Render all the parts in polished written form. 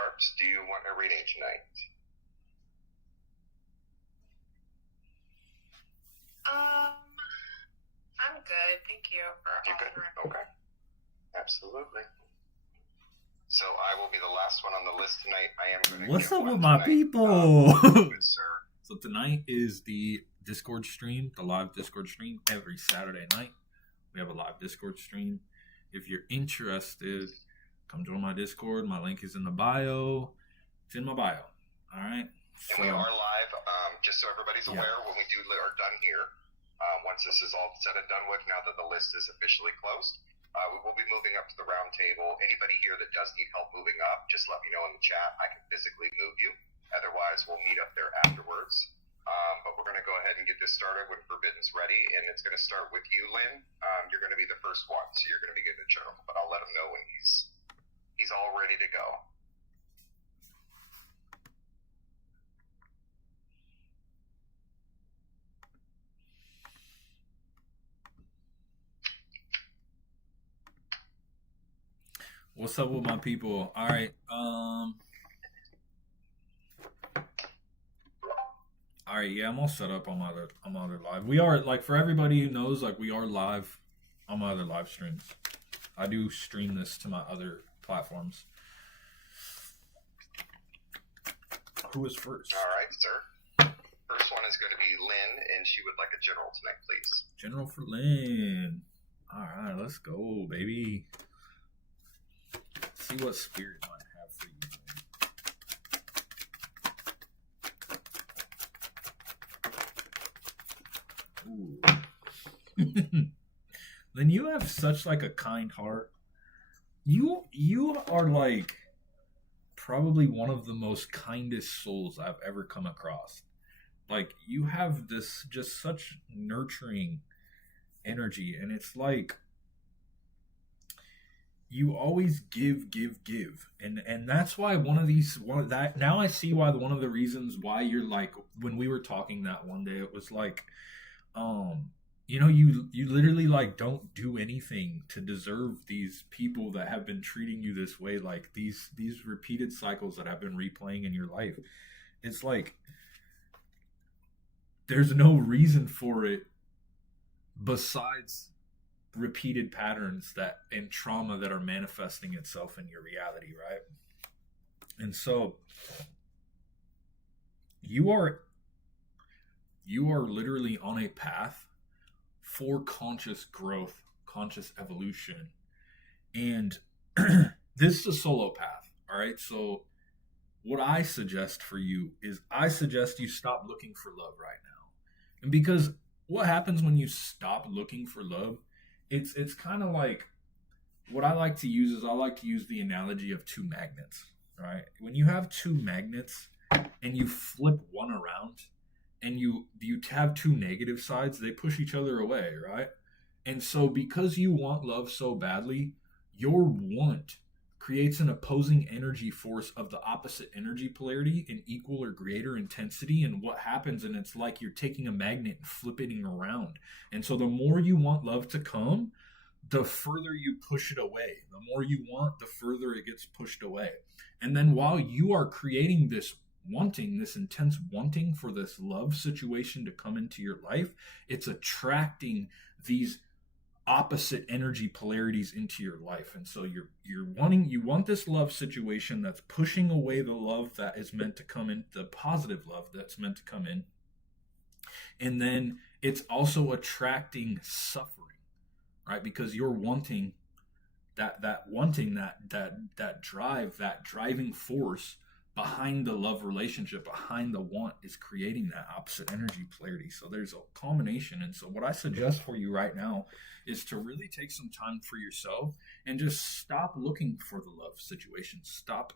Sharps, do you want a reading tonight? I'm good. Thank you for offering. Okay. Absolutely. So I will be the last one on the list tonight. I am going to What's up with my people? Good, sir. So tonight is the Discord stream, the live Discord stream. Every Saturday night, we have a live Discord stream. If you're interested, come join my Discord. My link is in the bio. It's in my bio. All right. And we are live, just so everybody's aware, when we are done here, once this is all said and done with, now that the list is officially closed, we will be moving up to the round table. Anybody here that does need help moving up, just let me know in the chat. I can physically move you. Otherwise, we'll meet up there afterwards. But we're going to go ahead and get this started when Forbidden's ready, and it's going to start with you, Lynn. You're going to be the first one, so you're going to be getting a journal, but I'll let him know when he's all ready to go. What's up with my people? All right. All right. Yeah, I'm all set up on my other live. We are, like, for everybody who knows, like, we are live on my other live streams. I do stream this to my other platforms. Who is first? All right, sir. First one is going to be Lynn, and she would like a general tonight, please. General for Lynn. All right, let's go, baby. See what spirit might have for you. Ooh. Then you have such like a kind heart. You are like probably one of the most kindest souls I've ever come across. Like, you have this just such nurturing energy, and it's like you always give, and that's why now I see why one of the reasons why you're like, when we were talking that one day, it was like, you literally like don't do anything to deserve these people that have been treating you this way, like these repeated cycles that have been replaying in your life. It's like there's no reason for it besides repeated patterns and trauma that are manifesting itself in your reality, right? And so you are literally on a path for conscious growth, conscious evolution. And this is a solo path, all right? So what I suggest for you is I suggest you stop looking for love right now. And because what happens when you stop looking for love, it's kind of like, what I like to use is I like to use the analogy of two magnets, right? When you have two magnets and you flip one around and you have two negative sides, they push each other away, right? And so because you want love so badly, your want creates an opposing energy force of the opposite energy polarity in equal or greater intensity. And what happens, and it's like you're taking a magnet and flipping it around. And so the more you want love to come, the further you push it away. The more you want, the further it gets pushed away. And then while you are creating this wanting, this intense wanting for this love situation to come into your life, it's attracting these opposite energy polarities into your life. And so you want this love situation that's pushing away the love that is meant to come in, the positive love that's meant to come in. And then it's also attracting suffering, right? Because you're wanting that drive, that driving force behind the love relationship, behind the want, is creating that opposite energy polarity. So there's a combination. And so what I suggest for you right now is to really take some time for yourself and just stop looking for the love situation. Stop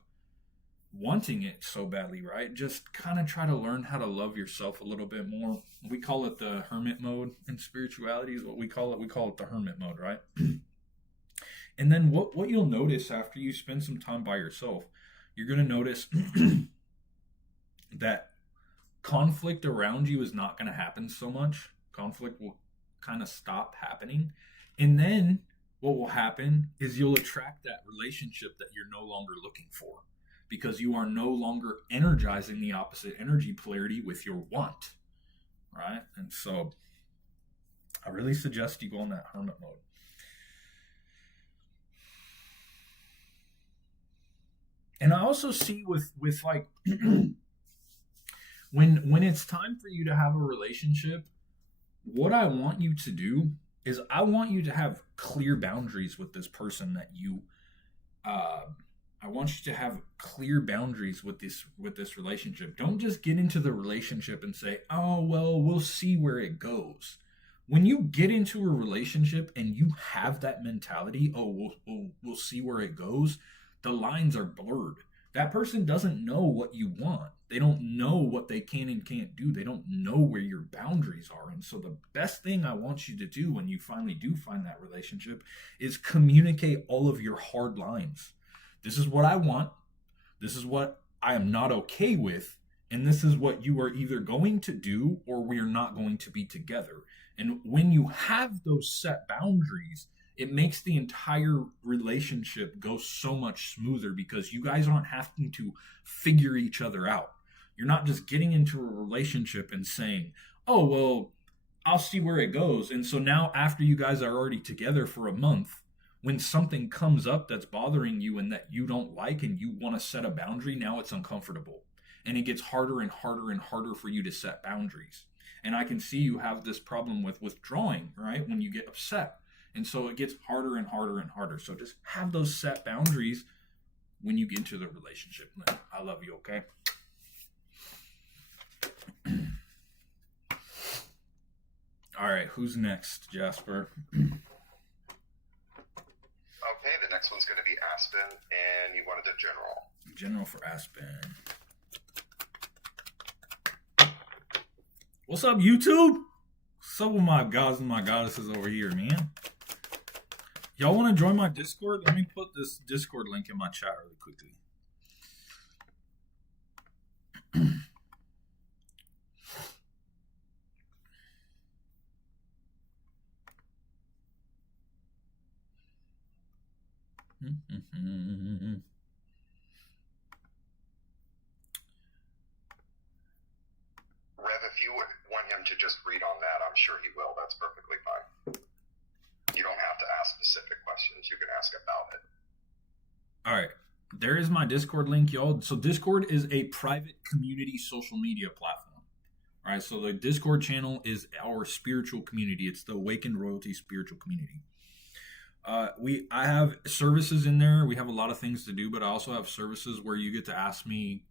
wanting it so badly, right? Just kind of try to learn how to love yourself a little bit more. We call it the hermit mode in spirituality, is what we call it. We call it the hermit mode, right? And then what you'll notice after you spend some time by yourself, you're going to notice that conflict around you is not going to happen so much. Conflict will kind of stop happening. And then what will happen is you'll attract that relationship that you're no longer looking for. because you are no longer energizing the opposite energy polarity with your want, right? And so I really suggest you go in that hermit mode. And I also see with like when it's time for you to have a relationship, what I want you to do is I want you to have clear boundaries with this person that you I want you to have clear boundaries with this relationship. Don't just get into the relationship and say, "Oh, well, we'll see where it goes." When you get into a relationship and you have that mentality, "Oh, we'll see where it goes," the lines are blurred. That person doesn't know what you want. They don't know what they can and can't do. They don't know where your boundaries are. And so the best thing I want you to do when you finally do find that relationship is communicate all of your hard lines. This is what I want. This is what I am not okay with. And this is what you are either going to do or we are not going to be together. And when you have those set boundaries, it makes the entire relationship go so much smoother because you guys aren't having to figure each other out. You're not just getting into a relationship and saying, "Oh, well, I'll see where it goes." And so now after you guys are already together for a month, when something comes up that's bothering you and that you don't like and you want to set a boundary, now it's uncomfortable. And it gets harder and harder and harder for you to set boundaries. And I can see you have this problem with withdrawing, right? When you get upset. And so it gets harder and harder and harder. So just have those set boundaries when you get into the relationship. I love you, okay? All right, who's next, Jasper? Okay, the next one's going to be Aspen, and you wanted a general. General for Aspen. What's up, YouTube? What's up with my gods and my goddesses over here, man? Y'all want to join my Discord? Let me put this Discord link in my chat really quickly. Rev, if you would want him to just read on that, I'm sure he will. That's perfectly fine. You don't have to ask specific questions. You can ask about it. All right. There is my Discord link, y'all. So Discord is a private community social media platform. All right. So the Discord channel is our spiritual community. It's the Awakened Royalty spiritual community. I have services in there. We have a lot of things to do, but I also have services where you get to ask me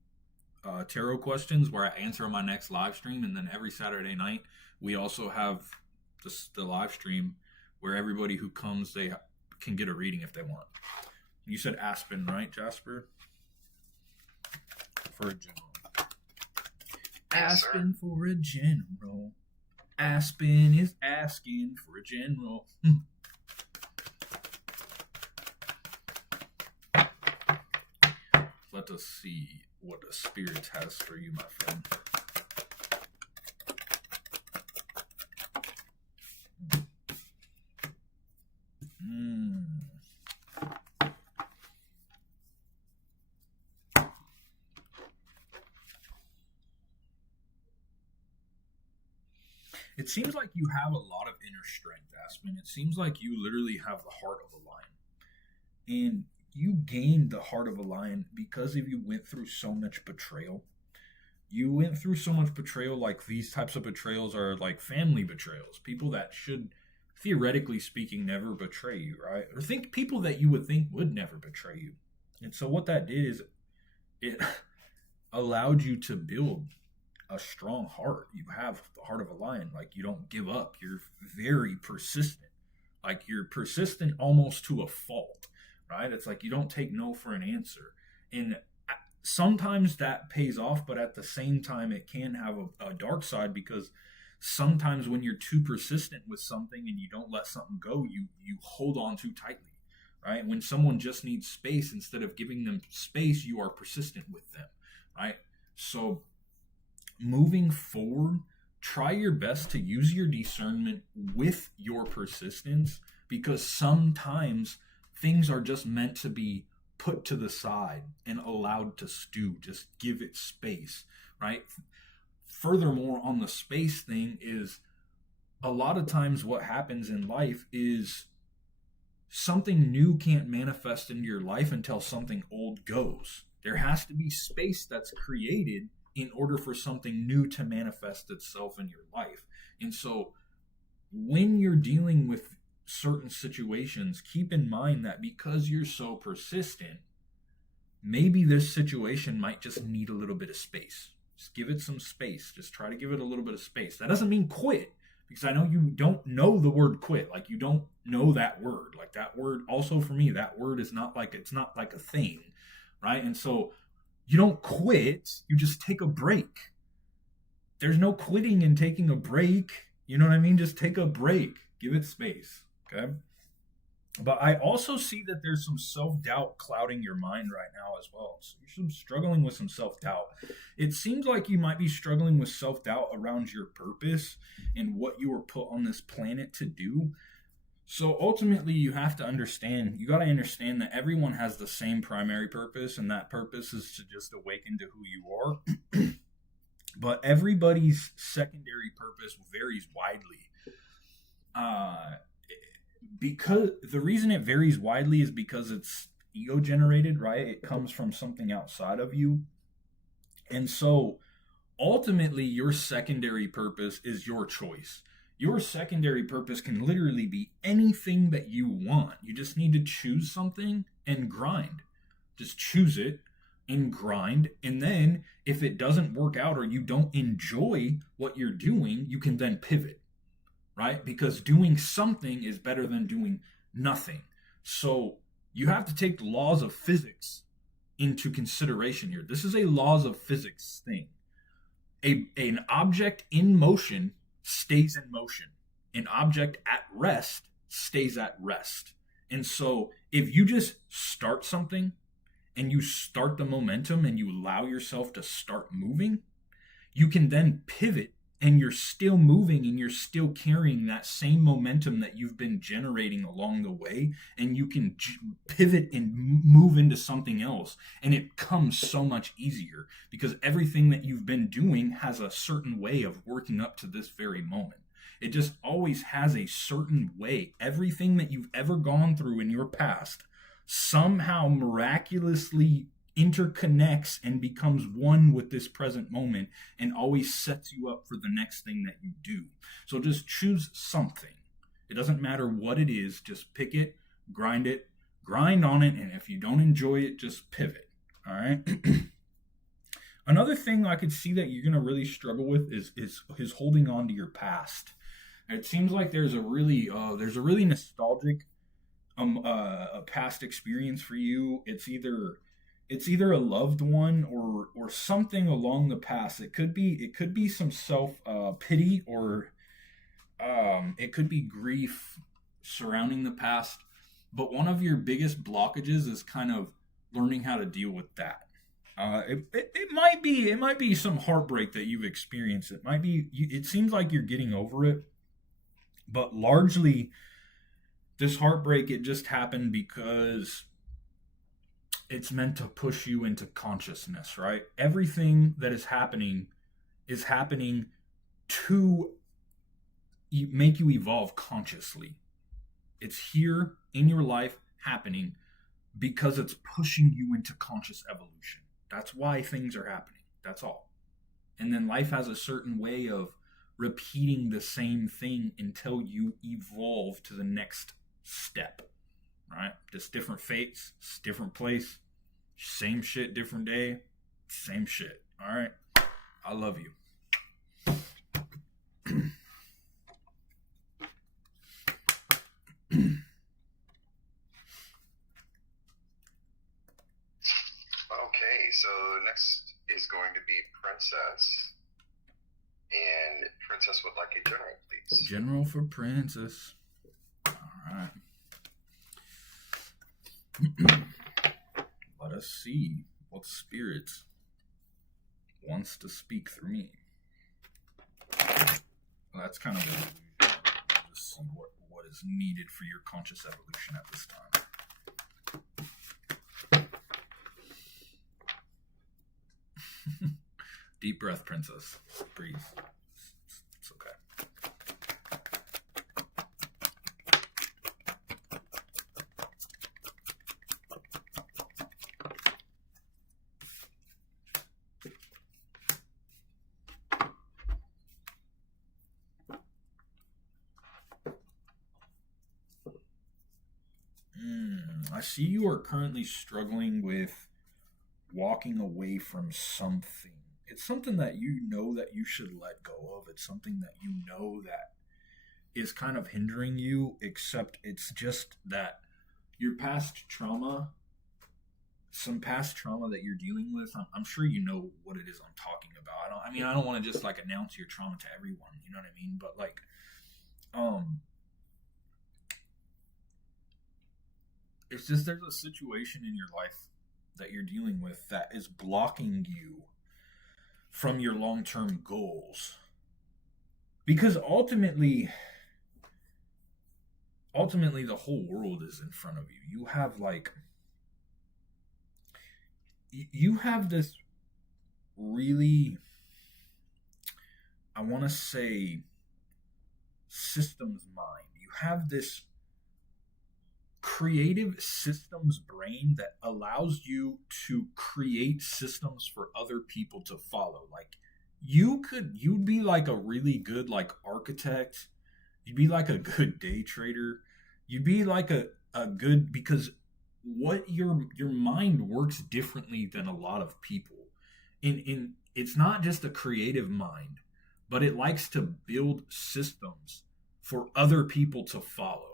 tarot questions where I answer on my next live stream. And then every Saturday night, we also have the live stream where everybody who comes, they can get a reading if they want. You said Aspen, right, Jasper? For a general. Yes, Aspen sir. For a general. Aspen is asking for a general. Let us see what the spirit has for you, my friend. It seems like you have a lot of inner strength, Aspen. It seems like you literally have the heart of a lion. And you gained the heart of a lion because of you went through so much betrayal. You went through so much betrayal, like these types of betrayals are like family betrayals. People that should, theoretically speaking, never betray you, right? Or think people that you would think would never betray you. And so what that did is it allowed you to build a strong heart. You have the heart of a lion. Like, you don't give up. You're very persistent. Like, you're persistent almost to a fault, right? It's like you don't take no for an answer. And sometimes that pays off, but at the same time, it can have a dark side, because sometimes when you're too persistent with something and you don't let something go, you hold on too tightly, right? When someone just needs space, instead of giving them space, you are persistent with them, right? So moving forward, try your best to use your discernment with your persistence, because sometimes things are just meant to be put to the side and allowed to stew. Just give it space, right? Furthermore, on the space thing is a lot of times what happens in life is something new can't manifest into your life until something old goes. There has to be space that's created in order for something new to manifest itself in your life. And so when you're dealing with certain situations, keep in mind that because you're so persistent, maybe this situation might just need a little bit of space. Just give it some space. Just try to give it a little bit of space. That doesn't mean quit, because I know you don't know the word quit. Like, you don't know that word. Like, that word, also for me, that word is not like, it's not like a thing, right? And so you don't quit, you just take a break. There's no quitting and taking a break. You know what I mean? Just take a break. Give it space. Okay? But I also see that there's some self-doubt clouding your mind right now as well. So you're struggling with some self-doubt. It seems like you might be struggling with self-doubt around your purpose and what you were put on this planet to do. So ultimately, you have to understand, you got to understand that everyone has the same primary purpose, and that purpose is to just awaken to who you are. But everybody's secondary purpose varies widely. Because the reason it varies widely is because it's ego generated, right? It comes from something outside of you. And so ultimately, your secondary purpose is your choice. Your secondary purpose can literally be anything that you want. You just need to choose something and grind. Just choose it and grind. And then if it doesn't work out or you don't enjoy what you're doing, you can then pivot, right? Because doing something is better than doing nothing. So you have to take the laws of physics into consideration here. This is a laws of physics thing. An object in motion stays in motion. An object at rest stays at rest. And so if you just start something and you start the momentum and you allow yourself to start moving, you can then pivot, and you're still moving and you're still carrying that same momentum that you've been generating along the way, and you can pivot and move into something else. And it comes so much easier because everything that you've been doing has a certain way of working up to this very moment. It just always has a certain way. Everything that you've ever gone through in your past somehow miraculously interconnects and becomes one with this present moment, and always sets you up for the next thing that you do. So just choose something. It doesn't matter what it is. Just pick it, grind on it, and if you don't enjoy it, just pivot. All right. Another thing I could see that you're going to really struggle with is holding on to your past. It seems like there's a really nostalgic a past experience for you. It's either a loved one or something along the past. It could be some self pity, or it could be grief surrounding the past. But one of your biggest blockages is kind of learning how to deal with that. It might be some heartbreak that you've experienced. It seems like you're getting over it, but largely this heartbreak, it just happened because it's meant to push you into consciousness, right? Everything that is happening to make you evolve consciously. It's here in your life happening because it's pushing you into conscious evolution. That's why things are happening. That's all. And then life has a certain way of repeating the same thing until you evolve to the next step, right? Just different fates, different place, same shit, different day, same shit. All right. I love you. Okay, so next is going to be Princess. And Princess would like a general, please. General for Princess. All right. Let us see what spirit wants to speak through me. Well, that's kind of what we just see what is needed for your conscious evolution at this time. Deep breath, princess. Breathe. It's okay. I see you are currently struggling with walking away from something. It's something that you know that you should let go of. It's something that you know that is kind of hindering you, except it's just that your past trauma, some past trauma that you're dealing with, I'm sure you know what it is I'm talking about. I don't want to just like announce your trauma to everyone, you know what I mean? But like, it's just there's a situation in your life that you're dealing with that is blocking you from your long-term goals. Because ultimately the whole world is in front of you. You have this really, I want to say, systems mind. You have this creative systems brain that allows you to create systems for other people to follow. Like you'd be like a really good like architect. You'd be like a good day trader. You'd be like a good, because what your mind works differently than a lot of people. In it's not just a creative mind, but it likes to build systems for other people to follow.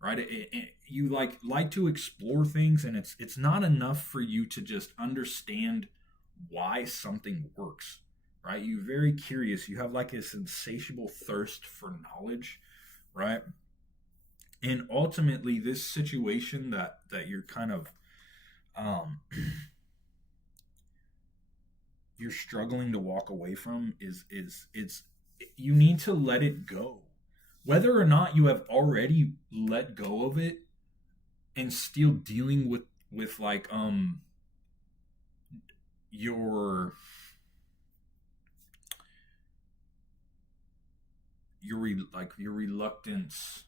Right? You like to explore things, and it's not enough for you to just understand why something works. Right? You're very curious. You have like this insatiable thirst for knowledge, right? And ultimately, this situation that you're kind of you're struggling to walk away from is it's you need to let it go. Whether or not you have already let go of it and still dealing with like your reluctance,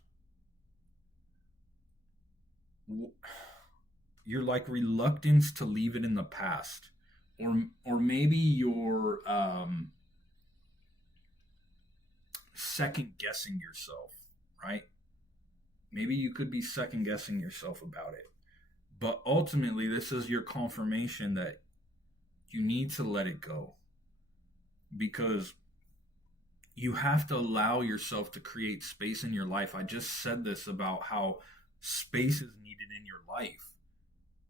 your like reluctance to leave it in the past, or maybe your second guessing yourself, right? Maybe you could be second guessing yourself about it. But ultimately, this is your confirmation that you need to let it go, because you have to allow yourself to create space in your life. I just said this about how space is needed in your life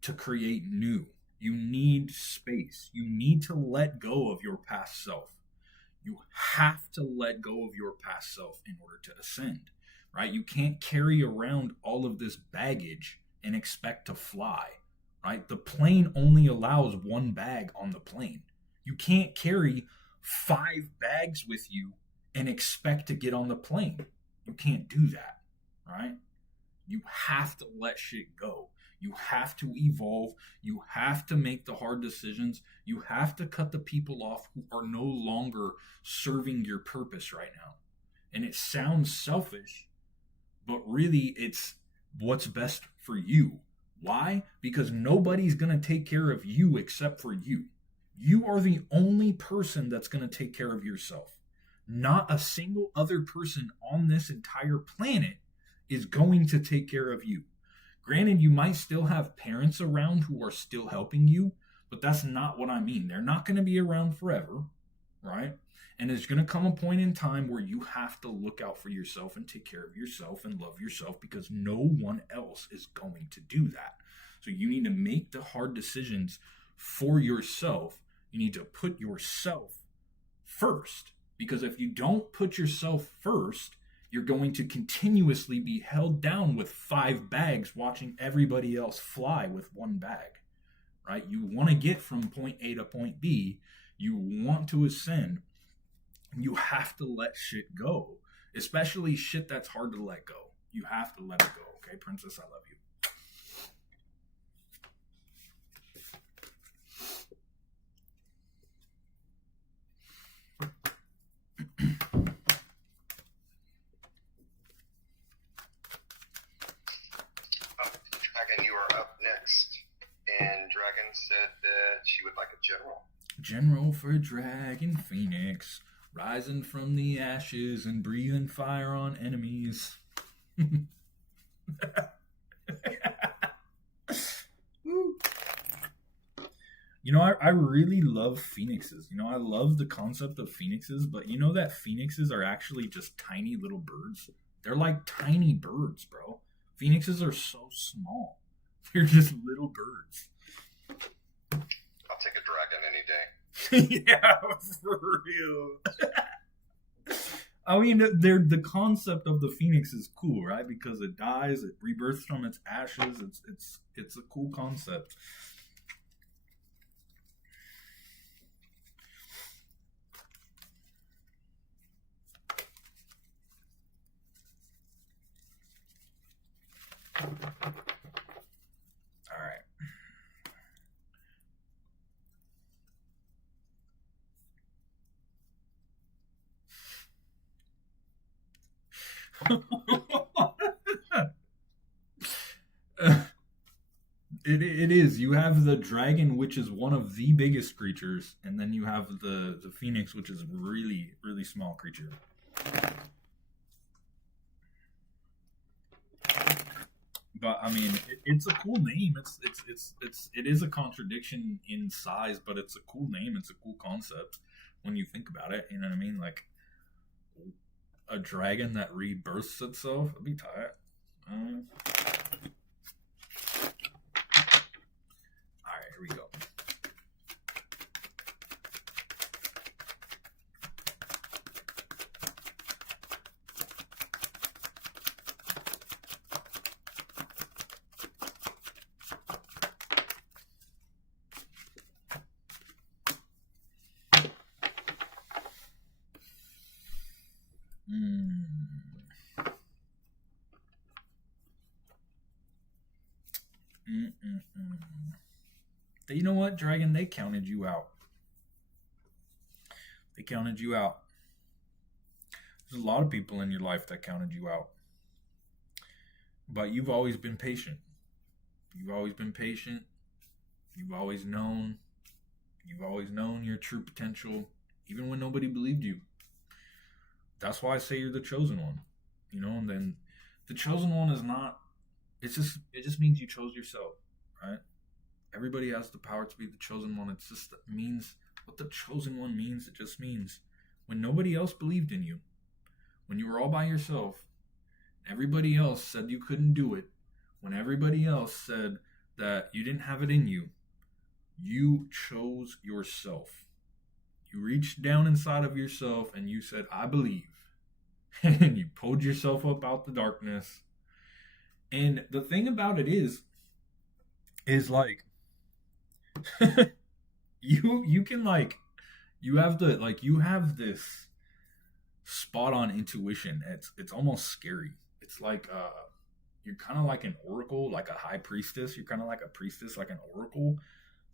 to create new. You need space. You need to let go of your past self. You have to let go of your past self in order to ascend, right? You can't carry around all of this baggage and expect to fly, right? The plane only allows one bag on the plane. You can't carry 5 bags with you and expect to get on the plane. You can't do that, right? You have to let shit go. You have to evolve. You have to make the hard decisions. You have to cut the people off who are no longer serving your purpose right now. And it sounds selfish, but really it's what's best for you. Why? Because nobody's going to take care of you except for you. You are the only person that's going to take care of yourself. Not a single other person on this entire planet is going to take care of you. Granted, you might still have parents around who are still helping you, but that's not what I mean. They're not going to be around forever, right? And there's going to come a point in time where you have to look out for yourself and take care of yourself and love yourself, because no one else is going to do that. So you need to make the hard decisions for yourself. You need to put yourself first, because if you don't put yourself first, you're going to continuously be held down with 5 bags watching everybody else fly with 1 bag, right? You want to get from point A to point B. You want to ascend. You have to let shit go, especially shit that's hard to let go. You have to let it go, okay, princess? I love you. you would like a general? General for Dragon Phoenix, rising from the ashes and breathing fire on enemies. You know, I really love phoenixes. You know, I love the concept of phoenixes, but you know that phoenixes are actually just tiny little birds? They're like tiny birds, bro. Phoenixes are so small. They're just little birds. I'll take a dragon any day. Yeah, for real. I mean, the concept of the phoenix is cool, right? Because it dies, it rebirths from its ashes. It's a cool concept. All right. It is. You have the dragon, which is one of the biggest creatures, and then you have the phoenix, which is really, really small creature. But I mean, it's a cool name. It is a contradiction in size, but it's a cool name. It's a cool concept when you think about it. You know what I mean? Like a dragon that rebirths itself. It'd be tight. All right, here we go. You know what, Dragon? They counted you out. They counted you out. There's a lot of people in your life that counted you out. But you've always been patient. You've always been patient. You've always known. You've always known your true potential, even when nobody believed you. That's why I say you're the chosen one. You know, and then the chosen one is not, it just means you chose yourself, right? Everybody has the power to be the chosen one. It just means what the chosen one means. It just means when nobody else believed in you, when you were all by yourself, everybody else said you couldn't do it, when everybody else said that you didn't have it in you, you chose yourself. You reached down inside of yourself and you said, I believe. And you pulled yourself up out the darkness. And the thing about it is like, you can like, you have this spot on intuition. It's almost scary. It's like you're kind of like an oracle, like a high priestess. You're kind of like a priestess, like an oracle,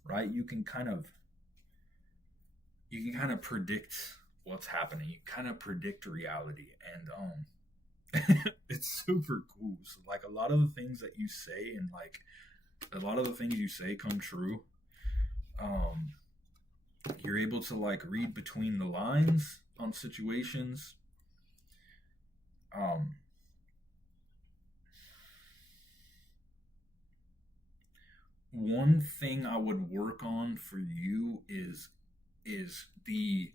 right? You can kind of predict what's happening. You kind of predict reality, and it's super cool. So like a lot of the things that you say and like a lot of the things you say come true. You're able to like read between the lines on situations. One thing I would work on for you is the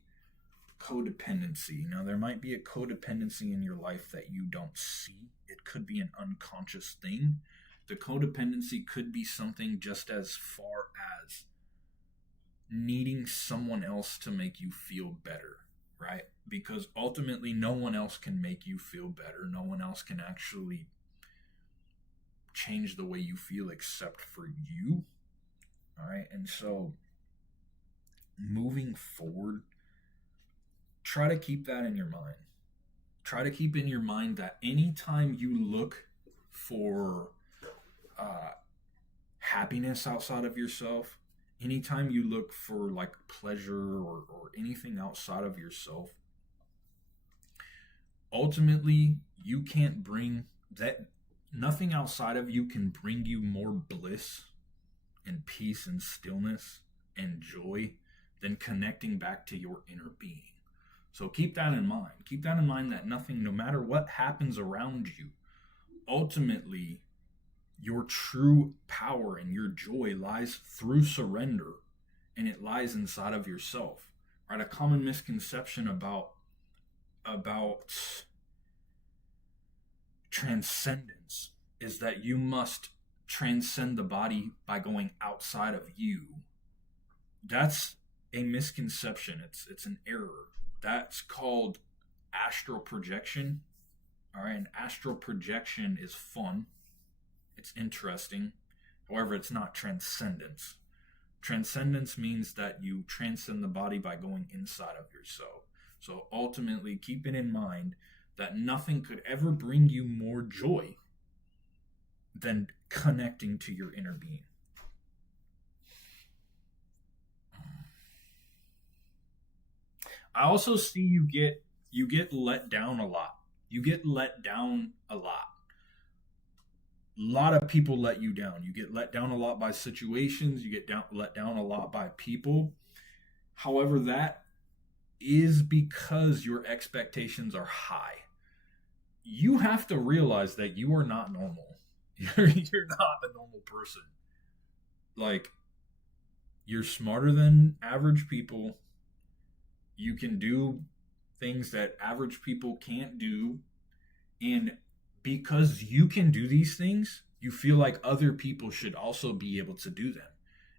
codependency. Now, there might be a codependency in your life that you don't see. It could be an unconscious thing. The codependency could be something just as far as needing someone else to make you feel better, right? Because ultimately, no one else can make you feel better. No one else can actually change the way you feel except for you. All right. And so moving forward, try to keep that in your mind. Try to keep in your mind that anytime you look for happiness outside of yourself, anytime you look for like pleasure or anything outside of yourself, ultimately you can't bring that. Nothing outside of you can bring you more bliss and peace and stillness and joy than connecting back to your inner being. So keep that in mind. Keep that in mind that nothing, no matter what happens around you, ultimately your true power and your joy lies through surrender, and it lies inside of yourself. Right? A common misconception about transcendence is that you must transcend the body by going outside of you. That's a misconception. It's an error. That's called astral projection. All right, and astral projection is fun. It's interesting. However, it's not transcendence. Transcendence means that you transcend the body by going inside of yourself. So ultimately, keep it in mind that nothing could ever bring you more joy than connecting to your inner being. I also see you get let down a lot. You get let down a lot. A lot of people let you down. You get let down a lot by situations. You get let down a lot by people. However, that is because your expectations are high. You have to realize that you are not normal. You're not a normal person. Like, you're smarter than average people. You can do things that average people can't do. And because you can do these things, you feel like other people should also be able to do them.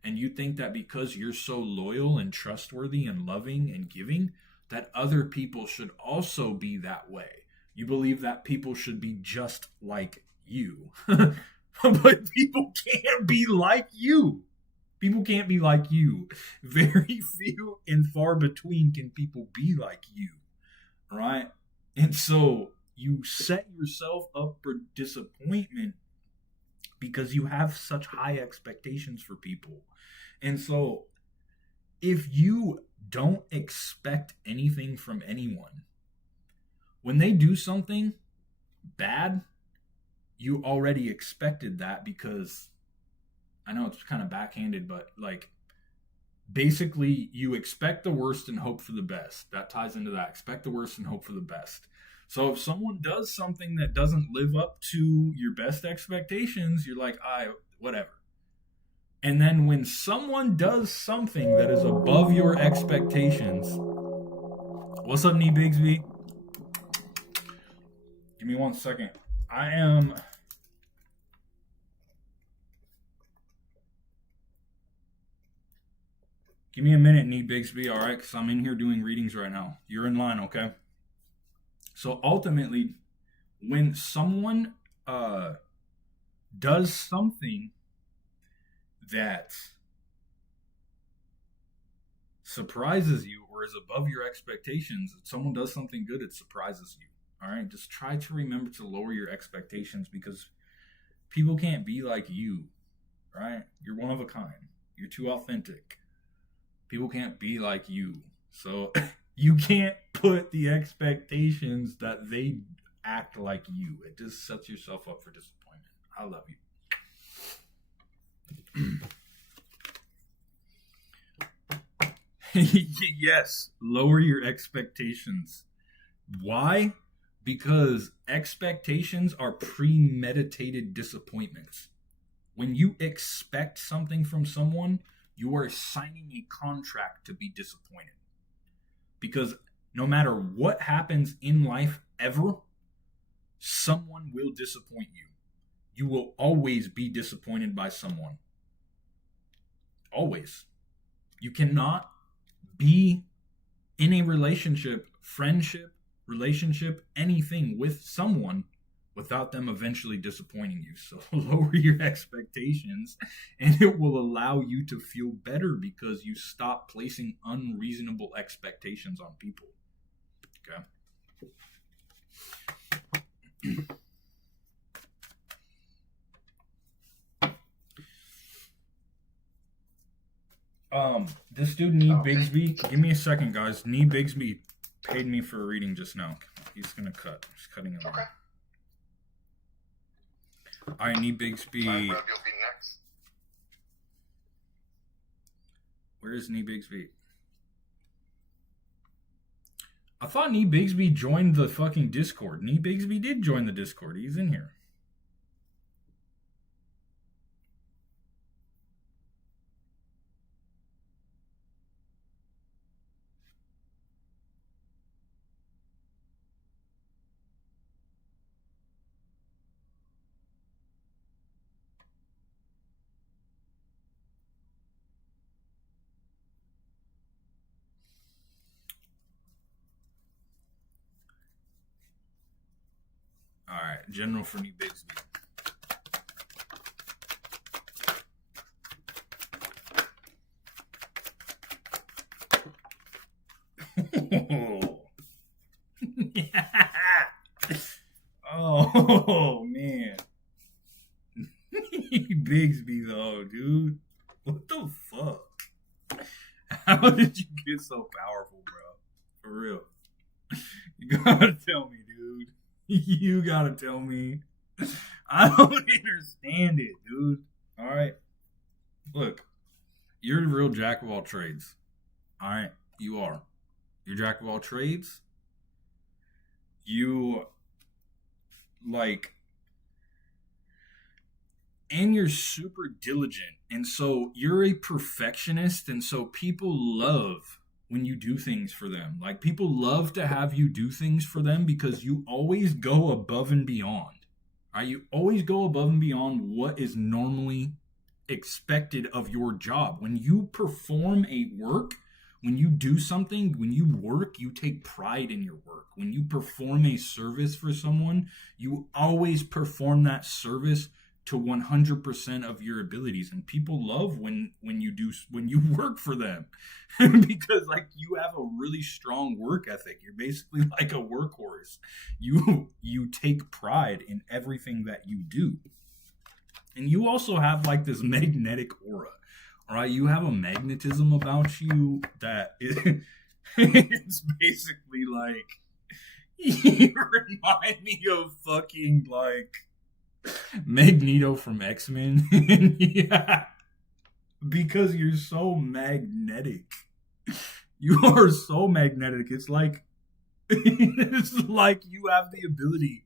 And you think that because you're so loyal and trustworthy and loving and giving, that other people should also be that way. You believe that people should be just like you. But people can't be like you. People can't be like you. Very few and far between can people be like you. Right? And so you set yourself up for disappointment because you have such high expectations for people. And so if you don't expect anything from anyone, when they do something bad, you already expected that, because I know it's kind of backhanded, but like basically you expect the worst and hope for the best. That ties into that. Expect the worst and hope for the best. So if someone does something that doesn't live up to your best expectations, you're like, whatever. And then when someone does something that is above your expectations, what's up, Nee Bigsby? Give me 1 second. Give me a minute, Nee Bigsby, all right? Because I'm in here doing readings right now. You're in line, okay? So ultimately, when someone does something that surprises you or is above your expectations, if someone does something good, it surprises you. All right, just try to remember to lower your expectations, because people can't be like you, right? You're one of a kind. You're too authentic. People can't be like you. So you can't put the expectations that they act like you. It just sets yourself up for disappointment. I love you. Yes, lower your expectations. Why? Because expectations are premeditated disappointments. When you expect something from someone, you are signing a contract to be disappointed. Because no matter what happens in life ever, someone will disappoint you. You will always be disappointed by someone. Always. You cannot be in a relationship, friendship, relationship, anything with someone without them eventually disappointing you. So lower your expectations, and it will allow you to feel better because you stop placing unreasonable expectations on people. Okay? This dude, Nee Bigsby, give me a second, guys. Nee Bigsby paid me for a reading just now. He's gonna cut. He's cutting it. Okay. All right, Nee Bigsby. You'll be next. Where is Nee Bigsby? I thought Nee Bigsby joined the fucking Discord. Nee Bigsby did join the Discord. He's in here. All right, General for Nee Bigsby. Oh man. Bigsby though, dude. What the fuck? How did you get so powerful, bro? For real. You gotta tell me, dude. You gotta tell me. I don't understand it, dude. Alright. Look, you're the real jack of all trades. Alright, you are. You're jack of all trades. You and you're super diligent, and so you're a perfectionist, and so people love when you do things for them. Like, people love to have you do things for them because you always go above and beyond. Right? You always go above and beyond what is normally expected of your job. When you perform a work, when you do something, when you work, you take pride in your work. When you perform a service for someone, you always perform that service to 100% of your abilities. And people love when you work for them because like you have a really strong work ethic. You're basically like a workhorse. You take pride in everything that you do. And you also have like this magnetic aura. All right, you have a magnetism about you that it's basically like you remind me of fucking like Magneto from X-Men. Yeah, because you're so magnetic. You are so magnetic. It's like you have the ability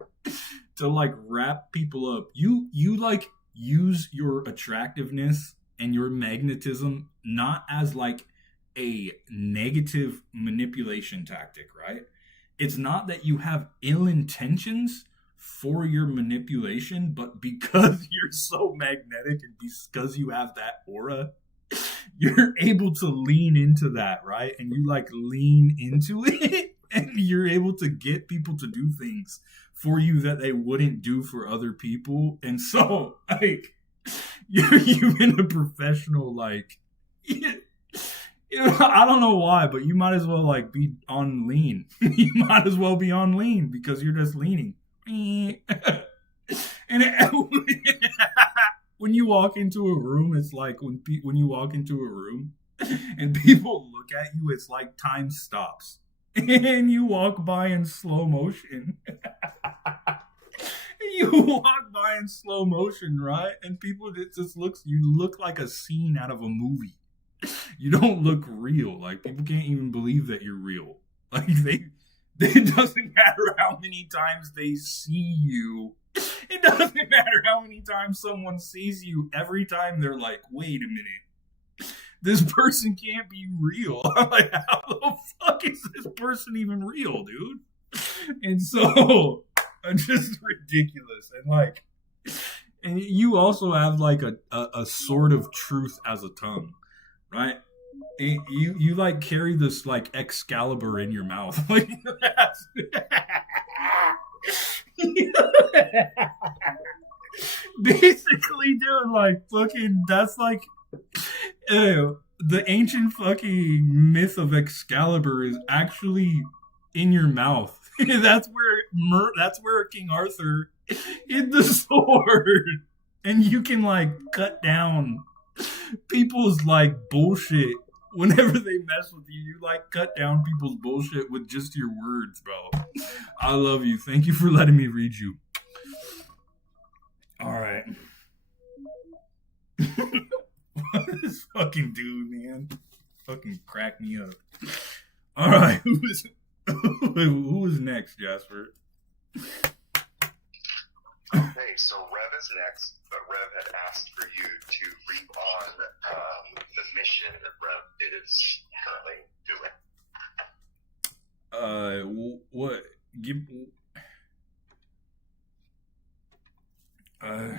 to like wrap people up. You like use your attractiveness and your magnetism not as like a negative manipulation tactic, right? It's not that you have ill intentions for your manipulation, but because you're so magnetic and because you have that aura, you're able to lean into that, right? And you like lean into it and you're able to get people to do things for you that they wouldn't do for other people. And so like you've been a professional, like, I don't know why, but you might as well like be on lean. You might as well be on lean because you're just leaning. And when you walk into a room, it's like when you walk into a room and people look at you, it's like time stops and you walk by in slow motion. You walk by in slow motion, right? And people, it just you look like a scene out of a movie. You don't look real. Like, people can't even believe that you're real. Like, it doesn't matter how many times they see you. It doesn't matter how many times someone sees you. Every time they're like, wait a minute. This person can't be real. I'm like, how the fuck is this person even real, dude? And so just ridiculous. And like, and you also have like a sort of truth as a tongue, right? And you like carry this like Excalibur in your mouth. Like, that's basically, dude, like fucking, that's like the ancient fucking myth of Excalibur is actually in your mouth. That's where King Arthur hid the sword, and you can like cut down people's like bullshit whenever they mess with you. You like cut down people's bullshit with just your words, bro. I love you. Thank you for letting me read you. All right. This fucking dude, man. fucking crack me up. All right, who is next, Jasper? Okay, so Rev is next, but Rev had asked for you to read on the mission that Rev is currently doing. What? Give. Can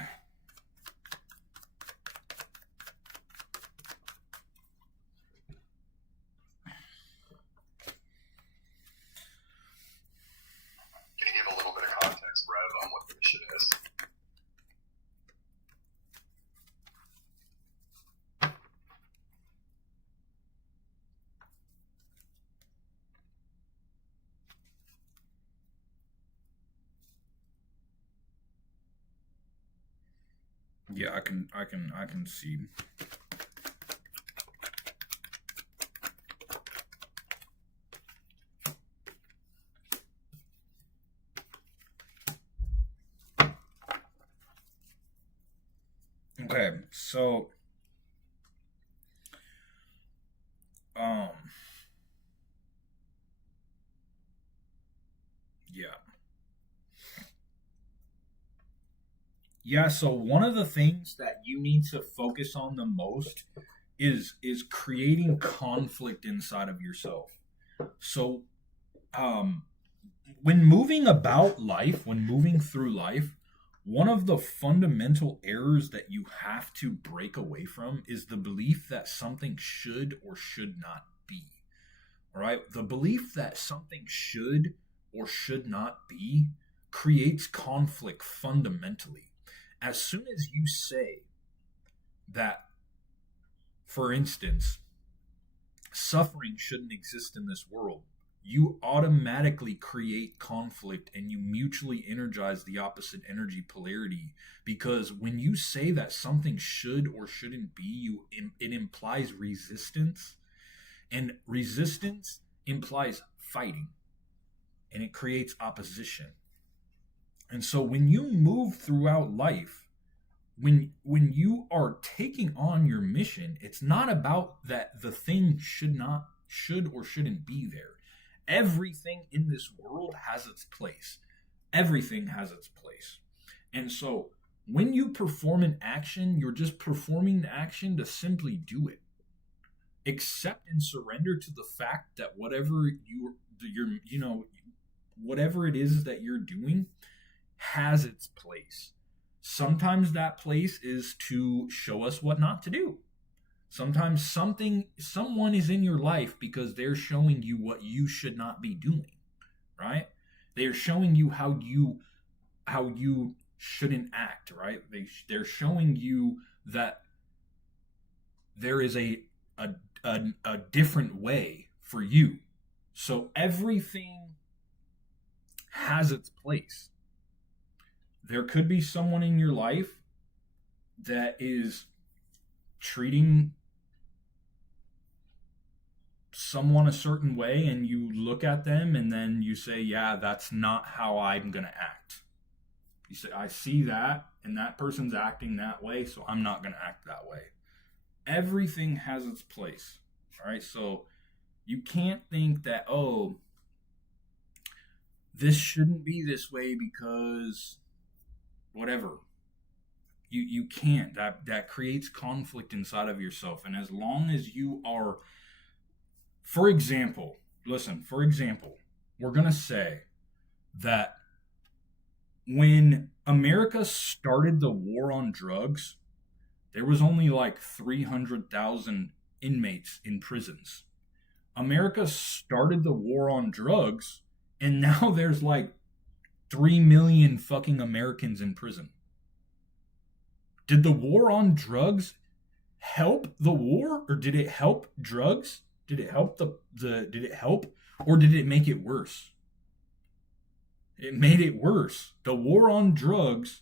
you give a little bit of context, Rev, on what the mission is? Yeah, I can see. Okay, so yeah. Yeah, so one of the things that you need to focus on the most is creating conflict inside of yourself. So when moving about life, when moving through life, one of the fundamental errors that you have to break away from is the belief that something should or should not be. All right? The belief that something should or should not be creates conflict fundamentally. As soon as you say that, for instance, suffering shouldn't exist in this world, you automatically create conflict and you mutually energize the opposite energy polarity, because when you say that something should or shouldn't be, it implies resistance, and resistance implies fighting, and it creates opposition. And so when you move throughout life, when you are taking on your mission, it's not about that the thing should or shouldn't be there. Everything in this world has its place. Everything has its place. And so when you perform an action, you're just performing the action to simply do it. Accept and surrender to the fact that whatever whatever it is that you're doing has its place. Sometimes that place is to show us what not to do. Sometimes someone is in your life because they're showing you what you should not be doing, right? They're showing you how you shouldn't act, right? They're showing you that there is a different way for you. So everything has its place. There could be someone in your life that is treating someone a certain way, and you look at them and then you say, yeah, that's not how I'm going to act. You say, I see that, and that person's acting that way, so I'm not going to act that way. Everything has its place. All right, so you can't think that, oh, this shouldn't be this way because whatever. You can't. That creates conflict inside of yourself. And as long as you are, for example, we're going to say that when America started the war on drugs, there was only like 300,000 inmates in prisons. America started the war on drugs, and now there's like 3 million fucking Americans in prison. Did the war on drugs help the war, or did it help drugs? Did it help did it help, or did it make it worse? It made it worse. The war on drugs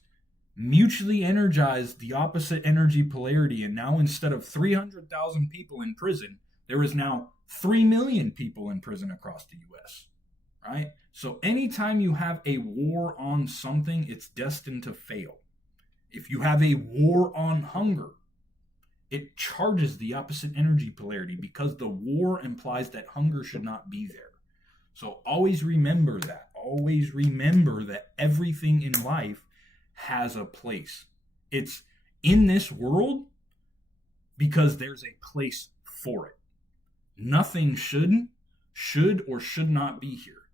mutually energized the opposite energy polarity, and now instead of 300,000 people in prison, there is now 3 million people in prison across the US, right? So anytime you have a war on something, it's destined to fail. If you have a war on hunger, it charges the opposite energy polarity because the war implies that hunger should not be there. So always remember that. Always remember that everything in life has a place. It's in this world because there's a place for it. Nothing should or should not be here.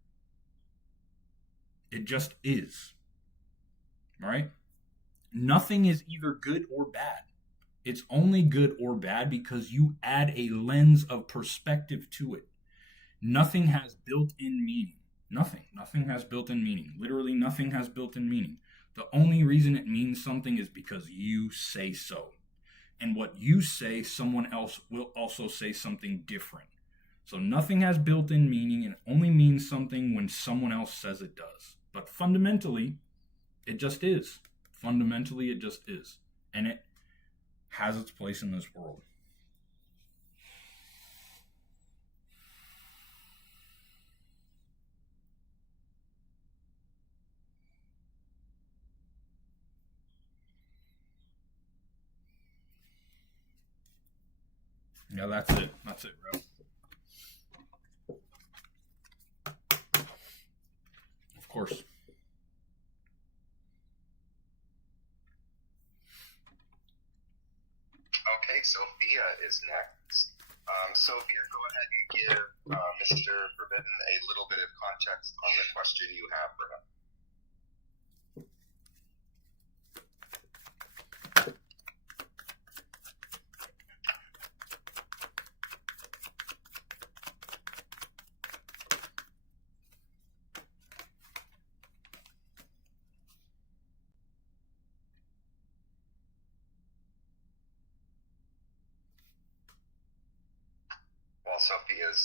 It just is. All right? Nothing is either good or bad. It's only good or bad because you add a lens of perspective to it. Nothing has built-in meaning. Nothing has built-in meaning. Literally nothing has built-in meaning. The only reason it means something is because you say so. And what you say, someone else will also say something different. So nothing has built-in meaning and only means something when someone else says it does. But fundamentally, it just is. Fundamentally, it just is. And it has its place in this world. Yeah, that's it. That's it, bro. Of course. Okay, Sophia is next. Sophia, go ahead and give Mr. Forbidden a little bit of context on the question you have for him. While Sophia's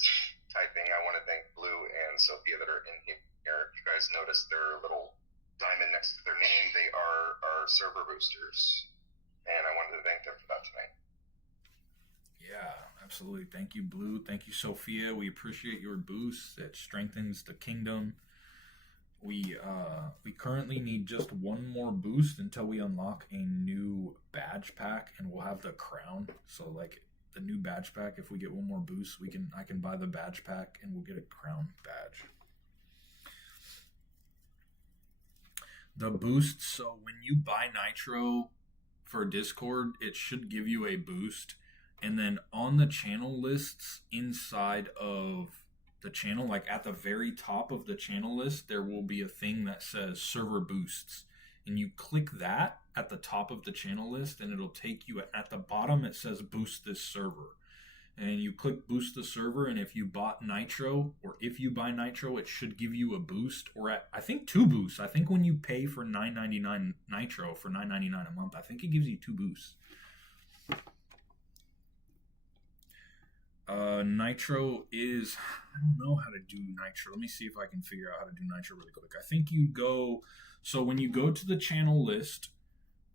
typing, I want to thank Blue and Sophia that are in here. If you guys notice their little diamond next to their name, they are our server boosters. And I wanted to thank them for that tonight. Yeah, absolutely. Thank you, Blue. Thank you, Sophia. We appreciate your boost. It strengthens the kingdom. We currently need just one more boost until we unlock a new badge pack, and we'll have the crown. So like the new badge pack, if we get one more boost, I can buy the badge pack and we'll get a crown badge. The boosts, so when you buy Nitro for Discord, it should give you a boost. And then on the channel lists inside of the channel, like at the very top of the channel list, there will be a thing that says server boosts. And you click that at the top of the channel list and it'll take you at the bottom, it says boost this server. And you click boost the server, and if you bought Nitro, or if you buy Nitro, it should give you a boost, or I think 2 boosts. I think when you pay for $9.99 Nitro for $9.99 a month, I think it gives you 2 boosts. Nitro is, I don't know how to do Nitro. Let me see if I can figure out how to do Nitro really quick. I think you go, so when you go to the channel list,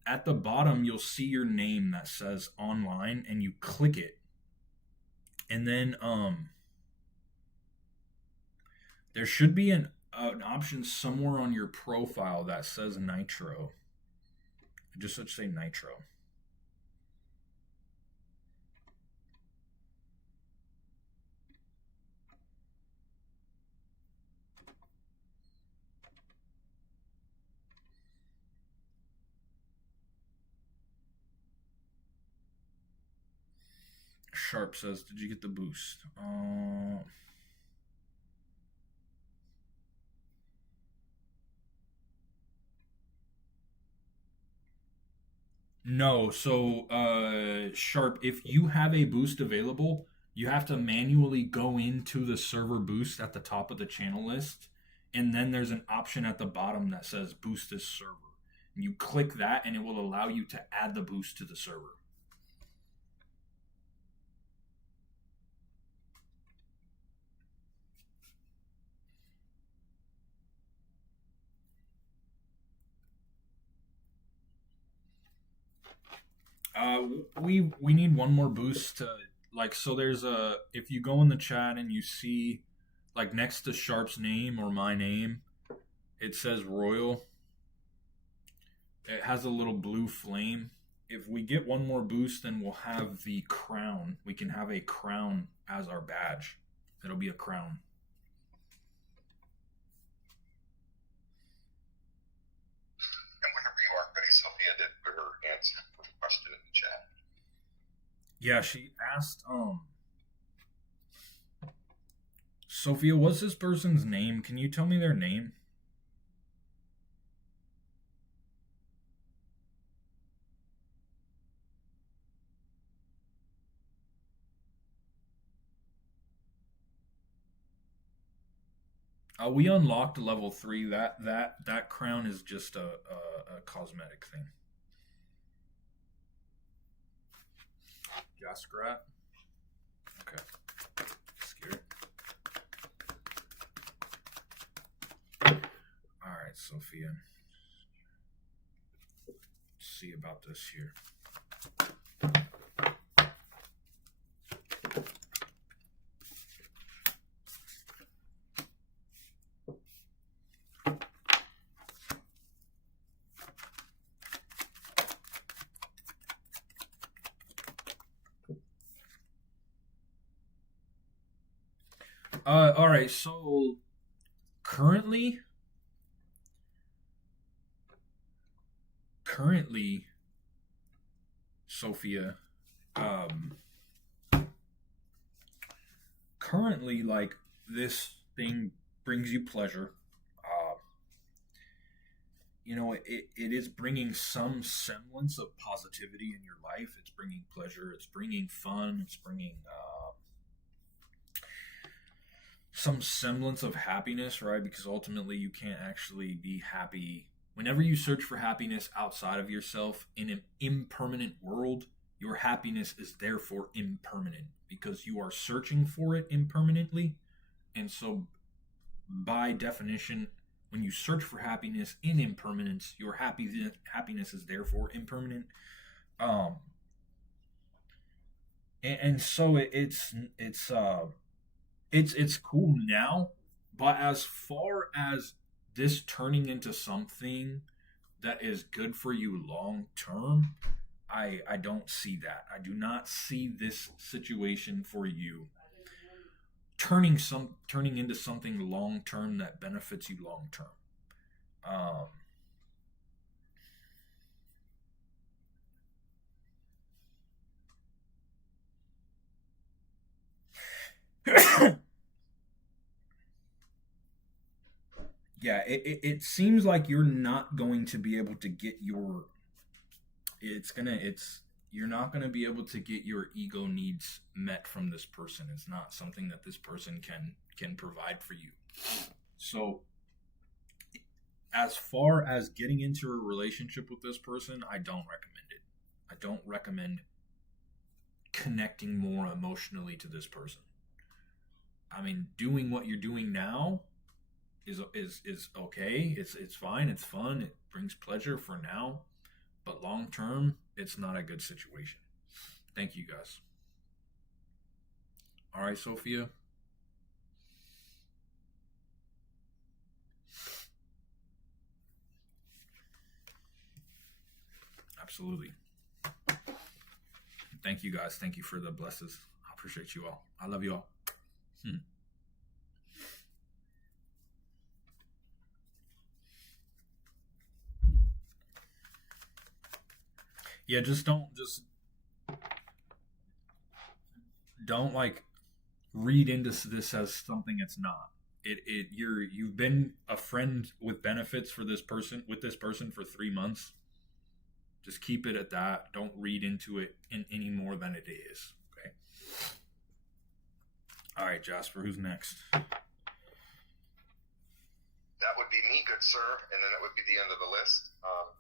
at the bottom you'll see your name that says online, and you click it. And then there should be an option somewhere on your profile that says Nitro. It just should say Nitro. Sharp says, did you get the boost? No, so Sharp, if you have a boost available, you have to manually go into the server boost at the top of the channel list, and then there's an option at the bottom that says boost this server. And you click that, and it will allow you to add the boost to the server. We need one more boost to, like, so there's a, if you go in the chat and you see, like, next to Sharp's name or my name, it says Royal. It has a little blue flame. if we get one more boost, then we'll have the crown. We can have a crown as our badge. It'll be a crown. And whenever you are ready, Sophia did put her answer with a question in the chat. Yeah, she asked, Sophia, what's this person's name? Can you tell me their name? We unlocked level 3. That crown is just a cosmetic thing. Jaskrat. Okay. Scared. Alright, Sophia. Let's see about this here. All right, so currently, Sophia, currently, like, this thing brings you pleasure. You know, it is bringing some semblance of positivity in your life. It's bringing pleasure. It's bringing fun. It's bringing some semblance of happiness, right? Because ultimately you can't actually be happy. Whenever you search for happiness outside of yourself in an impermanent world, your happiness is therefore impermanent because you are searching for it impermanently. And so, by definition, when you search for happiness in impermanence, your happiness is therefore impermanent. And so it's cool now, but as far as this turning into something that is good for you long term, I don't see that. I do not see this situation for you turning into something long term that benefits you long term. Yeah, it seems like you're not going to be able to get your you're not going to be able to get your ego needs met from this person. It's not something that this person can provide for you. So as far as getting into a relationship with this person, I don't recommend it. I don't recommend connecting more emotionally to this person. I mean, doing what you're doing now is okay. It's fine. It's fun. It brings pleasure for now, but long term, it's not a good situation. Thank you, guys. All right, Sophia. Absolutely. Thank you, guys. Thank you for the blesses. I appreciate you all. I love you all. Yeah, just don't like read into this as something it's not. You've been a friend with benefits for this person for 3 months. Just keep it at that. Don't read into it in any more than it is. Okay. All right, Jasper, who's next? That would be me, good sir, and then that would be the end of the list.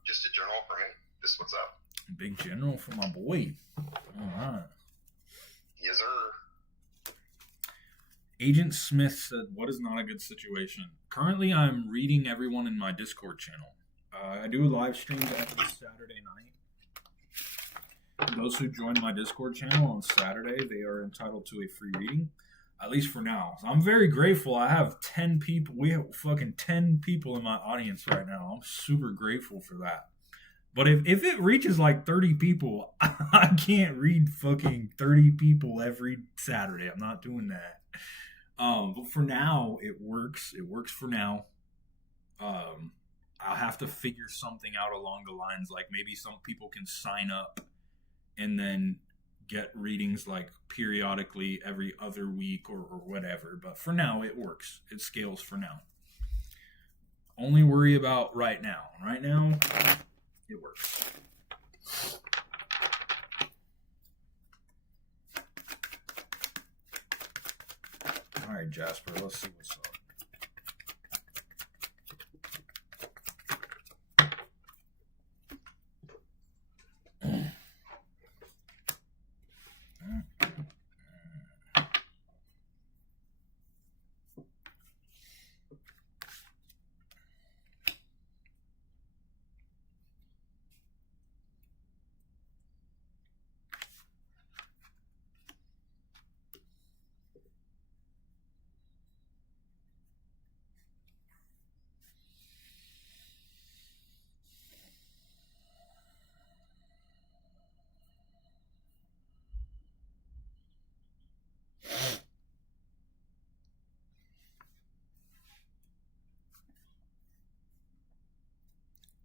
Just a general for me. Just what's up? Big general for my boy. All right. Yes, sir. Agent Smith said, "What is not a good situation?" Currently, I'm reading everyone in my Discord channel. I do live streams every Saturday night. Those who join my Discord channel on Saturday, they are entitled to a free reading, at least for now. So I'm very grateful. I have 10 people. We have fucking 10 people in my audience right now. I'm super grateful for that. But if it reaches like 30 people, I can't read fucking 30 people every Saturday. I'm not doing that. But for now, it works. It works for now. I'll have to figure something out along the lines like maybe some people can sign up and then get readings like periodically every other week or whatever. But for now, it works. It scales for now. Only worry about right now. Right now, it works. All right, Jasper, let's see what's up.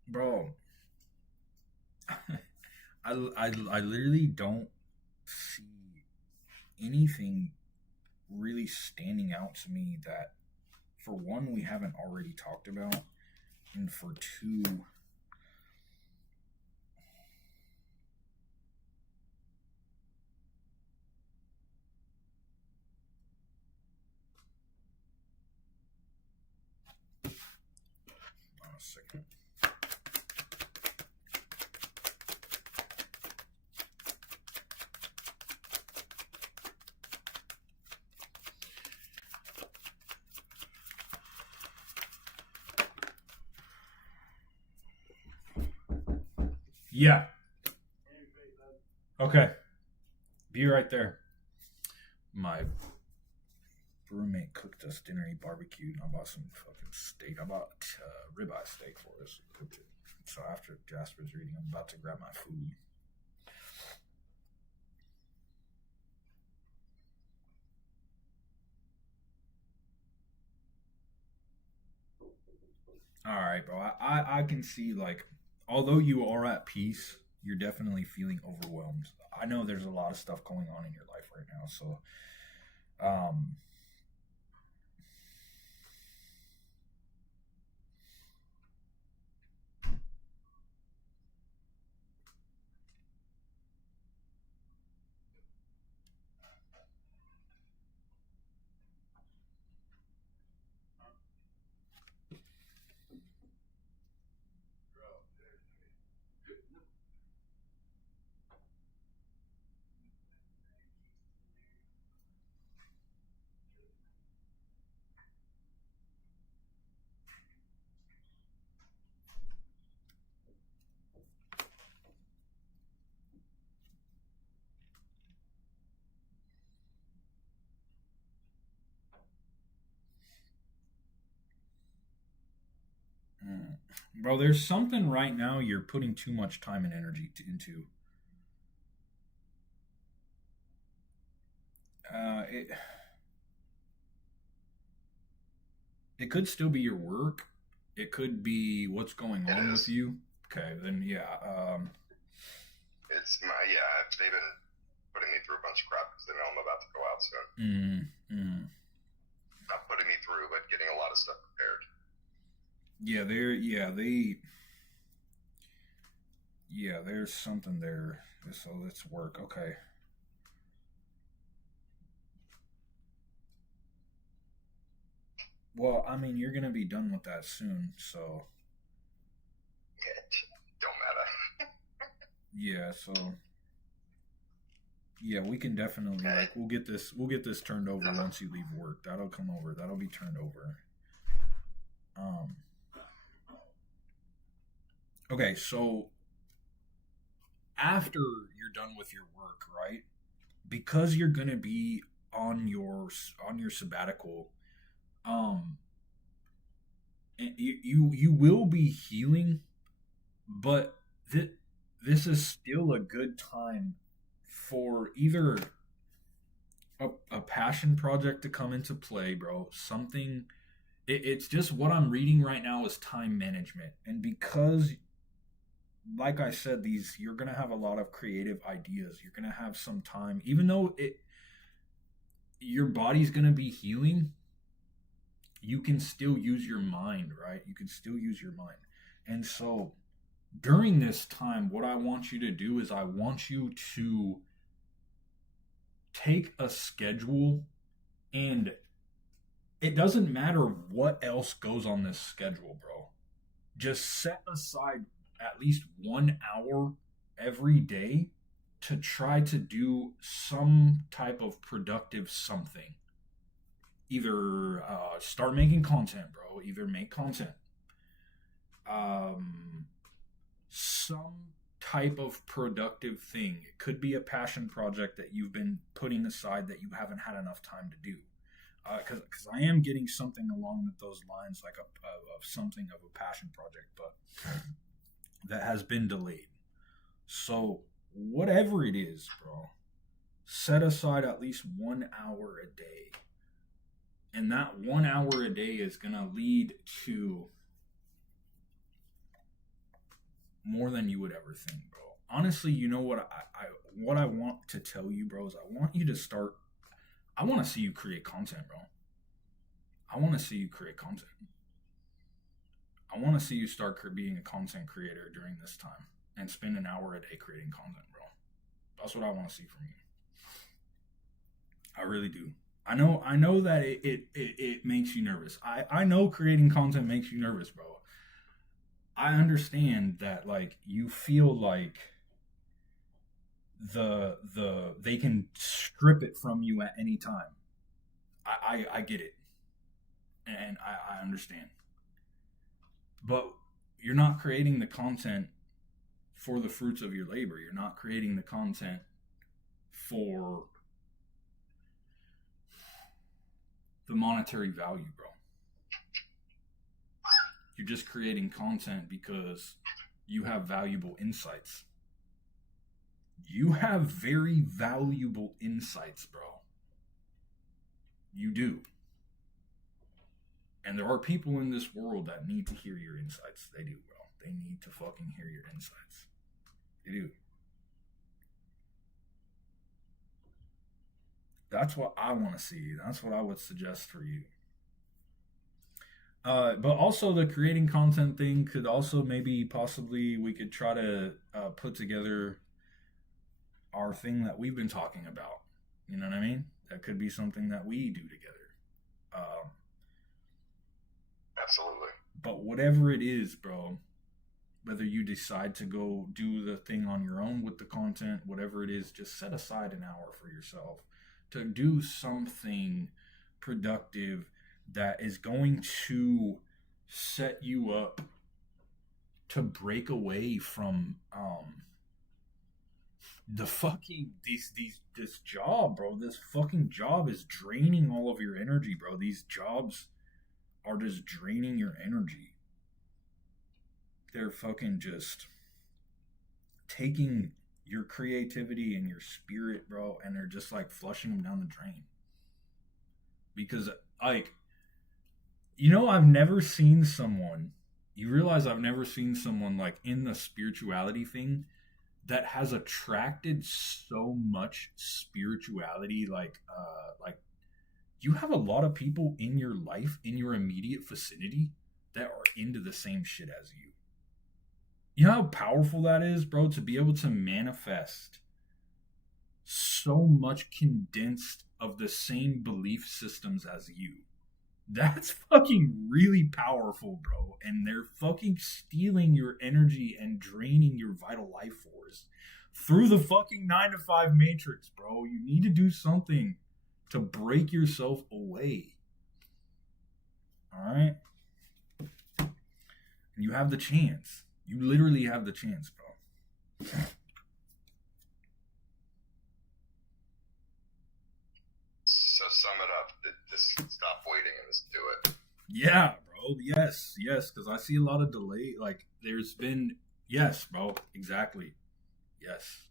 Bro, I literally don't see anything really standing out to me that, for one, we haven't already talked about, and for two, hold on a second. Yeah. Okay. Be right there. My roommate cooked us dinner. He barbecued, and I bought some fucking steak. I bought ribeye steak for us. Cooked it. So after Jasper's reading, I'm about to grab my food. All right, bro. I can see, like, although you are at peace, you're definitely feeling overwhelmed. I know there's a lot of stuff going on in your life right now, so um bro, there's something right now you're putting too much time and energy into. It it could still be your work. It could be what's going It on with is. you. Okay, then yeah. It's my they've been putting me through a bunch of crap because they know I'm about to go out soon. Not putting me through, but getting a lot of stuff prepared. Yeah, there's something there. So let's work. Okay. Well, I mean, you're gonna be done with that soon, so It don't matter. yeah. So yeah, we can definitely Okay. like we'll get this turned over once you leave work. That'll come over. That'll be turned over. Um. Okay, so after you're done with your work, right? Because you're gonna be on your sabbatical, um, and you will be healing, but this is still a good time for either a passion project to come into play, bro. Something. It's just what I'm reading right now is time management, and because, like I said, you're gonna have a lot of creative ideas. You're gonna have some time, even though your body's gonna be healing. You can still use your mind, right? You can still use your mind, and so during this time, what I want you to do is I want you to take a schedule, and it doesn't matter what else goes on this schedule, bro. Just set aside at least 1 hour every day to try to do some type of productive something. Either start making content, bro. Either make content. Some type of productive thing. It could be a passion project that you've been putting aside that you haven't had enough time to do. Because I am getting something along those lines, like of something of a passion project, but that has been delayed. So whatever it is, bro, set aside at least 1 hour a day, and that 1 hour a day is gonna lead to more than you would ever think, bro. Honestly, you know what what I want to tell you, bro, is I want you to start. I want to see you create content, bro. I want to see you create content. I want to see you start being a content creator during this time and spend an hour a day creating content, bro. That's what I want to see from you. I really do. I know that it makes you nervous. I know creating content makes you nervous, bro. I understand that, like, you feel like they can strip it from you at any time. I get it, and I understand, but you're not creating the content for the fruits of your labor. You're not creating the content for the monetary value, bro. You're just creating content because you have valuable insights. You have very valuable insights, bro. You do. And there are people in this world that need to hear your insights. They do, bro. They need to fucking hear your insights. They do. That's what I want to see. That's what I would suggest for you. But also the creating content thing could also possibly we could try to put together our thing that we've been talking about. You know what I mean? That could be something that we do together. Absolutely. But whatever it is, bro, whether you decide to go do the thing on your own with the content, whatever it is, just set aside an hour for yourself to do something productive that is going to set you up to break away from the fucking this job, bro. This fucking job is draining all of your energy, bro. These jobs are just draining your energy. They're fucking just taking your creativity and your spirit, bro, and they're just like flushing them down the drain. Because, like, I've never seen someone, you realize I've never seen someone like in the spirituality thing that has attracted so much spirituality. Like you have a lot of people in your life, in your immediate vicinity, that are into the same shit as you. You know how powerful that is, bro, to be able to manifest so much condensed of the same belief systems as you. That's fucking really powerful, bro. And they're fucking stealing your energy and draining your vital life force through the fucking 9-to-5 matrix, bro. You need to do something to break yourself away. Alright? You have the chance. You literally have the chance, bro. So sum it up. Just stop waiting and just do it. Yeah, bro. Yes, because I see a lot of delay. Like, there's been Yes, bro. Exactly. Yes.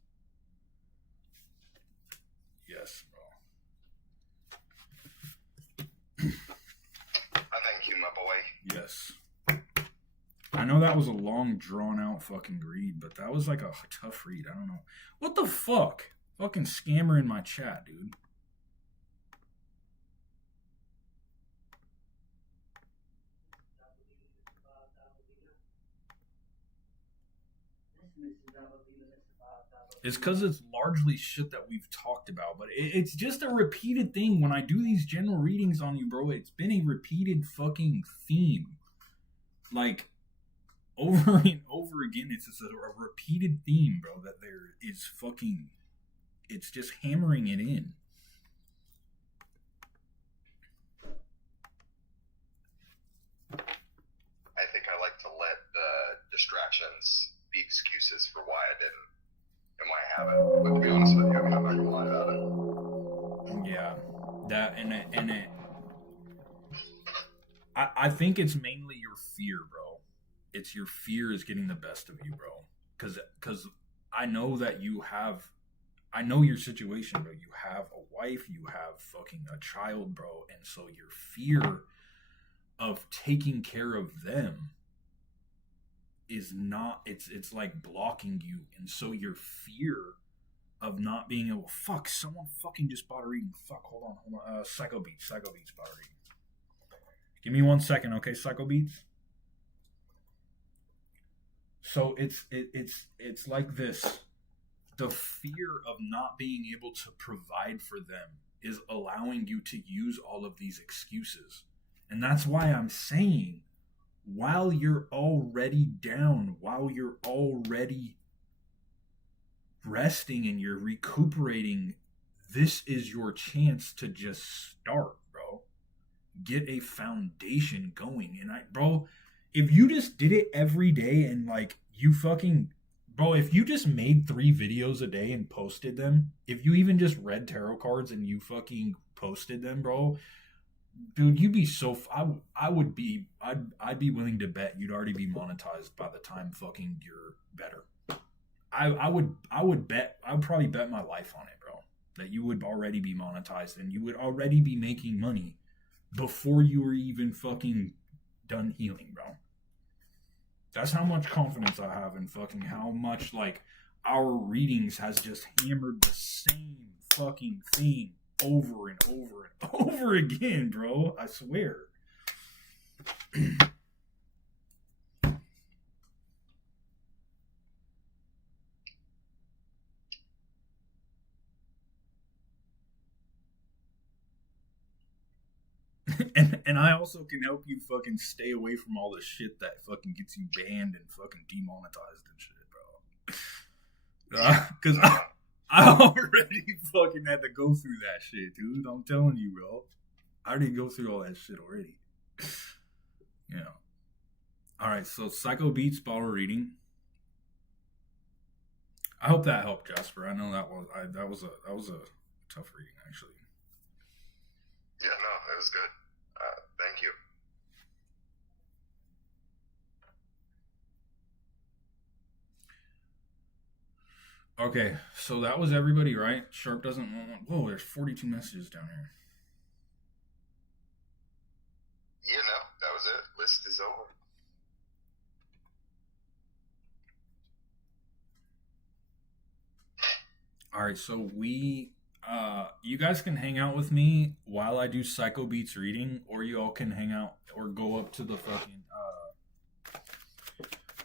Yes, bro. I thank you, my boy. Yes. I know that was a long, drawn out fucking read, but that was like a tough read. I don't know. What the fuck? Fucking scammer in my chat, dude. It's because it's largely shit that we've talked about, but it's just a repeated thing. When I do these general readings on you, bro, it's been a repeated fucking theme. Like, over and over again, it's just a repeated theme, bro, that there is fucking. It's just hammering it in. I think I like to let the distractions be excuses for why I didn't and why I haven't. But to be honest with you, I mean, I'm not gonna lie about it. Yeah, that and it. I think it's mainly your fear, bro. It's your fear is getting the best of you, bro. Because I know that you have. I know your situation, bro. You have a wife, you have fucking a child, bro, and so your fear of taking care of them is not. It's like blocking you, and so your fear of not being able. Fuck! Someone fucking just bought a reading. Fuck! Hold on. Psycho Beats bought a reading. Give me 1 second, okay, Psycho Beats? So it's like this. The fear of not being able to provide for them is allowing you to use all of these excuses. And that's why I'm saying, while you're already down, while you're already resting and you're recuperating, this is your chance to just start, bro. Get a foundation going. And bro, if you just did it every day and like you fucking, bro, if you just made 3 videos a day and posted them, if you even just read tarot cards and you fucking posted them, bro, dude, you'd be so, I'd be willing to bet you'd already be monetized by the time fucking you're better. I would probably bet my life on it, bro, that you would already be monetized and you would already be making money before you were even fucking done healing, bro. That's how much confidence I have in fucking how much like our readings has just hammered the same fucking thing over and over and over again, bro. I swear. And I also can help you fucking stay away from all the shit that fucking gets you banned and fucking demonetized and shit, bro. Because I already fucking had to go through that shit, dude. I'm telling you, bro. I already go through all that shit already. You know. All right, so Psycho Beats bottle reading. I hope that helped, Jasper. I know that was a tough reading, actually. Yeah, no, it was good. Thank you. Okay, so that was everybody, right? Sharp doesn't want. Whoa, there's 42 messages down here. Yeah, no, that was it. List is over. All right, so you guys can hang out with me while I do Psycho Beats reading, or you all can hang out or go up to the fucking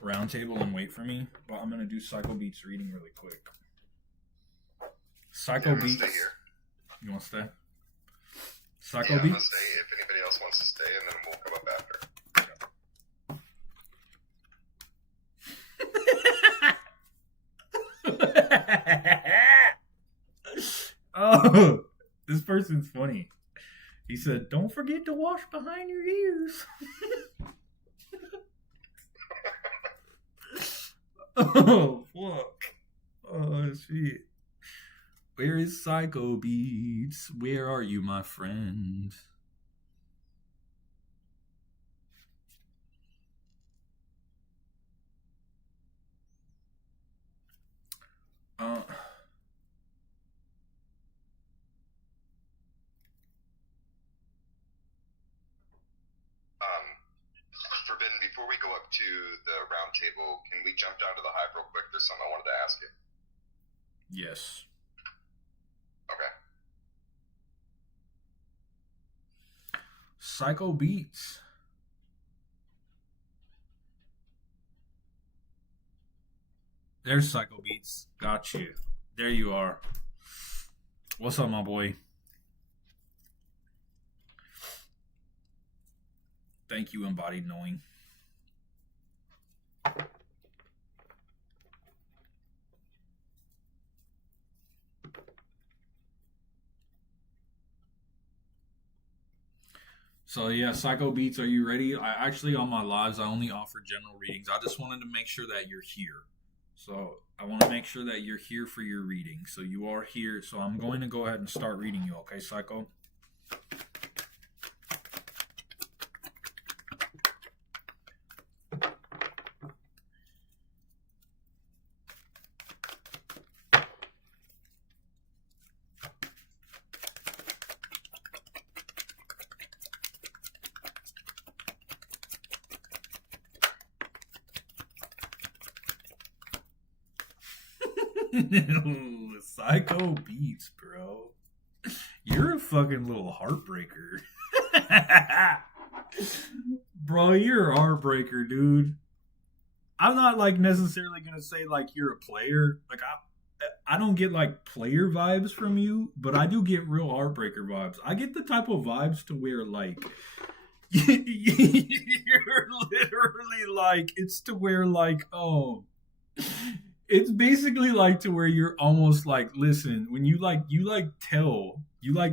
round table and wait for me. But I'm gonna do Psycho Beats reading really quick. Psycho Beats. Stay here. You want to stay? Psycho Beats. Beats. I'm gonna stay if anybody else wants to stay, and then we'll come up after. Oh, this person's funny. He said, "Don't forget to wash behind your ears." Oh, fuck. Oh, shit. Where is Psycho Beats? Where are you, my friend? before we go up to the round table, can we jump down to the hive real quick? There's something I wanted to ask you. Yes. Okay. Psycho Beats. There's Psycho Beats. Got you. There you are. What's up, my boy? Thank you, Embodied Knowing. So yeah, Psycho Beats, are you ready? I actually, on my lives, I only offer general readings. I just wanted to make sure that you're here. So I want to make sure that you're here for your reading. So you are here. So I'm going to go ahead and start reading you, okay, Psycho? Psycho Beats, bro. You're a fucking little heartbreaker. Bro, you're a heartbreaker, dude. I'm not like necessarily gonna say like you're a player. Like I don't get like player vibes from you, but I do get real heartbreaker vibes. I get the type of vibes to where like you're literally like, it's to where like, oh, it's basically like to where you're almost like, listen, when you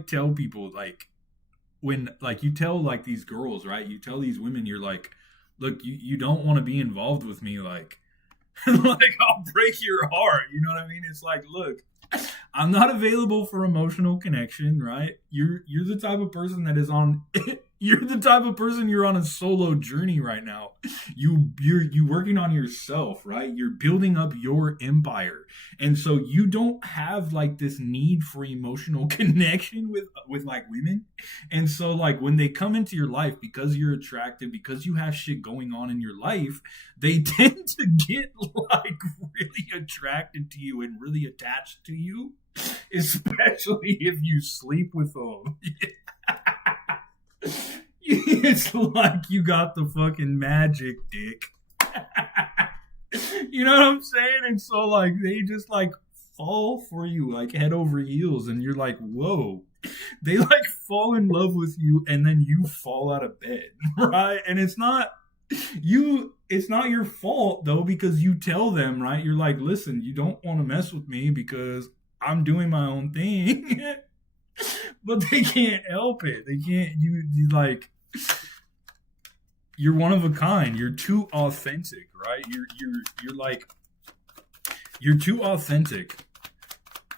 tell people like, when like you tell like these girls, right? You tell these women, you're like, look, you don't want to be involved with me, like like I'll break your heart. You know what I mean? It's like, look, I'm not available for emotional connection, right? You're the type of person that is on you're the type of person, you're on a solo journey right now. You're working on yourself, right? You're building up your empire. And so you don't have like this need for emotional connection with like women. And so like when they come into your life, because you're attractive, because you have shit going on in your life, they tend to get like really attracted to you and really attached to you, especially if you sleep with them. It's like you got the fucking magic dick. You know what I'm saying? And so like they just like fall for you like head over heels, and you're like, whoa. They like fall in love with you, and then you fall out of bed, right? And it's not your fault though, because you tell them, right? You're like, listen, you don't want to mess with me because I'm doing my own thing. But they can't help it. They can't. You like. You're one of a kind. You're too authentic, right? You're like. You're too authentic,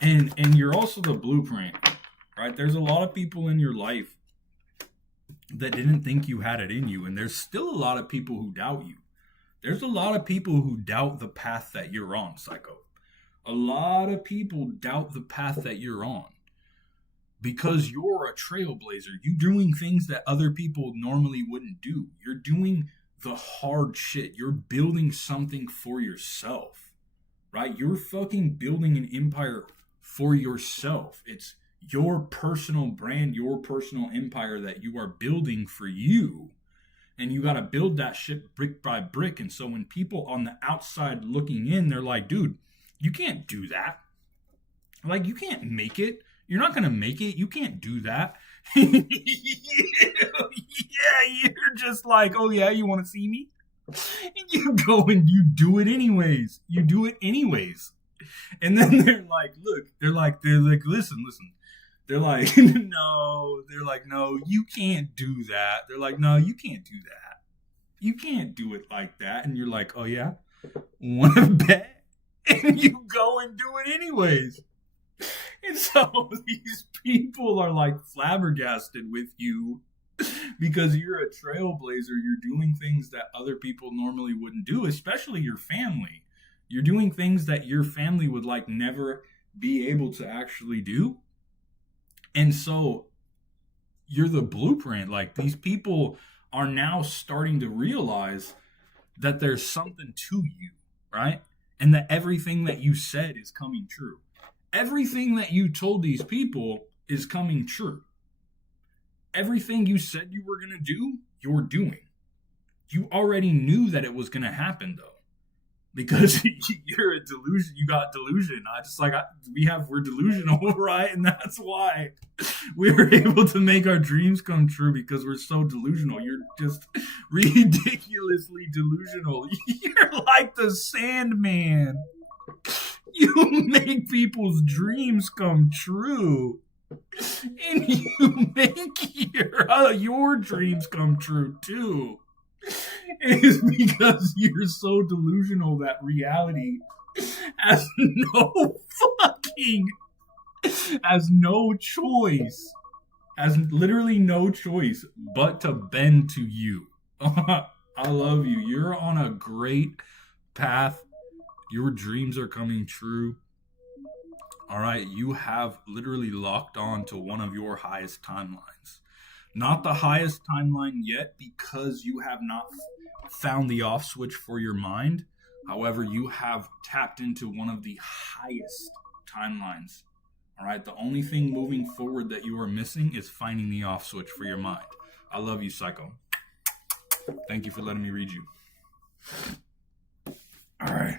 and you're also the blueprint, right? There's a lot of people in your life that didn't think you had it in you, and there's still a lot of people who doubt you. There's a lot of people who doubt the path that you're on, Psycho. A lot of people doubt the path that you're on. Because you're a trailblazer. You're doing things that other people normally wouldn't do. You're doing the hard shit. You're building something for yourself, right? You're fucking building an empire for yourself. It's your personal brand, your personal empire that you are building for you. And you got to build that shit brick by brick. And so when people on the outside looking in, they're like, dude, you can't do that. Like, you can't make it. You're not going to make it. You can't do that. Yeah, you're just like, oh yeah, you want to see me? And you go and you do it anyways. You do it anyways. And then they're like, look, they're like, listen. They're like, no. They're like, no, you can't do that. They're like, no, you can't do that. You can't do it like that. And you're like, oh yeah? Want to bet? And you go and do it anyways. And so these people are like flabbergasted with you because you're a trailblazer. You're doing things that other people normally wouldn't do, especially your family. You're doing things that your family would like never be able to actually do. And so you're the blueprint. Like, these people are now starting to realize that there's something to you, right? And that everything that you said is coming true. Everything that you told these people is coming true. Everything you said you were going to do, you're doing. You already knew that it was going to happen, though, because you're a delusion. You got delusion. We're delusional, right? And that's why we were able to make our dreams come true, because we're so delusional. You're just ridiculously delusional. You're like the Sandman. You make people's dreams come true, and you make your dreams come true too. It's because you're so delusional that reality has no choice, has literally no choice but to bend to you. I love you. You're on a great path. Your dreams are coming true. All right, you have literally locked on to one of your highest timelines. Not the highest timeline yet, because you have not found the off switch for your mind. However, you have tapped into one of the highest timelines. All right, the only thing moving forward that you are missing is finding the off switch for your mind. I love you, Psycho. Thank you for letting me read you. All right.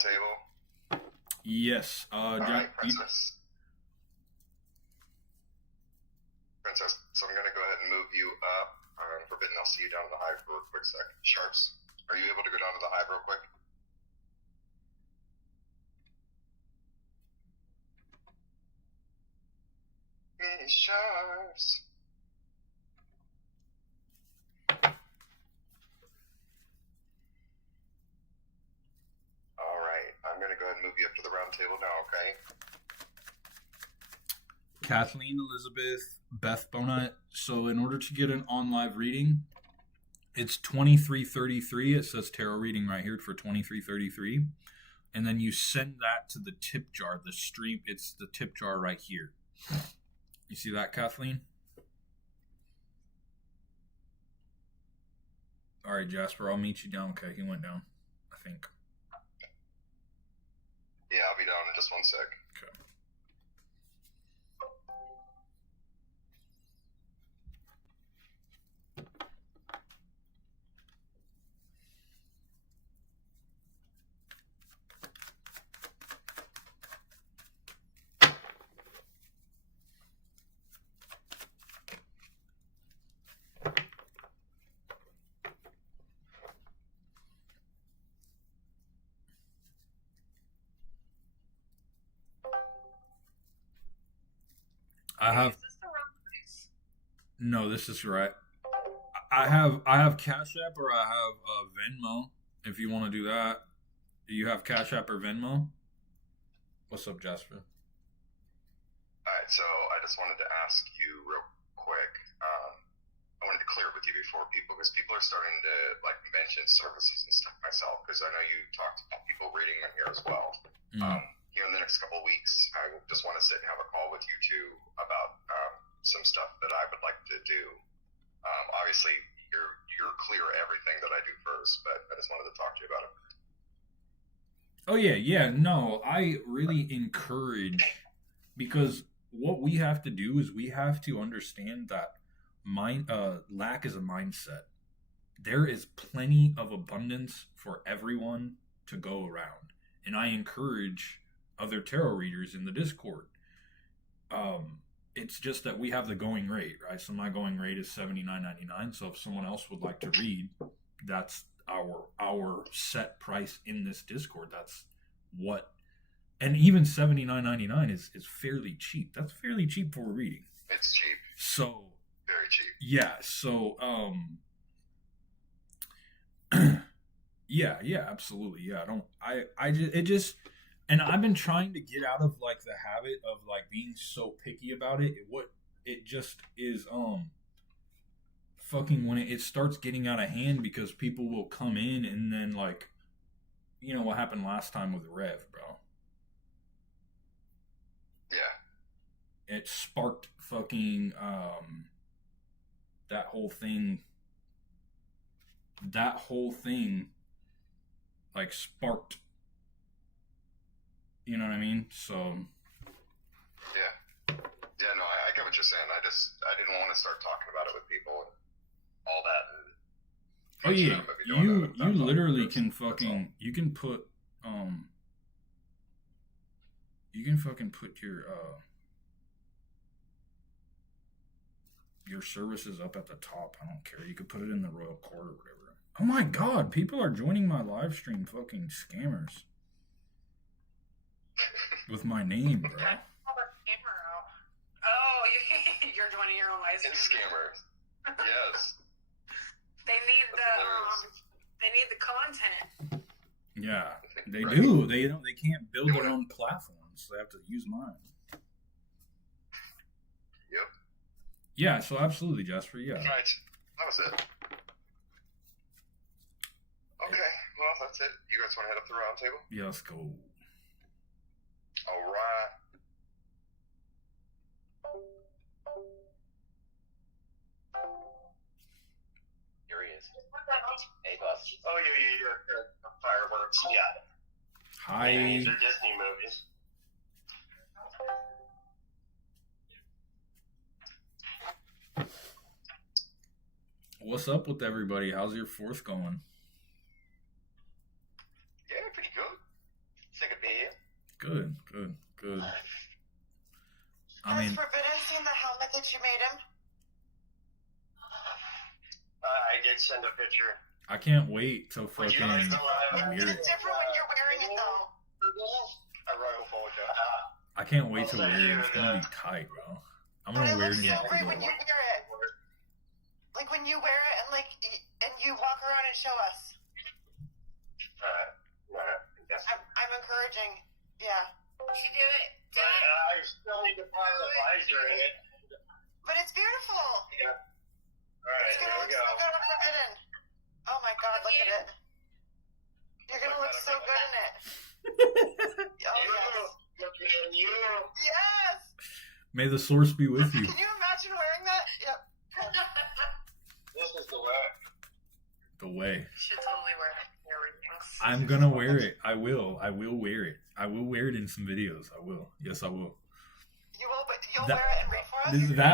Table? Yes. All right, Princess. Princess, so I'm going to go ahead and move you up. Forbidden, I'll see you down in the hive for a quick second. Sharps, are you able to go down to the hive real quick? Miss Sharps. I'm going to go ahead and move you up to the round table now, okay? Kathleen Elizabeth Beth Bonut. So in order to get an on live reading, it's 2333. It says tarot reading right here for 2333. And then you send that to the tip jar, the stream. It's the tip jar right here. You see that, Kathleen? All right, Jasper, I'll meet you down. Okay, he went down, I think. Yeah, I'll be down in just one sec. Okay. Is this the wrong place? No, this is right. I have Cash App, or I have Venmo. If you want to do that, do you have Cash App or Venmo? What's up, Jasper? All right, so I just wanted to ask you real quick. I wanted to clear it with you before people, because people are starting to mention services and stuff myself, because I know you talked about people reading on here as well. Here in the next couple of weeks, I just want to sit and have a call with you too about some stuff that I would like to do. Obviously, you're clear everything that I do first, but I just wanted to talk to you about it. Oh yeah. No, I really encourage, because what we have to do is we have to understand that lack is a mindset. There is plenty of abundance for everyone to go around, and I encourage other tarot readers in the Discord. It's just that we have the going rate, right? So my going rate is $79.99. So if someone else would like to read, that's our set price in this Discord. That's what, and even $79.99 is fairly cheap. That's fairly cheap for a reading. It's cheap. So very cheap. Yeah. So yeah, absolutely. Yeah, and I've been trying to get out of the habit of being so picky about it. It just is fucking when it starts getting out of hand, because people will come in and then what happened last time with Rev, bro. it sparked fucking that whole thing like sparked, you know what I mean? So yeah, no, I get what you're saying. I didn't want to start talking about it with people and all that. And oh yeah, you literally can fucking you can put your services up at the top. I don't care. You could put it in the Royal Court or whatever. Oh my god, people are joining my live stream, fucking scammers. With my name, bro. Oh, you're joining your own live stream. Scammers. Yes. They need the content. Yeah, they Right. do. They can't build their own platforms. They have to use mine. Yep. Yeah, so absolutely, Jasper. Yeah. Right. That was it. Okay. Well, that's it. You guys want to head up the round table? Yeah, let's go. All right. Here he is. Hey, boss. Oh, yeah. Fireworks. Yeah. Hi. These are Disney movies. What's up with everybody? How's your 4th going? Yeah, pretty good. Sick of being. Good. I Has mean, Forbidden seen the helmet that you made him? I did send a picture. I can't wait till Would fucking you like to wear It's it. different when you're wearing it, though. A Royal Folger. I can't wait to wear it. It's gonna be tight, bro. I'm But gonna it wear looks it in so great when the you wear it. Like when you wear it and you walk around and show us. I'm encouraging. Yeah. You should do it. But I still need to put the visor in it. But it's beautiful. Yeah. Alright, It's there gonna we look go. so good on Forbidden. Oh my god, look at it. You're gonna look so good in it. Oh yes. Looking at you. Yes! May the source be with you. Can you imagine wearing that? Yep. This is the way. The way. You should totally wear earrings. I'm gonna wear it. I will wear it. I will wear it in some videos. I will. Yes, I will. You will, but you'll That- wear it and read for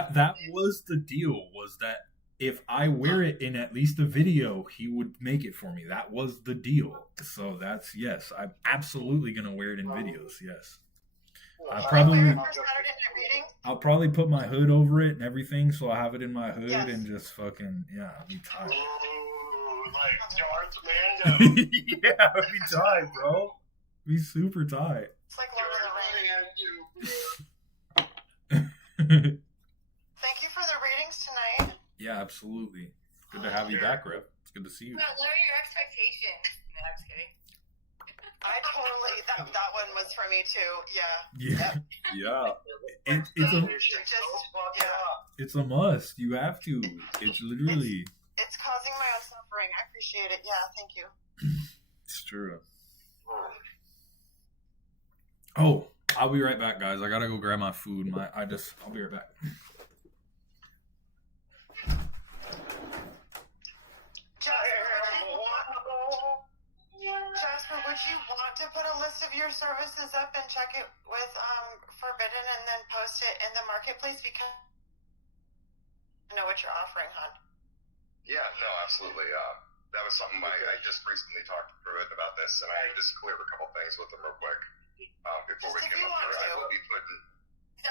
us? That was the deal, was that if I wear it in at least a video, he would make it for me. That was the deal. So that's, yes, I'm absolutely gonna wear it in videos. Yes. I Will probably- you wear it for Saturday night reading? I'll probably put my hood over it and everything, so I have it in my hood Yes. and just fucking, yeah, I'll be tight. Ooh, like Darth Mando. Yeah, I'll be tight, bro. Be super tight. It's like Lord of the Rings. Yeah, Thank you for the readings tonight. absolutely. Good to have you back, Rip. It's good to see you. Well, lower your expectations. No, I'm just kidding. I totally that one was for me too. Yeah. Yeah, yeah. It's Yeah. it's a must. You have to. It's literally. It's causing my own suffering. I appreciate it. Yeah, thank you. It's true. Oh, I'll be right back, guys. I gotta go grab my food. I'll be right back. Jasper, would you want to put a list of your services up and check it with Forbidden and then post it in the marketplace because I know what you're offering, hon. Yeah, no, absolutely. That was something I just recently talked to Pruitt about this, and I just cleared a couple things with him real quick before we Just if came you up want here. I to. will be putting,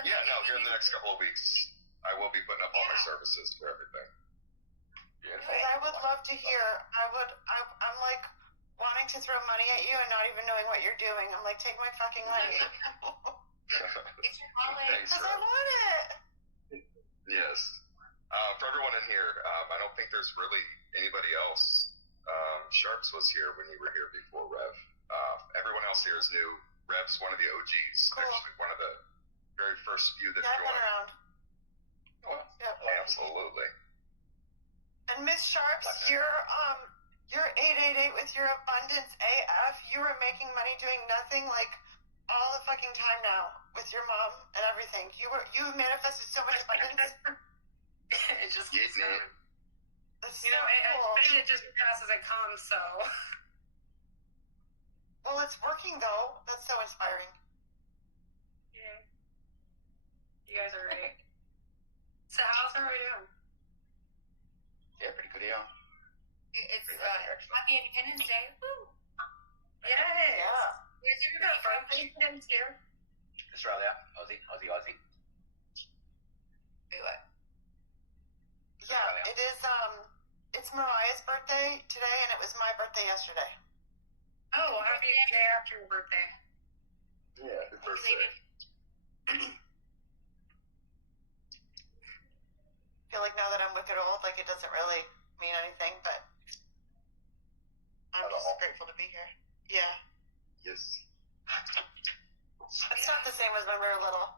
yeah, no, here in the next couple of weeks, I will be putting up all my services for everything. Beautiful. Because I would love to hear. I'm like wanting to throw money at you and not even knowing what you're doing. I'm like, take my fucking money. It's your calling. Thanks, Because I Rev. want it. Yes. For everyone in here, I don't think there's really anybody else. Sharps was here when you were here before, Rev. Everyone else here is new. Rev's one of the OGs. Cool. Actually, one of the very first few that Yeah, I've been joined. around. Oh, Yep. absolutely. And Miss Sharps, you're 888 with your abundance AF. You were making money doing nothing. Like all the fucking time now with your mom and everything. You manifested so much abundance. It just keeps Getting it. coming. That's You so know, cool. and it just passes and comes, so. Well, it's working though. That's so inspiring. Yeah. You guys are great. So how's everybody doing? Yeah, pretty good, yeah. It's Pretty much, actually. Happy Independence Day. Woo! Yay! Yeah. Where's everybody from? Independence here. Australia, Aussie. Wait, what? Yeah, it is. It's Mariah's birthday today, and it was my birthday yesterday. Oh, happy day after your birthday. Yeah, good birthday. I feel like now that I'm wicked old, like it doesn't really mean anything, but I'm Not at just all. grateful to be here. Yeah. Yes. It's not the same as when we were little.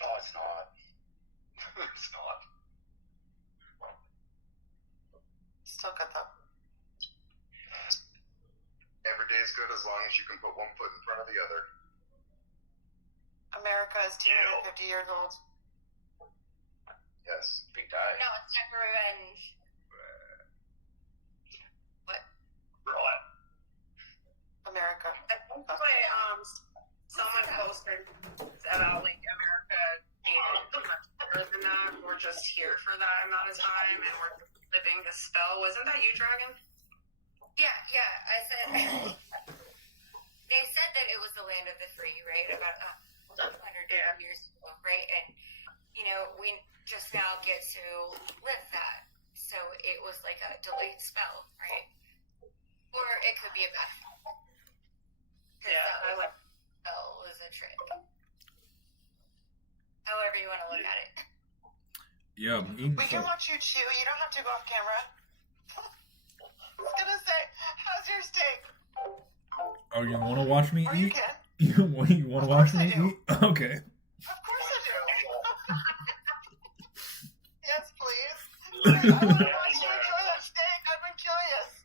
Oh, it's not. It's not. Still good though. Every day is good as long as you can put one foot in front of the other. America is 250 years old. Yes. Big day. No, it's time for revenge. Right. America. I think someone posted about like America being much better than that. We're just here for that amount of time and we're living the spell. Wasn't that you, Dragon? Yeah. I said they said that it was the land of the free, right? About 100 years ago, right? And you know, we just now get to live that. So it was like a delayed spell, right? Or it could be a bad spell. Yeah, I like. Spell was a trick. However you want to look at it. Yeah, I'm eating We can some. watch you chew. You don't have to go off camera. I was gonna say, how's your steak? Oh, you want to watch me Or you eat? can. You want to Of watch course I me do. eat? Okay. Of course I do. Yes, please. I want to watch you enjoy that steak. I've been curious.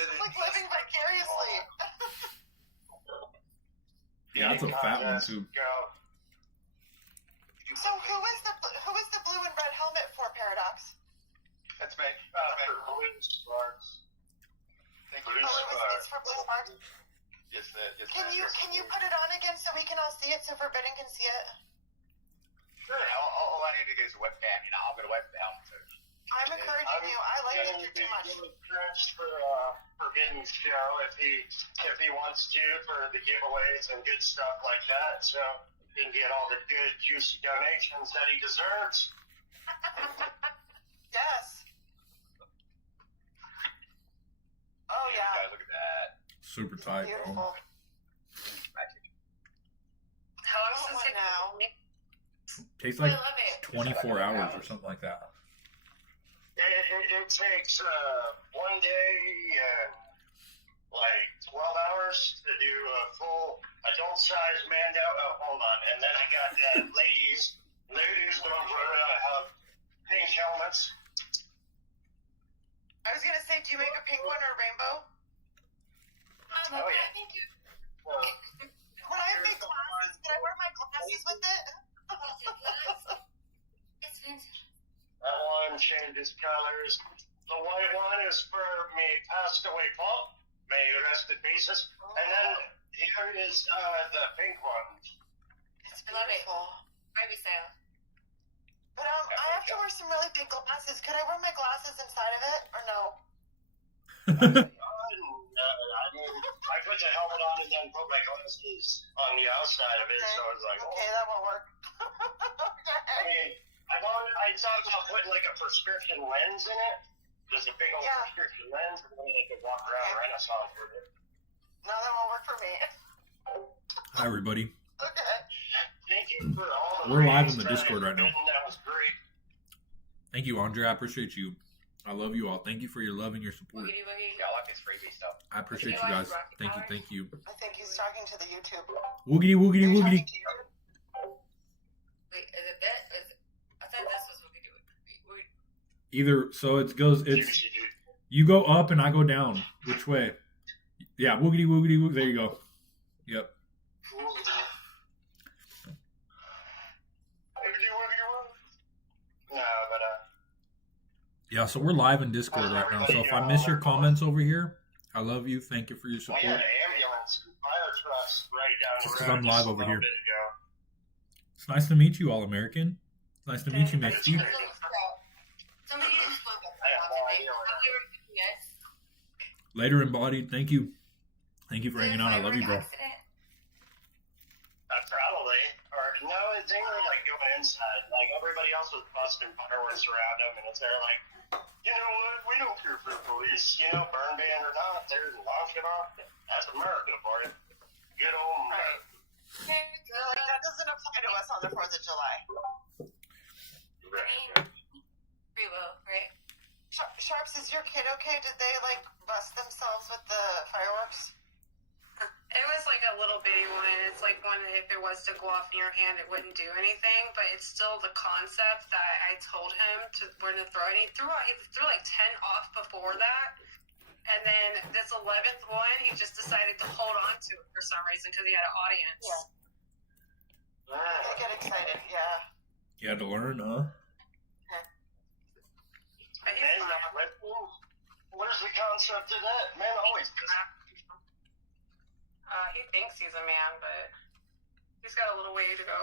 It's like living vicariously. Yeah, that's a fat one too. Go. So who is the blue and red helmet for, Paradox? That's me. Blue Sparks. Thank Blue you. Oh, it's for Blue Sparks. Yes, yes, Can you put it on again so we can all see it, so Forbidden can see it? Sure, all I need to get is a webcam. You know, I'm going to webcam. So. I'm encouraging you. I like Victor too much. For Forbidden Show if he wants to for the giveaways and good stuff like that, so he can get all the good juicy donations that he deserves. Yes. Oh yeah. Guys, look at that. Super tight, bro. Beautiful. Magic. How long I does want it one now. Tastes I like love it. 24 hours or something like that. It takes 1 day and like 12 hours to do a full adult size manned out. Oh, hold on. And then I got ladies don't have pink helmets. I was gonna say, do you make a pink one or a rainbow? Oh, yeah. Thank you. When I have big glasses, can I wear my glasses with it? It's fantastic. That one changes colors. The white one is for me passed away Paul. May he rest in pieces. And then here is the pink one. It's I love it. beautiful. Baby style. But I have to wear some really big glasses. Could I wear my glasses inside of it or no? I mean, I put the helmet on and then put my glasses on the outside of it, so I was like, Okay, oh. that won't work. I mean, I thought about putting like a prescription lens in it. Just a big old Yeah. prescription lens, and then I could walk around Renaissance with it. No, that won't work for me. Hi, everybody. Okay. Thank you for all the We're live ratings on the that Discord right now. That was great. Thank you, Andre. I appreciate you. I love you all. Thank you for your love and your support. Boogity woogie. Yeah, I like this freebie stuff. I appreciate you guys. Thank you, thank you. I think he's talking to the YouTube. Woogity, woogity, You're woogity. talking to you. Wait, is it that? I thought this was boogity woogie. Either so it goes. It's Juicy, dude. you go up and I go down. Which way? Yeah, woogity woogity woog. There you go. Yep. No, but Yeah, so we're live in Discord right now. So if I miss your comments over here, I love you. Thank you for your we support. had an ambulance and fire trucks right down the Just road. 'cause I'm live a over little here. bit ago. It's nice to meet you, All American. Nice to meet you, Misty. Somebody just spoke up I have no about idea today. what How we were doing it. Later embodied. Thank you. Thank you for hanging out. I love you, bro. Probably. Or no, they were like going inside. Like everybody else was busting fireworks around them, and it's there like, you know what? We don't care for the police. You know, burn ban or not, they're launching off. That's America for you. Good old Right. America. They're like, that doesn't apply to us on the 4th of July. Free will, right? Sharps, is your kid okay? Did they like bust themselves with the fireworks? It was like a little bitty one. It's like one that if it was to go off in your hand, it wouldn't do anything. But it's still the concept that I told him to where to throw it. And he threw like 10 off before that. And then this 11th one, he just decided to hold on to it for some reason because he had an audience. Yeah. They get excited, yeah. You had to learn, huh? But he's Man, fine. what is the concept of that? Man always He thinks he's a man, but he's got a little way to go.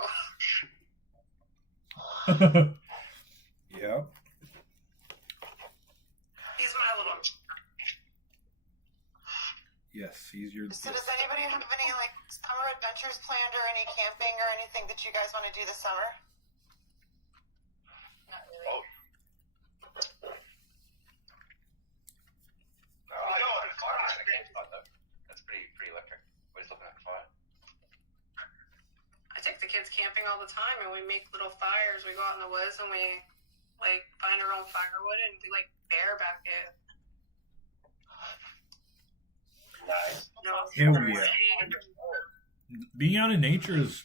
Yeah. He's my little. Yes, he's your. So does anybody have any like summer adventures planned or any camping or anything that you guys want to do this summer? Not really. Oh. That's pretty electric. We're just looking at the fire. I take the kids camping all the time, and we make little fires. We go out in the woods and we like find our own firewood and do like bareback it. Nice. Hell yeah. Being out in nature is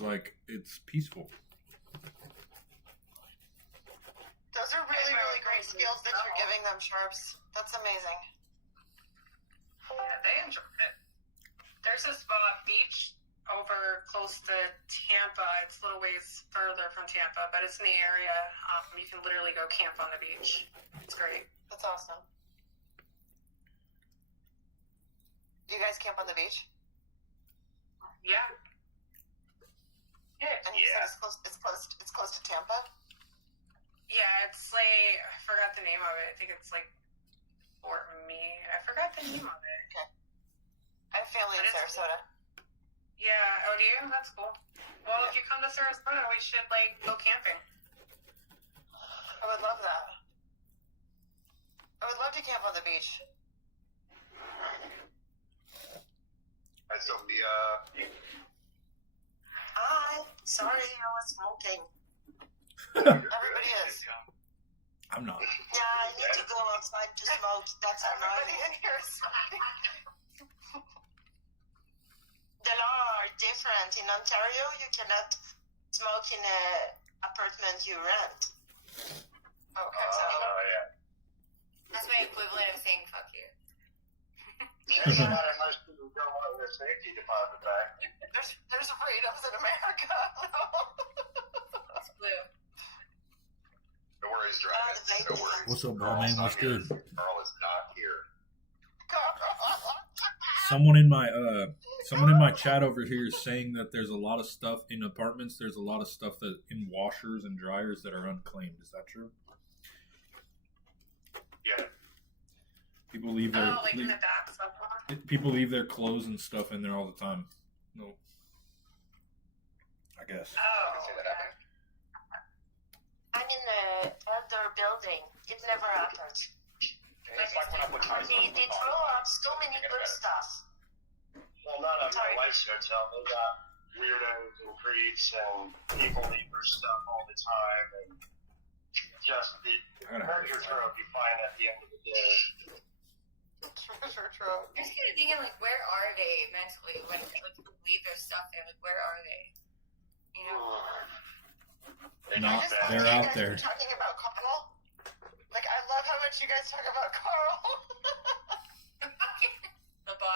like it's peaceful. Those are really, really great skills that you're giving them, Sharps. That's amazing. Yeah, they enjoy it. There's a spot, beach, over close to Tampa. It's a little ways further from Tampa, but it's in the area. You can literally go camp on the beach. It's great. That's awesome. Do you guys camp on the beach? Yeah. And you said it's close to Tampa? Yeah, it's like, I forgot the name of it. I think it's like Fort Meade. I forgot the name of it. I have family in But it's- Sarasota. Yeah, oh, do you? That's cool. Well, if you come to Sarasota, we should like go camping. I would love that. I would love to camp on the beach. Hi, Sophia. Hi. Sorry, I was smoking. Everybody is. I'm not. Yeah, I need to go outside to smoke. That's everybody in here is smoking. The law are different. In Ontario, you cannot smoke in an apartment you rent. Okay, so yeah. That's my equivalent of saying fuck you. There's not unless you go on the safety deposit back. there's freedoms in America. It's blue. No worries, Dragon. No worries. What's up, bro, man? What's good? Carl is not here. Someone in my chat over here is saying that there's a lot of stuff in apartments. There's a lot of stuff that in washers and dryers that are unclaimed. Is that true? Yeah. People leave their Oh, like in the back somewhere. people leave their clothes and stuff in there all the time. No, I guess. Oh, see that okay. I'm in the outdoor building. It never happens. It's like when I put my They throw out so many good stuff. Well, not on Sorry. my wife's hotel. They got weirdos and creeps and people leave their stuff all the time. And just the treasure trove you find at the end of the day. Treasure trove. I'm just kind of thinking, like, where are they mentally when people leave their stuff there? Like, where are they? You know? Not, I just they're thought you out guys there. were talking about Carl. Like, I love how much you guys talk about Carl. The boss.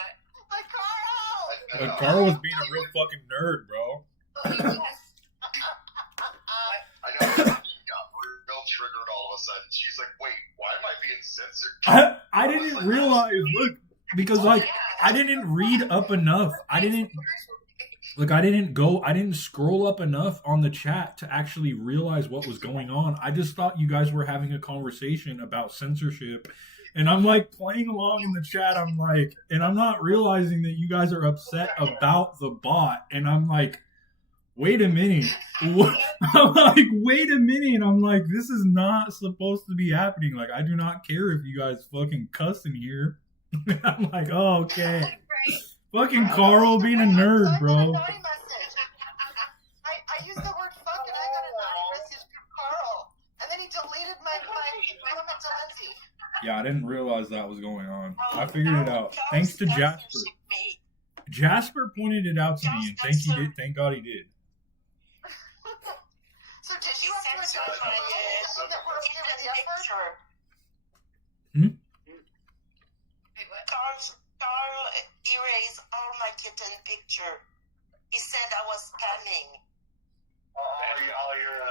But Carl was being a real fucking nerd, bro. But he was. I know she got real triggered all of a sudden. She's like, "Wait, why am I being censored?" I didn't realize. Look, because like I didn't read up enough. I didn't scroll up enough on the chat to actually realize what was going on. I just thought you guys were having a conversation about censorship. And I'm like playing along in the chat. I'm like, and I'm not realizing that you guys are upset about the bot. And I'm like, wait a minute. I'm like, wait a minute. I'm like, this is not supposed to be happening. Like, I do not care if you guys fucking cuss in here. I'm like, oh, okay. Right? Fucking Carl being a nerd, bro. I used the word fuck and I got a naughty message from Carl. And then he deleted my comment to Lindsay. Yeah, I didn't realize that was going on. I figured it out. Thanks to Jasper. Jasper pointed it out to me, and thank God he did. So did you have to adjust that we're okay with the effort? Wait, what? Carl erased all my kitten picture. He said I was spamming. All your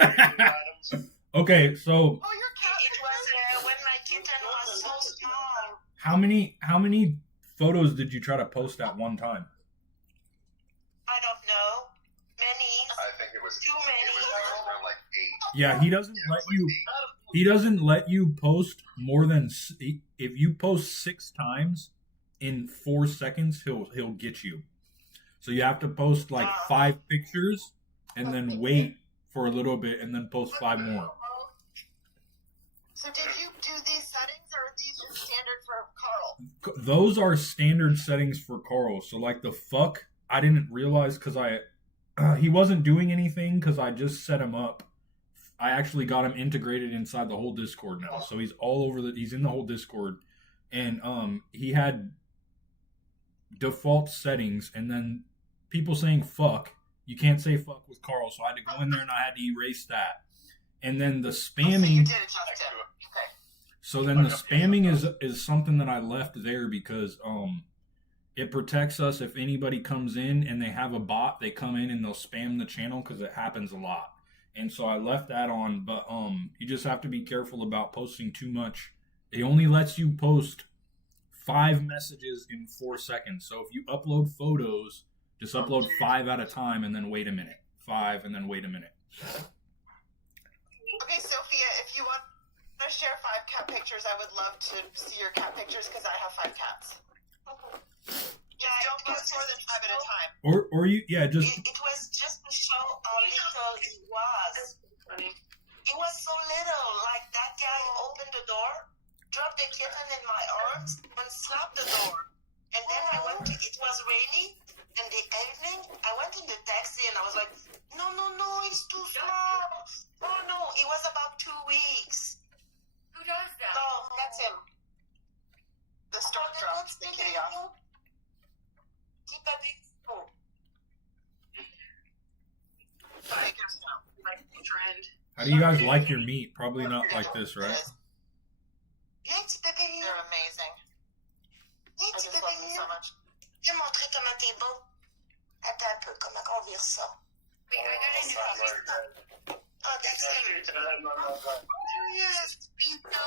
items. Okay, so Oh, your cat. It was when my kitten was so small. how many photos did you try to post at one time? I don't know. Many. I think it was Too many. It was around like 8. Yeah, he doesn't let you post more than if you post 6 times in 4 seconds, he'll get you. So you have to post like 5 pictures and then wait for a little bit and then post 5 more. So did you do these settings or are these just standard for Carl? Those are standard settings for Carl. So like the fuck, I didn't realize because he wasn't doing anything because I just set him up. I actually got him integrated inside the whole Discord now, so he's all over he's in the whole Discord, and he had default settings, and then people saying fuck. You can't say fuck with Carl, so I had to go in there and I had to erase that, and then the spamming. So you did adjust it. Okay. So then the spamming is something that I left there because it protects us if anybody comes in and they have a bot, they come in and they'll spam the channel because it happens a lot. And so I left that on, but you just have to be careful about posting too much. It only lets you post 5 messages in 4 seconds. So if you upload photos, just upload 5 at a time and then wait a minute. 5 and then wait a minute. Okay, Sophia, if you want to share 5 cat pictures, I would love to see your cat pictures because I have 5 cats. Yeah, Don't post more than 5 at a time. Or you, yeah, just It was just to show how little it was. Funny. It was so little. Like that guy opened the door, dropped the kitten in my arms, and slapped the door. And then it was raining in the evening. I went in the taxi and I was like, no, it's too small. Oh no, it was about 2 weeks. Who does that? So That's him. The storm dropped the kitty off. Keep a big spoon. I guess so. Like trend. how do you guys like your meat? Probably not like this, right? Viens, petit bébé. They're amazing. Viens, I petit just love them bébé. so much. Je vais montrer comment t'es beau. Attends un peu, comment on vire ça. Wait, I got a new topic. Oh, that's him. There he is. Pito.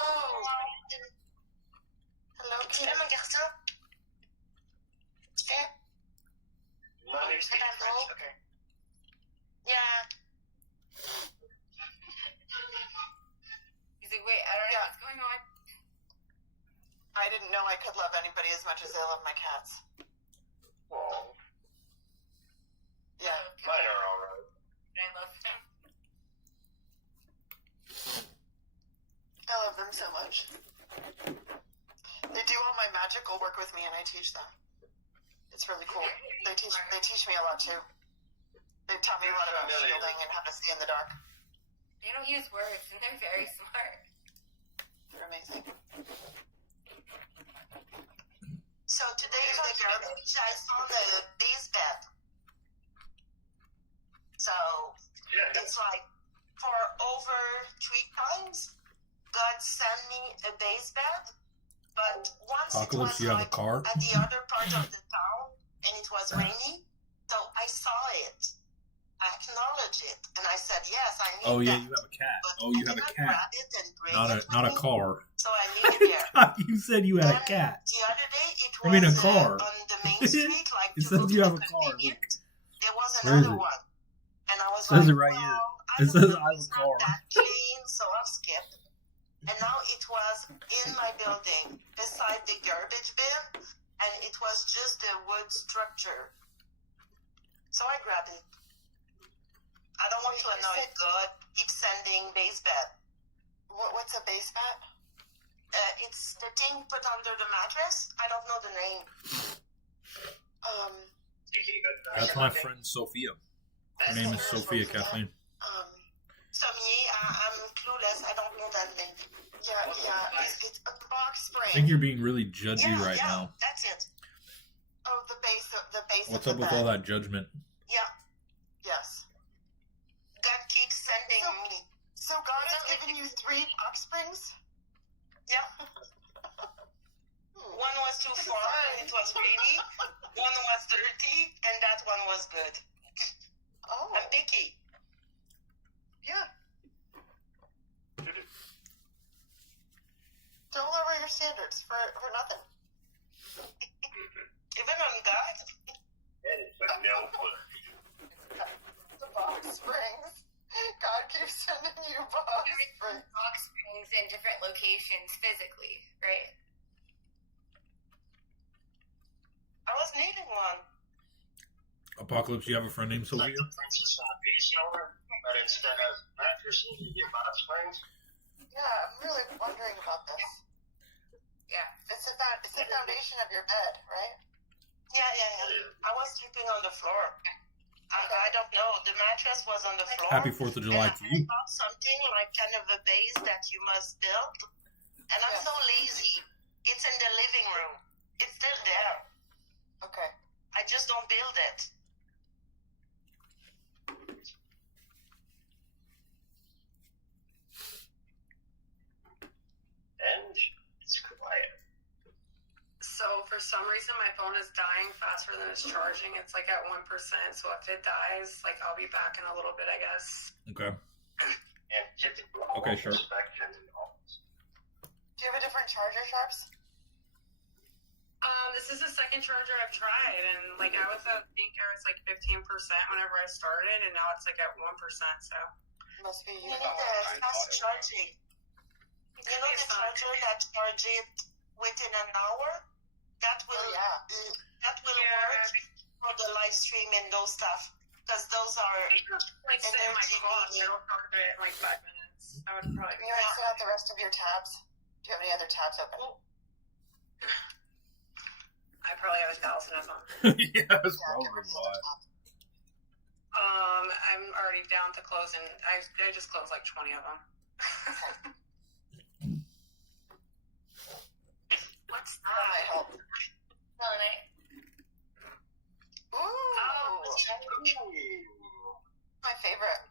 Hello, Tu fais mon garçon? Tu fais? Okay. Yeah. He's like, wait, I don't know what's going on. I didn't know I could love anybody as much as I love my cats. Well, Yeah. mine are alright. I love him. I love them so much. They do all my magical work with me and I teach them. It's really cool. They teach me a lot too. They taught me a lot about shielding and how to see in the dark. They don't use words, and they're very smart. They're amazing. So today is the garbage. I saw the base bed. So Yeah. it's like for over 3 times, God sent me a base bed. But once Apocalypse, it was you have a like car? at the other part of the town, Oh yeah, that. you have a cat. But Oh, you I have a cannot cat, grab it and bring not it a with me, car. so I leave it there. You said you had a cat. The other day, it I mean, a was car. on the main street, like It to says go you to have the a car. convenient. There was Where is another it? one, and I was It says like, it right here. well, I It don't says know, I have it's a not car. that clean, so I'll skip. And now it was in my building, beside the garbage bin, and it was just a wood structure. So I grabbed it. I don't want to annoy God. Keep sending base bet. What's a base bat? It's the thing put under the mattress. I don't know the name. That's my friend Sophia. Her name is Sophia Kathleen. I'm clueless. I don't know that name. Yeah. It's a box spring. I think you're being really judgy right now. That's it. Oh, the base What's of up the with bed. all that judgment? Yeah. Yes. God keeps sending me. So God has given you 3 box springs? Yeah. One was too far and it was rainy. One was dirty and that one was good. Oh. I'm picky. Yeah. Don't lower your standards for nothing. Even on God. The box springs. God keeps sending you box springs. Box springs in different locations physically, right? I was needing one. Apocalypse, you have a friend named Like Sophia? the Princess and the Peace Owner, but instead of mattresses, you get box springs. Yeah, I'm really wondering about this. Yeah. It's the foundation of your bed, right? Yeah. I was sleeping on the floor. I don't know. The mattress was on the floor. Happy 4th of July to I you. found something like kind of a base that you must build. And I'm so lazy. It's in the living room. It's still there. Okay. I just don't build it. And it's quiet. So for some reason my phone is dying faster than it's charging. It's like at 1%. So if it dies, like I'll be back in a little bit, I guess. Okay. And get the Okay, sure. inspection and all this. Do you have a different charger, Sharps? This is the second charger I've tried, and like I think I was like 15% whenever I started, and now it's like at 1%. So Must be You you. need the fast charging. You know the charger that charges it within an hour? That will that will work for the live stream and those stuff. Because those are like sit in my energy car, needing. it'll charge it in like 5 minutes. I would probably Can be you exit out the rest of your tabs? Do you have any other tabs open? I probably have 1,000 of them. Yeah, that's Yeah, probably get rid of the why. other tabs. I'm already down to closing. I just closed like 20 of them. What's That might that? help. Selenite. Ooh. My favorite.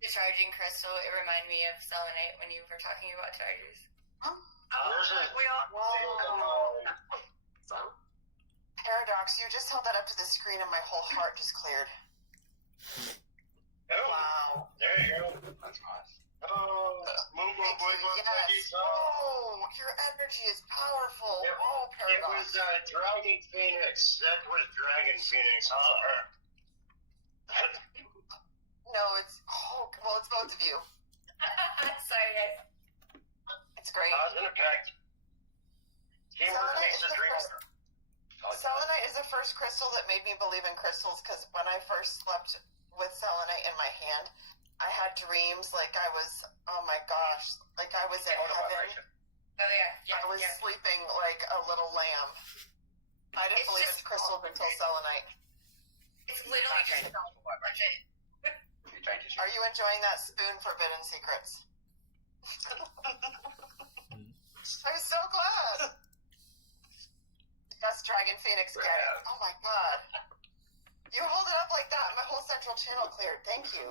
The charging crystal, it reminded me of selenite when you were talking about chargers. Oh, Where's it? we all. Whoa. So, Paradox, you just held that up to the screen and my whole heart just cleared. Oh, Wow. there you go. That's nice. Oh, move on, boy, Yes. Oh, your energy is powerful. It- Oh, It Paradox. was Dragon Phoenix. That was Dragon Phoenix. Holler. No, it's it's both of you. Sorry, guys. It's great. Positive impact. Teamwork Selenite makes is the the dream first- work. Selenite is the first crystal that made me believe in crystals because when I first slept with selenite in my hand, I had dreams like I was, oh my gosh, like I was in heaven. Oh yeah. I was sleeping like a little lamb. I didn't It's believe in just- crystals until selenite. It's literally just legit. Are you enjoying that spoon forbidden secrets? I'm so glad. Yes, Dragon Phoenix, get it. Oh my god. You hold it up like that, and my whole central channel cleared. Thank you.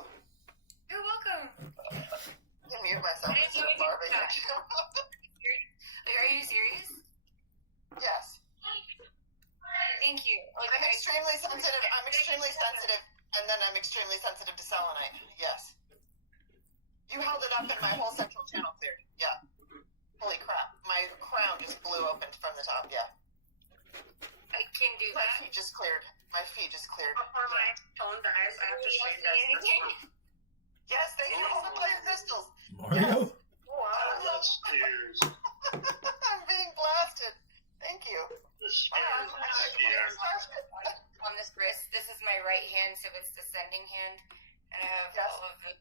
You're welcome. I can mute myself I instead of enjoyed barbing. that. Like, are you serious? Yes. Thank you. Like, I'm extremely sensitive. I'm extremely sensitive, and then I'm extremely sensitive to selenite. Yes. You held it up and my whole central channel cleared. Yeah. Holy crap. My crown just blew open from the top. Yeah. I can do My that. feet just cleared. My feet just cleared. Before my phone dies, I have to show you guys this one. Yes, thank you all for playing crystals. Mario? Wow. The spears. I'm being blasted. Thank you. The spears. The spears. On this wrist, this is my right hand, so it's the sending hand, and I have Yes. all of the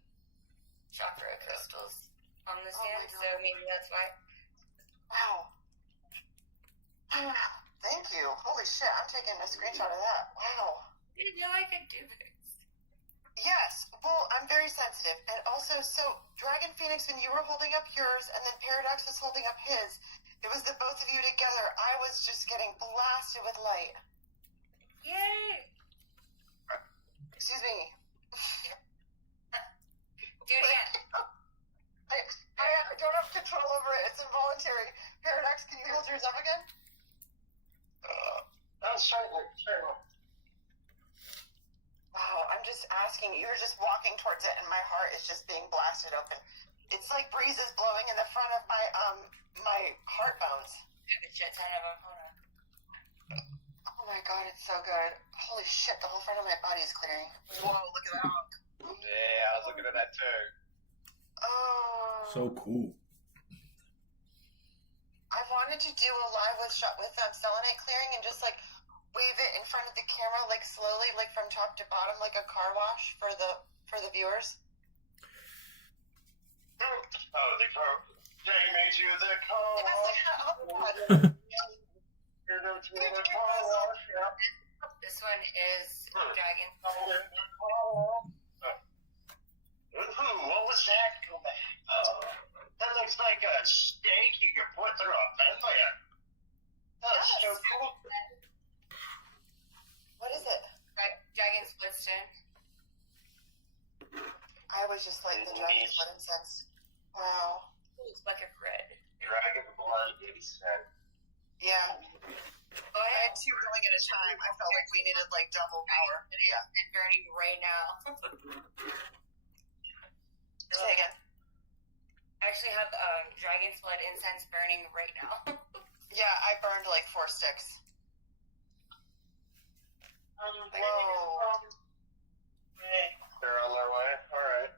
chakra crystals on this Oh my hand, God. so maybe that's why. Wow. Thank you. Holy shit, I'm taking a screenshot of that. Wow. I didn't know I could do this. Yes, well, I'm very sensitive. And also, so Dragon Phoenix, when you were holding up yours and then Paradox was holding up his, it was the both of you together. I was just getting blasted with light. Yay! Excuse me. Do it again. I don't have control over it. It's involuntary. Paradox, can you hold yours up again? Certainly. Wow, I'm just asking. You're just walking towards it, and my heart is just being blasted open. It's like breezes blowing in the front of my heart bones. I have a shit ton of them. Hold on. Oh my god, it's so good. Holy shit, the whole front of my body is clearing. Whoa, look at that hunk. Yeah, I was looking at that too. Oh. So cool. I wanted to do a live with selenite clearing and just like wave it in front of the camera, like slowly, like from top to bottom, like a car wash for the viewers. Oh, the car. Take me to the car. Oh god. You're going to the car wash. Yep. This one is Dragon. Ooh, what was that? Go back. That looks like a steak you can put through a vent. That's so Yes. cool. What is it? Dragon Splitstone. I was just like the dragon's blood incense. Wow. Looks like a red. Dragon blood, he said. Yeah. Oh, I yeah. had two going at a time. I felt like we needed like double power. Yeah. It's burning right now. Say again. I actually have Dragon's Blood incense burning right now. Yeah, I burned like 4 sticks. Whoa. They're on their way. All right.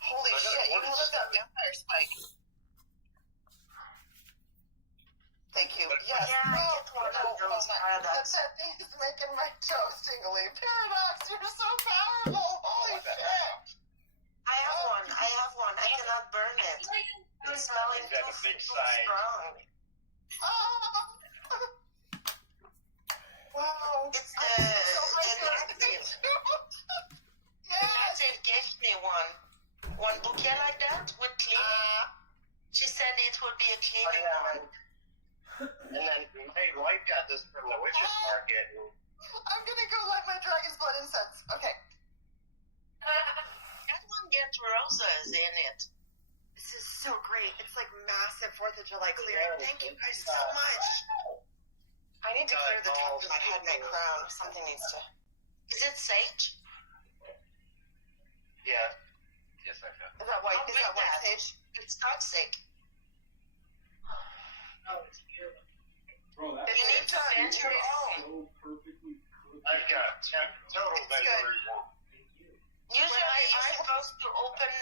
Holy shit, you held up that vampire spike. Thank you. Yes. Yeah, I get one of those Paradox. That thing is making my toes tingly. Paradox, you're so powerful. Holy shit. I have one. I cannot burn it. It's smelling He's got a too big sign. strong. Wow. It's I'm so the Yes. Imagine gave me one bouquet like that with cleaning. She said it would be a cleaning one. And then, hey, White got this from the Witch's Market. I'm gonna go light my dragon's blood incense. Okay. That one gets roses in it. This is so great. It's like massive 4th of July clearing. Thank you guys so much. I need to clear the top of my head, my crown. Something needs to. Is it sage? Yeah. Yes, I can. Is that white? I'll Is that make white that. sage? It's toxic. Bro, that You need to vent your own. so perfectly cooked. I've got 10 total It's good. measures. Usually you're supposed to open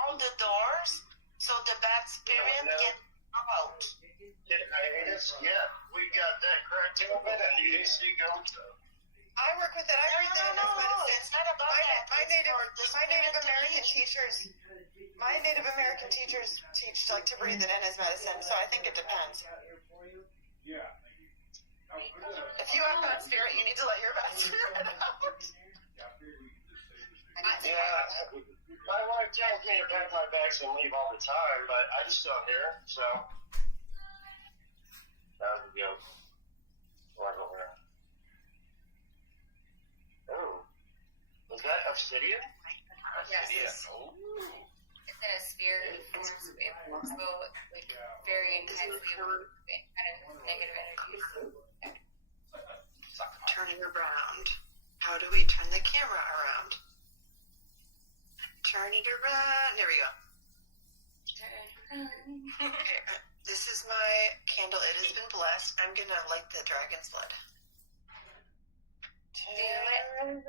all the doors so the bad spirit get out. Yeah, we got that cracked open and the AC goes up. I work with it. I read that in No, medicine. it's not about that. My It's Native for the American spirit to leave. teachers. My Native American teachers teach like to breathe it in as medicine. So I think it depends. Yeah. If you have bad spirit, you need to let your bad spirit out. Yeah. My wife tells me to pack my bags and leave all the time, but I'm still here, so. That was a joke. Right over there. Oh. Was that obsidian? Yes. Oh. It's in a sphere form, so it will like very intensely kind of negative energies. Turning around. How do we turn the camera around? Turning around. There we go. Okay, this is my candle. It has been blessed. I'm gonna light the dragon's blood. it.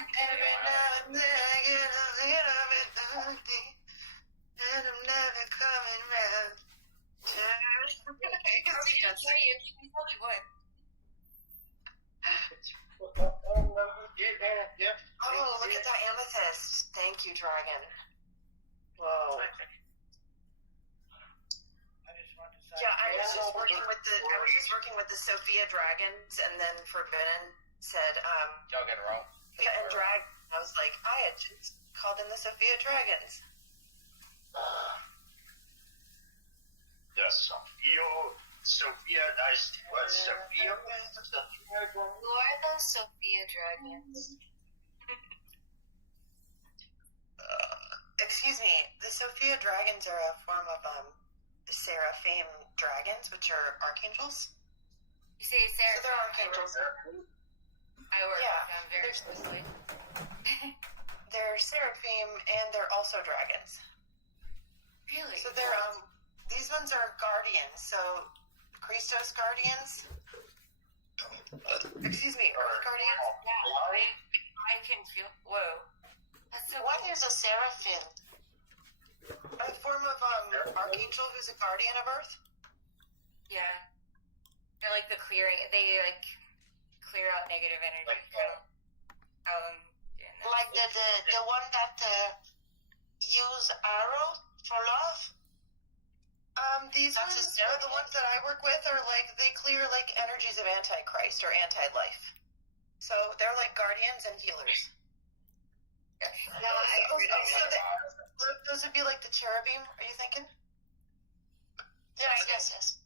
Every now and then I get a little bit lonely, and I'm never coming round. Sorry, you can tell me what. Oh, look at that amethyst. Thank you, dragon. Whoa. Yeah, I was just working with the Sophia dragons, and then Forbidden said, Y'all get it wrong. yeah, and drag. I was like, I had just called in the Sophia dragons. The Sophia, what, Sophia? Who are those Sophia dragons? Excuse me, the Sophia dragons are a form of seraphim dragons, which are archangels. You say So Sarah. they're archangels. I work Yeah, with them very closely. They're seraphim, and they're also dragons. Really? So they're these ones are guardians. So Christos guardians. Excuse me, Earth guardians. Yeah, I can feel. Whoa. That's so What cool. is a seraphim? A form of archangel who's a guardian of Earth. Yeah. They're like the clearing. They like clear out negative energy. Like the one that use arrow for love? These That's ones, a seraphim? the ones that I work with, are like they clear like energies of Antichrist or anti-life. So they're like guardians and healers. Those would be like the cherubim. Are you thinking? Yes.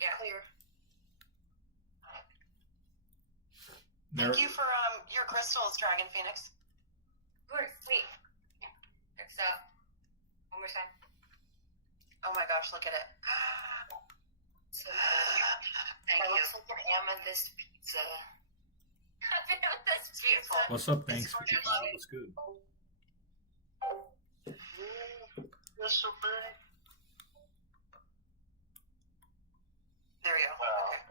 Yeah. Clear. There, Thank you for your crystals, Dragon Phoenix. Of course. Sweet. Next up. One more time. Oh my gosh, look at it. So Thank That you. looks like an amethyst pizza. That's beautiful. what's up? Thanks for keeping up. What's good? That's so pretty. There we go. Wow. Okay.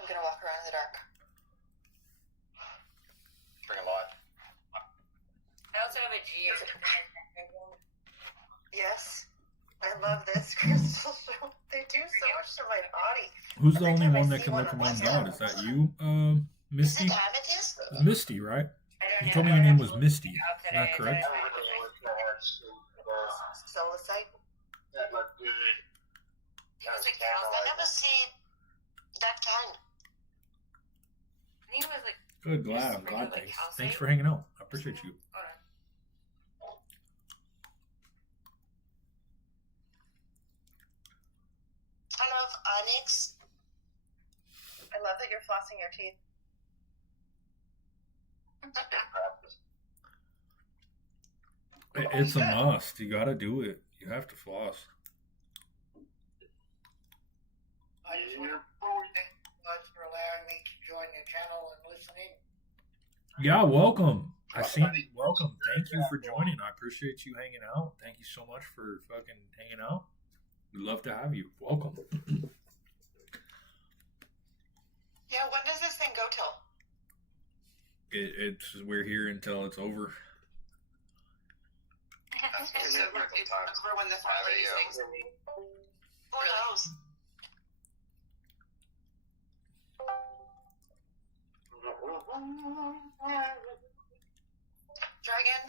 I'm gonna walk around in the dark. Bring a lot. I also have a G. Yes, I love this crystal show. They do so much to my body. Who's the Every only time I one that see can one, recommend I'm God? like, Is that you, Is Misty? it amethyst? Misty, right? I don't You know. told me I your would name have was to look Misty. it up Is that today, correct? but- Solicite. That looked good. He was like I never see that kind. He was like. Good, glad. I'm Are you, glad. like, Thanks. Thanks calcite? for hanging out. I appreciate you. Hold on. I love onyx. I love that you're flossing your teeth. It's a must. You gotta do it. You have to floss. I just want to thank you guys for allowing me to join your channel and listening. Yeah, welcome. I see you. Welcome. Thank you for joining. I appreciate you hanging out. Thank you so much for fucking hanging out. We'd love to have you. Welcome. Yeah, when does this thing go till? We're here until it's over. It's over when the 5 fat lady a.m. sings. Who knows? Dragon,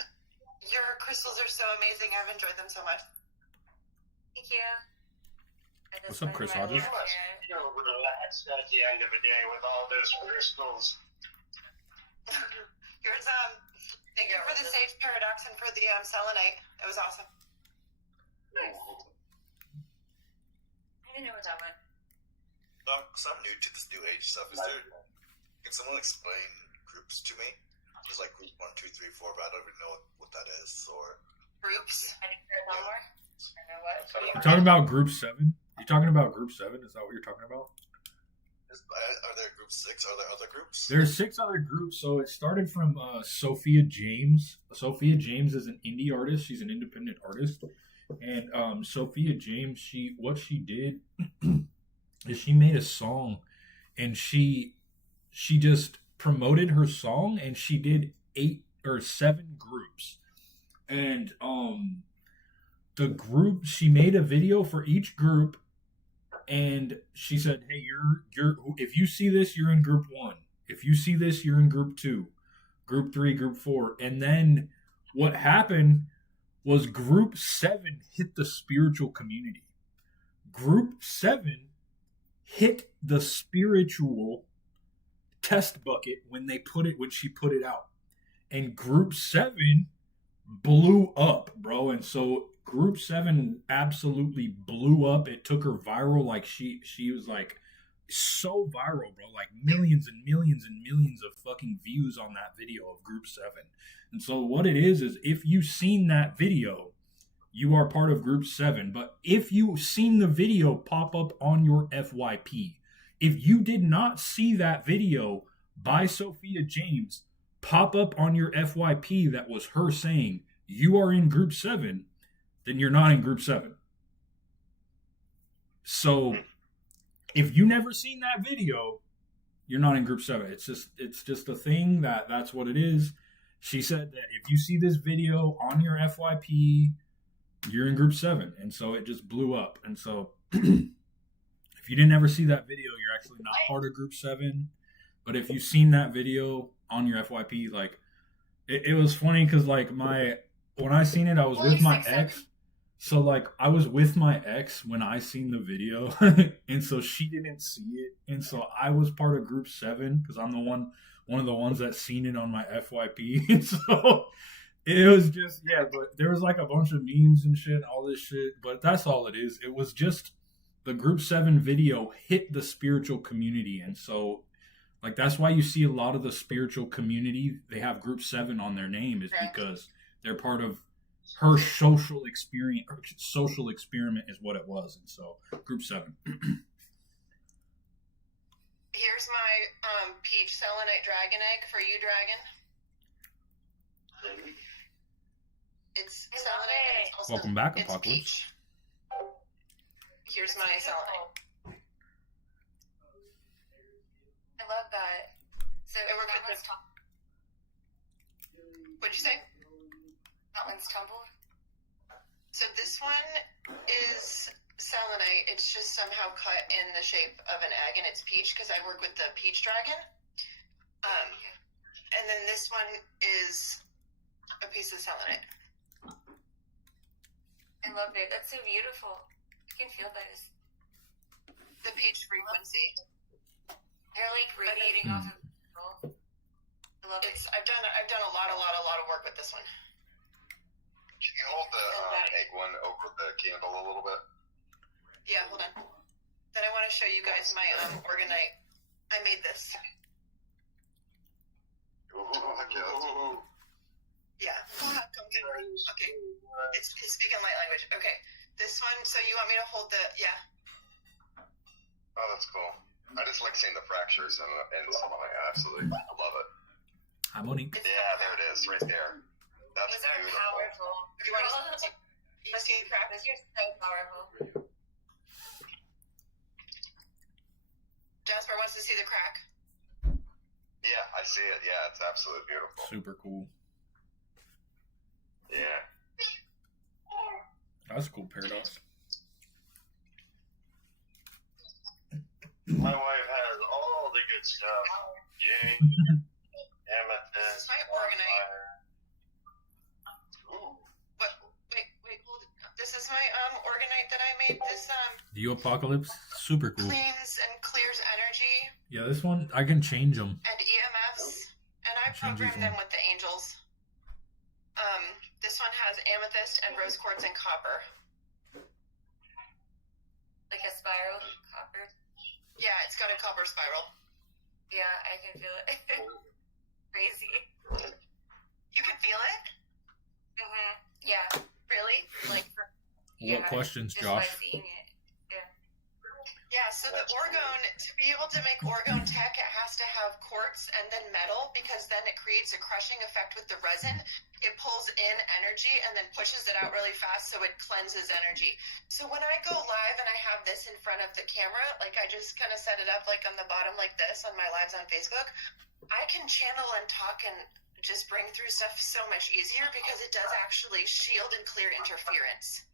your crystals are so amazing. I've enjoyed them so much. Thank you. What's up, Chris Hodges? You must feel relaxed at the end of the day with all those crystals. Yours, thank you for the Sage Paradox and for the selenite. It was awesome. I didn't know what that went. So I'm new to this new age stuff. Can someone explain groups to me? There's like group 1, 2, 3, 4, but I don't even know what that is. Or Groups. I didn't hear that more. I know what. You talking about Group 7? You talking about Group 7? Is that what you're talking about? Are there group 6? Are there other groups? There's 6 other groups. So it started from Sophia James. Sophia James is an indie artist. She's an independent artist. And Sophia James, what she did is she made a song, and she just promoted her song, and she did 8 or 7 groups. And the group, she made a video for each group, and she said, hey, you're if you see this, you're in group 1. If you see this, you're in group 2, group 3, group 4. And then what happened was group 7 hit the spiritual community. Group 7 hit the spiritual test bucket when she put it out. And group 7 blew up, bro. And so group 7 absolutely blew up. It took her viral. Like she was like so viral, bro. Like millions and millions and millions of fucking views on that video of group 7. And so what it is if you've seen that video, you are part of group 7. But if you've seen the video pop up on your FYP, if you did not see that video by Sophia James pop up on your FYP that was her saying you are in group 7, then you're not in group 7. So if you never seen that video, you're not in group 7. It's just a thing that's what it is. She said that if you see this video on your FYP, you're in group 7. And so it just blew up. And so if you didn't ever see that video, you're actually not part of group 7. But if you've seen that video on your FYP, like it was funny because like when I seen it, I was with my ex. So like I was with my ex when I seen the video, and so she didn't see it, and so I was part of group 7 because I'm one of the ones that seen it on my FYP. And so it was just but there was like a bunch of memes and shit, all this shit, but that's all it is. It was just the group 7 video hit the spiritual community, and so like that's why you see a lot of the spiritual community, they have group 7 on their name, is because they're part of her social experience. Her social experiment is what it was. And so group 7. Here's my peach selenite dragon egg for you, dragon. It's selenite. And it's also, Welcome back, it's Apocalypse. peach. Here's my selenite. I love that. So I work with Mountains What'd you say? Tumble? So this one is selenite. It's just somehow cut in the shape of an egg, and it's peach because I work with the peach dragon. And then this one is a piece of selenite. I love it. That's so beautiful. I can feel those. The peach frequency. They're like radiating off of people. I love it. I've done a lot of work with this one. Can you hold the egg one over the candle a little bit? Yeah, hold on. Then I want to show you guys my organite. I made this. Ooh, heck yeah. Yeah. Come get it. Okay. It's speaking light language. Okay. This one. So you want me to hold the? Yeah. Oh, that's cool. I just like seeing the fractures and some of my absolutely love it. Hi, Monique. Yeah, there it is, right there. That's Those are beautiful. powerful. You want to see the crack? Those are so powerful. Jasper wants to see the crack. Yeah, I see it. Yeah, it's absolutely beautiful. Super cool. Yeah. That's a cool paradox. My wife has all the good stuff. Jade, amethyst. This is my organite. Ooh. Wait, hold it. This is my organite that I made. This The Apocalypse, super cool. cleans and clears energy Yeah, this one I can change them. and EMFs, and I Change program these them one. with the angels. This one has amethyst and rose quartz and copper. Like a spiral copper. Yeah, it's got a copper spiral. Yeah, I can feel it. Crazy. You can feel it? Mm-hmm. Yeah. Really? Like. What questions, just Josh? by seeing it. Yeah. Yeah, so the That's orgone, to be able to make orgone tech, it has to have quartz and then metal, because then it creates a crushing effect with the resin. It pulls in energy and then pushes it out really fast, so it cleanses energy. So when I go live and I have this in front of the camera, like I just kind of set it up like on the bottom like this on my lives on Facebook, I can channel and talk and just bring through stuff so much easier because it does actually shield and clear interference.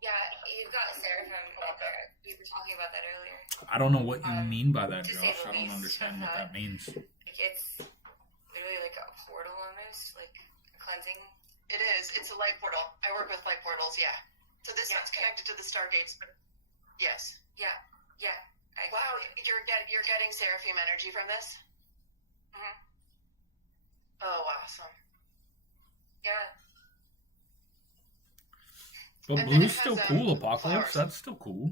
Yeah, you've got Seraphim in there. We were talking about that earlier. I don't know what you mean by that, to say Josh. the I don't least. understand what that means. Like, it's literally like a portal almost, like cleansing. It is. It's a light portal. I work with light portals, yeah. So this Yeah. one's connected to the Stargates. Yes. Yeah. Wow, you're getting Seraphim energy from this? Mhm. Oh, awesome. Yeah. But And then blue's it has, still cool, flowers. Apocalypse. That's still cool.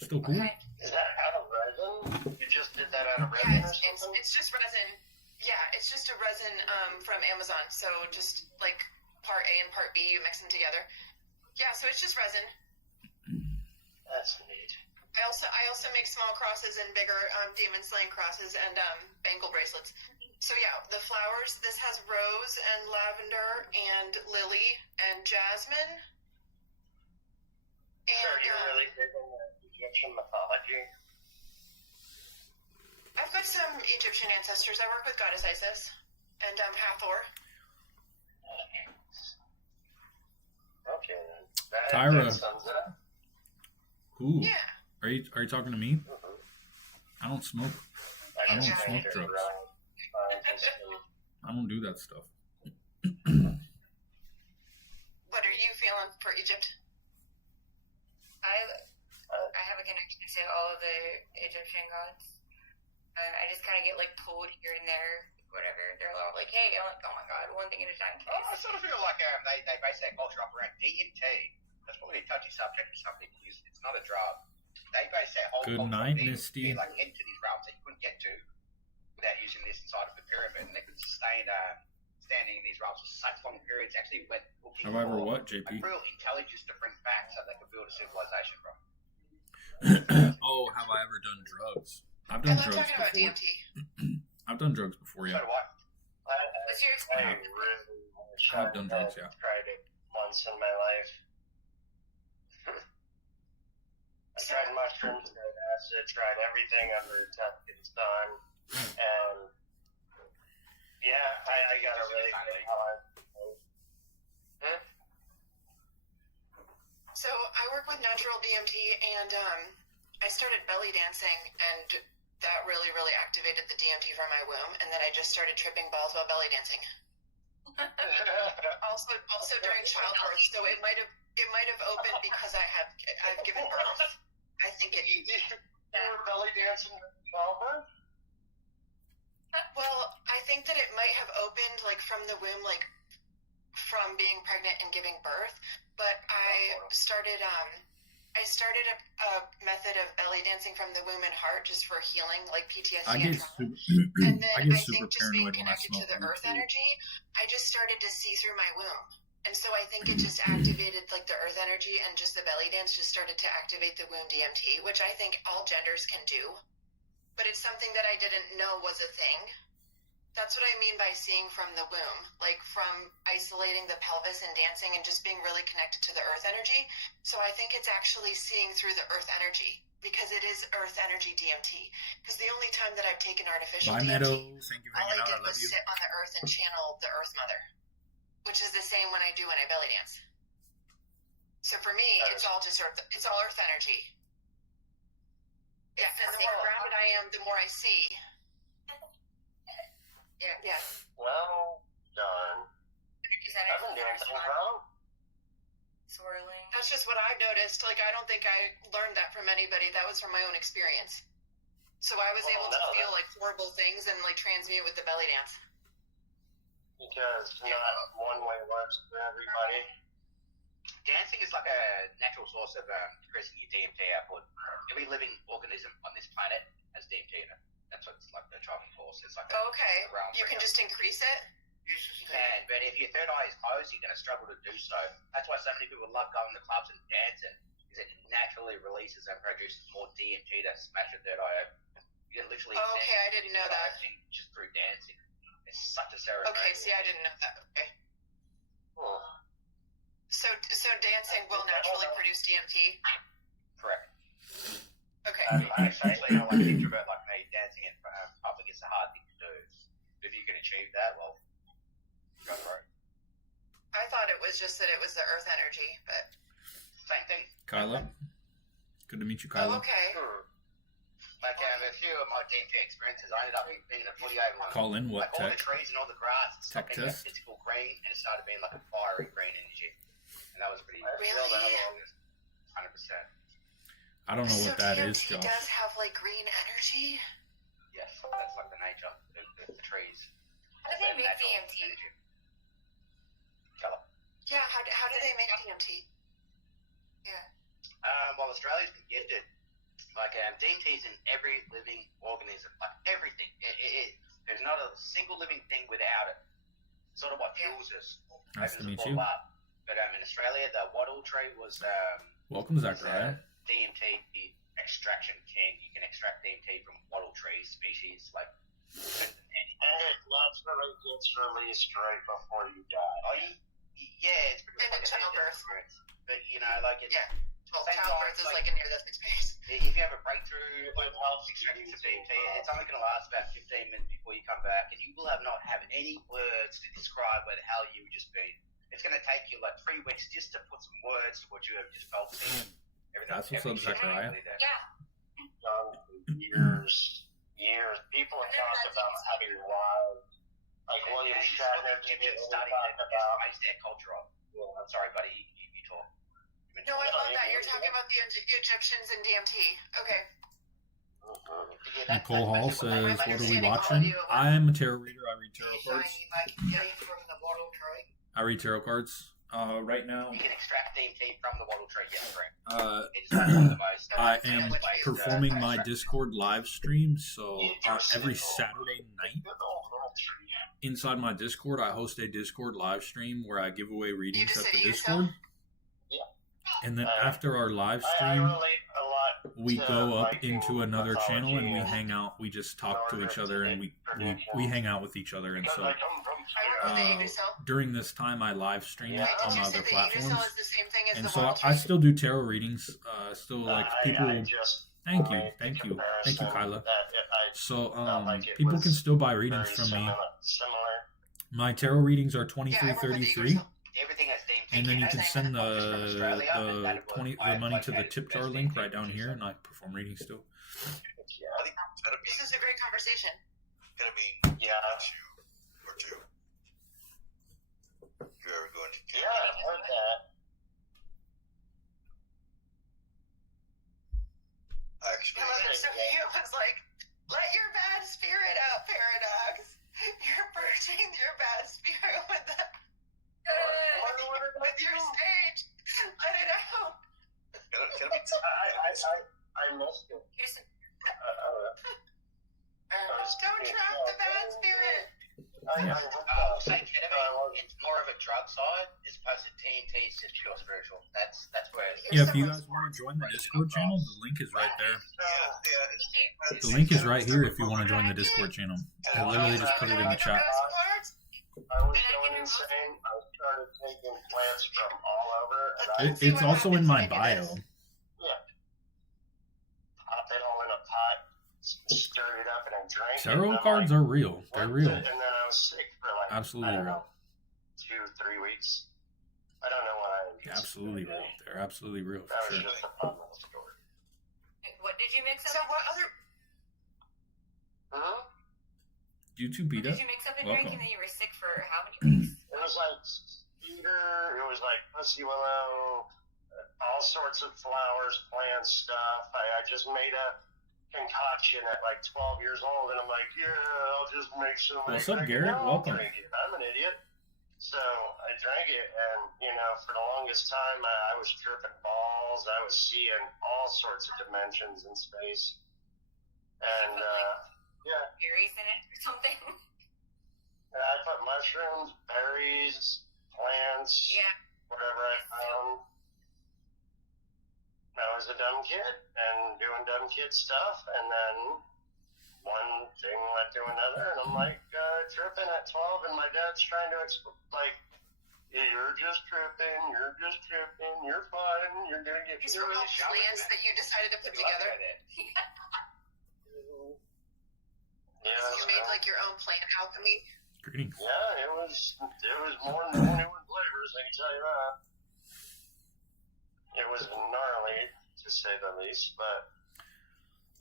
Still cool. Okay. Is that out of resin? You just did that out of Yeah, resin or something? it's just resin. Yeah, it's just a resin from Amazon. So just like part A and part B, you mix them together. Yeah, so it's just resin. That's neat. I also make small crosses and bigger demon slaying crosses and bangle bracelets. So yeah, the flowers. This has rose and lavender and lily and jasmine. So And you're really big on the Egyptian mythology? I've got some Egyptian ancestors. I work with Goddess Isis and Hathor. Okay, then. That Tyra. sums it up. Cool. Yeah. Are you talking to me? Mhm. I don't smoke. I don't Yeah. smoke drugs. I don't do that stuff. What are you feeling for Egypt? I have a connection to all of the Egyptian gods. I just kind of get like pulled here and there, whatever. They're all like, "Hey," I'm like, "Oh my god, one thing at a time, Oh, I please." sort of feel like they base their culture off around DMT. That's probably a touchy subject for some people. It's not a drug. They base their whole Good culture night, on DMT, Misty. like get to these realms that you couldn't get to without using this inside of the pyramid, and they could sustain standing in these realms for such long periods. Actually, went looking Have I ever for what, a JP? real intelligence to bring back, so they could build a civilization from. Oh, have I ever done drugs? I've I done love drugs talking about before. DMT. I've done drugs before, So yeah. do I. What's your I experience? really wish I've done drugs, yeah. tried it once in my life. I tried mushrooms, tried acid, tried everything under the sun, and yeah, I got a really good hard. So I work with natural DMT, and I started belly dancing, and that really, really activated the DMT from my womb. And then I just started tripping balls while belly dancing. Also during childbirth, so it might have opened because I've given birth. I think it. You were belly dancing during childbirth? Well, I think that it might have opened like from the womb, like from being pregnant and giving birth. But I started a method of belly dancing from the womb and heart just for healing, like PTSD I and get trauma. super, And then I I get super think just being paranoid when I connected smoke to the weed, earth too. energy, I just started to see through my womb. And so I think it just activated like the earth energy, and just the belly dance just started to activate the womb DMT, which I think all genders can do. But it's something that I didn't know was a thing. That's what I mean by seeing from the womb, like from isolating the pelvis and dancing and just being really connected to the earth energy. So I think it's actually seeing through the earth energy, because it is earth energy DMT. Because the only time that I've taken artificial Bye, DMT, Meadow. Thank you for all I hanging out. did I love was you. sit on the earth and channel the earth mother, which is the same when I do when I belly dance. So for me, it's all just earth. It's all earth energy. Yeah, and the more grounded I am, the more I see. Yeah. Well done. I've been dancing around. Swirling. That's just what I've noticed. Like, I don't think I learned that from anybody. That was from my own experience. So I was able to feel like horrible things and like transmute with the belly dance. Because not one way works for everybody. Dancing is like a natural source of increasing your DMT output. Every living organism on this planet has DMT in it. That's what it's like the driving force. It's like Okay. a realm You can breaker. just increase it? You can, but if your third eye is closed, you're going to struggle to do so. That's why so many people love going to clubs and dancing, because it naturally releases and produces more DMT than Smash or Third Eye. You can literally Oh, okay, I didn't know that. just through dancing. It's such a ceremony. Okay, see, I didn't know that. Okay. Oh. So dancing will naturally produce DMT. Correct. Okay. Especially, like introvert like me, dancing in public is a hard thing to do. If you can achieve that, well, go for it. I thought it was just that it was the earth energy, but Same thing. Kyla, good to meet you, oh, Kyla. okay. Like a few of my DMT experiences, I ended up being a 48 one. Call in what Like all the tech? trees and all the grass, it stopped Tech being that test? physical green and it started being like a fiery green energy. And that was pretty Really? 100%. I don't know So what that is, DMT Josh. does have like green energy. Yes, that's like the nature, the trees. How do they make Natural DMT? energy. Colour. Yeah. How do they make DMT? Well, Australia's been gifted. Like, DMT's in every living organism, like everything. There's not a single living thing without it. Sort of what fuels us. Nice to opens meet us you. all up. But in Australia, the wattle tree was Welcome, Zachariah. DMT extraction king. You can extract DMT from wattle tree species, like. And it naturally gets released right before you die. Oh, yeah, it's pretty And much in like a childbirth. experience. But like it's. Yeah. Well, Same childbirth time, is like- like a near-death experience. If you have a breakthrough, like extracting some DMT, it's only going to last about 15 minutes before you come back, and you will not have any words to describe where the hell you just been. It's going to take you like 3 weeks just to put some words to what you have just felt. That's what's up, Zachariah. Yeah. Done for years. People have talked about having wild, like William Shatner did Egyptian it study talk that about. based their culture on. I'm sorry, buddy, you talk. No, I love that. You're talking about the Egyptians and DMT. Okay. Nicole Hall says, I'm "What are we understanding all of watching?" you. I'm a tarot reader. I read tarot Shiny cards. like green from the wattle tree. I read tarot cards. Right now, You can extract DMT from the wattle tree, yes, correct. uh, It's one of the most. I am performing my Discord live stream. So every Saturday night, inside my Discord, I host a Discord live stream where I give away readings just at the said Discord. Yeah. And then after our live I stream, relate a lot. we to go up Viking into another channel and we mythology hang out. We just talk to Northern each other and we traditions. hang out with each other. And Because so I come from I work with the Uh, Yggdrasil. during this time, I live stream Yeah. Wait, on did you say other the Yggdrasil platforms. is the same thing as And the so wattle I tree? still do tarot readings. Still like people. I just Thank you, made the thank you, comparison Kyla. that I So felt like it people was can still buy readings very from me. similar. My tarot readings are Yeah, I work with the $23.33, Yggdrasil. Everything has DMT. and then you has can DMT. send Australia, and that was the money to the like tip jar best link DMT right down here, producer. and I perform readings still. Yeah. I think ketamine This is a great conversation. Yeah. issue or two. If you're ever going to Yeah, I've heard that. actually, So he was like, "Let your bad spirit out, Paradox. You're purging your bad spirit with your stage. Let it out." ketamine I missed it. Here's some, Don't trap the bad spirit. I I will say heard ketamine, it's more of a drug side as opposed to TNT is just pure spiritual. That's where Yeah, if you guys want to join the Discord channel, the link is right there. yeah. The link is right here if you want to join the Discord channel. I literally just put it in the chat. I was going insane. I started taking plants from all over. And It's also in my bio. Pop it all in a pot, stirred it up, and I drank it. Tarot and I'm cards like, are real. They're "What's real. it?" And then I was sick for like Absolutely I don't real. know, 2-3 weeks. I don't know why. Absolutely real. They're absolutely real That for was sure. just a fun little story. what did you mix up? So what other? Hmm? You too, Peta. Did you mix up a Welcome. drink and then you were sick for how many weeks? It was like cedar, it was like pussy willow, all sorts of flowers, plants, stuff. I just made a concoction at like 12 years old, and I'm like, yeah, I'll just make some. What's up, drink it. Garrett? No, I'll Welcome. drink it. I'm an idiot. So I drank it, and for the longest time, I was tripping balls. I was seeing all sorts of dimensions in space, and yeah. Berries in it or something? And I put mushrooms, berries, plants, Yeah. whatever I found. I was a dumb kid and doing dumb kid stuff, and then one thing led to another, and I'm like tripping at 12, and my dad's trying to like, you're just tripping, you're fine, you're gonna get These were all plans that you decided to put together. Yeah, You made like your own plant alchemy. Greetings. yeah, it was more than 21 flavors, I can tell you that. It was gnarly, to say the least, but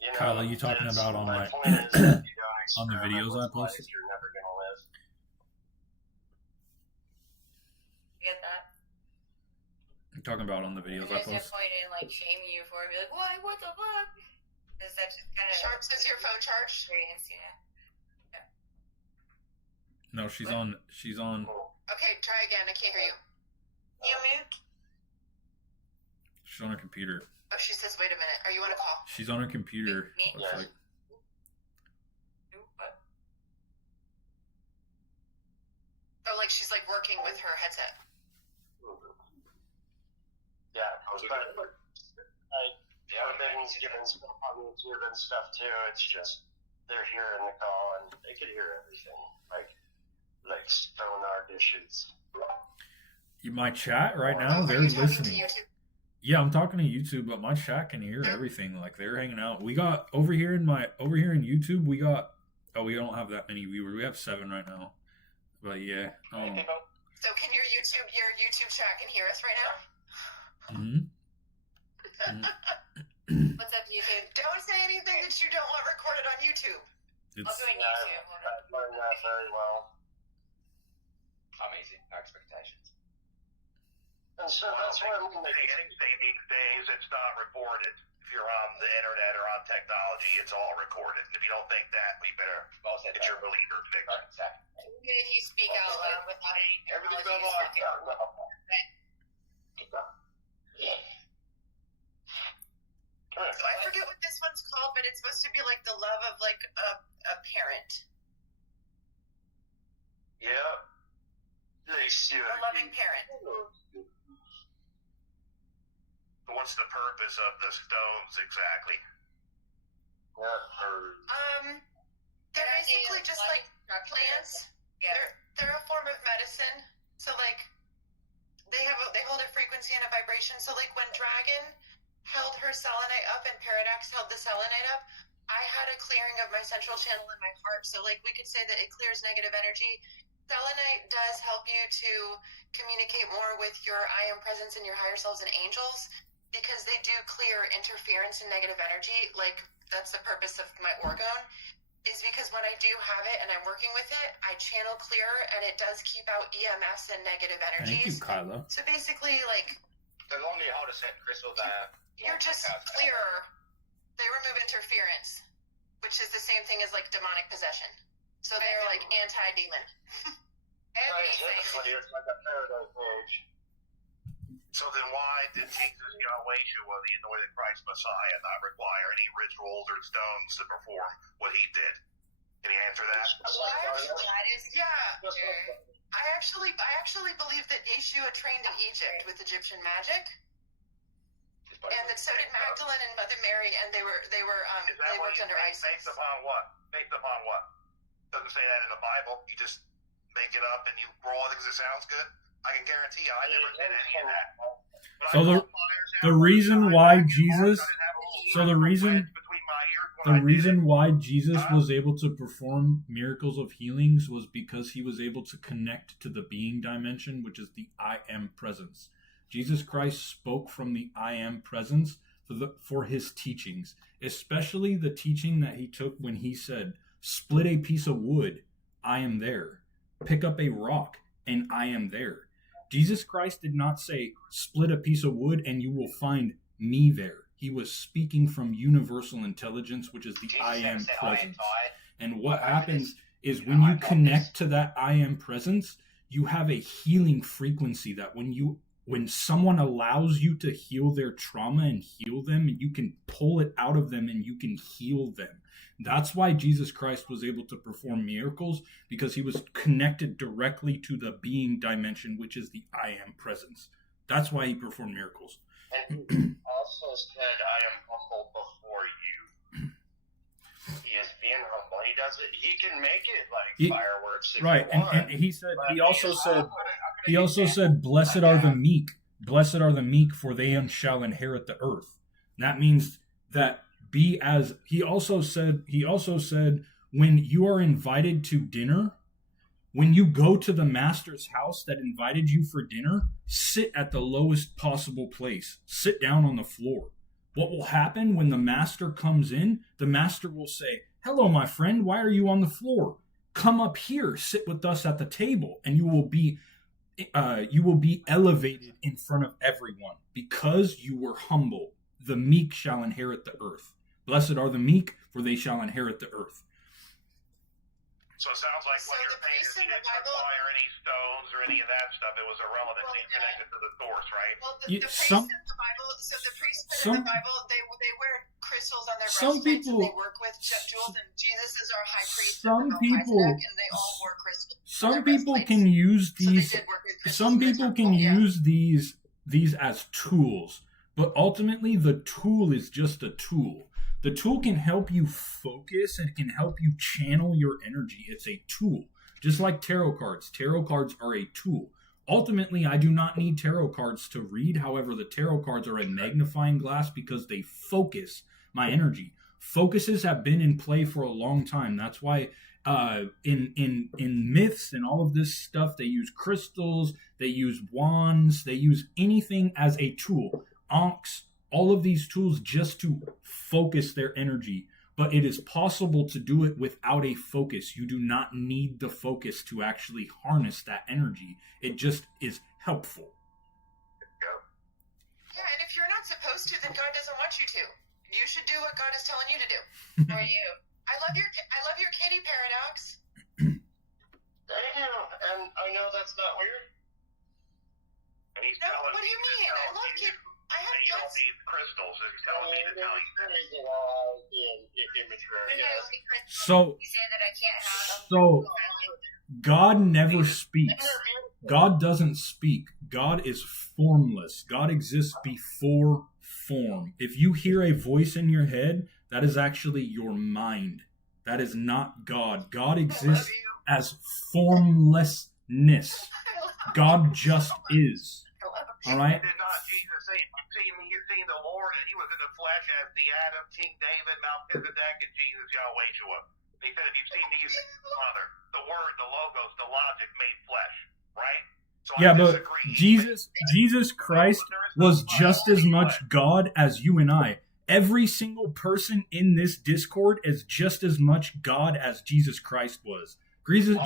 you know, Kyle, are you talking it's- about on my my- point is, if you don't on the experiment videos I with life, posted? you're never gonna live. Get that? I'm talking about on the And videos I there's no post. point in like shaming you for it. Be like, why? What the fuck? Because that's just kind of Sharps, is your phone charged? experience, you know. No, she's on. Okay, try again. I can't hear you. You mute? She's on her computer. Oh, she says, wait a minute. Are you on a call? She's on her computer. Me? Looks like. What? Oh, like she's like working with her headset. Yeah, but I've been giving stuff on YouTube and stuff too. It's just they're hearing the call and they could hear everything, like sonar dishes. My chat right now, Are they're you talking listening. to YouTube? Yeah, I'm talking to YouTube, but my chat can hear everything. Like they're hanging out. We got over here in YouTube. We got. Oh, we don't have that many viewers. We have 7 right now. But yeah. So can your YouTube chat can hear us right now? What's up, YouTube? Don't say anything that you don't want recorded on YouTube. I'll It's join YouTube. Hold on. I've learned that very well. Amazing. No expectations. And so that's why I'm making Anything these days, it's not recorded. If you're on the internet or on technology, it's all recorded. And if you don't think that, we better Well said. get your believer fixed. Exactly. Even if you speak out loud without any Everything's technology, on it's lock. So I forget what this one's called, but it's supposed to be like the love of like a parent, yeah. They should. a loving parent. What's the purpose of the stones exactly? They're basically just like plants. Yeah. They're a form of medicine. So like they hold a frequency and a vibration. So like when Dragon held her selenite up and Paradox held the selenite up, I had a clearing of my central channel in my heart. So like we could say that it clears negative energy. Selenite does help you to communicate more with your I am presence and your higher selves and angels, because they do clear interference and negative energy. Like that's the purpose of my orgone, is because when I do have it and I'm working with it, I channel clear and it does keep out EMFs and negative Thank you, energies. Kyla. So basically, like The longer you hold a certain crystal, the you're just clearer. They remove interference, which is the same thing as like demonic possession. So they're like anti-demon. Scientifically, it's like a paradise age. So then why did Jesus Yahweh Yeshua, the anointed Christ Messiah, not require any rituals or stones to perform what he did? Can you answer that? I actually believe that Yeshua trained in Egypt with Egyptian magic, and that so did Magdalene and Mother Mary, and they Is that worked what you under think? Isis. Based upon what? Based upon what? Doesn't say that in the Bible. You just make it up and you roll it because it sounds good. I can guarantee you, I never did any of that. But So I the- put flyers the out reason outside why my house. Jesus- I didn't have a little so the river reason- wedged between my ears when The I did reason it. why Jesus was able to perform miracles of healings was because he was able to connect to the being dimension, which is the I am presence. Jesus Christ spoke from the I am presence for his teachings, especially the teaching that he took when he said, split a piece of wood, I am there. Pick up a rock, and I am there. Jesus Christ did not say, split a piece of wood and you will find me there. He was speaking from universal intelligence, which is the I am presence. And what happens is when you connect to that I am presence, you have a healing frequency that when someone allows you to heal their trauma and heal them, and you can pull it out of them and you can heal them. That's why Jesus Christ was able to perform miracles, because he was connected directly to the being dimension, which is the I am presence. That's why he performed miracles. And also said, "I am humble before you." He is being humble. He does it. He can make it like fireworks. If Right, you want, and he said but he also I'm said gonna he do also that. said, "Blessed are the meek. Blessed are the meek, for they shall inherit the earth." That means that be as he also said. He also said, when you are invited to dinner, when you go to the master's house that invited you for dinner, sit at the lowest possible place. Sit down on the floor. What will happen when the master comes in? The master will say, "Hello, my friend. Why are you on the floor? Come up here. Sit with us at the table," and you will be elevated in front of everyone because you were humble. The meek shall inherit the earth. Blessed are the meek, for they shall inherit the earth. So it sounds like So what you're the saying is priests he in the didn't Bible- require any stones or any of that stuff. It was irrelevant. Well, He connected to the source, right? Well, You- the priests some- in the Bible, so the priests some- in the Bible, they wear crystals on their some breastplates and people- they work with jewels, and Jesus is our high priest some of people- Melchizedek, and they all wore crystals. on Some their people breastplates. can use So they these. did work with crystals Some in the people temple, can yeah. use these as tools, but ultimately the tool is just a tool. The tool can help you focus and it can help you channel your energy. It's a tool. Just like tarot cards. Tarot cards are a tool. Ultimately, I do not need tarot cards to read. However, the tarot cards are a magnifying glass because they focus my energy. Focuses have been in play for a long time. That's why in myths and all of this stuff, they use crystals, they use wands, they use anything as a tool. Ankhs, all of these tools just to focus their energy. But it is possible to do it without a focus. You do not need the focus to actually harness that energy. It just is helpful. Yeah, and if you're not supposed to, then God doesn't want you to. You should do what God is telling you to do. Or you. I love your kitty, Paradox. Thank you, and I know that's not weird. And he's No, telling what do me you to mean? tell I love you kitty. I have that you don't pets. need crystals. He's telling me to tell you. Immature, No, yes. because So, you say that I can't have. so God never speaks. God doesn't speak. God is formless. God exists before form. If you hear a voice in your head, that is actually your mind. That is not God. God exists as formlessness. God just is. All right? Did not Jesus say, you've seen the Lord, and he was in the flesh as the Adam, King David, Melchizedek, and Jesus Yahweh. He said, if you've seen me, you've seen the Father, the Word, the Logos, the Logic made flesh, right? So Yeah, I but disagree. Jesus Christ was just as much God as you and I. Every single person in this Discord is just as much God as Jesus Christ was.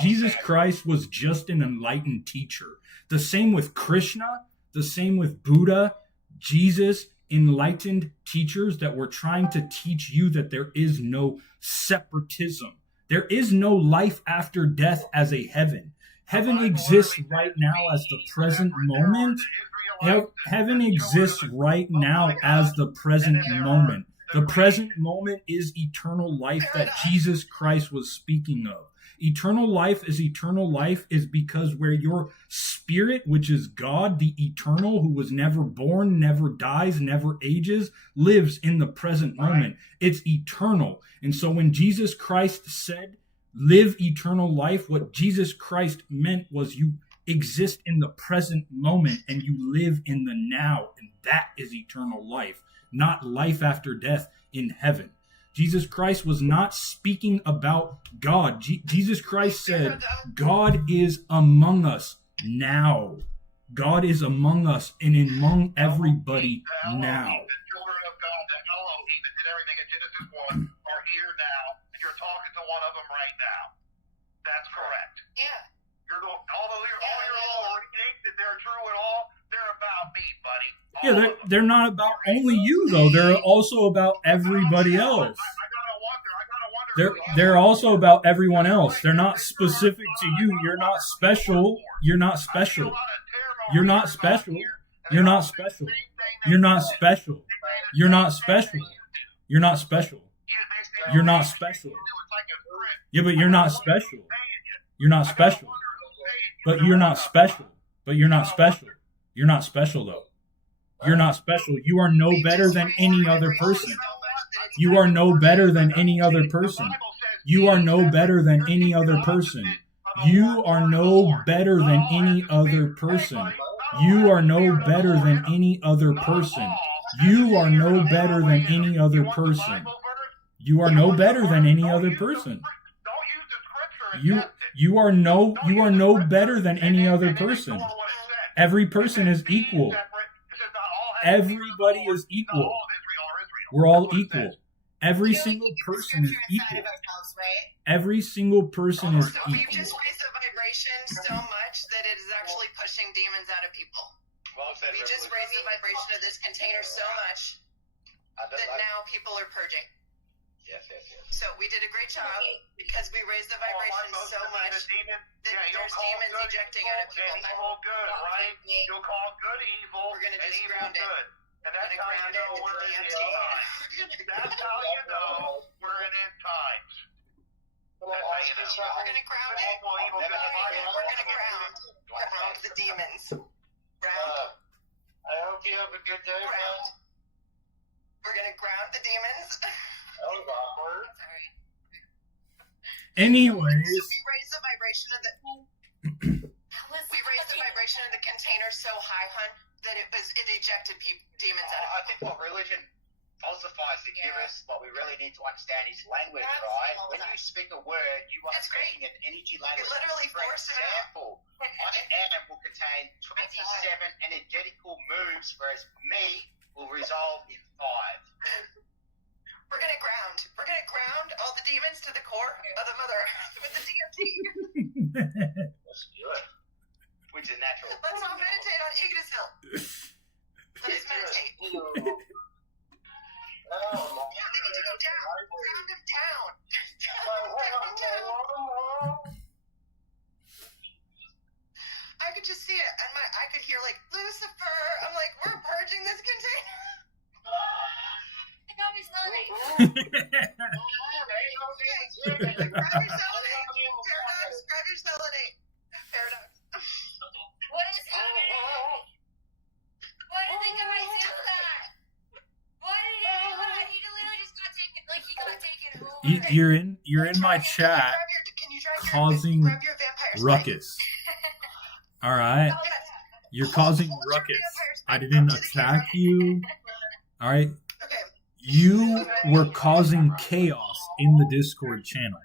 Jesus Christ was just an enlightened teacher. The same with Krishna, the same with Buddha, Jesus, enlightened teachers that were trying to teach you that there is no separatism. There is no life after death as a heaven. Heaven exists right now as the present moment. Heaven exists right now as the present moment. The present moment is eternal life that Jesus Christ was speaking of. Eternal life is because where your spirit, which is God, the eternal, who was never born, never dies, never ages, lives in the present moment. It's eternal. And so when Jesus Christ said, live eternal life, what Jesus Christ meant was you exist in the present moment and you live in the now. And that is eternal life, not life after death in heaven. Jesus Christ was not speaking about God. Jesus Christ said, God is among us now. God is among us and among everybody now. The children of God, the Elohim that did everything in Genesis 1 are here now. And you're talking to one of them right now. That's correct. Yeah. Although you're all reading that they're true and all, they're about me, buddy. Yeah, they're not about only you, though. They're also about everybody else. They're also about everyone else. They're not specific to you. You're not special. You're not special. You're not special. You're not special. You're not special. You're not special. You're not special. You're not special. Yeah, but you're not special. You're not special. But you're not special. But you're not special. You're not special, though. You're not special. You are no better than any other person. You are no better than any other person. You are no better than any other person. You are no better than any other person. You are no better than any other person. You are no better than any other person. You are no better than any other person. You are no better than any other person. Every person is equal. Everybody is equal. We're all equal. Every single person is equal. Every single person is We've equal. just raised the vibration so much that it is actually pushing demons out of people. Well said, We just raised the vibration of this container so much that now people are purging. Yes. So we did a great job because we raised the vibration so much that there's demons ejecting out of people. Evil good, right? You'll call good evil. We're gonna just and evil ground it. good. And that's We're how gonna you know ground we're it in into end the times. That's how you know we're in end times. We're gonna ground it. We're gonna ground the demons. Ground. I hope you have a good day, man. Ground. We're gonna ground the demons. That was awkward. Anyways, We raised the vibration of the container so high, hun, that it ejected demons out of I think what religion falsifies to give us, what we really need to understand is language, right? When you speak a word, you are That's great. speaking an energy language. It literally For forced it out. example, I am will contain 27 energetical moves, whereas me will resolve in 5. We're gonna ground. We're gonna ground all the demons to the core of the mother with the DMT. Let's do it. Which is natural. Let's all meditate on Yggdrasil. Let's meditate. Oh, Yeah, they need to go down. Ground them down. Down. I could just see it, and I could hear like Lucifer. I'm like, we're purging this container. I got me smelling. Grab your selenite. Paradox. Grab your selenite. Paradox. What is happening? What did the guy do that? What did he do? He literally just got taken. Like he got taken over. you're in my chat causing ruckus. All right, you're causing ruckus. I didn't attack you. All right, you were causing chaos in the Discord channel.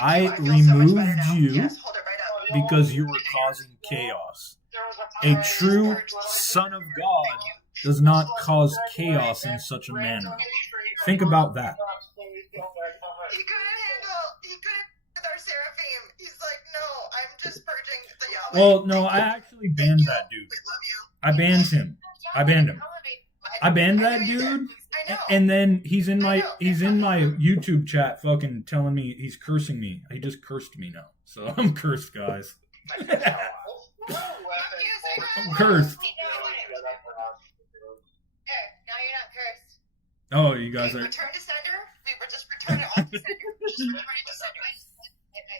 I removed you because you were causing chaos. A true son of God does not cause chaos in such a manner. Think about that. He couldn't with our Seraphim. He's like, no, I'm just purging the Yahweh. Well, no, I actually banned that dude. I banned him. I banned that dude, and then he's in my YouTube chat, fucking telling me he's cursing me. He just cursed me now, so I'm cursed, guys. I'm cursed. Now you're not cursed. Oh, you guys are. Return to sender. We were just return it all to sender. Just return it to sender.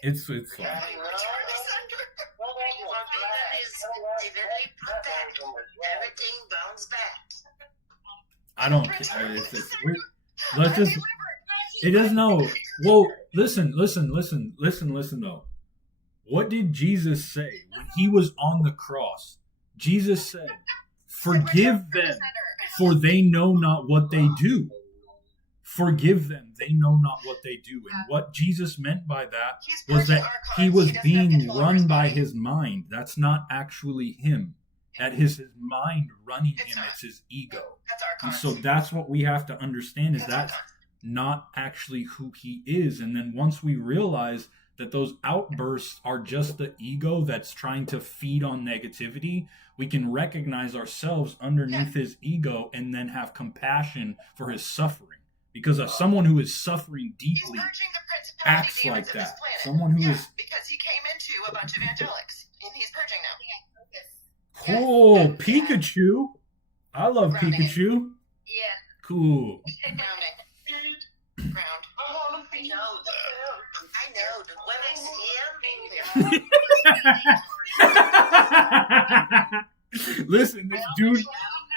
It's fine. Return to sender. Everything bounce back. I don't care. Let's just. It is no. Well, listen though. What did Jesus say when he was on the cross? Jesus said, "Forgive them, for they know not what they do." Forgive them, they know not what they do. And what Jesus meant by that was that he was being run by his mind. That's not actually him. That is his mind running him. It's his ego. And so that's what we have to understand, is that's not actually who he is. And then once we realize that those outbursts are just the ego that's trying to feed on negativity, we can recognize ourselves underneath his ego and then have compassion for his suffering. Because of someone who is suffering deeply acts like that. Someone who is... Because he came into a bunch of angelics, and he's purging now. Cool, Pikachu. I love Pikachu. Yeah. Cool. Ground. I know. When I see him, Listen, this dude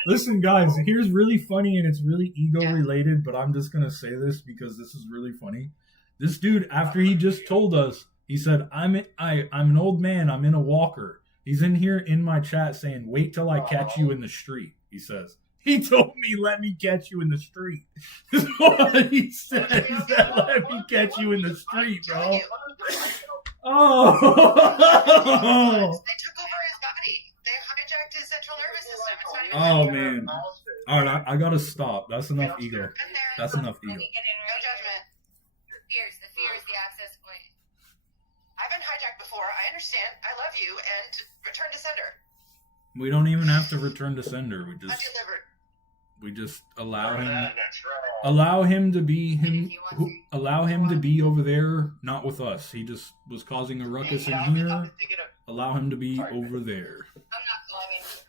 Listen, guys, here's really funny and it's really ego related, but I'm just gonna say this because this is really funny. This dude, after he just told us, he said, I'm an old man, I'm in a walker. He's in here in my chat saying, wait till I catch you in the street, he says. He told me, let me catch you in the street. This is what he said. He said, let me catch you in the street, bro. Oh. They took over his body. They hijacked his central nervous system. It's not even Oh, man. All right, I gotta stop. That's enough ego. That's enough ego. Get in No right judgment. The fear is the access point. I've been hijacked before. I understand. I love you. And return to sender. We don't even have to return to sender. Undelivered. We just allow him That's right. allow him to be him allow him to be over there, not with us. He just was causing a ruckus in I've been here. thinking of, Allow him to be over there. I'm not calling it.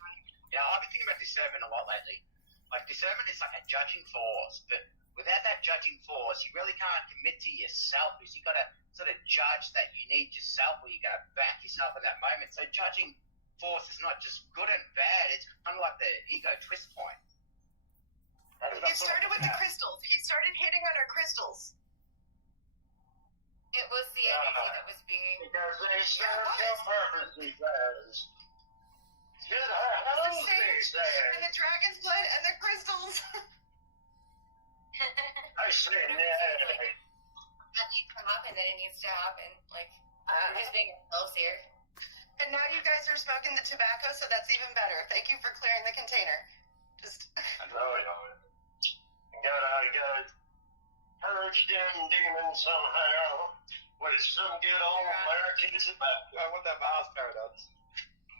I've been thinking about discernment a lot lately. Like discernment is like a judging force, but without that judging force, you really can't commit to yourself because you got to sort of judge that you need yourself, or you got to back yourself in that moment. So judging force is not just good and bad; it's kind of like the ego twist point. It started with the crystals. He started hitting on our crystals. It was the energy that was being. Because they serve their purpose, because. Good, how The do they sage say? and the dragon's blood and the crystals. I say That that. needs to happen. That it needs to happen. Like we're just being ourselves here. And now you guys are smoking the tobacco, so that's even better. Thank you for clearing the container. Just Gotta purge them demons somehow with some good old American tobacco. I want that mouse paradox.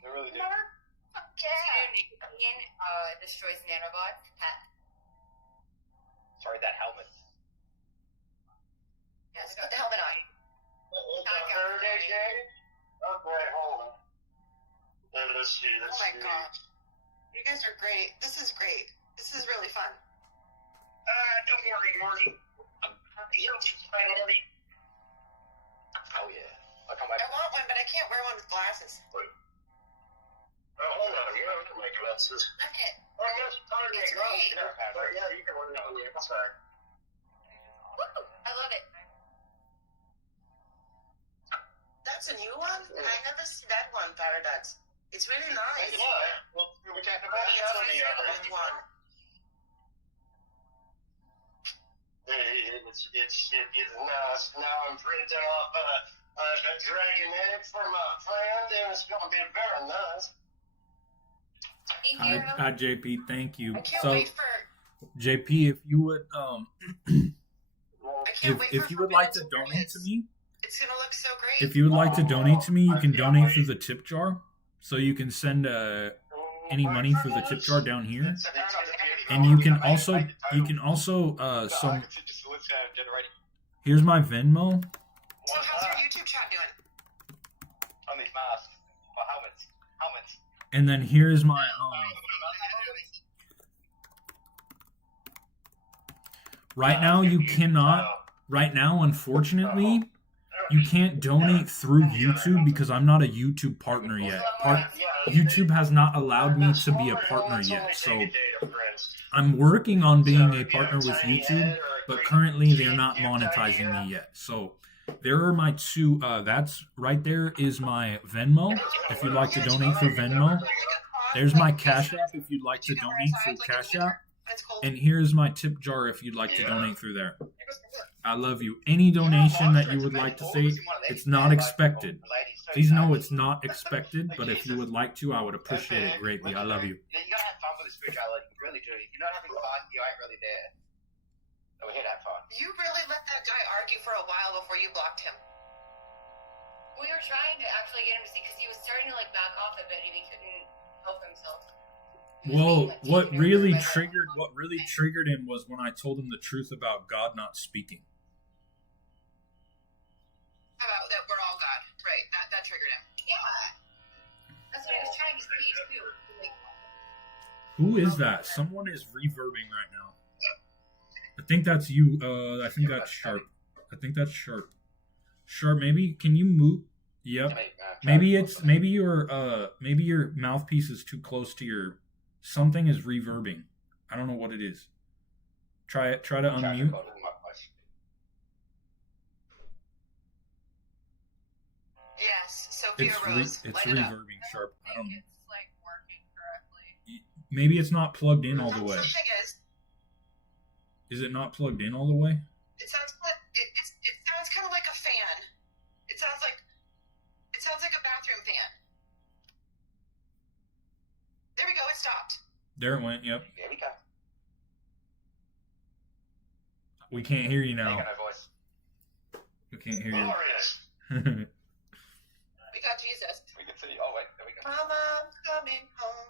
I really do. Nicotine destroys nanobots. Sorry, that helmet. yes, put the helmet on. Okay, hold on. Let's see. Oh my gosh. You guys are great. This is great. This is really fun. Don't worry, Marty. You'll be fine, Marty. Oh yeah. I'll come I back. want one, but I can't wear one with glasses. Oh, hold on. You don't have to make glasses. Look it. Oh, yes, pardon me. It's great. But yeah, you can wear it on the outside. Woo! I love it. That's a new one? I never see that one, Paradox. It's really nice. Yeah. Well, we're talking about the It's other my favorite one. Now I'm printing off a dragon egg for my friend, and it's going to be very nice. Thank you. Hi, JP. Thank you. I can't So, wait for. JP, if you would, I can't wait for if you would like to forbidden donate to me, It's gonna look so great. if you would like to donate to me, you can donate through the tip jar. So you can send any money through the tip jar down here, and you can also some. Here's my Venmo. So how's your YouTube chat doing? On these masks. Or helmets. And then here's my right now you cannot right now unfortunately you can't donate through YouTube because I'm not a YouTube partner yet. YouTube has not allowed me to be a partner yet. So I'm working on being a partner with YouTube, but currently they're not monetizing me yet. So there are my two that's right there is my Venmo if you'd like to donate through Venmo. There's my Cash App if you'd like to donate through Cash App. And here's my tip jar if you'd like to donate through there. I love you. Any donation that you would like to say, it's not expected. Please know it's not expected, but if you would like to, I would appreciate it greatly. I love you. Yeah, you gotta have fun with the spirituality. You really do. If you're not having fun, you ain't really there. So we're here to have fun. You really let that guy argue for a while before you blocked him. We were trying to actually get him to see because he was starting to like back off a bit and he couldn't help himself. Well, what really triggered him was when I told him the truth about God not speaking. About that we're all God, right? That triggered him. Yeah. That's what he was trying to see too. Like, Who is that? Someone is reverbing right now. I think that's you. I think that's Sharp. Sharp, maybe can you move? Yep. Maybe your mouthpiece is too close to your Something is reverbing. I don't know what it is. Try to unmute. Yes, Sophia It's Rose. it's Light it up. reverbing sharp. I don't know. It's like working correctly. Maybe it's not plugged in all the way. Something is. Is it not plugged in all the way? It sounds kind of like a fan. It sounds like a bathroom fan. There we go. It stopped. There it went. Yep. There we go. We can't hear you There now. you go, no voice. We can't hear Glorious. you. We got Jesus. We can see. Oh wait, there we go. Mama, I'm coming home.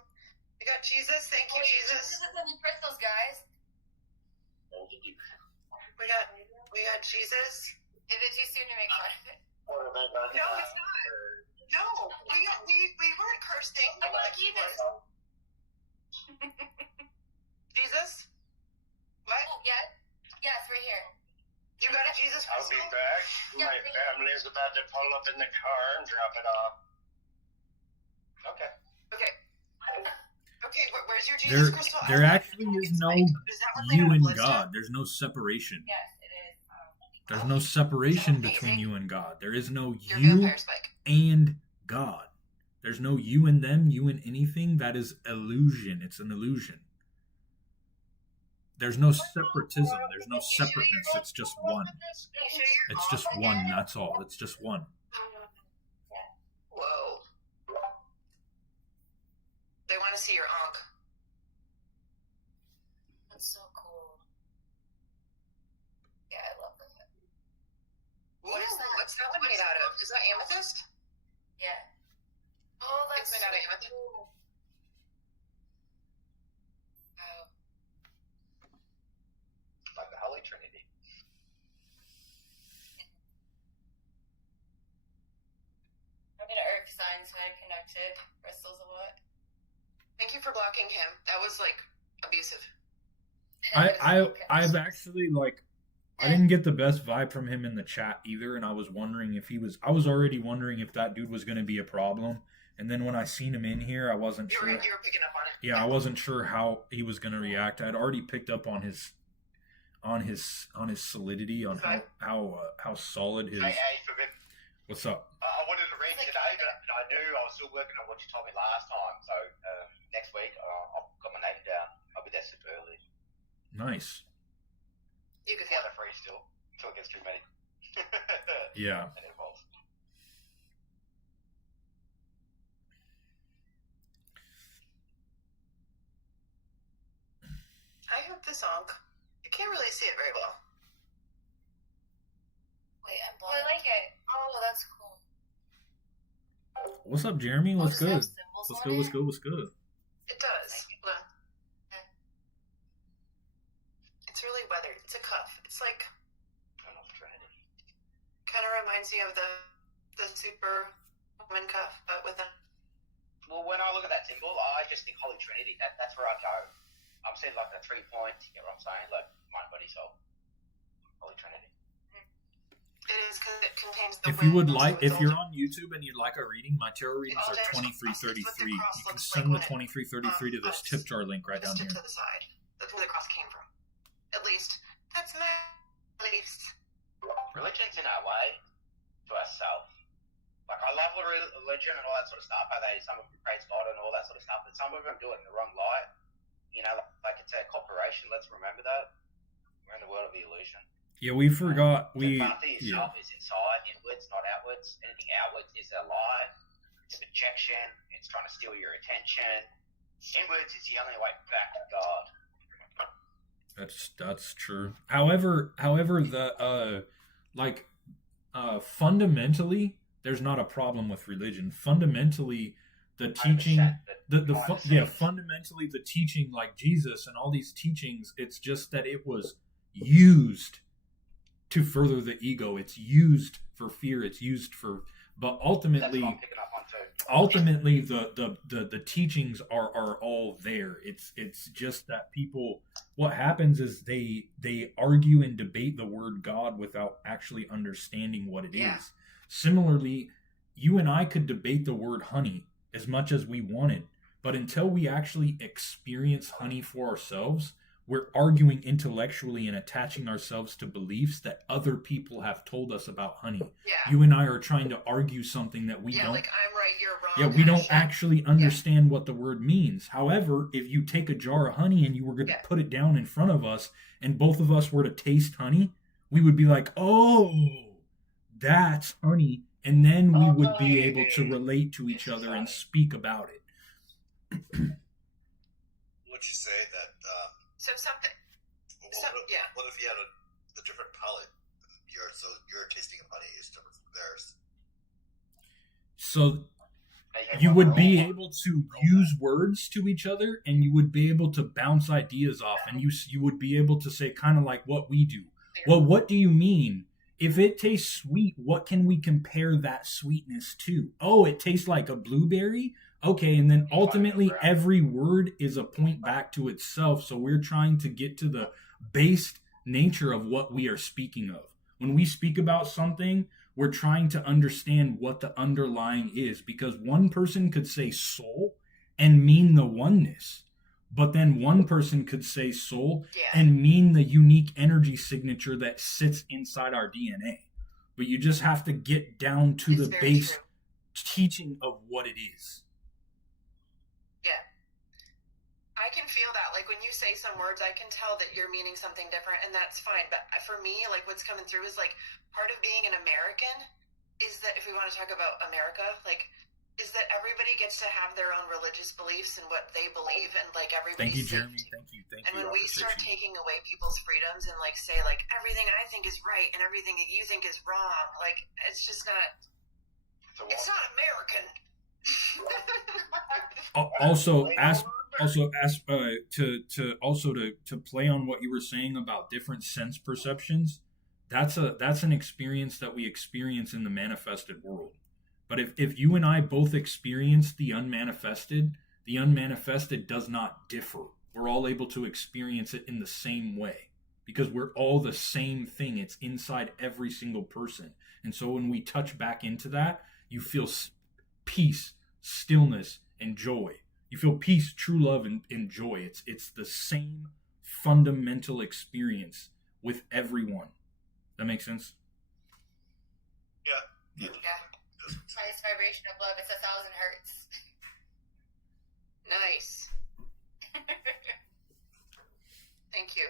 We got Jesus. Thank you, Jesus. This is in the crystals, guys. We got Jesus. Is it too soon to make fun of it? What have they done? No, it's not. No, we weren't cursing. I want to keep it. Jesus. What? Oh, yeah. Yes, right here. You got a Jesus I'll be crystal? back. Yeah, My thank you. family is about to pull up in the car and drop it off. Okay. Okay. Okay. Where's your Jesus There, crystal? there actually is no Is that what they you have and listed? God. There's no separation. Yes, it is. There's no separation Amazing. between you and God. There is no Your you vampire spike. and God. There's no you and them, you and anything. That is illusion. It's an illusion. There's no separatism. There's no separateness. It's just one. It's just one. That's all. It's just one. Whoa. They want to see your ankh. That's so cool. Yeah, I love that. What is that? What's that one made out of? Is that amethyst? Yeah. Oh, that's It's made out of amethyst. cool. Wow. Like the Holy Trinity. I'm gonna earth sign so I connect it. Crystals a lot. Thank you for blocking him. That was like abusive. I've actually I didn't get the best vibe from him in the chat either, and I was wondering if I was already wondering if that dude was going to be a problem, and then when I seen him in here, I wasn't You sure. were picking up on it. Yeah, I wasn't sure how he was going to react. I'd already picked up on his solidity, on how solid his. Hey, forget. What's up? I wanted to read today, but I knew I was still working on what you told me last time. So next week, I'll got my name down. I'll be there super early. Nice. You can feel Yeah, free still until it gets too many. Yeah. And it evolves. I have this ankh. You can't really see it very well. Wait, I'm blind. I like it. Oh, that's cool. What's up, Jeremy? What's Does it have good? symbols What's on good? What's it? good? What's good? It does. Hold on. It's really weathered. It's a cuff. It's like Turn off Trinity. kind of reminds me of the Superwoman cuff, but with a. Well, when I look at that symbol, I just think Holy Trinity. That's where I go. I'm seeing like the 3 points. You know what I'm saying? Like mind, body, soul. Holy Trinity. It is because it contains the. If you would wind, like, so it's if you're all- on YouTube and you'd like a reading, my tarot readings are 2333. You can send the 2333 to this tip jar link right down stick here. to the side. That's where the cross came from. At least that's my beliefs. Religion's in our way to ourselves. Like I love religion and all that sort of stuff. How some of them praise God and all that sort of stuff, but some of them do it in the wrong light. You know, like it's a corporation. Let's remember that we're in the world of the illusion. Yeah, we forgot. The We path yeah. itself is inside, inwards, not outwards. Anything outwards is a lie. It's a projection. It's trying to steal your attention. Inwards is the only way back to God. That's true. However, the fundamentally, there's not a problem with religion. Fundamentally, the teaching, 100%, fundamentally the teaching, like Jesus and all these teachings, it's just that it was used to further the ego. It's used for fear. It's used for, but That's ultimately. what I'm picking up on too. Ultimately, the teachings are all there. It's just that people, what happens is they argue and debate the word God without actually understanding what it is. Yeah. Similarly, you and I could debate the word honey as much as we wanted, But until we actually experience honey for ourselves, we're arguing intellectually and attaching ourselves to beliefs that other people have told us about honey. Yeah. You and I are trying to argue something that we Yeah, don't. like I'm right, you're wrong. Yeah, we kinda don't shit. actually understand what the word means. However, if you take a jar of honey and you were going to Yeah. put it down in front of us and both of us were to taste honey, we would be like, oh, that's honey. And then we would be able to relate to each other and speak about it. Would you say that? So something. What, So, yeah. What if you had a different palate? Your tasting of honey is different from theirs. So you would be able to use words to each other, and you would be able to bounce ideas off, and you would be able to say kind of like what we do. Well, what do you mean? If it tastes sweet, what can we compare that sweetness to? Oh, it tastes like a blueberry? Okay, and then ultimately every word is a point back to itself, so we're trying to get to the base nature of what we are speaking of. When we speak about something, we're trying to understand what the underlying is, because one person could say soul and mean the oneness, but then one person could say soul and mean the unique energy signature that sits inside our DNA. But you just have to get down to the base teaching of what it is. Yeah. I can feel that. Like when you say some words, I can tell that you're meaning something different, and that's fine. But for me, like what's coming through is like part of being an American is that if we want to talk about America, like is that everybody gets to have their own religious beliefs and what they believe, and like everybody. Thank you, Jeremy. Thank you. And when we start taking away people's freedoms and like say like everything I think is right and everything that you think is wrong, like it's just not. It's not American. To play on what you were saying about different sense perceptions, that's an experience that we experience in the manifested world. But if you and I both experience the unmanifested does not differ. We're all able to experience it in the same way because we're all the same thing. It's inside every single person. And so when we touch back into that, you feel peace, stillness, and joy. You feel peace, true love, and joy. It's the same fundamental experience with everyone. That makes sense? Yeah. Highest vibration of love. It's 1,000 hertz. Nice. Thank you.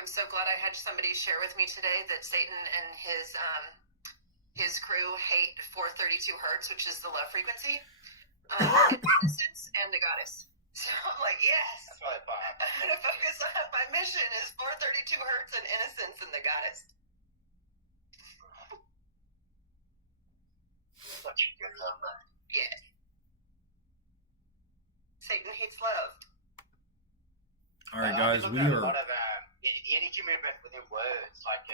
I'm so glad I had somebody share with me today that Satan and his crew hate 432 hertz, which is the love frequency, innocence, and the goddess. So I'm like, yes. That's really fun. I'm gonna focus on my mission is 432 hertz and innocence and the goddess. Such a good number. Yeah. Satan hates love. All right, guys, we A are. lot of the energy movement within words. Like,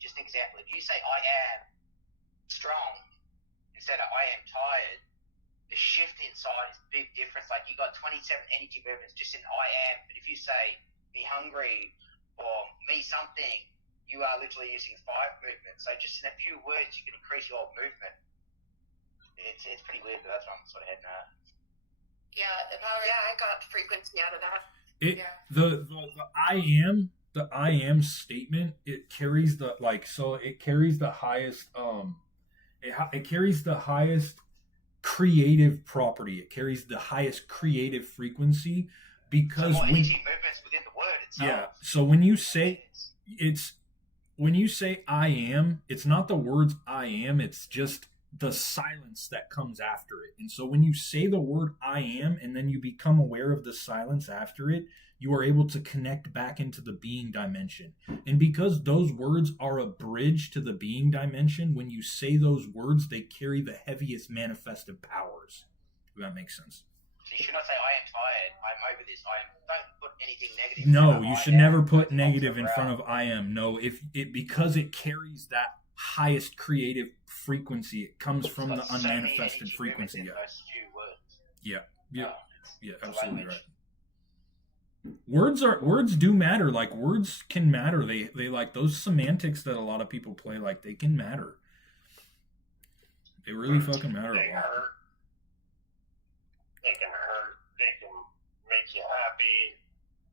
just an example. If you say "I am strong" instead of "I am tired," the shift inside is a big difference. Like, you got 27 energy movements just in "I am," but if you say "me hungry" or "me something," you are literally using 5 movements. So just in a few words, you can increase your movement. It's pretty weird, but that's what I'm sort of heading at. Yeah, the power. Yeah, I got frequency out of that. The I am statement, it carries the highest it carries the highest creative property. It carries the highest creative frequency because energy movements within the word itself. Yeah. So when you say I am, it's not the words I am, it's just the silence that comes after it. And so when you say the word I am and then you become aware of the silence after it, you are able to connect back into the being dimension. And because those words are a bridge to the being dimension, when you say those words, they carry the heaviest manifestive powers. If that makes sense. So you should not say "I am tired," "I'm over this," don't put anything negative. No, you should never put negative in front of I am. No, because it carries that highest creative frequency. It comes from the unmanifested frequency. Yeah, absolutely right. Words do matter. Like, words can matter. They like those semantics that a lot of people play. Like, they can matter. They really fucking matter a lot. they can hurt, they can make you happy.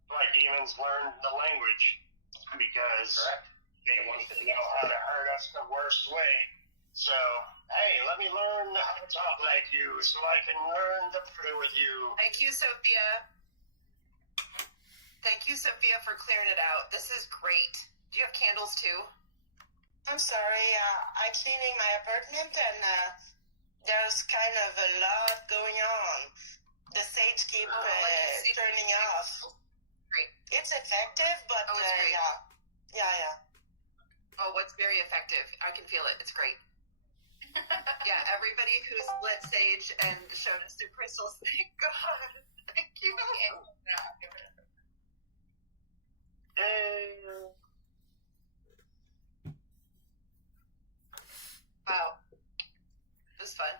My demons learn the language because they know how to hurt us the worst way. So, hey, let me learn how to talk like you so I can learn to play with you. Thank you, Sophia. Thank you, Sophia, for clearing it out. This is great. Do you have candles too? I'm sorry, I'm cleaning my apartment and there's kind of a lot going on. The sage keep turning off. Great. It's effective, but it's great. yeah. Oh, what's very effective. I can feel it. It's great. Yeah, everybody who's lit sage and showed us their crystals, thank God. Thank you. Wow. This is fun.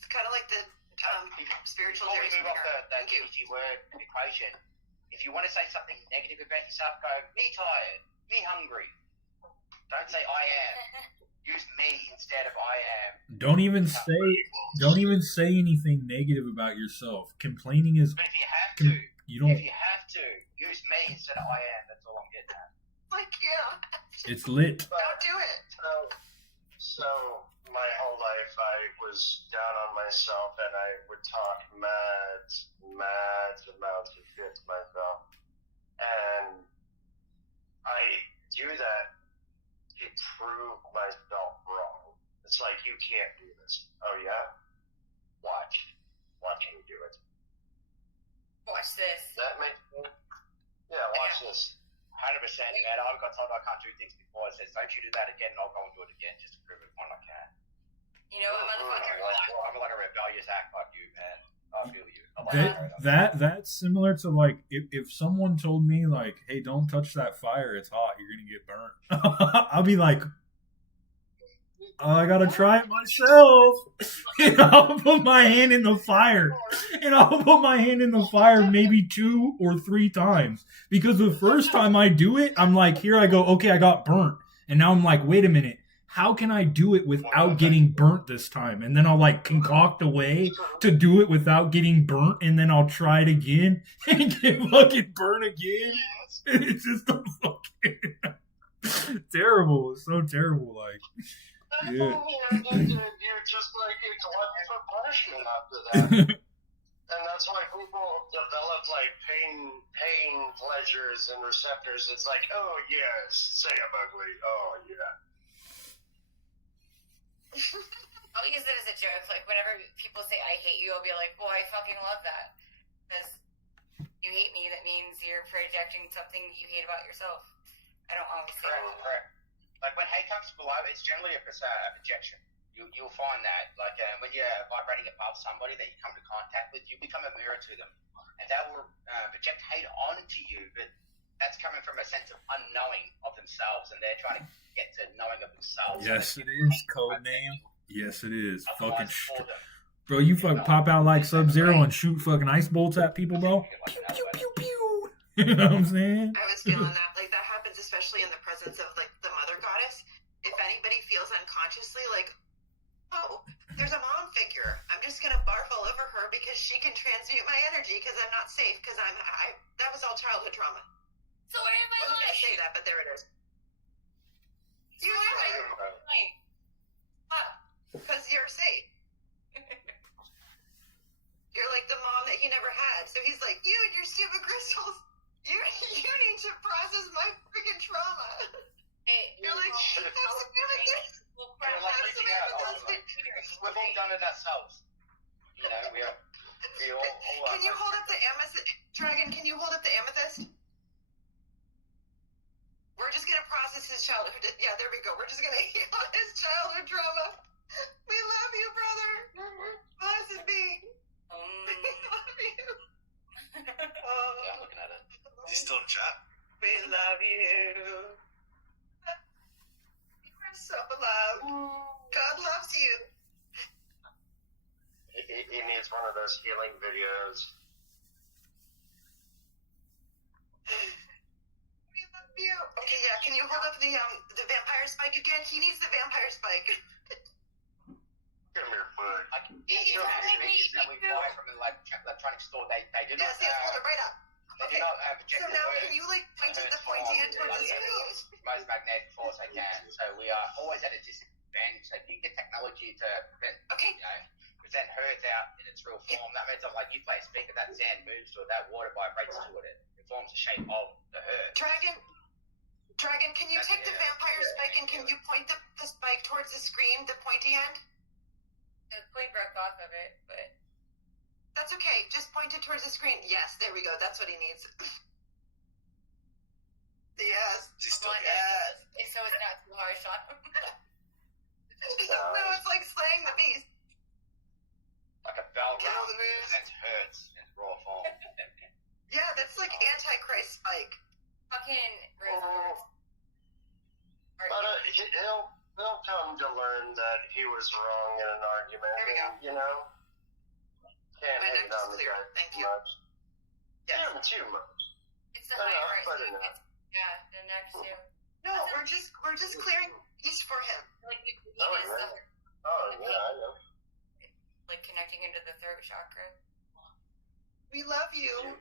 It's kind of like the spiritual Before we journey. move off that Thank you. easy word equation, if you want to say something negative about yourself, go, me tired, me hungry. Don't say I am. Use me instead of I am. Don't even say anything negative about yourself. Complaining is But if you have to, you don't. if you have to, use me instead of I am. That's all I'm getting at. Like, yeah. It's lit. Don't do it. So my whole life I was down on myself and I would talk mad amounts of shit to myself. And I do that to prove myself wrong. It's like, you can't do this. Oh yeah? Watch me do it. Watch this. That makes sense? Yeah, watch this. 100%, man. I've got told I can't do things before. It says, don't you do that again, and I'll go and do it again just to prove it when I can. You know what, motherfucker? I'm like a rebellious act like you, man. I feel you. I like That's similar to like if someone told me like, hey, don't touch that fire, it's hot, you're gonna get burnt. I'll be like, I gotta try it myself. And I'll put my hand in the fire. And I'll put my hand in the fire maybe 2 or 3 times. Because the first time I do it, I'm like, here I go, okay, I got burnt. And now I'm like, wait a minute, how can I do it without getting burnt this time? And then I'll like concoct a way to do it without getting burnt, and then I'll try it again and get fucking burnt again. It's just a fucking terrible. It's so terrible, like. Yeah. You're just like a glutton for punishment after that. And that's why people develop like pain pleasures and receptors. It's like, oh yes, say I'm ugly. Oh yeah. I'll use it as a joke. Like, whenever people say I hate you, I'll be like, well, I fucking love that. Because you hate me, that means you're projecting something that you hate about yourself. I don't always say that. Correct. Like, when hate comes below, it's generally a projection. You'll find that. Like, when you're vibrating above somebody that you come to contact with, you become a mirror to them. And that will project hate onto you, but that's coming from a sense of unknowing of themselves, and they're trying to get to knowing of themselves. Yes, it is. Code name. Yes, it is. Fucking for them. bro, you fucking pop out like Sub-Zero and shoot fucking ice bolts at people, bro. Pew, pew, pew, pew. You know what I'm saying? I was feeling that. Like, that happens especially in the presence of, like, the mother goddess. If anybody feels unconsciously like, oh, there's a mom figure, I'm just going to barf all over her because she can transmute my energy because I'm not safe because that was all childhood trauma. So where am I I wasn't going lying? to say that, but there it is. So where am I lying? Because you're safe. You're like the mom that he never had. So he's like, you and your stupid crystals, you need to process my freaking trauma. Hey, You're like, have some amethyst. well, We're crap. like Have reaching some out. amethyst. We've all done it ourselves. You know, we all Can you hold up the amethyst? Dragon, can you hold up the amethyst? We're just going to process his childhood. Yeah, there we go. We're just going to heal his childhood trauma. We love you, brother. Blessed be. We love you. Yeah, I'm looking at it. Is he still in chat? We love you. You're so loved. God loves you. He needs one of those healing videos. We love you. Okay, yeah. Can you hold up the vampire spike again? He needs the vampire spike. Come here, bud. Like, even speakers that we buy from the electronic store, they do not. Yes, hold it right up. They do Okay. not project So the now word. can you like point at the pointy end towards the screen? Most magnetic force I can. So we are always at a disadvantage. So if you get technology to prevent, Okay. present hertz out in its real form, that means that like you play a speaker, that sand moves to it, that water vibrates to it. It forms the shape of the hertz. Dragon, can you take the vampire spike and can you point the spike towards the screen, the pointy end? The point broke off of it, but That's okay. Just point it towards the screen. Yes, there we go. That's what he needs. Yes. She's still Yes. so it's not too harsh on him. No, it's like slaying the beast. Like a bell Kill round the beast. presents hertz in its raw form. Yeah, that's like Antichrist spike. Fucking But he'll come to learn that he was wrong in an argument. There we go. You know, can't My hate neck on is the clear. guy Thank too you. much. Yes. Yeah, too much. It's the No, high but part. enough. The next two. No, we're just clearing peace for him. Like the green Oh, is yeah. the, Oh yeah, I know. like connecting into the throat chakra. We love you.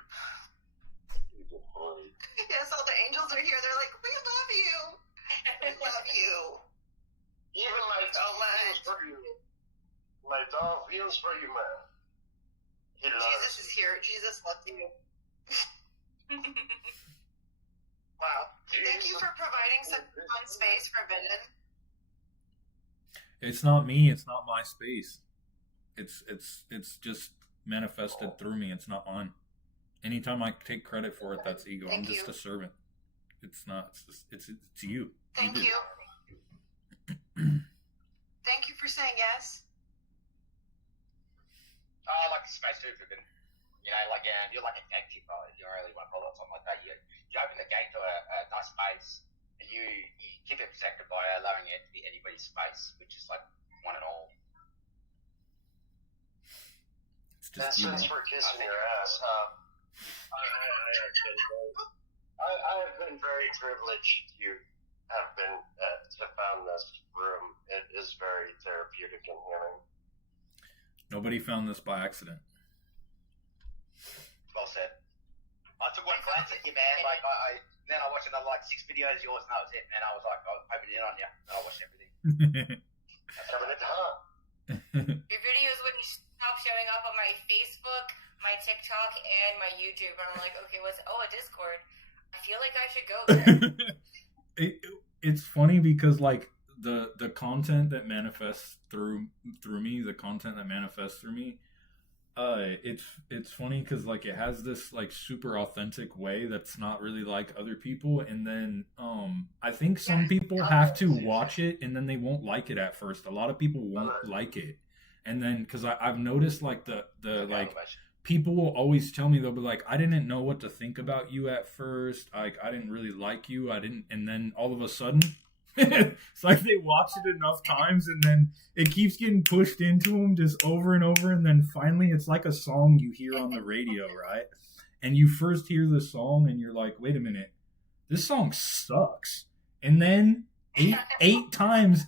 Yes, all the angels are here. They're like, we love you. We love you. Even my dog feels for you. My dog feels for you, man. He loves Jesus is here. Jesus loves you. Wow. Thank you for providing such a fun space for Vin. It's not me. It's not my space. It's just manifested through me. It's not mine. Anytime I take credit for it, that's ego. I'm Thank just you. a servant. It's not. It's you. Thank did you. it. Thank you for saying yes. Oh, like a space super good. You know, like you're like a detective, you really want to call it something like that. You open the gate to a nice space, and you keep it protected by allowing it to be anybody's space, which is like one and all. It's And just ego. since we're kissing your ass, I have been very privileged to have been to found this room. It is very therapeutic and healing. Nobody found this by accident. Well said. I took one glance at you, man. Like then I watched another like 6 videos of yours, and that was it. And I was like, I was homing in on you. And I watched everything. Coming in hot. Your videos wouldn't stop showing up on my Facebook, my TikTok, and my YouTube. And I'm like, okay, a Discord. I feel like I should go there. It's funny because like the content that manifests through me, the content that manifests through me, it's funny because like it has this like super authentic way that's not really like other people, and then I think some people have to watch it and then they won't like it at first. A lot of people won't like it, and then because I've noticed like the like people will always tell me, they'll be like, I didn't know what to think about you at first, like I didn't really like you, and then all of a sudden it's like they watch it enough times and then it keeps getting pushed into them just over and over, and then finally it's like a song you hear on the radio, right? And you first hear the song and you're like, wait a minute, this song sucks, and then eight times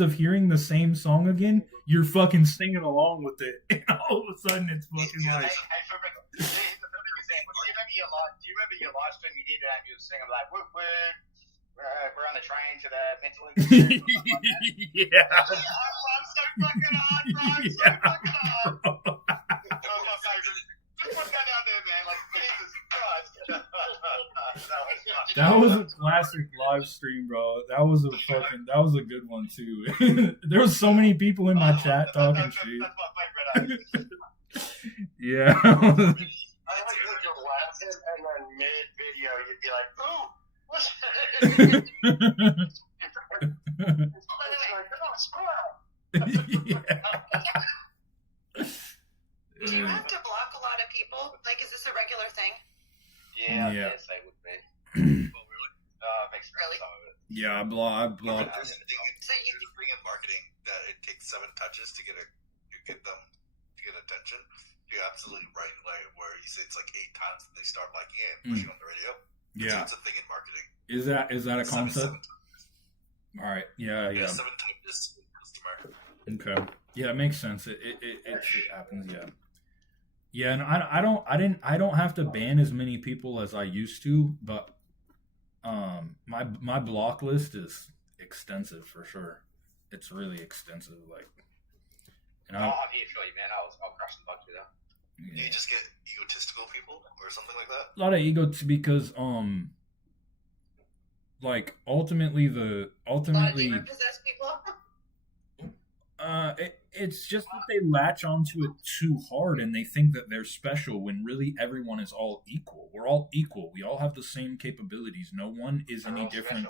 of hearing the same song again, you're fucking singing along with it, and all of a sudden it's fucking like Do you remember your live stream you did and you were singing like, whoop, whoop, we're on the train to the mental institute? yeah. I'm so fucking hard, bro. I'm so fucking hard. Just put that out there, man. Like, Jesus Christ. That was a classic live stream, bro. That was a good one too. There was so many people in my chat talking shit. That's my favorite. Yeah. I like that you're laughing and then mid-video you'd be like, ooh, what's Do you have to block a lot of people? Like, is this a regular thing? Yeah, Yeah. yes, they would be. Makes sense, Really? some of it. Yeah, I blocked. There's a thing So you there's a thing in marketing that it takes 7 touches to get attention. You're absolutely right, like where you say it's like 8 times and they start liking it and pushing on the radio. Yeah. It's a thing in marketing. Is that a concept? Seven times. All right. Yeah. 7 touches to the customer. Okay. Yeah, it makes sense. It happens. Yeah. Yeah, and I don't have to ban as many people as I used to, but my block list is extensive for sure. It's really extensive, like, and I'm here for you, man. I'll crush the bugs with that. Do you just get egotistical people or something like that? a lot of ego because like ultimately A lot of demon possessed people. it's just that they latch onto it too hard and they think that they're special when really everyone is all equal. We're all equal. We all have the same capabilities. No one is any different.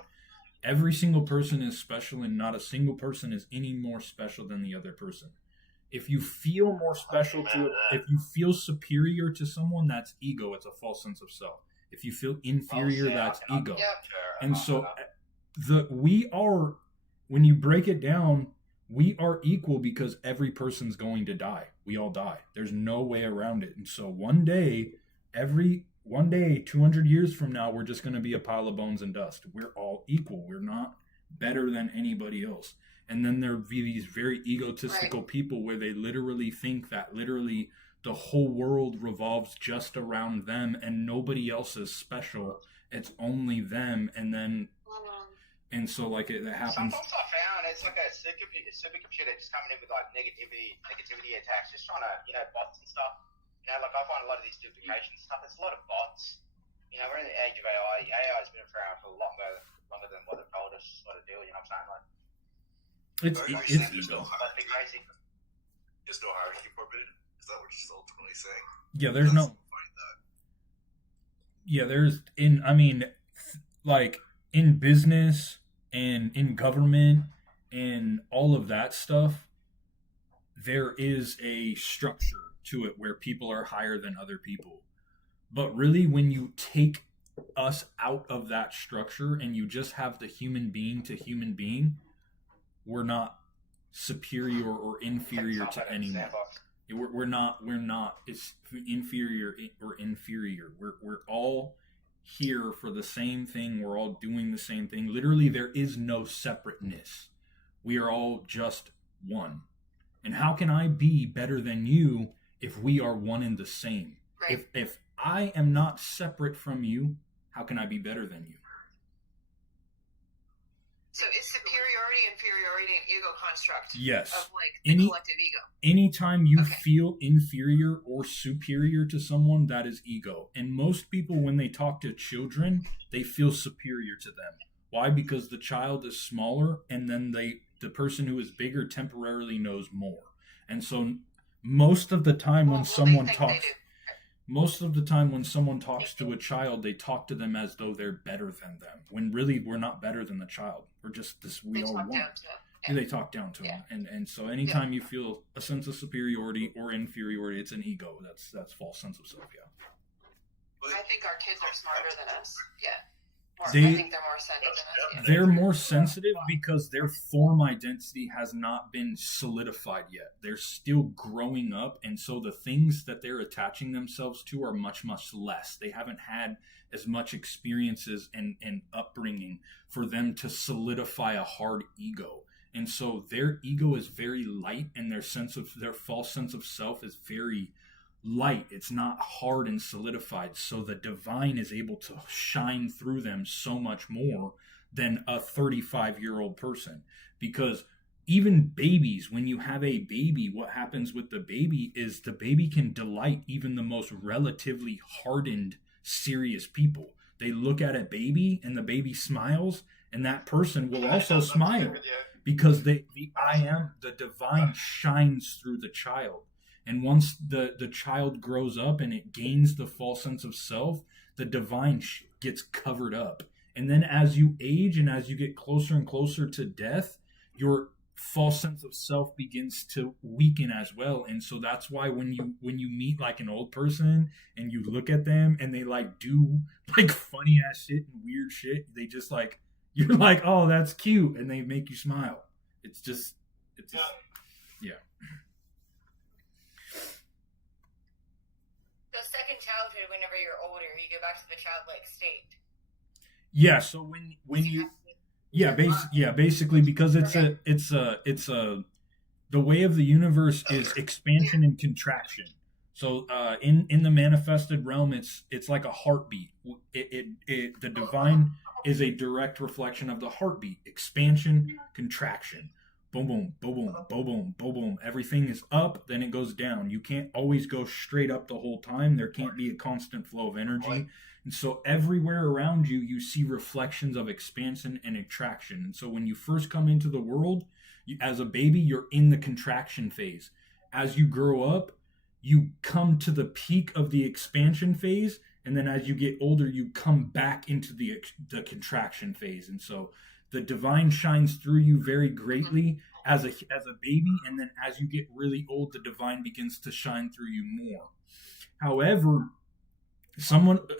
Every single person is special and not a single person is any more special than the other person. If you feel more special if you feel superior to someone, that's ego. It's a false sense of self. If you feel inferior, that's ego. Yep. And so we are, when you break it down, we are equal because every person's going to die. We all die. There's no way around it. And so one day, 200 years from now, we're just going to be a pile of bones and dust. We're all equal. We're not better than anybody else. And then there'll be these very egotistical people where they literally think that literally the whole world revolves just around them and nobody else is special. It's only them. And so like it happens. Sometimes I found it's like a supercomputer just coming in with like negativity attacks, just trying to, bots and stuff. Like I find a lot of these duplication stuff, it's a lot of bots. We're in the age of AI. AI has been around for longer than what they've told us what to do, you know what I'm saying? Like, It's there's ego. that'd be crazy. There's no hierarchy forbidden. Is that what you're ultimately saying? Yeah, there's no. Yeah, like in business and in government and all of that stuff, there is a structure to it where people are higher than other people. But really, when you take us out of that structure and you just have the human being to human being, we're not superior or inferior to anyone. We're not. It's inferior or inferior. We're all here for the same thing. We're all doing the same thing. Literally, there is no separateness. We are all just one. And how can I be better than you if we are one and the same? Right. If I am not separate from you, how can I be better than you? So is superiority, inferiority an ego construct? Yes. Of like the collective ego. Anytime you feel inferior or superior to someone, that is ego. And most people, when they talk to children, they feel superior to them. Why? Because the child is smaller, and then the person who is bigger temporarily knows more. And so most of the time when someone talks to a child, they talk to them as though they're better than them, when really we're not better than the child. We're just this. We all want. They talk down to them, and so anytime you feel a sense of superiority or inferiority, it's an ego. That's false sense of self. Yeah. I think our kids are smarter than us. Yeah. I think they're more sensitive than us. Yeah. They're more sensitive because their form identity has not been solidified yet. They're still growing up, and so the things that they're attaching themselves to are much, much less. They haven't had as much experiences and upbringing for them to solidify a hard ego. And so their ego is very light, and their false sense of self is very light. It's not hard and solidified. So the divine is able to shine through them so much more than a 35-year-old person. Because even babies, when you have a baby, what happens with the baby is the baby can delight even the most relatively hardened, serious people. They look at a baby and the baby smiles, and that person will also smile because the divine shines through the child. And once the child grows up and it gains the false sense of self, the divine gets covered up. And then as you age and as you get closer and closer to death, your false sense of self begins to weaken as well. And so that's why when you meet like an old person and you look at them and they like do like funny ass shit and weird shit, they just like, you're like, oh, that's cute, and they make you smile. It's just yeah. So second childhood, whenever you're older, you go back to the childlike state. Yeah. So when you, basically because the the way of the universe is expansion and contraction. So in the manifested realm, it's like a heartbeat. The divine is a direct reflection of the heartbeat. Expansion, contraction. Boom, boom, boom, boom, boom, boom, boom, boom. Everything is up, then it goes down. You can't always go straight up the whole time. There can't be a constant flow of energy. And so everywhere around you, you see reflections of expansion and contraction. And so when you first come into the world, as a baby, you're in the contraction phase. As you grow up, you come to the peak of the expansion phase. And then as you get older, you come back into the contraction phase. And so the divine shines through you very greatly as a baby. And then as you get really old, the divine begins to shine through you more. However,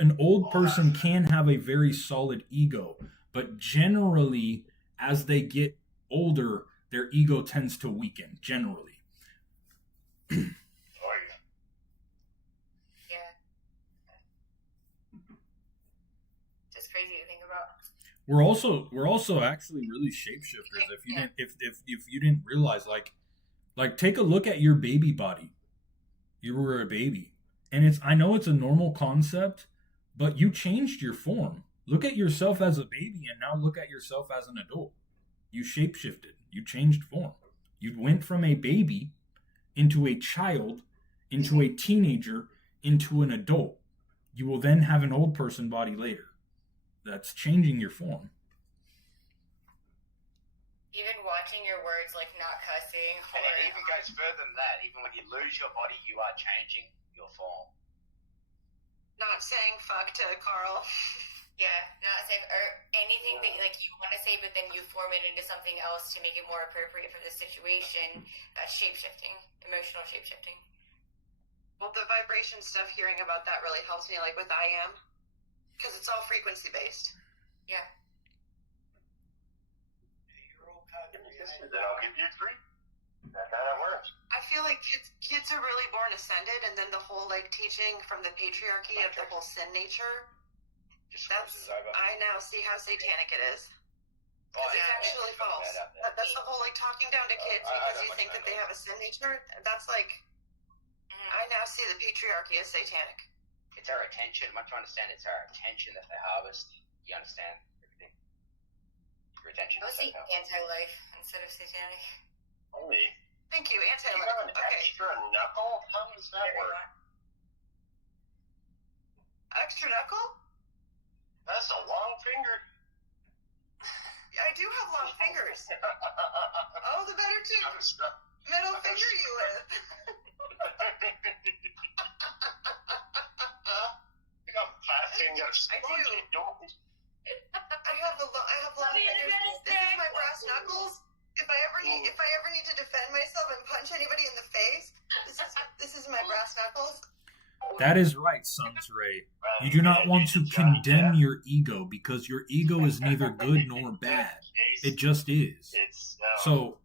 an old person can have a very solid ego, but generally, as they get older, their ego tends to weaken, generally. Yeah. Just crazy to think about. We're also actually really shapeshifters. If you didn't realize, like take a look at your baby body. You were a baby. And I know it's a normal concept, but you changed your form. Look at yourself as a baby and now look at yourself as an adult. You shapeshifted. You changed form. You went from a baby into a child, into a teenager, into an adult. You will then have an old person body later. That's changing your form. Even watching your words, like not cussing. And it even goes further than that. Even when you lose your body, you are changing your form. Not saying fuck to Carl. Yeah, not saying or anything that like you want to say, but then you form it into something else to make it more appropriate for the situation. That's shapeshifting, emotional shapeshifting. Well, the vibration stuff, hearing about that really helps me, like with I am, because it's all frequency based. Yeah. Then I'll give you 3. That's how that works. I feel like kids are really born ascended, and then the whole like teaching from the patriarchy of the whole sin nature. I now see how satanic it is. Because it's actually false. That's the whole like talking down to kids because you think that they have a sin nature. That's like, I now see the patriarchy as satanic. It's our attention. Once you understand it's our attention that they harvest, you understand everything. Your attention. I would say anti-life instead of satanic. Holy. Thank you, You anti-life. have an Okay. extra knuckle? How does that work? Extra knuckle? That's a long finger. I do have long fingers. Oh, the better too. Middle finger you with. You got fat fingers. I do. I have long fingers. This is my brass knuckles. If I ever need to defend myself and punch anybody in the face, this is my brass knuckles. That is right, Sons Ray. You do not want to condemn your ego because your ego is neither good nor bad. It just is. So,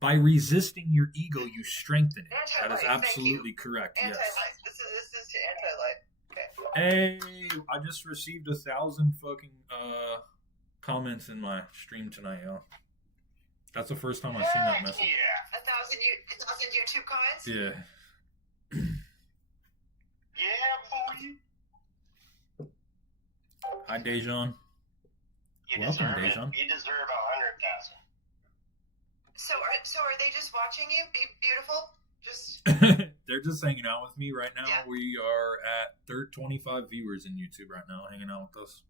by resisting your ego, you strengthen it. That is absolutely correct. Yes. Anti-life. This is to anti-life. Okay. Hey, I just received 1,000 fucking comments in my stream tonight, y'all. That's the first time I've seen that message. Yeah. 1,000 YouTube comments? Yeah. Yeah, boy. Hi, Dejan. You Welcome, deserve it. Dejan. You deserve 100,000. So are they just watching you be beautiful? Just They're just hanging out with me right now. Yeah. We are at 25 viewers in YouTube right now, hanging out with us.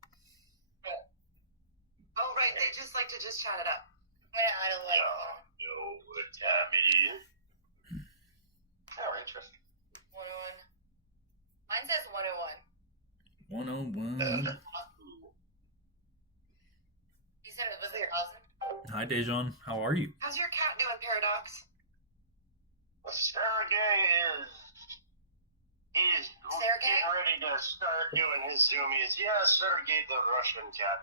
oh right, they just like to just chat it up. I don't like Know what time it is. Oh, interesting. 101. Mine says 101. 101. You said it was 1,000? Hi, Dejan. How are you? How's your cat doing, Paradox? Sergey is Sergey? getting ready to start doing his zoomies. Yeah, Sergey the Russian cat.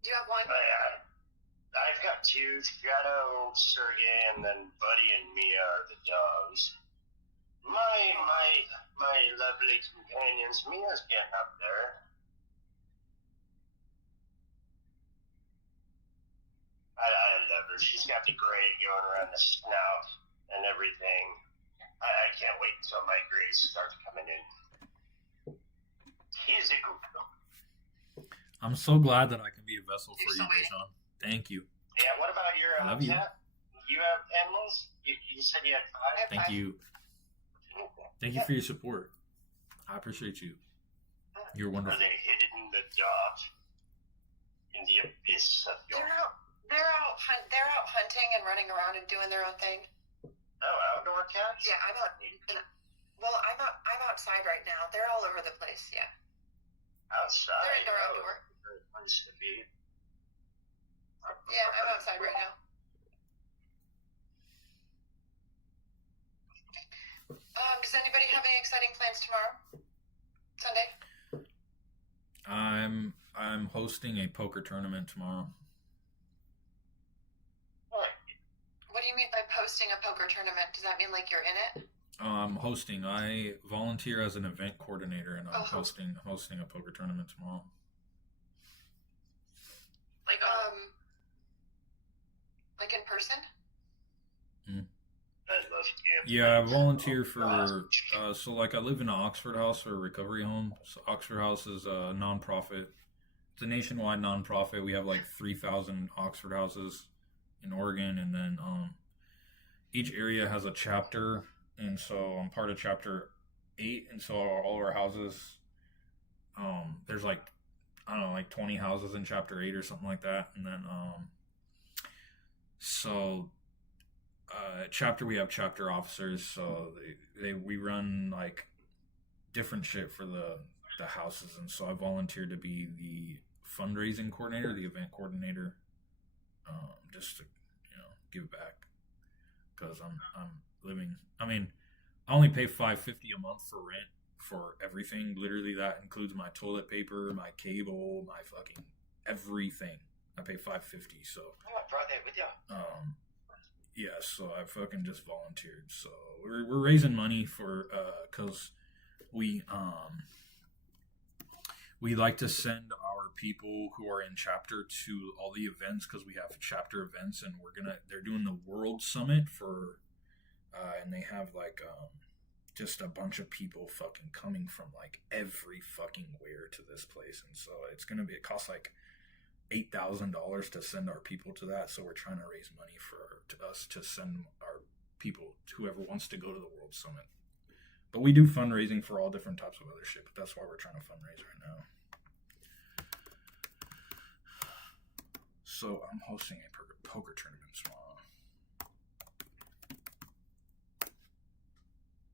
Do you have one? I've got 2. Shadow, Sergey, and then Buddy and Mia are the dogs. My lovely companions. Mia's getting up there. I love her. she's got the gray going around the snout and everything. I can't wait until my grays start coming in. He's a good girl. I'm so glad that I can be a vessel for you, Dejan. Thank you. Yeah, what about your I love you. pet? You have animals? You said you had 5? Thank you. Thank you for your support. I appreciate you. You're Are wonderful. they hidden in the dark? In the abyss of your... They're out hunting and running around and doing their own thing. Oh, outdoor cats? Yeah, I'm outside right now. They're all over the place. Yeah, Outside? they're indoor, outdoor. Very place to be. Yeah, I'm outside right now. Does anybody have any exciting plans tomorrow? Sunday? I'm hosting a poker tournament tomorrow. What do you mean by posting a poker tournament? Does that mean like you're in it? Hosting. I volunteer as an event coordinator, and I'm Oh. hosting a poker tournament tomorrow. Like in person? I love gambling. Yeah, I volunteer for. So like I live in an Oxford House or a recovery home. So Oxford House is a nonprofit. It's a nationwide nonprofit. We have like 3,000 Oxford houses in Oregon, and then each area has a chapter, and so I'm part of chapter 8, and so all of our houses, there's like, I don't know, like 20 houses in chapter 8 or something like that, and then chapter, we have chapter officers, so we run like different shit for the houses, and so I volunteered to be the fundraising coordinator, the event coordinator, just to give back, because I'm living. I mean, I only pay $5.50 a month for rent for everything. Literally, that includes my toilet paper, my cable, my fucking everything. I pay $5.50. So Oh, I brought that with you. yeah, so I fucking just volunteered. So we're raising money for because we like to send our people who are in chapter to all the events, because we have chapter events, and they're doing the World Summit for and they have like just a bunch of people fucking coming from like every fucking where to this place, and so it costs like $8,000 to send our people to that. So we're trying to raise money to us to send our people, whoever wants to go to the World Summit. But we do fundraising for all different types of other shit, but that's why we're trying to fundraise right now. So I'm hosting a poker tournament tomorrow.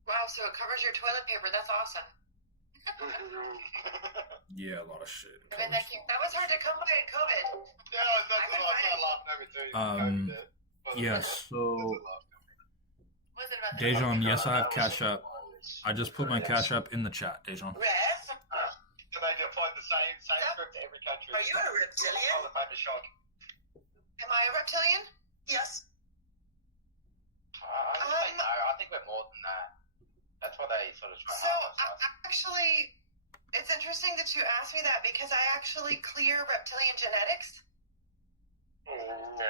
Wow, so it covers your toilet paper. That's awesome. Yeah, a lot of shit. That was hard to come by in COVID. Yeah, that's what I said laughing every time. Yes, so Was it about the Dejan, yes, I have Cash App. I just put my Cash App in the chat, Dejan. Rev, Can I apply the same script to every country? are you a reptilian? On the paper shock. Am I a reptilian? Yes. I think we're more than that. That's what they sort of try So, to it's interesting that you asked me that, because I actually clear reptilian genetics. No.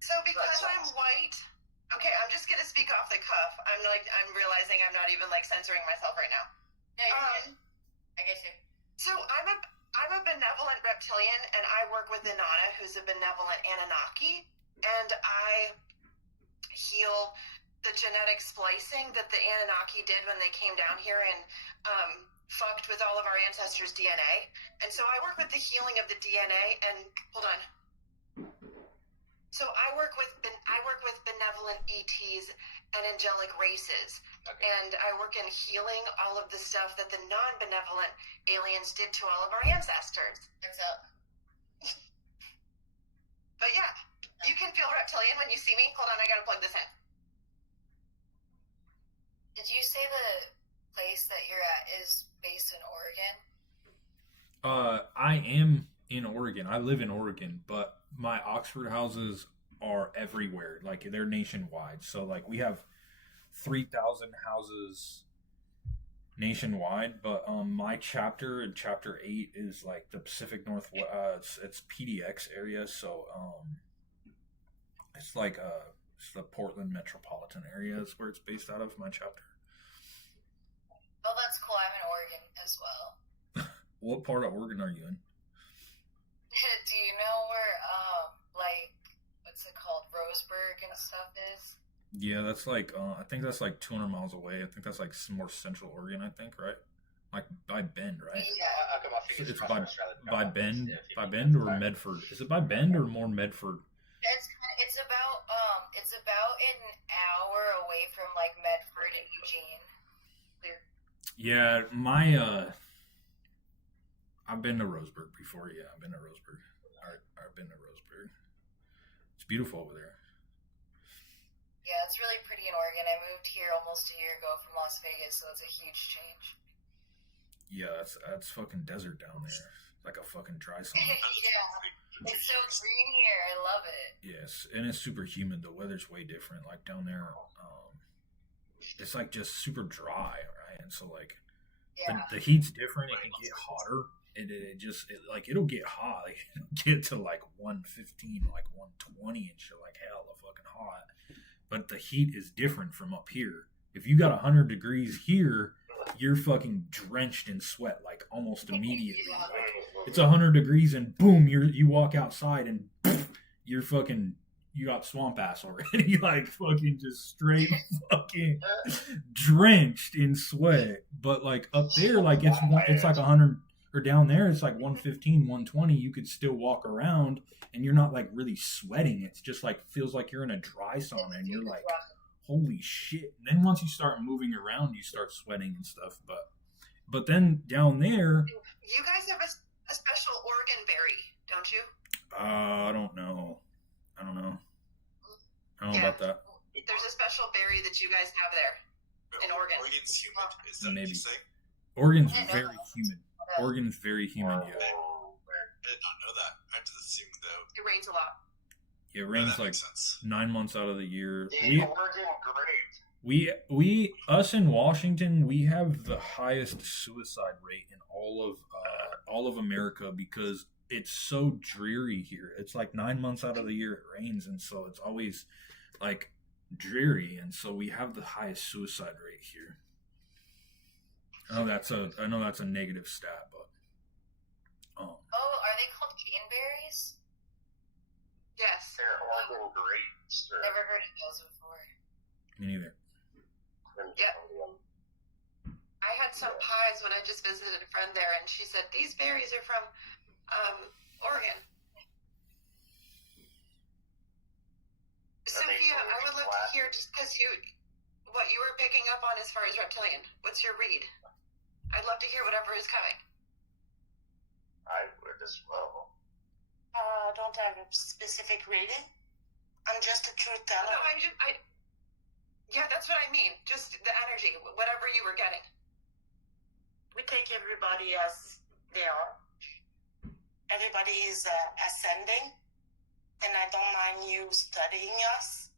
So because I'm white, okay, I'm just gonna speak off the cuff. I'm realizing I'm not even like censoring myself right now. No, you're good. I get you. So I'm a benevolent reptilian, and I work with Inanna, who's a benevolent Anunnaki, and I heal the genetic splicing that the Anunnaki did when they came down here and fucked with all of our ancestors' DNA. And so I work with the healing of the DNA. And hold on. So I work with benevolent ETs and angelic races, and I work in healing all of the stuff that the non-benevolent aliens did to all of our ancestors. What's up? But yeah, you can feel reptilian when you see me. Hold on, I gotta plug this in. Did you say the place that you're at is based in Oregon? I am in Oregon. I live in Oregon, but my Oxford houses are everywhere. Like, they're nationwide. So like we have 3,000 houses nationwide, but my chapter in chapter 8 is like the Pacific Northwest. It's PDX area, so It's like it's the Portland metropolitan area is where it's based out of, my chapter. Oh, that's cool. I'm in Oregon as well. What part of Oregon are you in? Do you know where, like, what's it called, Roseburg and stuff is? Yeah, that's like I think that's like 200 miles away. I think that's like some more central Oregon, I think, right? Like by Bend, right? Yeah. I got my fingers It's crossed by for Australia. by Bend or Medford. Is it by Bend or more Medford? It's about an hour away from, like, Medford and Eugene. Yeah, my I've been to Roseburg before. Yeah, I've been to Roseburg. I've been to Roseburg. It's beautiful over there. Yeah, it's really pretty in Oregon. I moved here almost a year ago from Las Vegas, so it's a huge change. Yeah, that's fucking desert down there. Like a fucking dry summer. Yeah. It's so green here. I love it. Yes, and it's super humid. The weather's way different. Like down there, it's like just super dry, right? And so like Yeah. the heat's different. It can get hotter, and it'll get hot. Like, it'll get to like 115, like 120, and shit, like hella fucking hot. But the heat is different from up here. If you got 100 degrees here, you're fucking drenched in sweat like almost immediately. Yeah. Like, it's 100 degrees and boom, you walk outside and you're fucking, you got swamp ass already. Like fucking just straight fucking drenched in sweat. But like up there, like it's like 100, or down there it's like 115, 120. You could still walk around and you're not like really sweating. It's just like feels like you're in a dry sauna and you're like, holy shit. And then once you start moving around, you start sweating and stuff. But then down there, You guys have a special Oregon berry, don't you? I don't know. I don't know Yeah. about that. There's a special berry that you guys have there in Oregon. Oregon's humid. Is that what Maybe. you say? Oregon's I know. very humid. Oregon's very humid. Yeah, I did not know that. I just assumed that. It rains a lot. it rains that like makes sense. 9 months out of the year. Yeah, Oregon, great. We us in Washington, we have the highest suicide rate in all of America because it's so dreary here. It's like 9 months out of the year it rains, and so it's always like dreary, and so we have the highest suicide rate here. I know that's a negative stat, but Oh, are they called caneberries? Yes. They're Oregon grapes. They're Never heard of those before. me neither. Yep. I had some pies when I just visited a friend there, and she said these berries are from Oregon. Sophia, I would love to hear just because what you were picking up on as far as reptilian. What's your read? I'd love to hear whatever is coming. I would as well. Don't have a specific reading. I'm just a truth teller. No, yeah, that's what I mean. Just the energy, whatever you were getting. We take everybody as they are. Everybody is ascending, and I don't mind you studying us.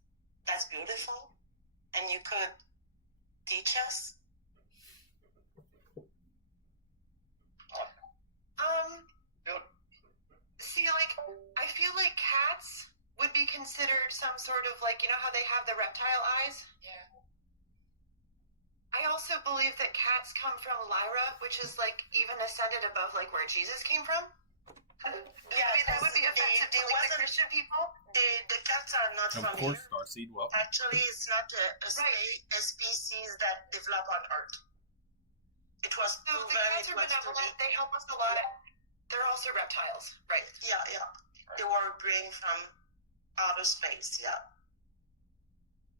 That's beautiful, and you could teach us. See, like, I feel like cats would be considered some sort of, like, you know how they have the reptile eyes? Yeah. I also believe that cats come from Lyra, which is, like, even ascended above, like, where Jesus came from. Yeah, I mean, that would be offensive to, like, the Christian people. The cats are not Of from course, here. Starseed. Welcome. Actually, it's not a species that develop on Earth. It was So proven. the cats It are was benevolent. They help us a lot. They're also reptiles, right? Yeah. They were bring from outer space. Yeah.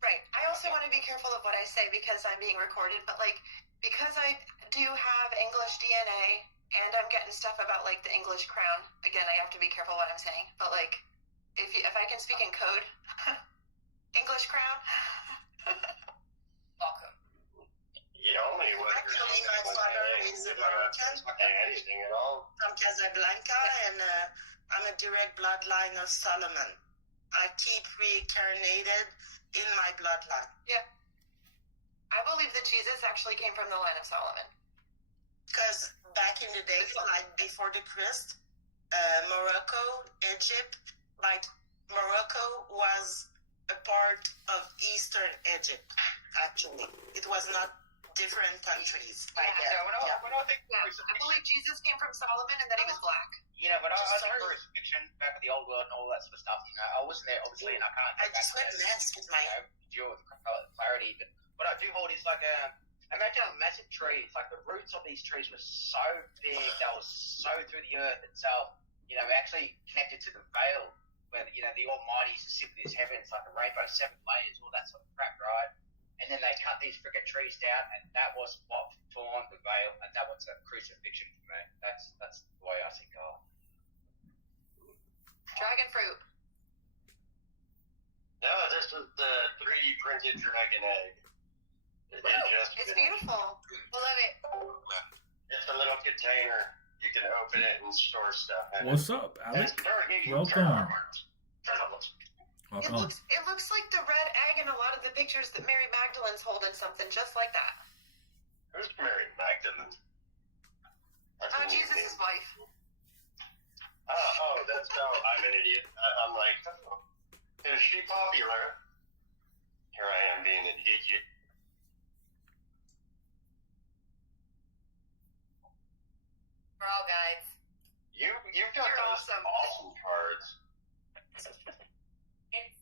Right. I also want to be careful of what I say because I'm being recorded, but like because I do have English DNA and I'm getting stuff about like the English crown. Again, I have to be careful what I'm saying, but like if I can speak in code, English crown. Welcome. You only what Actually, my father is American. Anything at all. From Casablanca, and I'm a direct bloodline of Solomon. I keep reincarnated in my bloodline. Yeah. I believe that Jesus actually came from the line of Solomon. Because back in the days, like before the Christ, Morocco, Egypt, like Morocco was a part of Eastern Egypt. Actually, it was not different countries. Like When I think Yeah, I believe Jesus came from Solomon and that he was black. when I Just think sorry. crucifixion back in the old world and all that sort of stuff, I wasn't there obviously, and I can't. I just went mess with my. Deal with clarity, but what I do hold is like imagine a massive tree. It's like the roots of these trees were so big, they were so through the earth itself. Actually connected to the veil, where the Almighty is simply this heaven. It's like a rainbow, 7 layers, all that sort of crap, right? And then they cut these freaking trees down, and that was what formed the veil, and that was a crucifixion for me. That's the way I see God. Dragon fruit. No, this is the 3D printed dragon egg. It just It's finished. beautiful. I love it. It's a little container. You can open it and store stuff in it. What's up, Alex? Welcome. Welcome. It looks like the red egg in a lot of the pictures that Mary Magdalene's holding something just like that. Who's Mary Magdalene? That's a new Jesus' name. wife. That's I'm an idiot. I'm like, is she popular? Here I am being an idiot. We're all guides. You've got You're those awesome. awesome cards. It's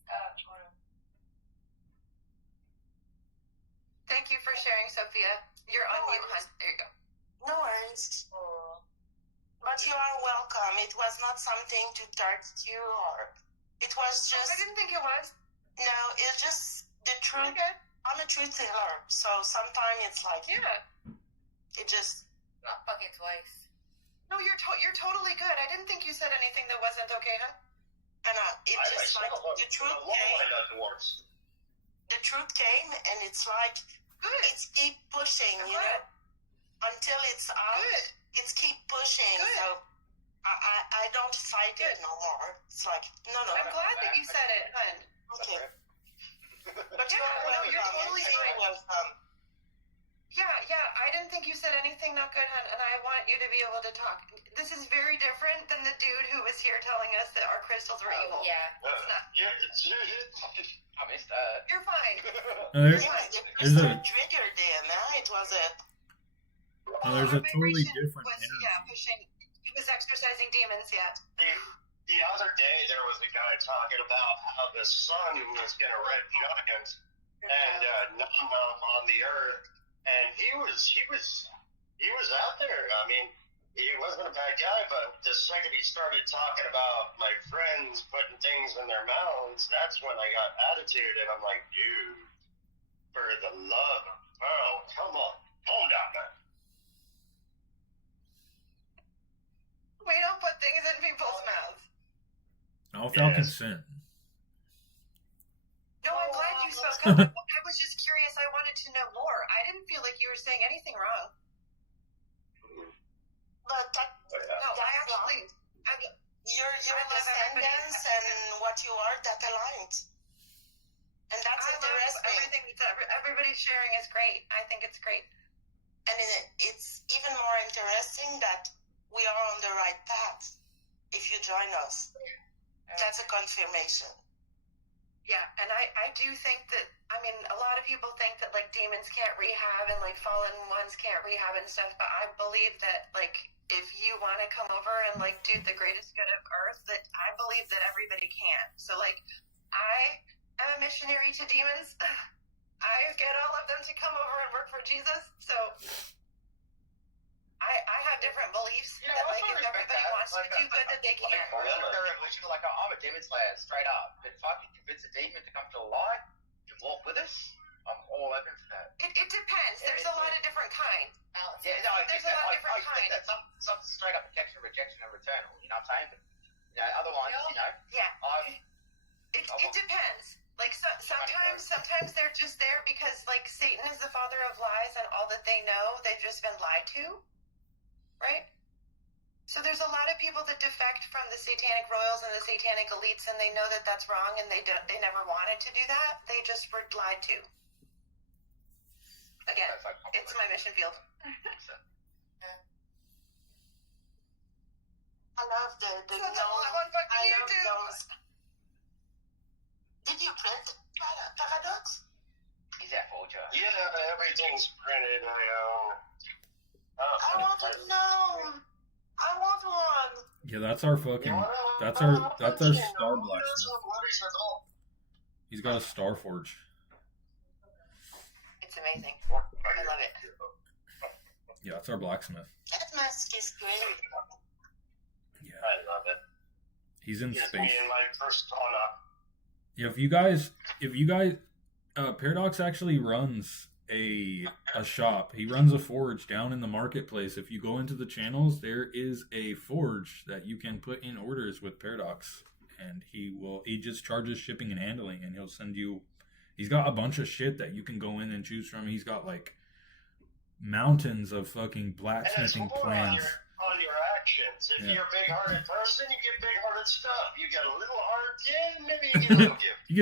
Thank you for sharing, Sophia. You're on mute, hon. There you go. No worries. But you are welcome. It was not something to target you, or it was I just didn't think it was. no. It's just the truth. Okay. I'm a truth teller, so sometimes it's like Yeah. it just. not fucking twice. No, you're totally good. I didn't think you said anything that wasn't okay, huh? And it just like the truth came. The truth came, and it's like Good. it's keep pushing, I'm you know, glad. until it's out. Good. It's keep pushing. Good. So I don't fight it Good. no more. It's like no. I'm glad that you said it, hun. Okay. But Yeah, you're no, welcome. you're totally You're fine. welcome. Yeah, I didn't think you said anything not good, hun, and I want you to be able to talk. This is very different than the dude who was here telling us that our crystals were evil. Yeah. I missed You're fine. There- Yeah, the There's crystal a- triggered them. It was a. there's a Our totally vibration different was, energy. Yeah, pushing. He was exercising demons, yeah. The other day, there was a guy talking about how the sun was going to red giants and numb on the earth, and he was out there. I mean, he wasn't a bad guy, but the second he started talking about my friends putting things in their mouths, that's when I got attitude, and I'm like, dude, for the love of oh, come on, calm down, man. We don't put things in people's mouths. Not without Yes. consent. No, I'm glad you spoke up. I was just curious. I wanted to know more. I didn't feel like you were saying anything wrong. But that, No, I actually. your I love everybody. descendants and what you are that aligned, and that's I love interesting. everything that everybody's sharing is great. I think it's great. And it's even more interesting that we are on the right path. If you join us, that's a confirmation. Yeah, and I do think that, I mean, a lot of people think that, like, demons can't rehab and, like, fallen ones can't rehab and stuff, but I believe that, like, if you want to come over and, like, do the greatest good of Earth, that I believe that everybody can. So, like, I am a missionary to demons. I get all of them to come over and work for Jesus, so I have different beliefs Yeah, that, I like, also if respect everybody that. wants to Like, do good, that they can. I'm a demon slayer, straight up. If I can convince a demon to come to the light and walk with us, I'm all open for that. It depends. There's a lot of different kinds. Yeah, no, I There's get a that. lot of I different get kinds. that. Some straight up protection, rejection, and returnal. You know what I'm saying? But, other ones, Yeah. I've It depends. Like sometimes they're just there because like Satan is the father of lies and all that they know they've just been lied to, right? So there's a lot of people that defect from the satanic royals and the satanic elites, and they know that that's wrong, and they never wanted to do that. They just were lied to. Again, it's my mission field. I love the So that's all I want fucking I you love too. those. Did you print everything's printed. I own. I want a gnome. I want one. Yeah, that's our fucking. That's our star blacksmith. He's got a star forge. It's amazing. I love it. Yeah, that's our blacksmith. That mask is great. Yeah, I love it. he's in Gives space. me in my persona. Yeah, if you guys, Paradox actually runs a shop. He runs a forge down in the marketplace. If you go into the channels, there is a forge that you can put in orders with Paradox, and he just charges shipping and handling, and he'll send you. He's got a bunch of shit that you can go in and choose from. He's got like mountains of fucking And it's blacksmithing more plans. on your actions. If Yeah. you're a big-hearted person, you get big-hearted stuff. You get a little heart in, maybe you get a little gift. You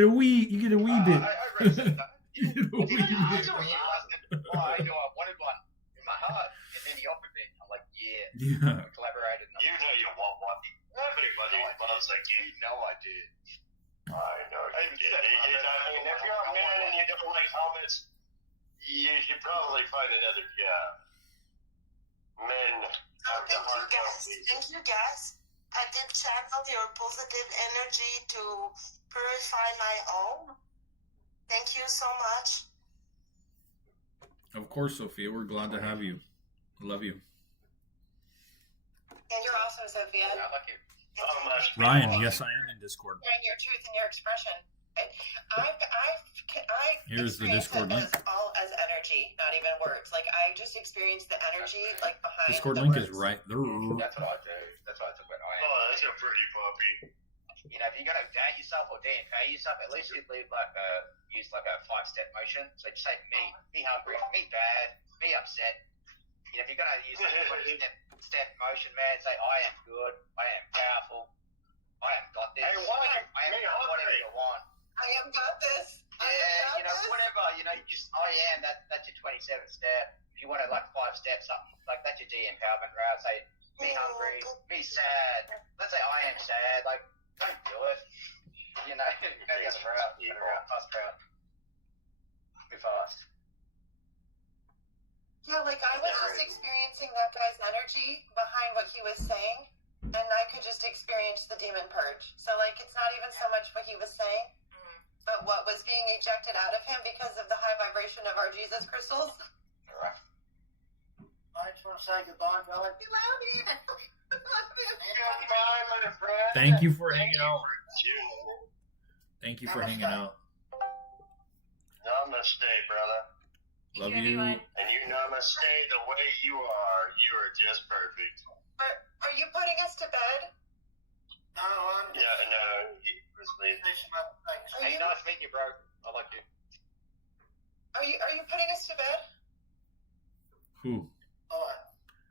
get a wee bit. I resent that. You get a wee Even bit. after you asked him, I knew I wanted one in my heart, and then he offered me. I'm like, yeah, Yeah. we collaborated. And You know you want one. Everybody loves a you gift. know I did. I know you did. I mean, if you're a man and you don't like helmets, you should probably find another job. Men have the Thank you, heart guys. healthy. Thank you, guys. I did channel your positive energy to purify my own. Thank you so much. Of course, Sophia. We're glad to have you. Love you. Thank You're you. awesome, Sophia. I like it. Oh, my Ryan, yes, I am in Discord. Sharing your truth and your expression. I Here's the experience Discord it link. as all as energy, not even words. Like I just experience the energy like behind Discord the link words. is right there. That's what I do. That's what I took when I am. Oh, that's a pretty puppy. You know, if you're gonna date yourself or DNK yourself, at least you leave use like a 5-step motion. So just say me hungry, me bad, me upset. You know, if you're gonna use like a 20-step motion, man, say I am good, I am powerful, I am got this, Hey, why? I am Me whatever hungry. you want. I am got this. Yeah, you know, whatever, you know, you just I am, that's your 27th step. If you want to like 5 steps, something like that's your de-empowerment route. Say me hungry, me sad. Let's say I am sad, like don't do it. You know, go the other route, fast route. Be fast. Yeah, like I was just experiencing that guy's energy behind what he was saying, and I could just experience the demon purge. So like it's not even so much what he was saying, but what was being ejected out of him because of the high vibration of our Jesus crystals. Alright. I just want to say goodbye, Kelly. We love you. Goodbye, my friend. Thank you for hanging out. tuning in. Thank you for hanging out. Namaste, brother. Love Thank you. everyone. And you namaste the way you are. You are just perfect. Are you putting us to bed? No, I'm just Yeah, no, he was leaving. finishing up things. Are Hey, you nice meeting you, bro. I like you. are you putting us to bed? Who? All right.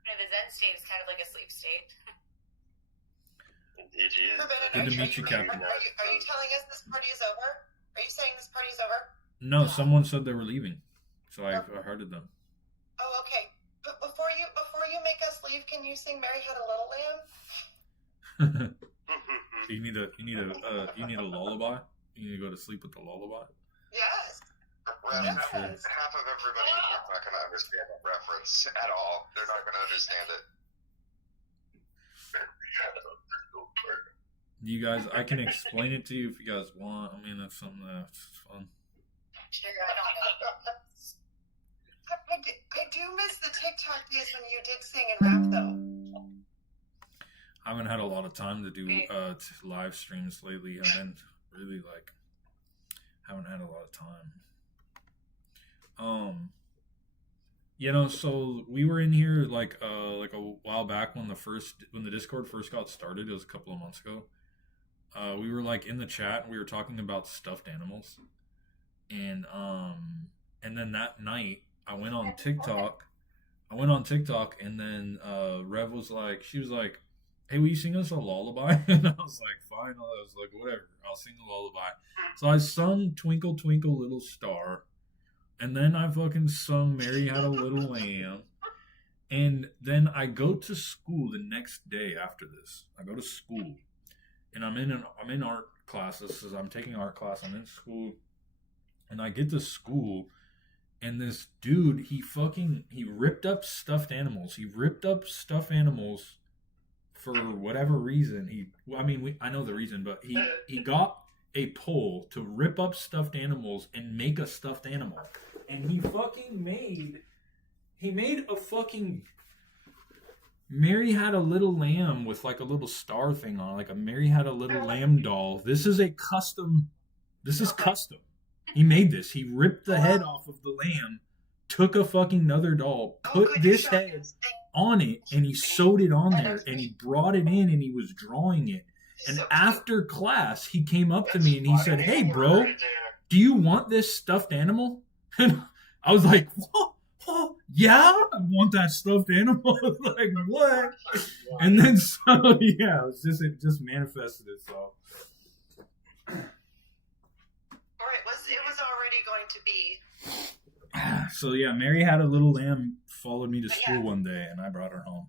You know, the Zen state is kind of like a sleep state. It is. Forbidden Good to Archer, meet you, Captain. Are you telling us this party is over? Are you saying this party's over? No, someone said they were leaving, so I hearted them. Oh, okay. But before you make us leave, can you sing "Mary Had a Little Lamb"? you need a lullaby. You need to go to sleep with the lullaby. Yes. Half Sure. of everybody here is not going to understand that reference at all. They're not going to understand it. You guys, I can explain it to you if you guys want. I mean, that's something that's fun. Sure, I don't know. I do miss the TikTok days when you did sing and rap, though. I haven't had a lot of time to do live streams lately. I've been really haven't had a lot of time. So we were in here like a while back when the Discord first got started. It was a couple of months ago. We were like in the chat and we were talking about stuffed animals, and then that night I went on TikTok. And then Rev was like, "Hey, will you sing us a lullaby?" And I was like, "Fine." I was like, "Whatever, I'll sing a lullaby." So I sung "Twinkle Twinkle Little Star," and then I fucking sung "Mary Had a Little Lamb." And then I go to school the next day after this. I go to school, and I'm in art classes. I'm taking art class. I'm in school, and I get to school, and this dude, he ripped up stuffed animals. He ripped up stuffed animals for whatever reason. I know the reason, but he got a pole to rip up stuffed animals and make a stuffed animal. And he made a fucking Mary Had a Little Lamb with like a little star thing on, like a Mary Had a Little Lamb doll. This is custom. He made this. He ripped the head off of the lamb, took a fucking another doll, put this head on it, and he sewed it on there, and he brought it in, and he was drawing it. And after class, he came up to me and he said, "Hey, bro, do you want this stuffed animal?" And I was like, "What? Yeah, I want that stuffed animal." Like, what? And then it just manifested itself. It was already going to be. So yeah, Mary Had a Little Lamb followed me to school one day, and I brought her home.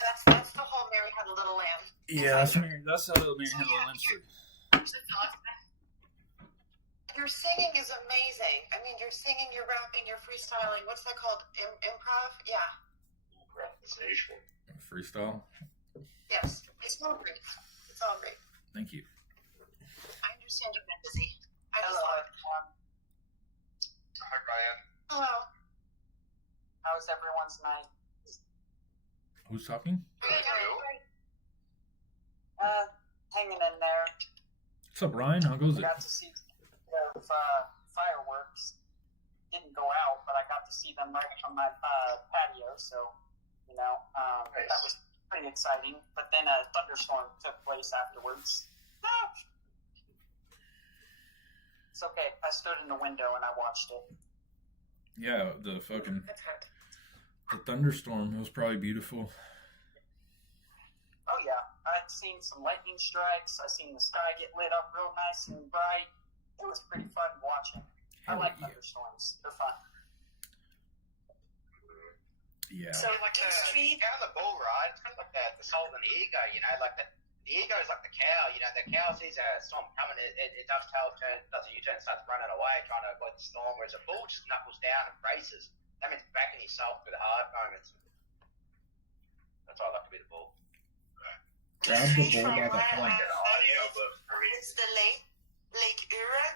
That's the whole Mary Had a Little Lamb. Yeah, that's how Mary Had a Little Lamb story. Your singing is amazing. I mean, you're singing, you're rapping, you're freestyling. What's that called? Improv? Yeah. Improvisation. Freestyle. Yes. It's all great. It's all great. Thank you. I understand you've been busy. I just Hello, love it. everyone. Hi, Ryan. Hello. How's everyone's night? Who's talking? Hanging in there. What's up, Ryan? How goes it? Got to see the fireworks. Didn't go out, but I got to see them right from my patio, so, that was pretty exciting. But then a thunderstorm took place afterwards. It's okay. I stood in the window and I watched it. Yeah, the thunderstorm. It was probably beautiful. Oh yeah, I'd seen some lightning strikes. I seen the sky get lit up real nice and bright. It was pretty fun watching. I like thunderstorms. They're fun. Yeah. So like the bull ride, it's kind of like the soul and the ego. Like the ego is like the cow. The cow sees a storm coming, it does a U-turn, starts running away, trying to avoid the storm. Whereas a bull just knuckles down and braces. That means backing yourself through the hard moments. That's why I like to be the bull. Grab the bull by the horn. It's the Lake Huron,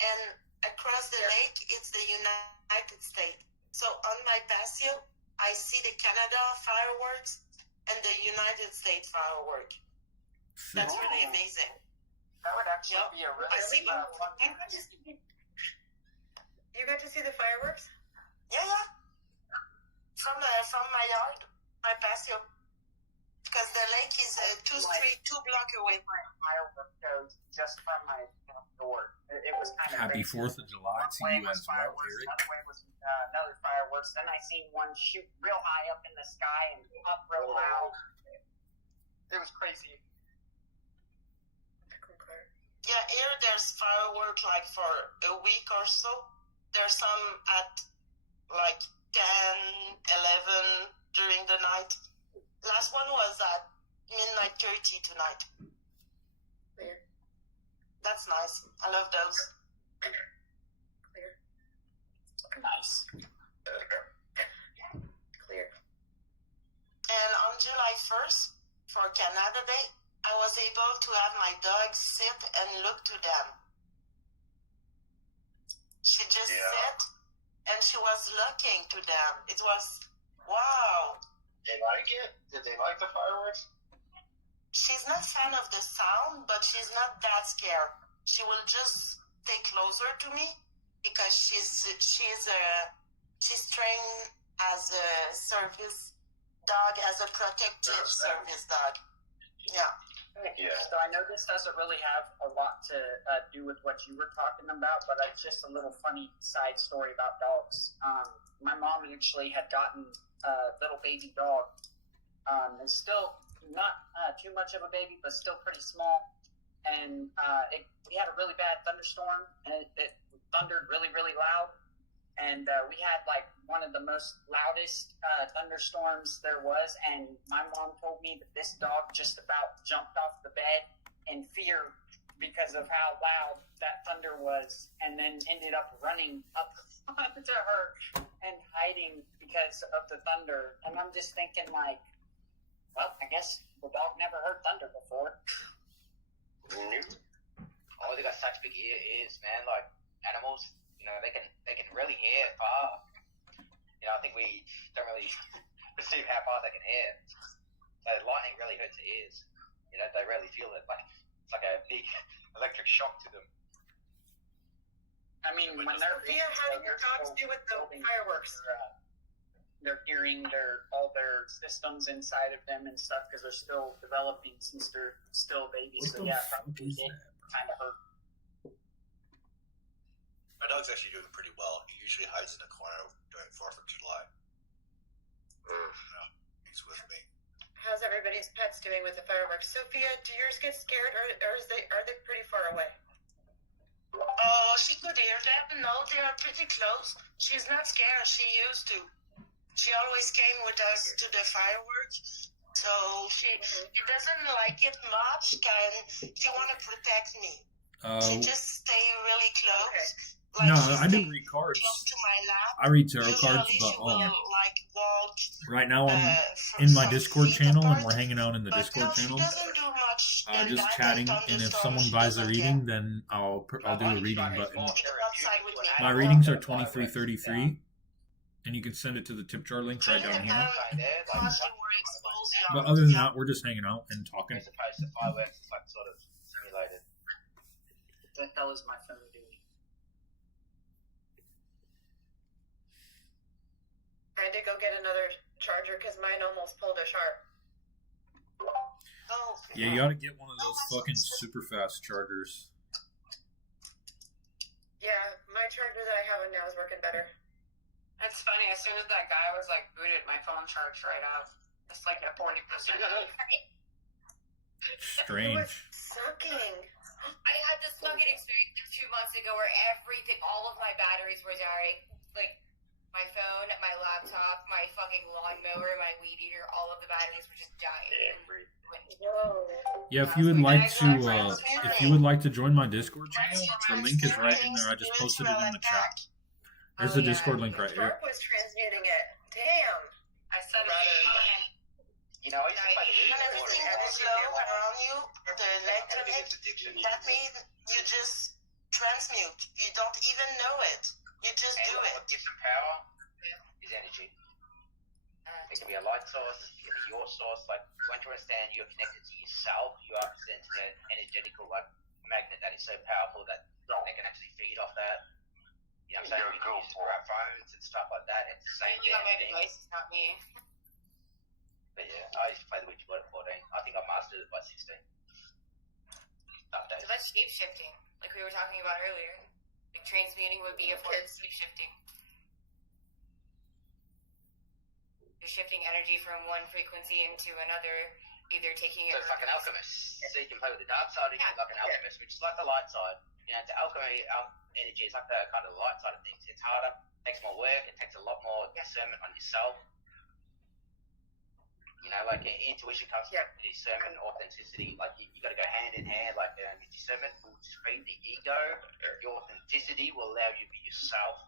and across the lake, it's the United States. So on my patio, I see the Canada fireworks and the United States firework. That's really amazing. That would actually be a really fun. You got to see the fireworks? Yeah. From my yard, my patio. Because the lake is two blocks away. My firework goes just from my door. It was kind of Happy crazy. 4th of July to One way you was as well, fireworks, Eric. another way was another fireworks. Then I seen one shoot real high up in the sky and up real loud. It was crazy. Yeah, here there's fireworks like for a week or so. There's some at like 10, 11 during the night. Last one was at midnight 30 tonight. Clear. That's nice. I love those. Clear. Nice. Clear. And on July 1st, for Canada Day, I was able to have my dog sit and look to them. She just sat and she was looking to them. It was, wow. Did they like it? Did they like the fireworks? She's not a fan of the sound, but she's not that scared. She will just stay closer to me because she's trained as a service dog, as a protective service dog. Yeah. Yeah. So I know this doesn't really have a lot to do with what you were talking about, but it's just a little funny side story about dogs. My mom actually had gotten a little baby dog. It's still not too much of a baby, but still pretty small. And we had a really bad thunderstorm, and it thundered really, really loud. And we had like one of the most loudest thunderstorms there was. And my mom told me that this dog just about jumped off the bed in fear because of how loud that thunder was, and then ended up running up onto her and hiding because of the thunder. And I'm just thinking, like, well, I guess the dog never heard thunder before. Oh, they got such big ears, man. Like animals, you know, they can really hear far. You know, I think we don't really perceive how far they can hear. So lightning really hurts the ears. You know, they really feel it. Like it's like a big electric shock to them. I mean, when they're Sophia, how do your dogs do with the fireworks? They're hearing all their systems inside of them and stuff because they're still developing since they're still babies. What So the yeah, fuck probably is did that? kind of hurt. My dog's actually doing pretty well. He usually hides in a corner during 4th of July. He's with me. How's everybody's pets doing with the fireworks? Sophia, do yours get scared, or are they pretty far away? Oh, she could hear them. No, they are pretty close. She's not scared. She used to. She always came with us to the fireworks. So she doesn't like it much, and she want to protect me. She just stay really close. No, she I do stay read cards. close to my lap. I read tarot Usually cards, she but will, like, walk right now I'm from in my some Discord feet channel, and apart. we're hanging out in the But Discord no, she channel, doesn't do much. In just that chatting. thunderstorm, And if someone she buys a doesn't reading, care. then I'll do a reading. But She goes outside with me. my readings are 23.33, and you can send it to the tip jar link right down here. Because they were exposed But young. other than that, we're just hanging out and talking. As opposed to fireworks, it's like sort of simulated. What the hell is my phone doing? Trying to go get another charger because mine almost pulled a sharp. Oh, Yeah, you ought to get one of those fucking super fast chargers. Yeah, my charger that I have now is working better. It's funny, as soon as that guy was like booted, my phone charged right up. It's like at 40%. Strange. Sucking. I had this fucking experience 2 months ago where everything, all of my batteries were dying. Like, my phone, my laptop, my fucking lawnmower, my weed eater, all of the batteries were just dying. Whoa. Yeah, if you would like to join my Discord channel, the link is right in there. I just posted it in the chat. There's the Discord link right here. Sharp was transmuting it. Damn. I said it. You know, I used to play the when everything goes low around you, the electronic, that means you just transmute. You don't even know it. You just do it. What gives them power is energy. It can be a light source, it can be your source. Like, once you understand you're connected to yourself, you are presenting an energetical like magnet that is so powerful that they can actually feed off that. You know what I'm saying? You can use it for our phones and stuff like that. It's the same Yeah, my thing. device is not me. But yeah, I used to play the Witch Blood at 14. I think I mastered it by 16. Updates. So that's shape shifting, like we were talking about earlier. Like transmuting would be a form of shape shifting. You're shifting energy from one frequency into another, either taking it. So it's like an alchemist. So you can play with the dark side, and like an alchemist, which is like the light side. You know, the alchemy energy is like the kind of the light side of things. It's harder, takes more work, it takes a lot more discernment on yourself. You know, like intuition comes from discernment, authenticity. Like you got to go hand in hand. Like discernment will defeat the ego. Your authenticity will allow you to be yourself.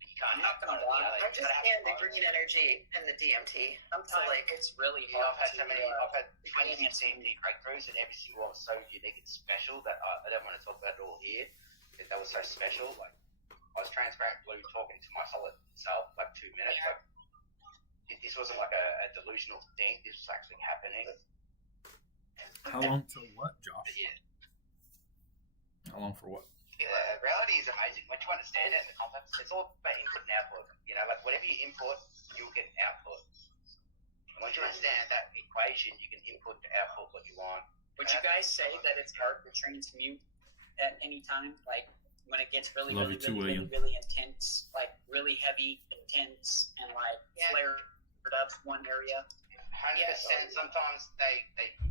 But you can't. I'm not gonna lie. I'm just seeing the green energy and the DMT. Sometimes like it's really Yeah, hard I've had so many. I've had begin 20 DMT breakthroughs, and every single one was so unique and special that I don't want to talk about it all here. Because that was so special. Like I was transparent blue talking to my solid self like 2 minutes. Like this wasn't like a delusional thing. This was actually happening. How long till what, Josh? But yeah, How long for what? reality is amazing. Once you understand it and the complex, it's all about input and output. You know, like whatever you input, you'll get output. And once you understand that equation, you can input to output what you want. Would you guys say that it's hard to transmute at any time? Like when it gets really, Love really, you too, really, William. really, really intense, like really heavy, intense, and like flared up one area. 100%. Sometimes they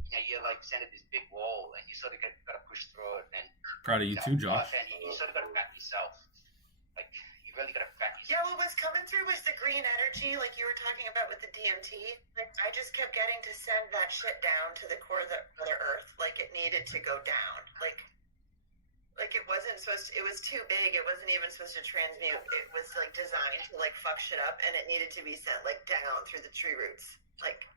you know, you're like sent at this big wall, and you sort of got to push through it. And Proud of you too, Josh. And you sort of got to back yourself. Like you really got to back yourself. Yeah, what was coming through was the green energy, like you were talking about with the DMT. Like I just kept getting to send that shit down to the core of the Earth. Like it needed to go down. Like it wasn't supposed to, it was too big. It wasn't even supposed to transmute. It was like designed to like fuck shit up, and it needed to be sent like down through the tree roots. Like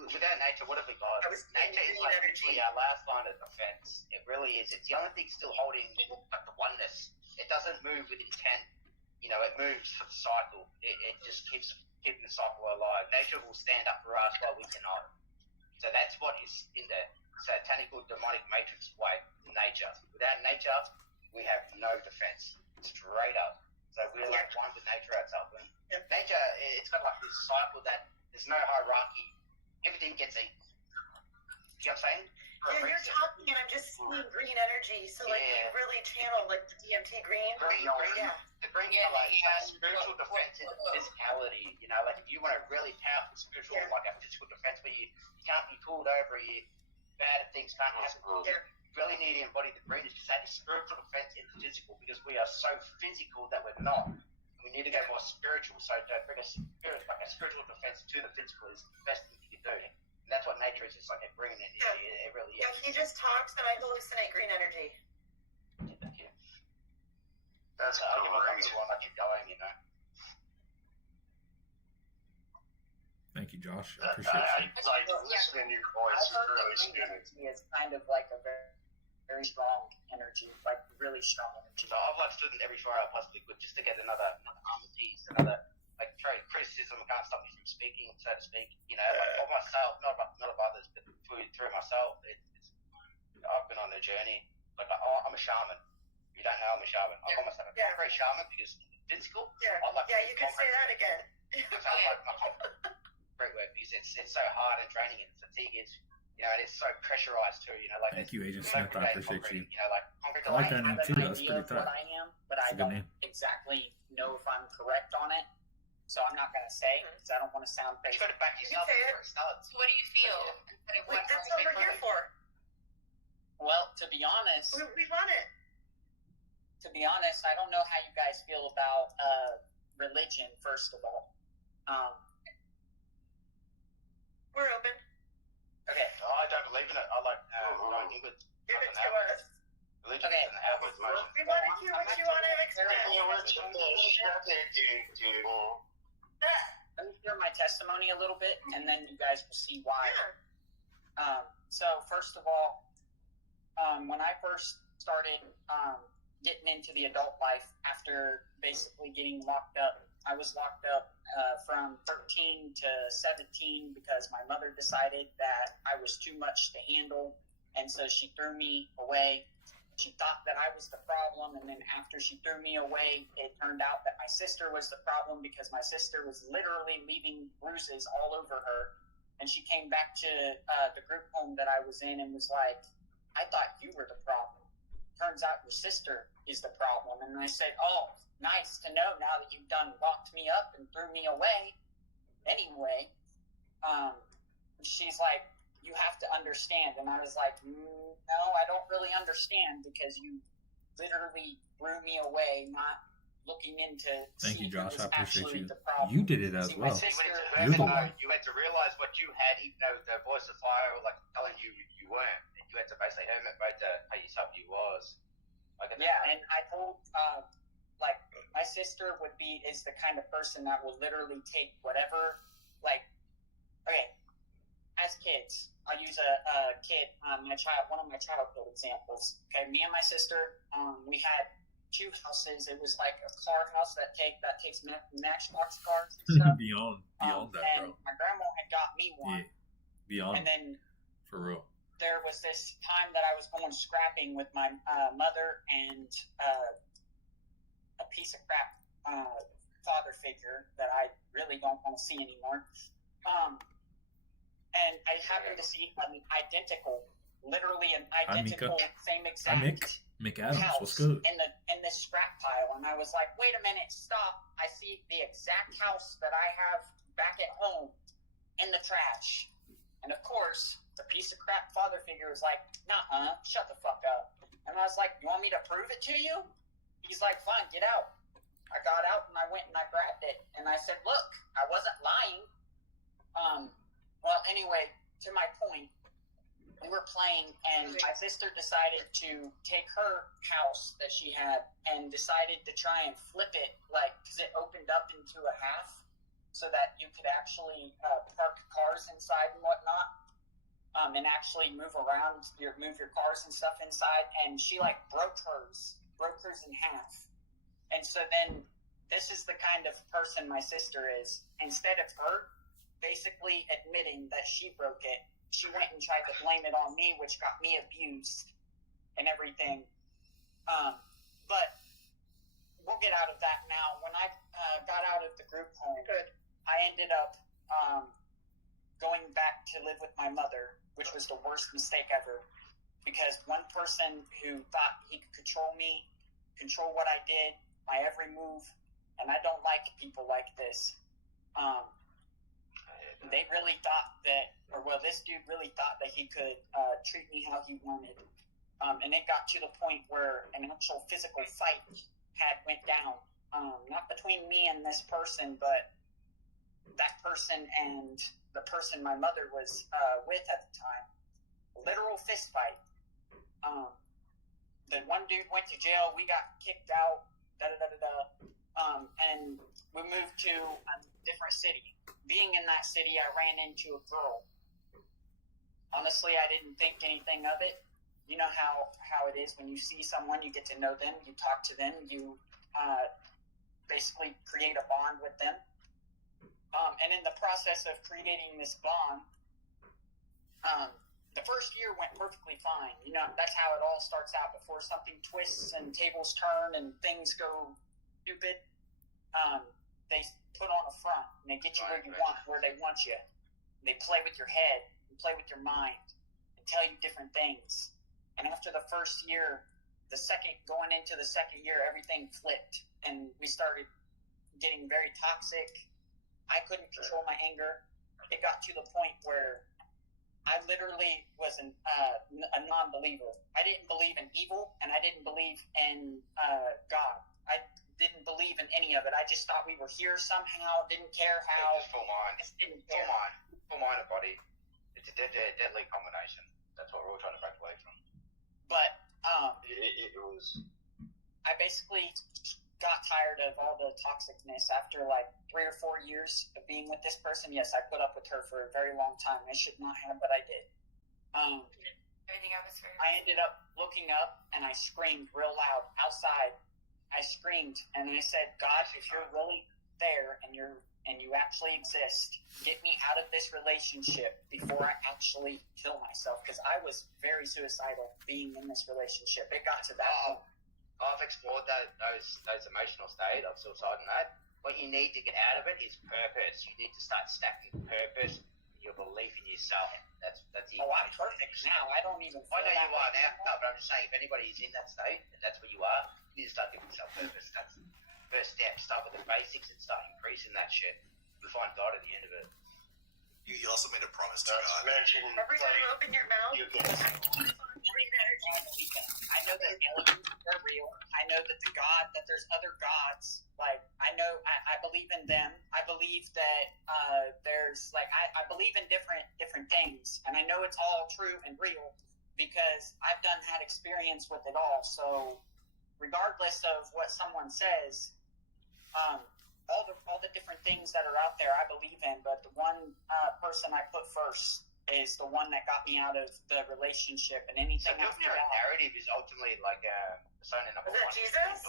without nature, what have we got? I was Nature is thinking like energy. literally our last line of defense. It really is. It's the only thing still holding like the oneness. It doesn't move with intent. You know, it moves for the cycle. It just keeps keeping the cycle alive. Nature will stand up for us while we cannot. So that's what is in the satanical demonic matrix way. Nature. Without nature, we have no defense. Straight up. So we're like one with nature ourselves. And nature, it's got like this cycle that there's no hierarchy. Everything gets eaten. You know what I'm saying? Yeah, you're talking, and I'm just seeing green energy. So like you really channel like the DMT green. Yeah. The green color is like spiritual defense into physicality. You know, like if you want a really powerful spiritual, like a physical defense where you can't be pulled over, bad things can't happen. You really need to embody the green because that is spiritual defense into physical, because we are so physical that we're not. We need to go more spiritual. So to bring a spirit, like a spiritual defense to the physical is the best thing you can do. And that's what nature is. It's like a green energy. Yeah. It really is. Yeah, he just talks and I hallucinate green energy. Thank you. That's I'll give great. the one that you're going, you know. Thank you, Josh. I I appreciate you. like listening to your voice. I It's heard really that green soothing. energy is kind of like a very strong energy, like really strong energy. So I've like stood in every fire I possibly could just to get another armor piece, another like trade criticism can't stop me from speaking, so to speak. You know, like of myself, not of others, but through myself. I've been on a journey. Like I'm a shaman. If you don't know, I'm a shaman. I call myself a concrete shaman because physical. Yeah. I like Yeah, you can say that again. Because I like my concrete work because it's so hard and draining and fatigue is. You know, and it's so pressurized too. You know, like Thank you, Agent it's so Smith. I appreciate concrete, you. You know, like concrete. I like that name have too. an That's idea pretty of tight. what I am, but That's I a good don't name. exactly know if I'm correct on it. So I'm not going to say because I don't want to sound You basic. got to back yourself say it. before it starts. So what do you feel? Like, that's what we're here for. Well, to be honest, We want it. I don't know how you guys feel about religion. First of all, We're open. okay. I don't believe in it. I like going in with Give it to us. religion Okay. is an outward motion. We want to hear what you want to express. Let me share my testimony a little bit, and then you guys will see why. So first of all, when I first started getting into the adult life after basically getting locked up, I was locked up from 13 to 17 because my mother decided that I was too much to handle, and so she threw me away. She thought that I was the problem, and then after she threw me away, it turned out that my sister was the problem because my sister was literally leaving bruises all over her. And she came back to the group home that I was in and was like, I thought you were the problem. Turns out your sister is the problem. And I said, oh, nice to know now that you've done locked me up and threw me away. Anyway, she's like, you have to understand. And I was like, no, I don't really understand because you literally threw me away, not looking into. Thank you, Josh. I appreciate you. The problem. You did it as See, my well. sister- You're the one. You had to realize what you had, even though the voice of fire was like telling you you weren't. And you had to basically hermit mode to tell yourself you was. Like Yeah, and I told, like, my sister is the kind of person that will literally take whatever, like, okay, as kids, I'll use a kid, one of my childhood examples. Okay, me and my sister, we had 2 houses. It was like a car house that takes Matchbox cars and stuff. beyond that, and bro. my grandma had got me one. Yeah, beyond. And then For real. there was this time that I was going scrapping with my mother and a piece of crap father figure that I really don't want to see anymore. And I happened to see literally an identical, same exact Mick Adams, house what's good? in this scrap pile. And I was like, wait a minute, stop. I see the exact house that I have back at home in the trash. And of course, the piece of crap father figure was like, nah, shut the fuck up. And I was like, you want me to prove it to you? He's like, fine, get out. I got out and I went and I grabbed it. And I said, look, I wasn't lying. Well, anyway, to my point, we were playing, and my sister decided to take her house that she had and decided to try and flip it, like, because it opened up into a half so that you could actually park cars inside and whatnot, and actually move your cars and stuff inside. And she like broke hers in half. And so then this is the kind of person my sister is. Instead of her basically admitting that she broke it, she went and tried to blame it on me, which got me abused and everything. But we'll get out of that now. When I got out of the group home, I ended up going back to live with my mother, which was the worst mistake ever. Because one person who thought he could control me, control what I did, my every move, and I don't like people like this. They really thought that, this dude really thought that he could treat me how he wanted. And it got to the point where an actual physical fight went down. Not between me and this person, but that person and the person my mother was with at the time. Literal fist fight. The one dude went to jail. We got kicked out. And we moved to a different city. Being in that city, I ran into a girl. Honestly, I didn't think anything of it. You know how it is when you see someone, you get to know them, you talk to them, you basically create a bond with them. And in the process of creating this bond, the first year went perfectly fine. You know, that's how it all starts out before something twists and tables turn and things go stupid. They put on a front and they get you where they want you. They play with your head and play with your mind and tell you different things. And after the first year, going into the second year, everything flipped and we started getting very toxic. I couldn't control my anger. It got to the point where I literally was a non-believer. I didn't believe in evil, and I didn't believe in God. I didn't believe in any of it. I just thought we were here somehow, didn't care how. Just full mind. Full mind and body. It's a deadly combination. That's what we're all trying to break away from. But It was. I basically got tired of all the toxicness after like 3 or 4 years of being with this person. Yes, I put up with her for a very long time. I should not have, but I did. I ended up looking up and I screamed real loud outside. I screamed and I said, God, if you're really there and you actually exist, get me out of this relationship before I actually kill myself, because I was very suicidal being in this relationship. It got to that point. I've explored those emotional states of suicide and that. What you need to get out of it is purpose. You need to start stacking purpose, your belief in yourself. That's it. Oh, I'm perfect now. I don't even feel I know that you are way. now, no, but I'm just saying, if anybody is in that state, and that's where you are, you need to start giving yourself purpose. That's the first step. Start with the basics and start increasing that shit. You'll find God at the end of it. You also made a promise to Not God. to mention, Every time you open your mouth, you can. I know that aliens are real. I know that that there's other gods. Like, I believe in them. I believe that there's, like, I believe in different things. And I know it's all true and real because I've had experience with it all. So regardless of what someone says, all the different things that are out there I believe in, but the one person I put first is the one that got me out of the relationship, and anything So after your that. narrative is ultimately like persona number Is it one. Jesus?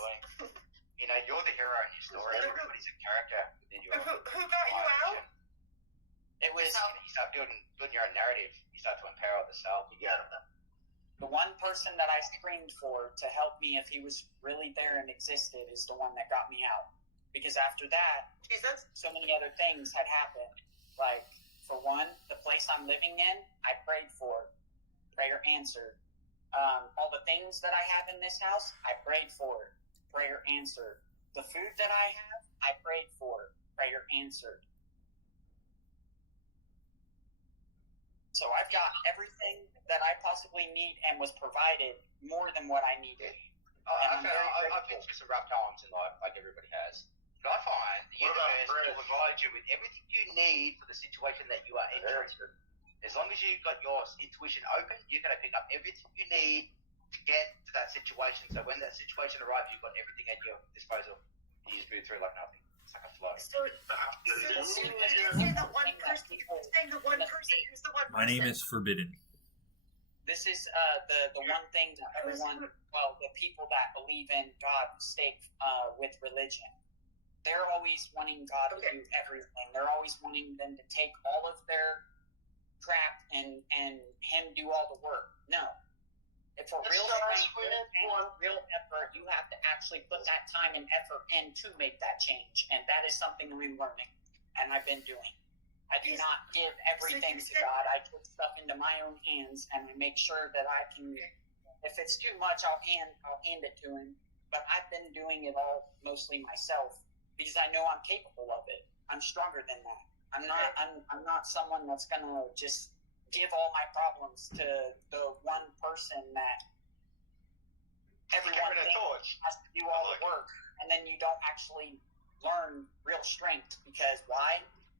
You know, you're the hero in your story. Everybody's a character within your Who got you out? It was You start building your own narrative. You start to empower the self. You get it. the one person that I screamed for to help me if he was really there and existed is the one that got me out. Because after that, Jesus? so many other things had happened. Like, for one, the place I'm living in, I prayed for. Prayer answered. All the things that I have in this house, I prayed for. Prayer answered. The food that I have, I prayed for. Prayer answered. So I've got everything that I possibly need and was provided more than what I needed. I've been through some rough times in life, like everybody has. But I find the What about universe bread? will provide you with everything you need for the situation that you are entering. As long as you've got your intuition open, you're going to pick up everything you need to get to that situation. So when that situation arrives, you've got everything at your disposal. You just move through like nothing. It's like a flow. So you're saying the one person. You're saying the one person. Who's the one person? My name is Forbidden. This is the one thing that everyone, well, the people that believe in God stake with religion. They're always wanting God to do everything. They're always wanting them to take all of their crap and Him do all the work. No. If for real strength and real effort, you have to actually put that time and effort in to make that change. And that is something I'm learning, and I've been doing. I do not give everything to God. I put stuff into my own hands, and I make sure that I can. If it's too much, I'll hand it to Him. But I've been doing it all mostly myself because I know I'm capable of it. I'm stronger than that. I'm not someone that's gonna just give all my problems to the one person that everyone thinks has to do all the work, and then you don't actually learn real strength because why?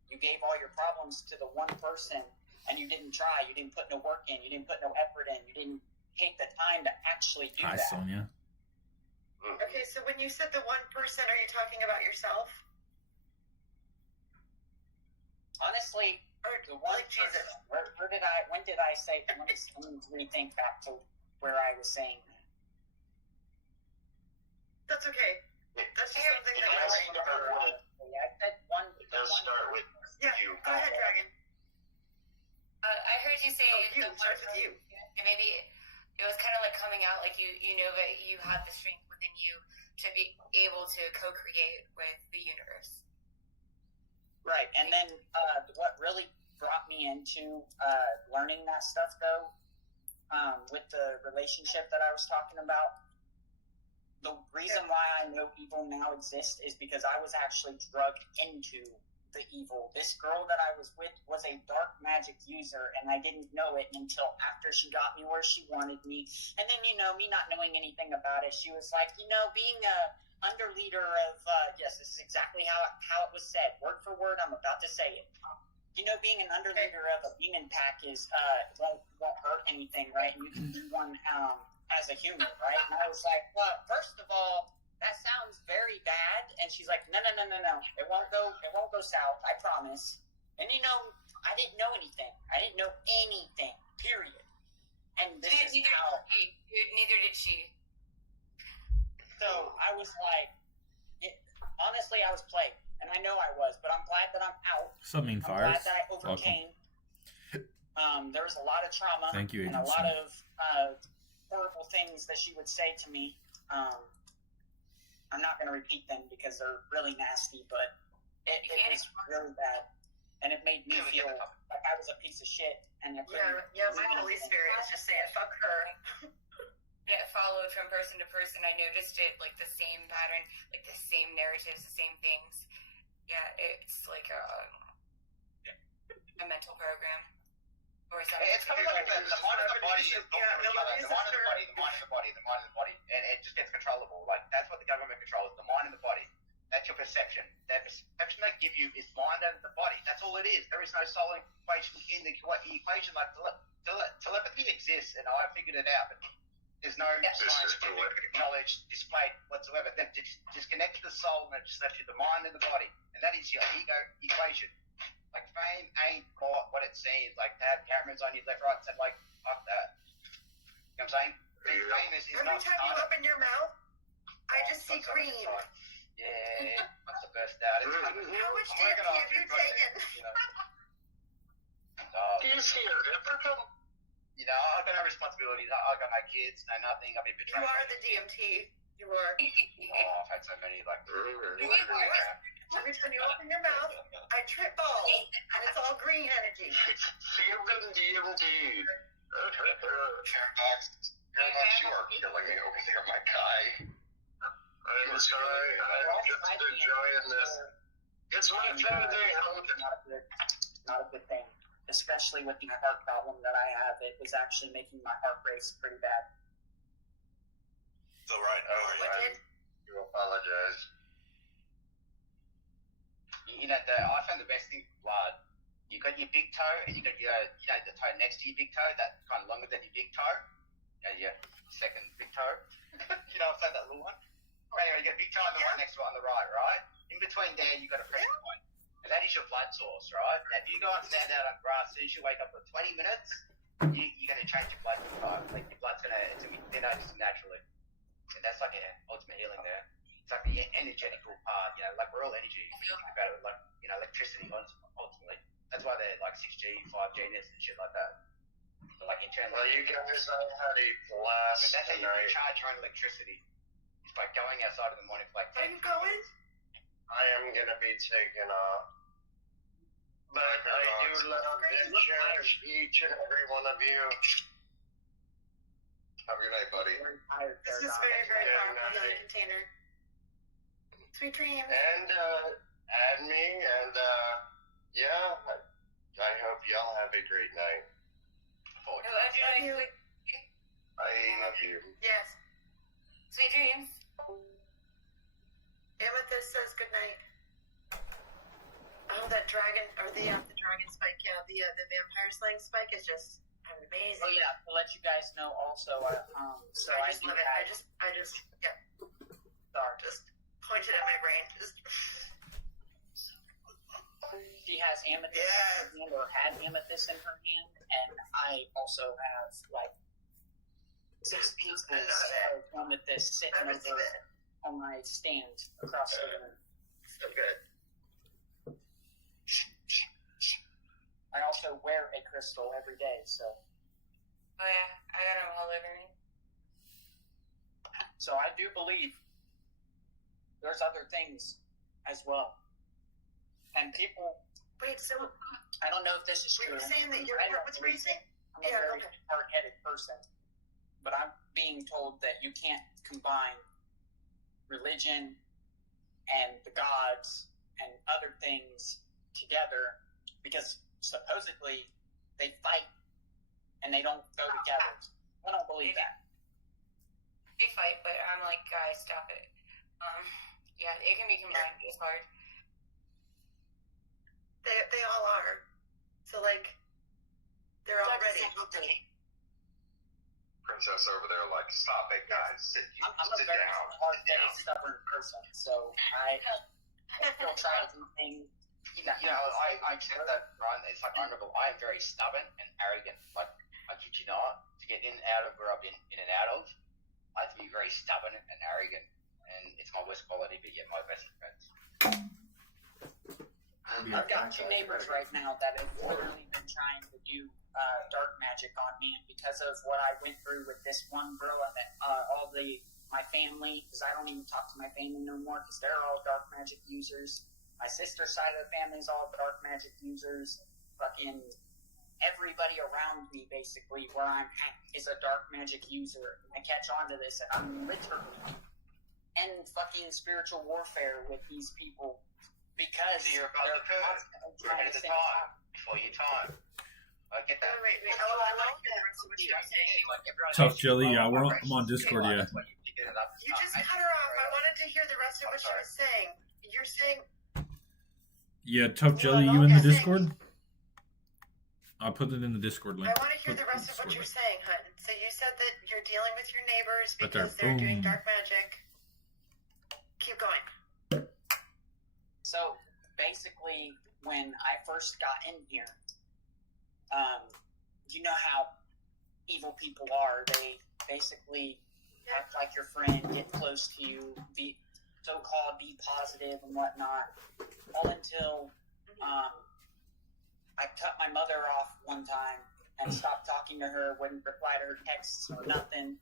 You gave all your problems to the one person, and you didn't try. You didn't put no work in. You didn't put no effort in. You didn't take the time to actually do Hi, that. Sonia. Okay, so when you said the one person, are you talking about yourself? Honestly, Or the one like Jesus? person, when did I say, let me rethink back to where I was saying that. That's okay. That's just something that does I start with I said one. It does start with Yeah, you. go ahead, Dragon. I heard you say You, it starts with you. and maybe it was kind of like coming out, like you know that you had the strength within you to be able to co-create with the universe. Right, and then what really brought me into learning that stuff, though, with the relationship that I was talking about, the reason why I know evil now exists is because I was actually drugged into the evil. This girl that I was with was a dark magic user, and I didn't know it until after she got me where she wanted me. And then, me not knowing anything about it, she was like, being a underleader of, yes, this is exactly how it was said, word for word, I'm about to say it. Being an underleader of a demon pack is, won't hurt anything, right? And you can be one as a human, right? And I was like, well, first of all, that sounds very bad. And she's like, no. It won't go south, I promise. And I didn't know anything. I didn't know anything, period. And this is how... Neither did she. So I was like, honestly, I was plagued. And I know I was, but I'm glad that I'm out. Something I'm fires. glad that I overcame. There was a lot of trauma. Thank you, and a Agent lot Smith. of horrible things that she would say to me. I'm not going to repeat them because they're really nasty, but it was really bad. And it made me feel like I was a piece of shit. And I couldn't Yeah, my Holy Spirit is just saying, fuck her. It followed from person to person. I noticed it, like the same pattern, like the same narratives, the same things. Yeah, it's like a mental program. Or something. It's kind of like the mind and the body is talking to each other. The mind and the body, the mind and the body, the mind and the body, and it just gets controllable. Like that's what the government controls: the mind and the body. That's your perception. That perception they give you is mind and the body. That's all it is. There is no soul equation in the equation. Like telepathy exists, and I figured it out. But there's no scientific knowledge displayed whatsoever. Then disconnect the soul and it just left you the mind and the body, and that is your ego equation. Like fame ain't what it seems. Like to have cameras on you left, right, and said like fuck that. You know what I'm saying? Being famous is Every not time you open your mouth, I just see green. Yeah, that's the best out. It's How much DMT have you taken? Is he a hypocrite? I've got no responsibilities. I've got no kids, no nothing. I've been You betrayed. are the DMT. You are. I've had so many like. Every time you open your mouth, I trip balls, and it's all green energy. Feel them DMD. You're like me over there, my guy. I'm sorry, I'm just enjoying this. It's my favorite day. Not a good thing. Especially with the heart problem that I have. It was actually making my heart race pretty bad. So right now, You apologize. I found the best thing for blood You got your big toe, and you got your, the toe next to your big toe, that kind of longer than your big toe. Your second big toe. You know what I'm saying, that little one? Anyway, you got big toe and the one next to it on the right, right? In between there, you got a pressure point. And that is your blood source, right? Now, if you go and stand out on grass, as soon as you wake up for 20 minutes, you're going to change your blood type. Like, your blood's going to be thinner just naturally. And that's like an ultimate healing there. It's like the energetical part, like we're all energy. If you think about it, like, electricity ultimately. That's why they're like 6G, 5G nets and shit like that. So like internally. Well, you guys all had a blast But that's how you tonight. recharge your own electricity. It's by going outside in the morning for like 10 Are you going? I am gonna be taking off. But I do love and cherish each and every one of you. Have a good night, buddy. This is very, very Good powerful night. healing container. Sweet dreams. And add me, and yeah, I hope y'all have a great night. Love you. I love you. Yes. Sweet dreams. Amethyst says good night. Oh, that dragon, or the dragon spike, the vampire slaying spike is just amazing. Oh yeah, to let you guys know also, so I I just do love it. have, I just, yeah, sorry, just pointed at my brain. Just. she has amethyst in her hand, or had amethyst in her hand, and I also have like 6 pieces of amethyst sitting over on my stand across the room. So good. I also wear a crystal every day, so Oh yeah, I got them all over me. I do believe there's other things as well. And people, Wait, so I don't know if this is we true. were saying that your I heart don't was believe racing? I'm a very hard-headed person, but I'm being told that you can't combine religion and the gods and other things together because supposedly they fight and they don't go together. I don't believe that. They fight, but I'm like, guys, stop it. Yeah, it can be combined. It's hard. They all are. So like, they're all ready. Princess over there, like, stop it, guys. Sit I'm a sit very down. hard-headed, stubborn person, so I still try to do things. I accept that, Ryan. It's like honorable. I am very stubborn and arrogant. Like, I kid you not, to get in and out of where I've been in and out of, I have to be very stubborn and arrogant. And it's my worst quality, but yet my best friends. I've got 2 neighbors right now that have literally been trying to do dark magic on me, and because of what I went through with this one girl and my family, because I don't even talk to my family no more because they're all dark magic users. My sister's side of the family is all dark magic users. Fucking everybody around me, basically, where I'm at, is a dark magic user. And I catch on to this, and I'm literally in fucking spiritual warfare with these people because You're about they're to pivot. constantly You're trying ahead to of the send us time. out. Before your time. I get that. Wait. Oh, I like the rest of what you were saying. Like everyone Tough else, Jelly, you yeah, know, I'm on Discord, yeah. That's why you pick it up. You just cut her off. I wanted to hear the rest of what she was saying. You're saying Yeah, Tough Jelly, No, you in the okay. Discord? I'll put it in the Discord link. I want to hear the rest of what you're saying, Hun. So you said that you're dealing with your neighbors Right there. because they're doing Boom. dark magic. Keep going. So basically, when I first got in here, you know how evil people are. They basically act like your friend, get close to you, be so-called be positive and whatnot, all until I cut my mother off one time and stopped talking to her, wouldn't reply to her texts or nothing.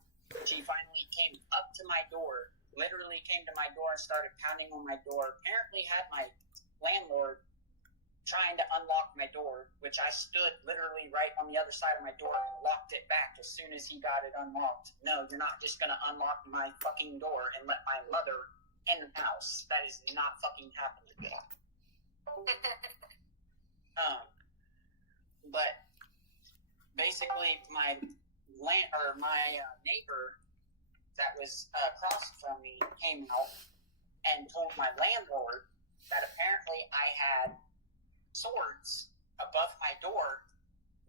She finally came up to my door, literally came to my door and started pounding on my door. Apparently had my landlord trying to unlock my door, which I stood literally right on the other side of my door and locked it back as soon as he got it unlocked. No, you're not just going to unlock my fucking door and let my mother in the house. That is not fucking happening. But basically my neighbor that was across from me came out and told my landlord that apparently I had swords above my door,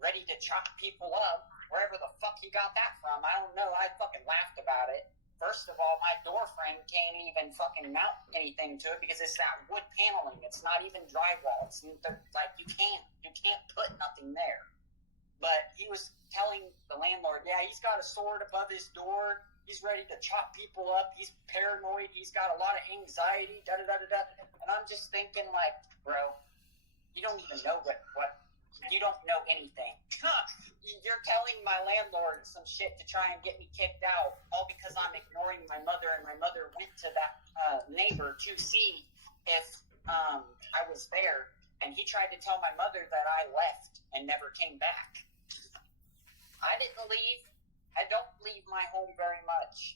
ready to chop people up, wherever the fuck he got that from. I don't know. I fucking laughed about it. First of all, my door frame can't even fucking mount anything to it because it's that wood paneling. It's not even drywall. It's like you can't put nothing there. But he was telling the landlord, yeah, he's got a sword above his door. He's ready to chop people up. He's paranoid. He's got a lot of anxiety. Da da da da da. And I'm just thinking, like, bro, you don't even know what you don't know anything. You're telling my landlord some shit to try and get me kicked out, all because I'm ignoring my mother, and my mother went to that neighbor to see if I was there, and he tried to tell my mother that I left and never came back. I didn't leave. I don't leave my home very much.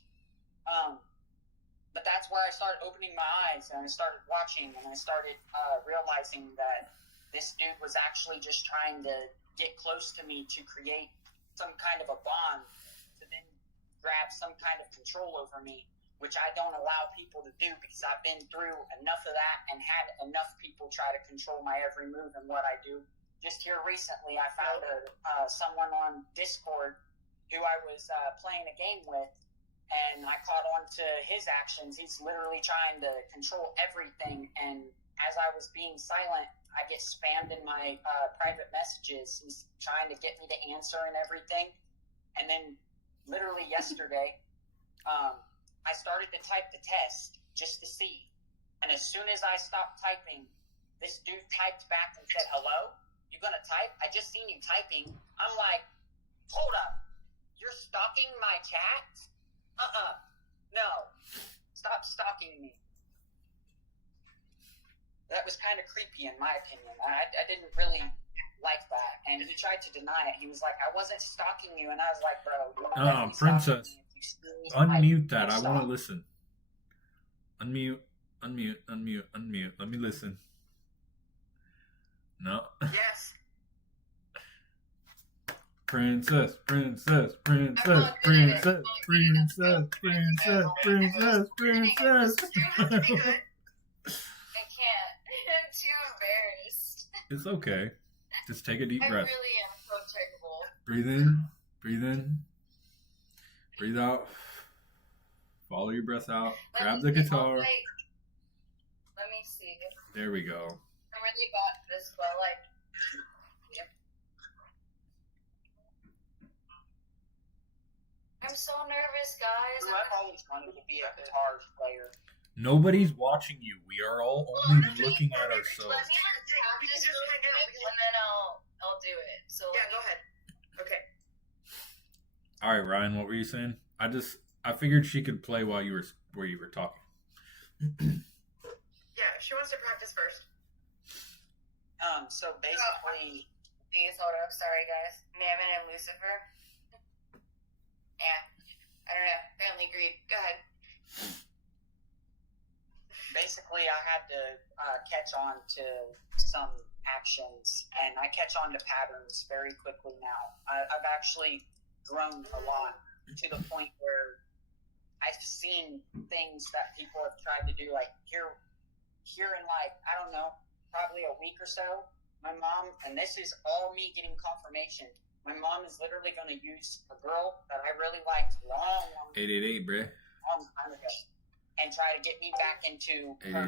But that's where I started opening my eyes, and I started watching, and I started realizing that this dude was actually just trying to get close to me to create some kind of a bond, to then grab some kind of control over me, which I don't allow people to do because I've been through enough of that and had enough people try to control my every move and what I do. Just here recently, I found someone on Discord who I was playing a game with, and I caught on to his actions. He's literally trying to control everything, and as I was being silent, I get spammed in my private messages. He's trying to get me to answer and everything. And then literally yesterday, I started to type the test just to see. And as soon as I stopped typing, this dude typed back and said, hello? You gonna type? I just seen you typing. I'm like, hold up. You're stalking my chat? No. Stop stalking me. That was kind of creepy in my opinion. I didn't really like that. And he tried to deny it. He was like, I wasn't stalking you. And I was like, bro. Princess, unmute that. I want to listen. Unmute. Let me listen. No. Yes. Princess. I can't. I'm too embarrassed. It's okay. Just take a deep I breath. really am so terrible. Breathe in. Breathe out. Follow your breath out. Grab the guitar. Let me see. There we go. I'm really bad at this, but like, yep. I'm so nervous, guys. I've always wanted to be a guitar player. Nobody's watching you. We are all only looking at ourselves. Let me practice really quick, and then I'll do it. So Yeah, go ahead. Okay. All right, Ryan, what were you saying? I figured she could play while you were talking. Yeah, if she wants to practice first. So basically, Please hold up. Sorry, guys. Mammon and Lucifer. Yeah. I don't know. Apparently agreed. Go ahead. basically I had to catch on to some actions, and I catch on to patterns very quickly now. I've actually grown a lot to the point where I've seen things that people have tried to do, like here in like, I don't know, probably a week or so, my mom, and this is all me getting confirmation, my mom is literally going to use a girl that I really liked long 888, bruh. long time ago, and try to get me back into her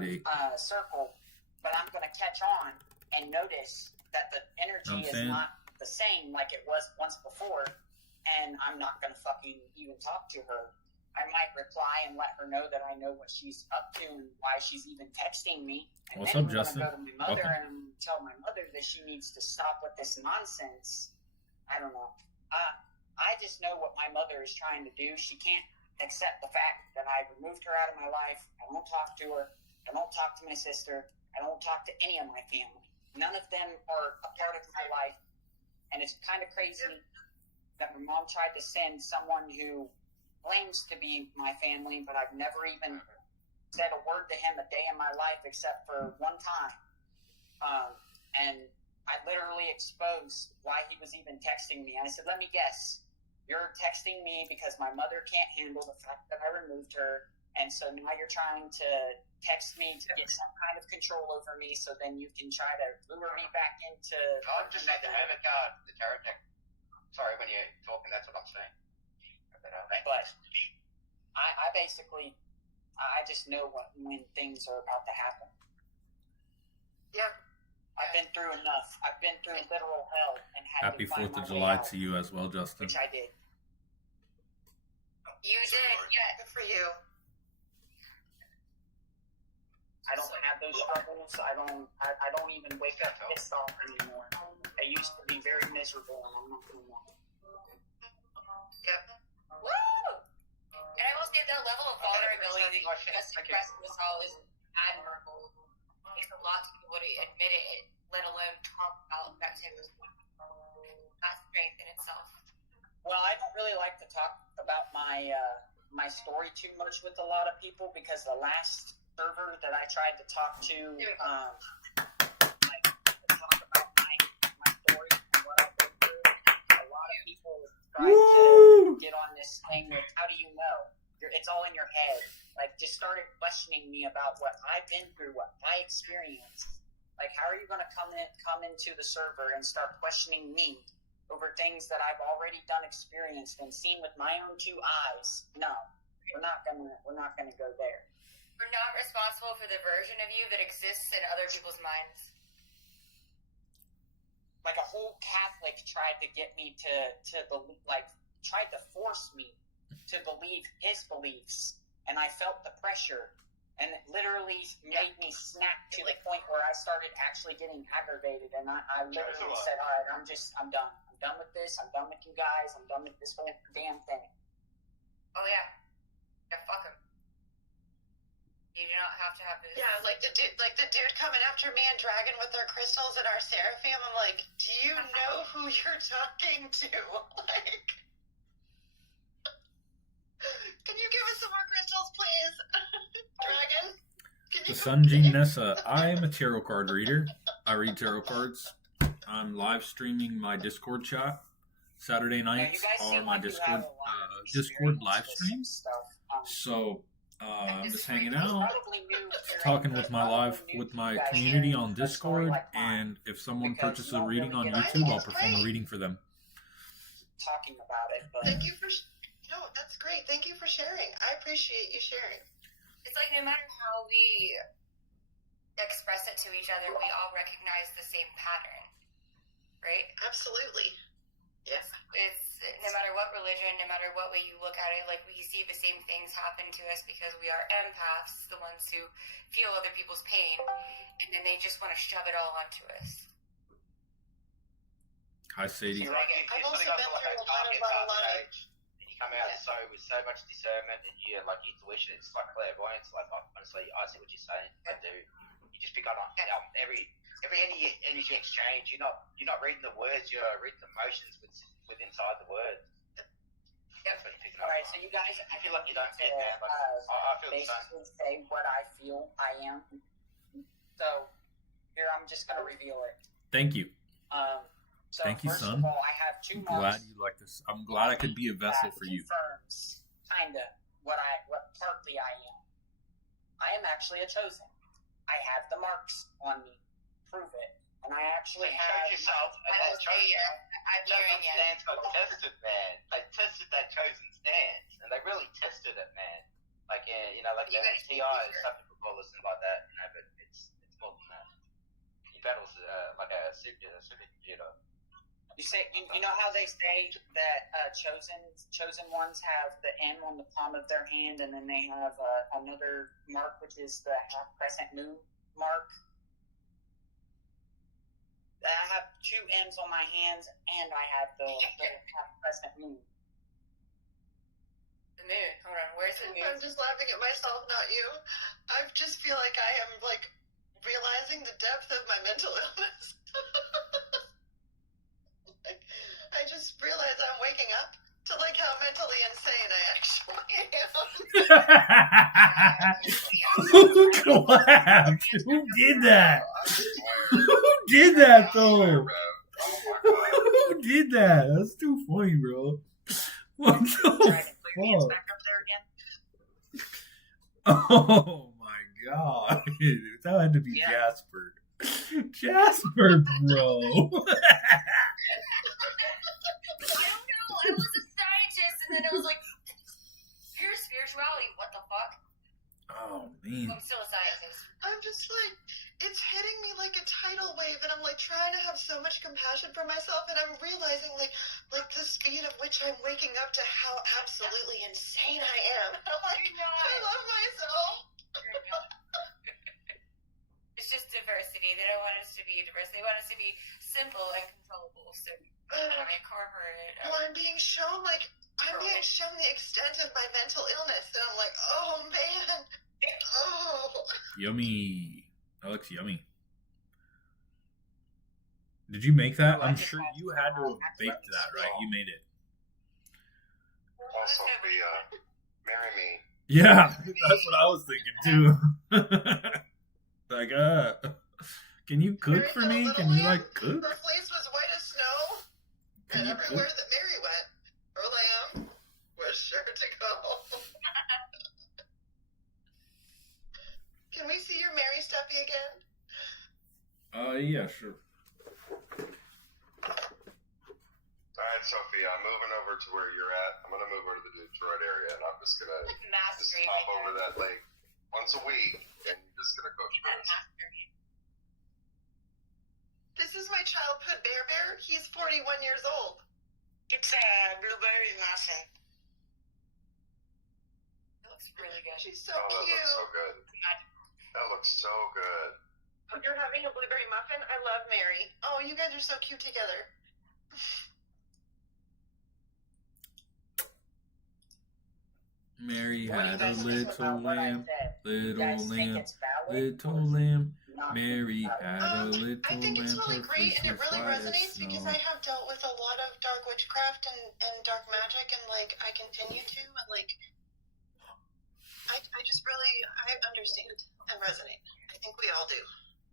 circle. But I'm going to catch on and notice that the energy is not the same like it was once before, and I'm not going to fucking even talk to her. I might reply and let her know that I know what she's up to and why she's even texting me. And What's then up, I'm Justin? going to go to my mother Welcome. and tell my mother that she needs to stop with this nonsense. I don't know. I just know what my mother is trying to do. She can't accept the fact that I removed her out of my life. I won't talk to her. I don't talk to my sister. I don't talk to any of my family. None of them are a part of my life. And it's kind of crazy that my mom tried to send someone who claims to be my family, but I've never even said a word to him a day in my life except for one time. And I literally exposed why he was even texting me. I said, let me guess. You're texting me because my mother can't handle the fact that I removed her, And so now you're trying to text me to get some kind of control over me, so then you can try to lure me back into. I'm just saying the Hermit card, the tarot deck. Sorry, when you're talking, that's what I'm saying. But I basically, I just know when things are about to happen. Yep. I've been through enough. I've been through literal hell and had Happy to find 4th my of way July out, to you as well, Justin. which I did. You did, yeah. Good for you. I don't have those struggles. I don't even wake up pissed off anymore. I used to be very miserable, and I'm not anymore. Yep. Woo! And I will say that level of vulnerability that you just expressed to us all is admirable. It takes a lot to be able to admit it, let alone talk about that type of stuff. That's strength in itself. Well, I don't really like to talk about my my story too much with a lot of people, because the last server that I tried to talk to, like, to talk about my story and what I've been through, a lot of people tried to get on this thing with, how do you know? It's all in your head. Like, just started questioning me about what I've been through, what I experienced. Like, how are you going to come into the server and start questioning me over things that I've already done, experienced, and seen with my own two eyes? No, we're not gonna go there. We're not responsible for the version of you that exists in other people's minds. Like, a whole Catholic tried to get me to believe, like, tried to force me to believe his beliefs, and I felt the pressure, and it literally made me snap to the point where I started actually getting aggravated, and I literally said, all right, I'm done. I'm done with this. I'm done with you guys. I'm done with this whole damn thing. Oh yeah. Yeah, fuck him. You do not have to have this. Yeah, like the dude coming after me and Dragon with their crystals and our Seraphim. I'm like, do you know who you're talking to? Like, can you give us some more crystals, please? Dragon? Can you The Sunjin Nessa. I am a tarot card reader. I read tarot cards. I'm live streaming my Discord chat. Saturday nights are my Discord live streams. So I'm just hanging out, talking with my community on Discord, and if someone purchases a reading on YouTube, I'll perform a reading for them. Talking about it, but Thank you for. No, that's great. Thank you for sharing. I appreciate you sharing. It's like no matter how we express it to each other, we all recognize the same pattern, right? Absolutely. Yes. It's no matter what religion, no matter what way you look at it, like we see the same things happen to us because we are empaths, the ones who feel other people's pain, and then they just want to shove it all onto us. Hi, Sadie. You're like, I've also been through a lot of. And you come out so with so much discernment and you like intuition. It's like clairvoyance. Like, honestly, I see what you're saying. I do. You just pick up on every energy exchange. You're not reading the words. You're reading the emotions with inside the words. That's what you're picking up. all right, on. so you guys, I feel like you don't get that. Like, I feel the same. basically say what I feel I am. So here, I'm just gonna reveal it. Thank you. So Thank you, first son. of all, I have two I'm glad marks you like this. I'm glad I could be a vessel for you. Confirms kinda what partly I am. I am actually a chosen. I have the marks on me. Prove it. And I actually Show have. yourself. And that I'm hearing chosen it. stance got tested, man. They tested that chosen stance, and they really tested it, man. Like, you know, like You the gotta TI, keep some people call this and like that, you know, but it's more than that. He battles like a supercomputer. You know how they say that chosen ones have the M on the palm of their hand, and then they have another mark, which is the half crescent moon mark. I have two M's on my hands, and I have the half crescent moon. The moon. Hold on. Where's the moon? I'm just laughing at myself, not you. I just feel like I am like realizing the depth of my mental illness. Like, I just realized I'm waking up to like how mentally insane I actually am. Who clapped? Who did that? Who did that though? Who did that? That's too funny, bro. What the Dragon, put your hands fuck? back up there again. Oh my god. That had to be Yeah. Jasper. Jasper, bro. I don't know. I was a scientist, and then I was like, "Here's spirituality." What the fuck? Oh man. I'm still a scientist. I'm just like, it's hitting me like a tidal wave, and I'm like trying to have so much compassion for myself, and I'm realizing like the speed of which I'm waking up to how absolutely insane I am. And I'm like, I love myself. It's just diversity. They don't want us to be diverse. They want us to be simple and controllable. So I incorporate. Well, I'm being shown the extent of my mental illness, and I'm like, oh man, oh. Yummy. That looks yummy. Did you make that? No, I I'm just sure had you had to have that's baked right. that, right? You made it. Also, marry me. Yeah, that's what I was thinking too. Like, can you cook Mary for had a me? little Can you lamb. like cook? Her fleece was white as snow, Can and you everywhere cook? that Mary went, her lamb was sure to go. Can we see your Mary Stuffy again? Yeah, sure. All right, Sophia, I'm moving over to where you're at. I'm gonna move over to the Detroit area, and I'm just gonna just Mastery. hop over that lake once a week, and you're just gonna coach for us. This is my childhood bear. He's 41 years old. It's a blueberry muffin. It looks really good. She's so Oh, that cute. looks so good. That looks so good. Oh, you're having a blueberry muffin? I love Mary. Oh, you guys are so cute together. Mary What do you had a guys think little about what I lamb, said? You little guys think lamb, it's valid? little or is it lamb. not Mary valid? had a little I think it's lamb, really her great, fleece and it was really white as resonates because snow. I have dealt with a lot of dark witchcraft and dark magic, and like I continue to, and like I just really I understand and resonate. I think we all do.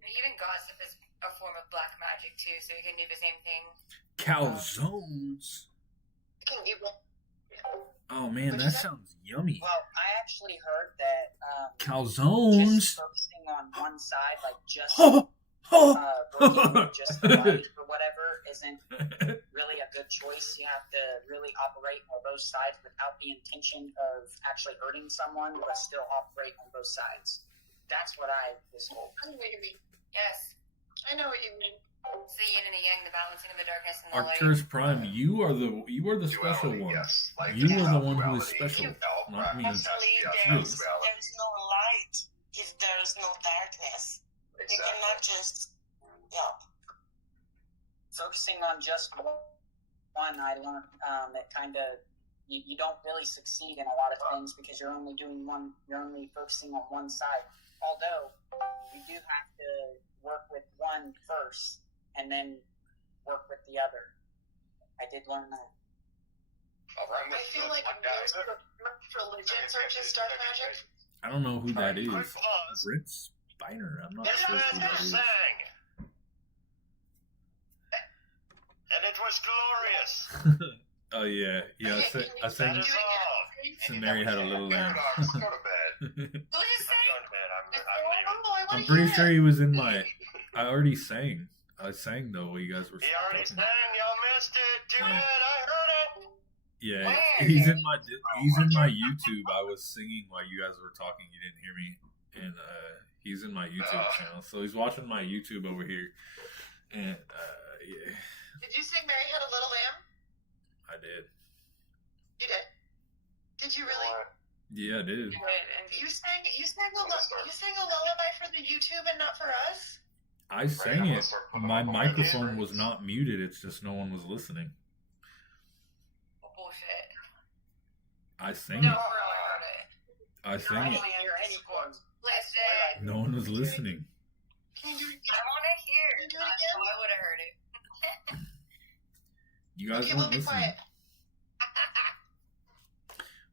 Even gossip is a form of black magic too, so you can do the same thing. Calzones. Can you? Oh man, What'd that you say? sounds yummy. Well, I actually heard that Calzones. just focusing on one side, like just Oh, oh. working with just the light or whatever, isn't really a good choice. You have to really operate on both sides without the intention of actually hurting someone, but still operate on both sides. That's what I was told. I know what you mean. Yes. I know what you mean. It's the yin and the yang, the balancing of the darkness and the light. Arcturus Prime, you are the special Duality, one. yes. Like, You are the without one who is duality, special. without Not me. practice, Actually, yes, you. there's no light if there's no darkness. You Exactly. cannot just, yeah. Focusing on just one, I learned it kind of you don't really succeed in a lot of things because you're only doing one. You're only focusing on one side. Although you do have to work with one first and then work with the other. I did learn that. I feel like most religions are just dark magic. I don't know who that is. Quick pause. Britt Spiner. I'm not This sure man who that is. sang. And it was glorious. Oh yeah, yeah. I That think is all. Mary had a little lamb. Paradox, go to bed. Who is I'm saying? going to bed. I'm leaving. Oh, I want I'm to pretty hear sure it. he was in my. I already sang. I sang though while you guys were He already talking. sang. Y'all missed it. Too Yeah. bad. I heard it. Yeah, Where? he's in my YouTube. I was singing while you guys were talking. You didn't hear me, and he's in my YouTube channel. So he's watching my YouTube over here, and yeah, Did you sing Mary Had a Little Lamb? I did. You did. Did you really? Yeah, I did. You sang a lullaby for the YouTube and not for us? I sang it. My microphone was not muted. It's just no one was listening. Bullshit. I sang No, it. for real, I heard it. I sang it. Hear anyone. Listen. No one was listening. Can you do it I again? want to hear. Can you do it again? I would have heard it. You guys Okay, we'll weren't be listening. quiet.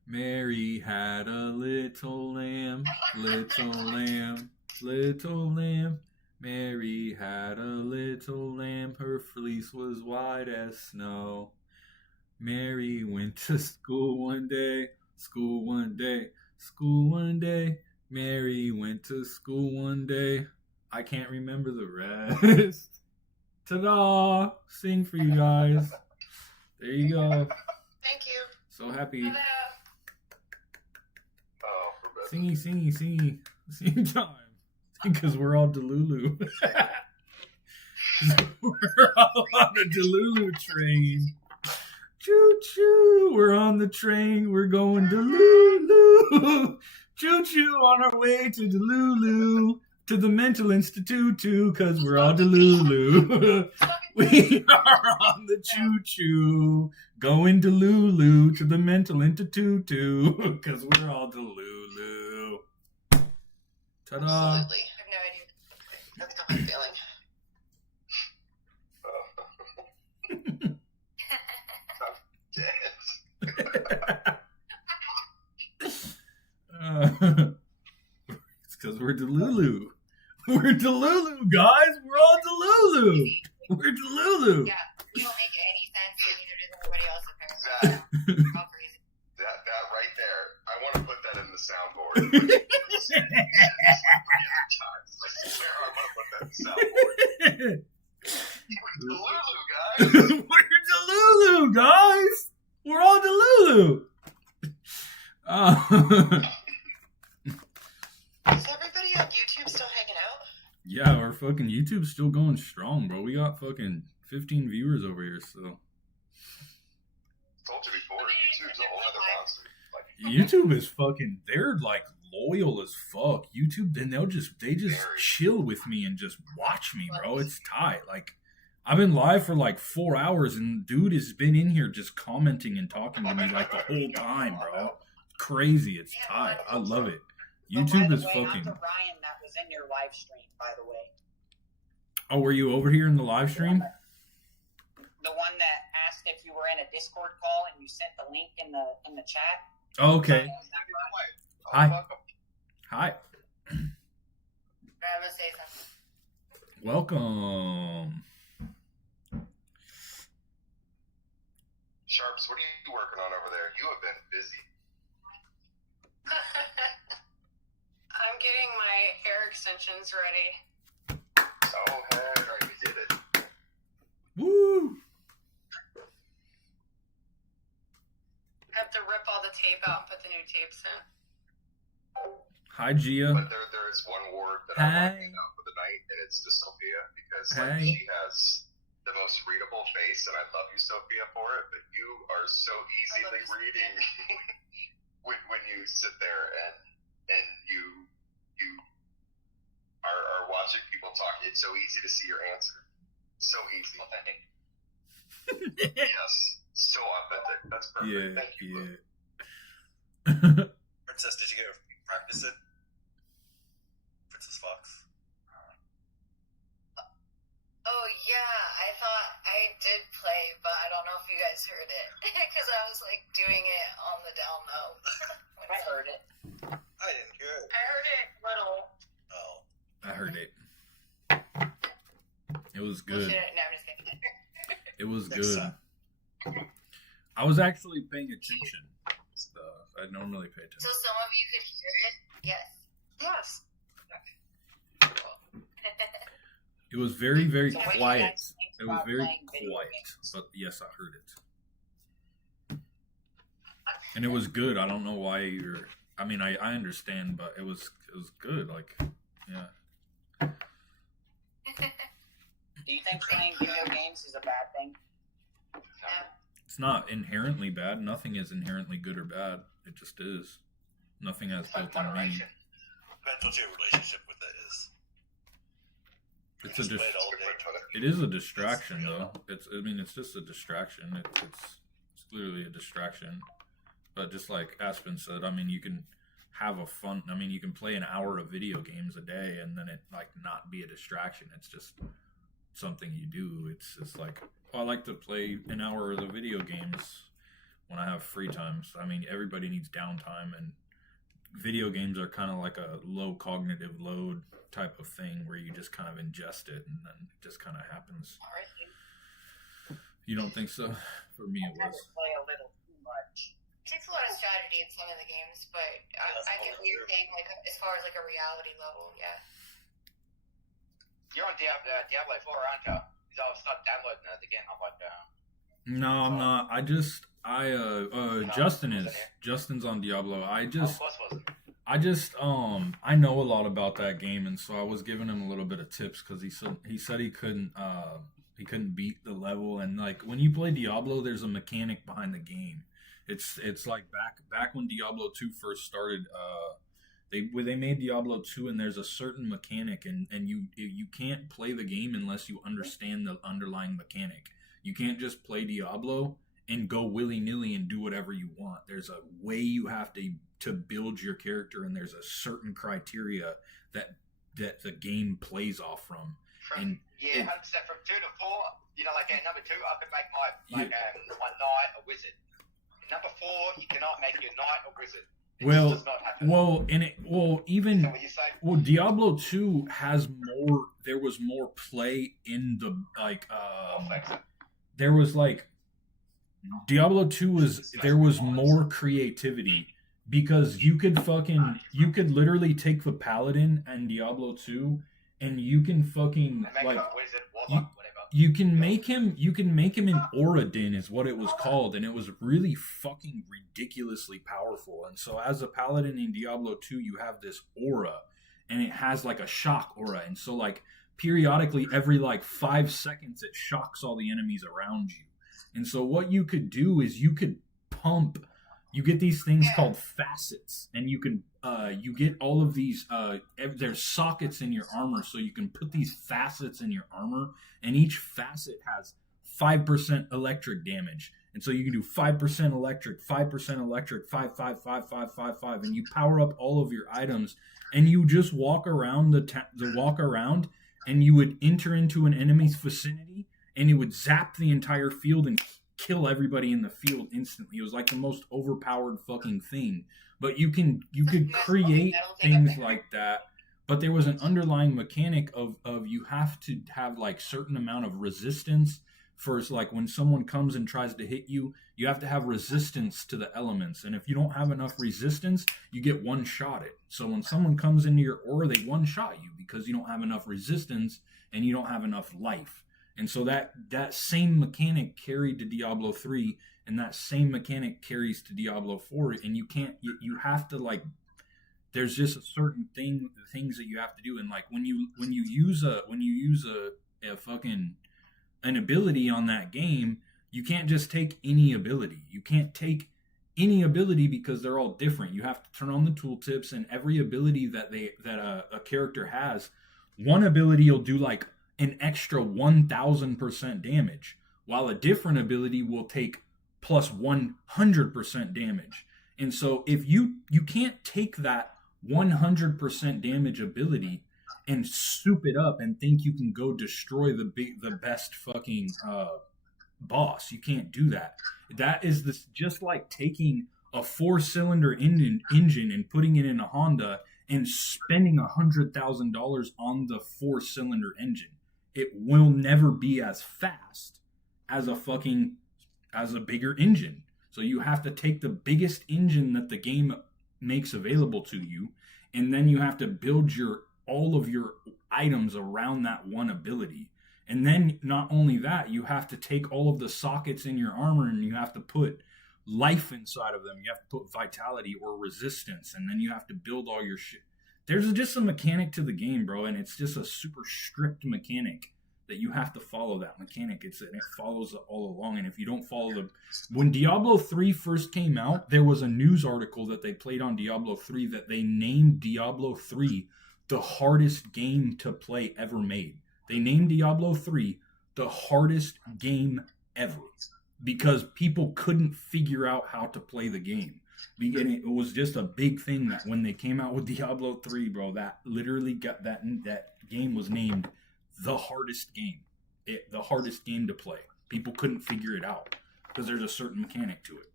Mary had a little lamb, little lamb, little lamb. Mary had a little lamb, her fleece was white as snow. Mary went to school one day, school one day, school one day. Mary went to school one day. I can't remember the rest. Ta-da! Sing for you guys. There you go. Thank you. So happy. Hello. Oh, for bed. Singy. Sing time. Because we're all Delulu. We're all on the Delulu train. Choo choo. We're on the train. We're going Delulu. Choo choo on our way to Delulu. To the mental institute too. Because we're all Delulu. We are on the choo choo. Going Delulu to the mental institute too. Because we're all Delulu. Ta-da. Absolutely. I have no idea. That's how I'm feeling. It's because we're Delulu. We're Delulu, guys. We're all Delulu. We're Delulu. Yeah, you don't make any sense, and neither does everybody else apparently. We're all crazy. That right there. I want to put that in the soundboard. I swear I want to put that in the soundboard. We're Delulu, guys. We're Delulu, guys. We're all Delulu. Is everybody on YouTube still hanging out? Yeah, our fucking YouTube's still going strong, bro. We got fucking 15 viewers over here, so. Told you before, YouTube's a whole other monster. Like, YouTube is fucking, they're like loyal as fuck. YouTube, then they just chill with me and just watch me, bro. It's tight. Like, I've been live for like 4 hours and dude has been in here just commenting and talking to me like the whole time, bro. Crazy. It's tight. I love it. YouTube by is the way, fucking. Not the Ryan that was in your live stream, by the way. Oh, were you over here in the live stream? The one that asked if you were in a Discord call and you sent the link in the chat. Oh, okay. Hi. Hi. I'm gonna say something. Welcome. Sharps, what are you working on over there? You have been busy. I'm getting my hair extensions ready. Oh, hey, right, we did it. Woo! I have to rip all the tape out and put the new tapes in. Hi, Gia. But there is one word that I'm working out for the night, and it's to Sophia, because like, Hey. she has the most readable face, and I love you, Sophia, for it, but you are so easily reading when you sit there and you are watching people talk. It's so easy to see your answer. So easy. Authentic. Yes. So authentic. That's perfect. Yeah, Thank you. yeah. Princess, did you get practice it? Princess Fox. Oh yeah, I thought I did play, but I don't know if you guys heard it because I was like doing it on the down low. I heard it. I didn't hear it. I heard it little. Oh. I heard it. It was Well, good. no, I'm just kidding. It was Next good. time. I was actually paying attention. Stuff. I normally pay So attention. some of you could hear it. Yes. Yes. It was very, very So what do you quiet. guys think It was about very playing video quiet. games? But yes, I heard it. And it was good. I don't know why you're. I mean, I understand, but it was good. Like, yeah. Do you think playing video games is a bad thing? It's not inherently bad. Nothing is inherently good or bad. It just is. Nothing has It's like built-in meaning. moderation. Depends what your relationship with it is. It's You a just play dis- it all day. It is a distraction, though. It's. I mean, it's just a distraction. It's literally a distraction. But just like Aspen said, I mean, you can have a fun. I mean, you can play an hour of video games a day, and then it like not be a distraction. It's just something you do. It's just like, oh, I like to play an hour of the video games when I have free time. So, I mean, everybody needs downtime, and video games are kind of like a low cognitive load type of thing where you just kind of ingest it and then it just kind of happens. You don't think so? For me, it I was. play a little too much. It takes a lot of strategy in some of the games, but I get what you're saying, like, as far as, like, a reality level, yeah. You're on Diablo 4, aren't you? Because I was not downloading it again. I'm like, No, I'm not. Justin is. Justin's on Diablo. of course wasn't. I know a lot about that game, and so I was giving him a little bit of tips because he said he couldn't beat the level, and like when you play Diablo, there's a mechanic behind the game. It's like back when Diablo 2 first started. They made Diablo 2, and there's a certain mechanic, and you can't play the game unless you understand the underlying mechanic. You can't just play Diablo and go willy-nilly and do whatever you want. There's a way you have to build your character, and there's a certain criteria that the game plays off from. And 100%. From 2 to 4, like at number 2, I could make my knight a wizard. Number 4, you cannot make your knight a wizard. Diablo 2 has more. There was more play in the there was like Diablo 2 there was more creativity because you could literally take the paladin and Diablo 2 and you can fucking like you can make him an Oradin is what it was called, and it was really fucking ridiculously powerful. And so as a paladin in Diablo 2, you have this aura, and it has like a shock aura, and so like periodically every like 5 seconds it shocks all the enemies around you. And so what you could do is you could pump. You get these things called facets, and you can you get all of these. There's sockets in your armor, so you can put these facets in your armor, and each facet has 5% electric damage, and so you can do 5% electric, 5% electric, 5, 5, 5, 5, 5, 5, and you power up all of your items, and you just walk around and you would enter into an enemy's vicinity, and it would zap the entire field and kill everybody in the field instantly. It was like the most overpowered fucking thing. But you could create things like that. But there was an underlying mechanic of you have to have like certain amount of resistance. First, like when someone comes and tries to hit you, you have to have resistance to the elements. And if you don't have enough resistance, you get one-shotted. So when someone comes into your aura, they one-shot you because you don't have enough resistance and you don't have enough life. And so that same mechanic carried to Diablo 3, and that same mechanic carries to Diablo 4. And you have to like, there's just a certain things that you have to do. And like when you use a fucking an ability on that game, you can't just take any ability. You can't take any ability because they're all different. You have to turn on the tooltips, and every ability that a character has, one ability will do like an extra 1,000% damage, while a different ability will take plus 100% damage. And so if you can't take that 100% damage ability and soup it up and think you can go destroy the best fucking boss. You can't do that. That is just like taking a 4-cylinder engine and putting it in a Honda and spending $100,000 on the 4-cylinder engine. It will never be as fast as a bigger engine. So you have to take the biggest engine that the game makes available to you, and then you have to build all of your items around that one ability. And then not only that, you have to take all of the sockets in your armor and you have to put life inside of them. You have to put vitality or resistance, and then you have to build all your shit. There's just a mechanic to the game, bro, and it's just a super strict mechanic that you have to follow that mechanic. It follows all along, and if you don't follow when Diablo 3 first came out, there was a news article that they played on Diablo 3 that they named Diablo 3 the hardest game to play ever made. They named Diablo 3 the hardest game ever because people couldn't figure out how to play the game. And it was just a big thing that when they came out with Diablo 3, bro, that literally got that game was named the hardest game. The hardest game to play. People couldn't figure it out because there's a certain mechanic to it.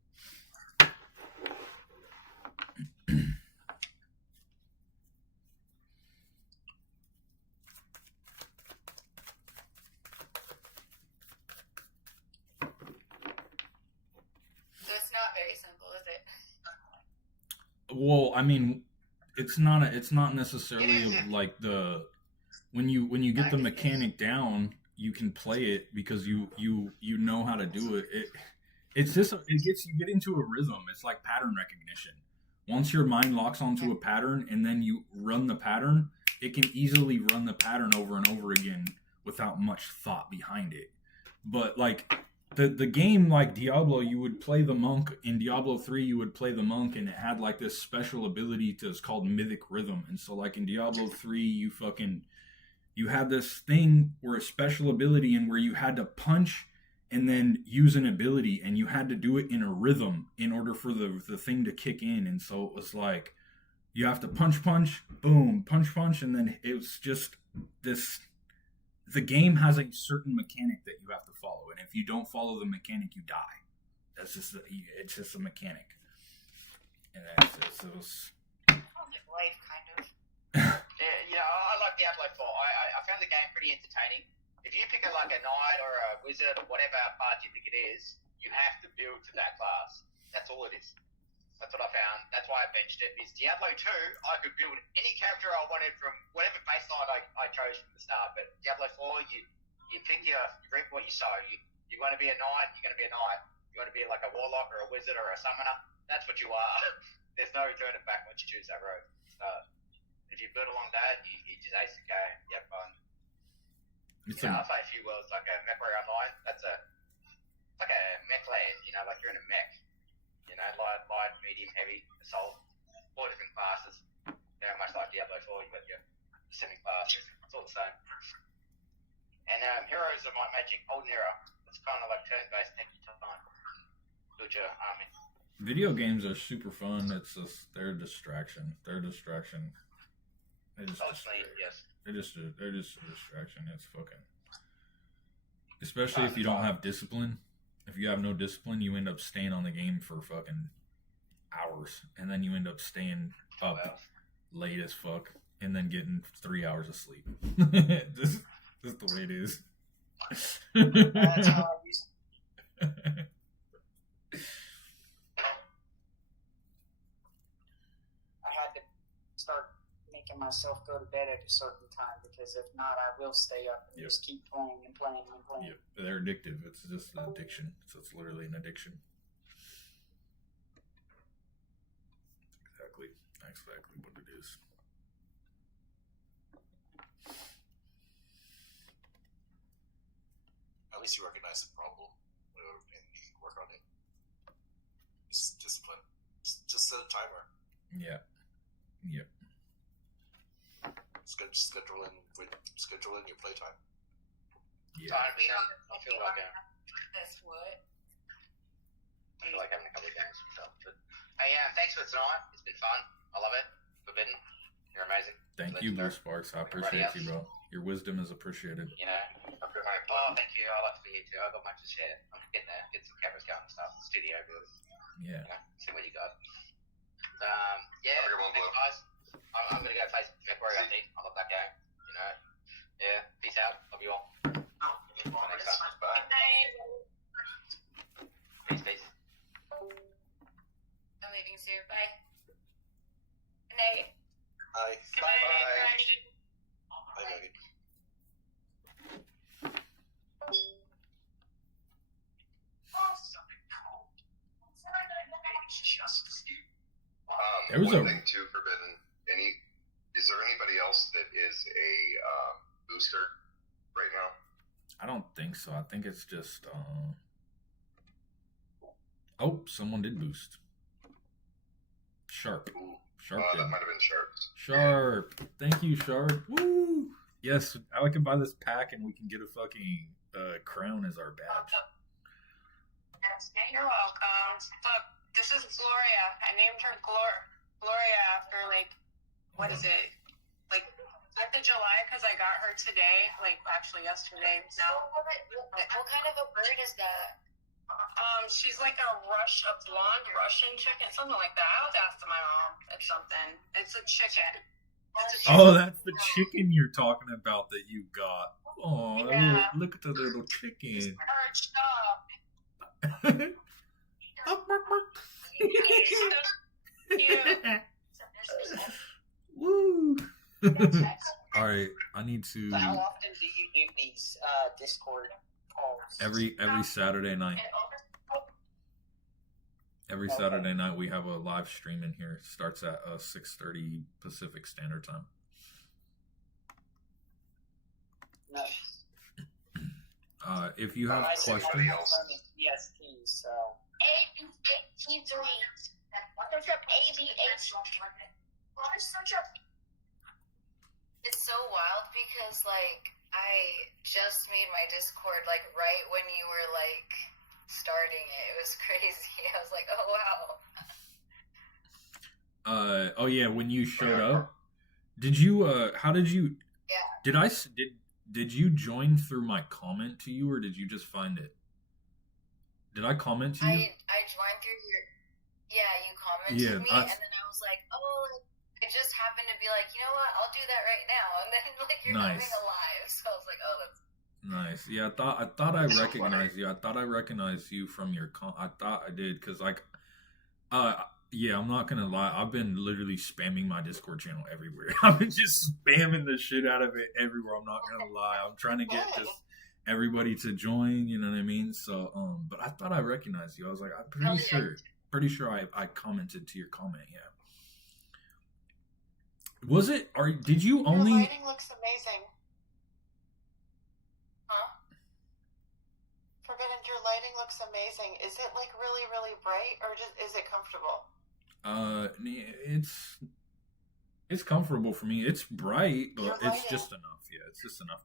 So it's not very simple, is it? Well, I mean, it's not necessarily like the when you get the mechanic down, you can play it because you know how to do it. It's just you get into a rhythm. It's like pattern recognition. Once your mind locks onto a pattern and then you run the pattern, it can easily run the pattern over and over again without much thought behind it. But like the game, like Diablo, you would play the monk. In Diablo 3, you would play the monk, and it had like this special ability it's called Mythic Rhythm. And so like in Diablo 3, you had this thing where a special ability and where you had to punch and then use an ability, and you had to do it in a rhythm in order for the thing to kick in. And so it was like you have to punch, boom, punch, and then it was just this. The game has a certain mechanic that you have to follow, and if you don't follow the mechanic, you die. It's just a mechanic, and it was. Sounds like life, kind of. Yeah, I like Diablo 4. I found the game pretty entertaining. If you pick a knight or a wizard or whatever part you think it is, you have to build to that class. That's all it is. That's what I found. That's why I benched it. Is Diablo 2, I could build any character I wanted from whatever baseline I chose from the start. But Diablo 4, you pick you reap what you sow. You want to be a knight, you're going to be a knight. You want to be like a warlock or a wizard or a summoner, that's what you are. There's no turning back once you choose that road. So if you build along that, you just ace the game. You have fun. I'll play a few worlds like a MechWarrior Online. That's like a mech land, like you're in a mech. Light, medium, heavy, assault, 4 different classes. Much like Diablo 4, you've got your semi-classes. It's all the same. And Heroes of Might Magic Golden Era. It's kind of like turn-based, take your time. Build your army. Video games are super fun. It's just they're a distraction. They're just yes. They're just a distraction. It's fucking. Especially if you don't have discipline. If you have no discipline, you end up staying on the game for fucking hours, and then you end up staying up late as fuck, and then getting 3 hours of sleep. This is the way it is. That's how I used to. I had to start making myself go to bed at a certain time, because if not, I will stay up and just keep playing and playing and playing. Yep. They're addictive. It's just an addiction. So it's literally an addiction. Exactly. That's exactly what it is. At least you recognize the problem and you can work on it. Just discipline. Just set a timer. Yeah. Yep. Schedule in your playtime. Yeah. I feel like That's what. I feel like having a couple of games myself. But hey, thanks for tonight. It's been fun. I love it. Forbidden, you're amazing. Thank you, Blue Sparks. I appreciate you, bro. Your wisdom is appreciated. Oh, thank you. I like to be here too. I've got much to share. I'm getting there. Get some cameras going and stuff. Studio building. Yeah. See what you got. Thanks, guys. I'm gonna go play some MechWarrior, I think. I love that game. Yeah. Peace out. Love you all. Until next time. Bye. Peace. I'm leaving soon. Bye. Good night. Hi. Bye. Bye, Megan. There was one thing too, Forbidden. Is there anybody else that is a booster right now? I don't think so. I think it's just. Oh, someone did boost. Sharp. Sharp. That might have been Sharp. Sharp. Thank you, Sharp. Woo! Yes, I can buy this pack and we can get a fucking crown as our badge. You're welcome. Look, this is Gloria. I named her Gloria after, what is it? 5th of July, because I got her today, actually yesterday. No. What kind of a bird is that? She's like a blonde Russian chicken, something like that. I'll have to ask my mom. It's something. It's a chicken. Oh, that's the chicken you're talking about that you got. Oh, yeah. Look at the little chicken. Perched up. Woo! All right, I need to So how often do you do these Discord calls? every Saturday night. Every Okay. Saturday night we have a live stream in here. It starts at 6:30 Pacific Standard Time. Nice. If you have I see questions, my phone is PSP, so. AB83. Search up AB83. Search up. It's so wild because like I just made my Discord like right when you were like starting it. It was crazy. I was like, oh wow. oh yeah, when you showed up, did you? How did you? Yeah. Did you join through my comment to you, or did you just find it? Did I comment to you? I joined through your you commented me and then I was like, oh, like, I just happened to be like, you know what, I'll do that right now, and then like you're Nice. having a live, so I was like, oh, that's Nice. Yeah, I thought I recognized you. I thought I recognized you from your I thought I did because like, yeah, I'm not gonna lie. I've been literally spamming my Discord channel everywhere. I've been just spamming the shit out of it everywhere. I'm not gonna lie. I'm trying to get just everybody to join. You know what I mean? So, but I thought I recognized you. I was like, I'm pretty sure I commented to your comment. Yeah. Was it? Or did you Your only? lighting looks amazing. huh? Forbidden, your lighting looks amazing. Is it like really, really bright, or just is it comfortable? It's comfortable for me. It's bright, Your but it's lighting. just enough. Yeah, it's just enough.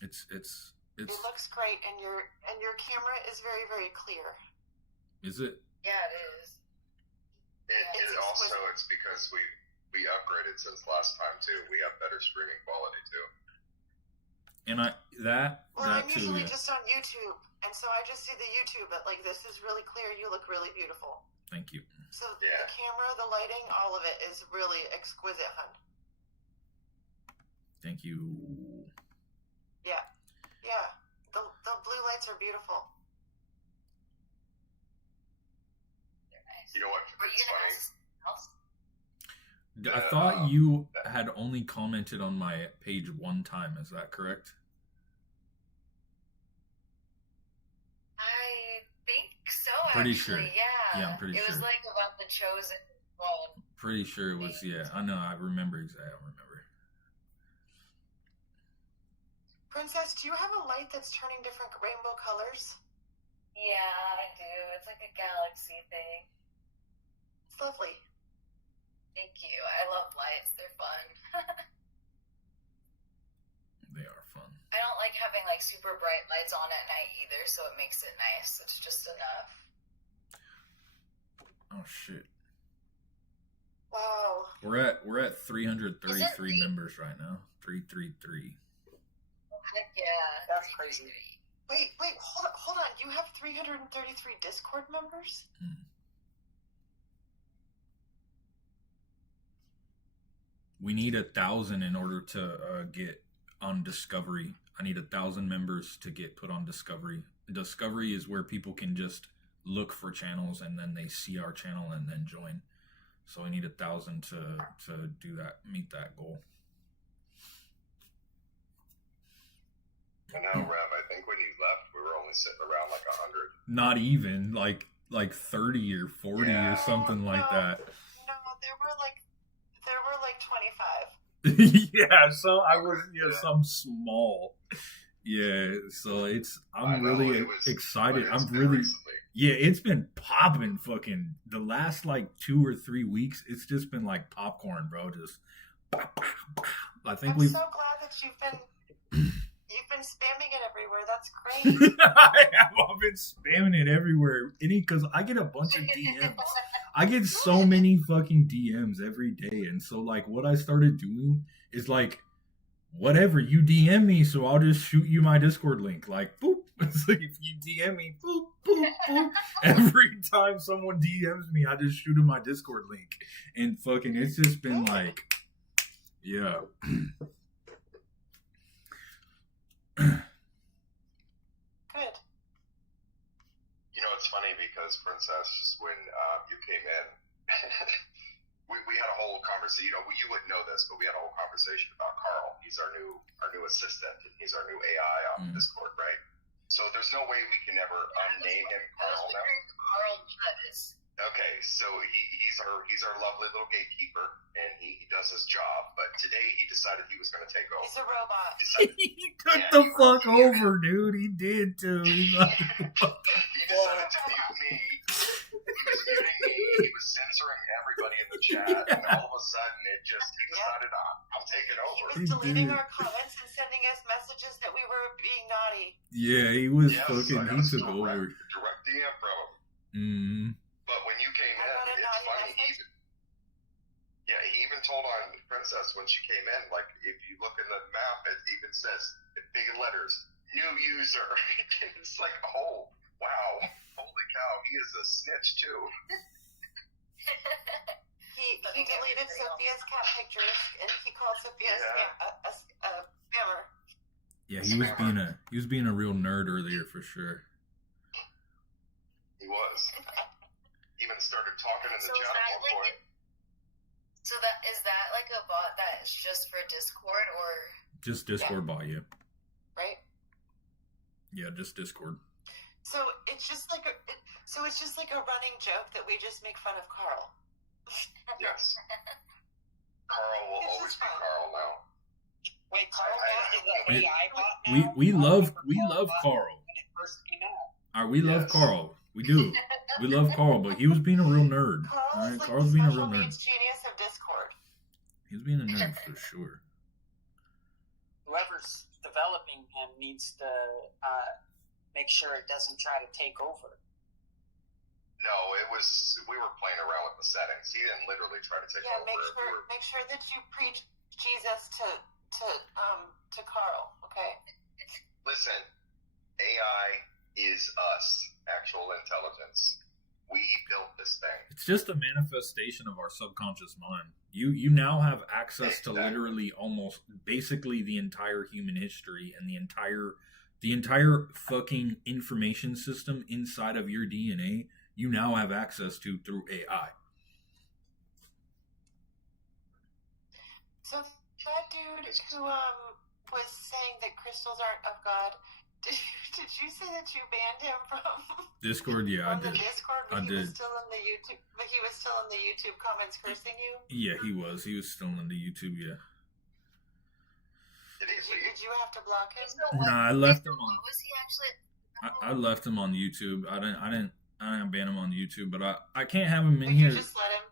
It's It looks great, and your camera is very, very clear. is it? Yeah, it is. It also, it's because we upgraded since last time too. We have better streaming quality too. And that I'm too. usually Yeah. just on YouTube, and so I just see the YouTube, but like this is really clear. You look really beautiful. Thank you. So Yeah. the camera, the lighting, all of it is really exquisite, hun. Thank you. Yeah. The blue lights are beautiful. They're nice. You know what? Were you It's gonna funny. ask something else? I thought you had only commented on my page one time. Is that correct? I think so. Pretty actually, sure. yeah. Yeah, I'm pretty It was sure. like about the chosen one. Pretty sure it was. Yeah, I know. I remember exactly. I remember. Princess, do you have a light that's turning different rainbow colors? Yeah, I do. It's like a galaxy thing. It's lovely. Thank you. I love lights. They're fun. They are fun. I don't like having like super bright lights on at night either, so it makes it nice. It's just enough. Oh shit. Wow. We're at 333 Is it- members right now. 333. Heck yeah. That's crazy. Wait, hold on. You have 333 Discord members? We need 1,000 in order to get on Discovery. I need 1,000 members to get put on Discovery. Discovery is where people can just look for channels and then they see our channel and then join. So I need 1,000 to do that, meet that goal. I know, Rev. I think when you left, we were only sitting around like 100. Not even like 30 or 40 Yeah. or something like that. No, there were like 25. Yeah, so I was some small. Yeah, so I'm really excited. But it's I'm been really recently. yeah, it's been popping fucking the last like 2 or 3 weeks. It's just been like popcorn, bro. Just pop, pop, pop. I think I'm we've so glad that you've been spamming it everywhere. That's great. I've been spamming it everywhere. Because I get a bunch of DMs. I get so many fucking DMs every day. And so like what I started doing is like whatever, you DM me, so I'll just shoot you my Discord link. Like boop. It's like if you DM me, boop, boop, boop. Every time someone DMs me, I just shoot them my Discord link. And fucking it's just been like yeah. Good. You know, it's funny because is, Princess, when you came in, we had a whole conversation. You know, you wouldn't know this, but we had a whole conversation about Carl. He's our new assistant, and he's our new AI on Discord, right? So there's no way we can ever unname him Carl now. Carl was. Okay, so he's our lovely little gatekeeper, and he does his job. But today he decided he was going to take over. He's a robot. He took the fuck over, dude. He did too. He decided to mute me. He was muting me. He was censoring everybody in the chat, and all of a sudden he decided I'm taking over. He was deleting our comments and sending us messages that we were being naughty. Yeah, he was Yes, fucking. I got He a took over. direct DM from him. Mm. But when you came I got a in, it's naughty funny. message. He even told on Princess when she came in, like, if you look in the map, it even says in big letters, new user. It's like, oh, wow. Holy cow, he is a snitch, too. He deleted Sophia's cat pictures and he called Sophia a spammer. Yeah, he was being a real nerd earlier for sure. He was. Even started talking in the So chat at one point. So that is that like a bot that is just for Discord or? Just Discord bot, yeah. Right? Yeah, just Discord. So it's just like a running joke that we just make fun of Carl. Yes. Carl will This always is be fun. Carl now. Wait, Carl is We- an AI bot We now? we I love remember Carl. when it first came out. We love Yes. Carl. We do. We love Carl, but he was being a real nerd. Carl All right, is like Carl's the being a special real nerd. needs genius of Discord. He's being a nerd for sure. Whoever's developing him needs to make sure it doesn't try to take over. No, we were playing around with the settings. He didn't literally try to take Yeah, over. make sure that you preach Jesus to Carl, okay? Listen, AI is us, actual intelligence. We built this thing. It's just a manifestation of our subconscious mind. You now have access to Exactly. literally almost basically the entire human history and the entire fucking information system inside of your DNA. You now have access to through AI. So that dude who was saying that crystals aren't of God, did you say that you banned him from Discord, yeah, I from the did. Discord? I He did. was still in the YouTube, but he was still in the YouTube comments cursing you. Yeah, he was. He was still on the YouTube, yeah. Did you have to block him? Nah, I left him on. What was he actually? I left him on YouTube. I didn't ban him on YouTube, but I can't have him in But here. you just let him.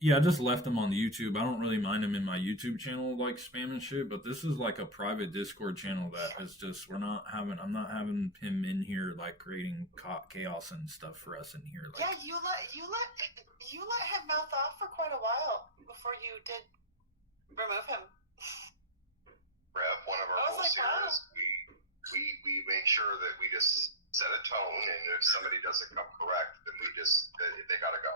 Yeah, I just left him on the YouTube. I don't really mind him in my YouTube channel like spamming shit, but this is like a private Discord channel that is just I'm not having him in here like creating chaos and stuff for us in here. Like, Yeah, you let him mouth off for quite a while before you did remove him. Rev, one of our I was rules like, here wow. is we make sure that we just set a tone, and if somebody doesn't come correct, then they gotta go.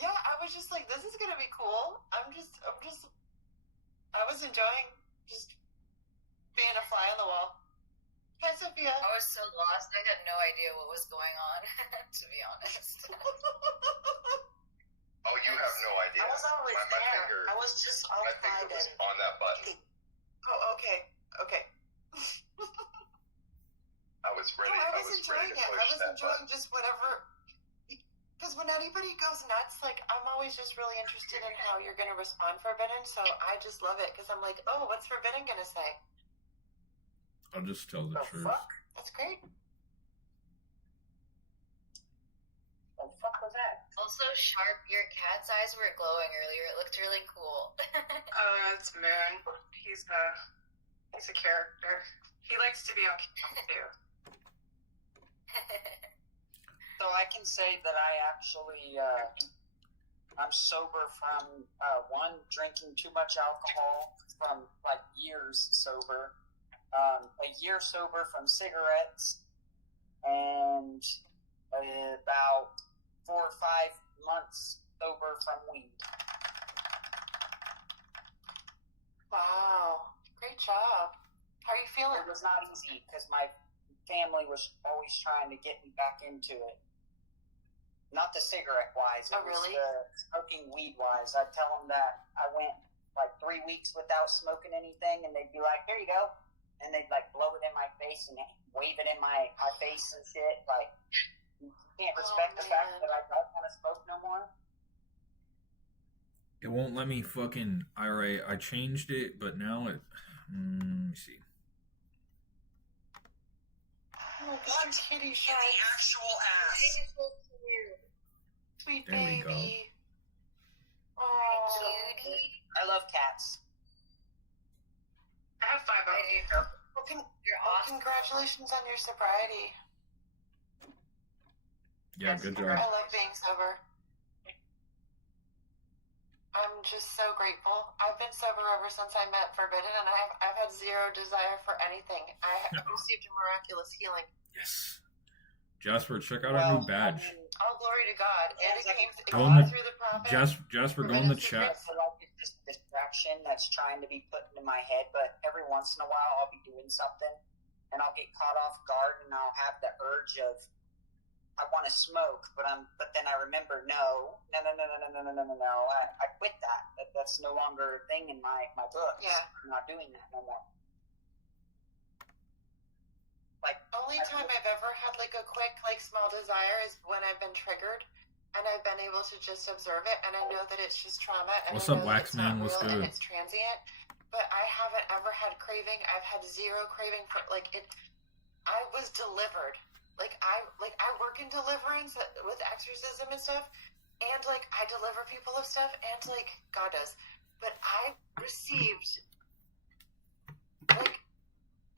Yeah, I was just like, this is gonna be cool. I was enjoying just being a fly on the wall. Hi, Sophia. I was so lost. I had no idea what was going on. To be honest. Oh, you have no idea. I was always my there. finger, I was just my outside finger was and on that button. Oh, okay. I was ready. No, I was ready enjoying to it. push I was that enjoying button. just whatever. Because when anybody goes nuts, like, I'm always just really interested in how you're going to respond, Forbidden. So I just love it because I'm like, oh, what's Forbidden going to say? I'll just tell the truth. Fuck? That's great. The fuck was that? Also, Sharp, your cat's eyes were glowing earlier. It looked really cool. It's Moon. He's a character. He likes to be on camera too. So I can say that I actually I'm sober from one, drinking too much alcohol from like years sober, a year sober from cigarettes, and about 4 or 5 months sober from weed. Wow. Great job. How are you feeling? It was not easy because family was always trying to get me back into it. Not the cigarette wise. It Oh, really? was the smoking weed wise. I'd tell them that I went like 3 weeks without smoking anything, and they'd be like, "Here you go," and they'd like blow it in my face and wave it in my face and shit. Like, you can't respect the fact that I don't want to smoke no more. It won't let me fucking. Alright, I changed it, but now it. Let me see. Oh, good kitty shark. actual ass. Sweet There we baby. go. Oh. I love cats. I have 5 of them. Well, You're well, awesome. congratulations on your sobriety. Yeah, good I job. love being sober. I'm just so grateful. I've been sober ever since I met Forbidden, and I've had zero desire for anything. I received a miraculous healing. Yes. Jasper, check out our new badge. All glory to God. And it came Go in the- through the prophet. Jasper, go in the chat. I feel like it's just a distraction that's trying to be put into my head, but every once in a while I'll be doing something and I'll get caught off guard and I'll have the urge of I want to smoke, but then I remember no. I quit that. That's no longer a thing in my book. Yeah. I'm not doing that no more. Only time I've ever had like a quick, like small desire is when I've been triggered, and I've been able to just observe it, and I know that it's just trauma, and What's I up, know that it's not Waxman? What's real and good? it's transient. But I haven't ever had craving. I've had zero craving for like it. I was delivered. I work in deliverance with exorcism and stuff, and like I deliver people of stuff, and like God does. But I received like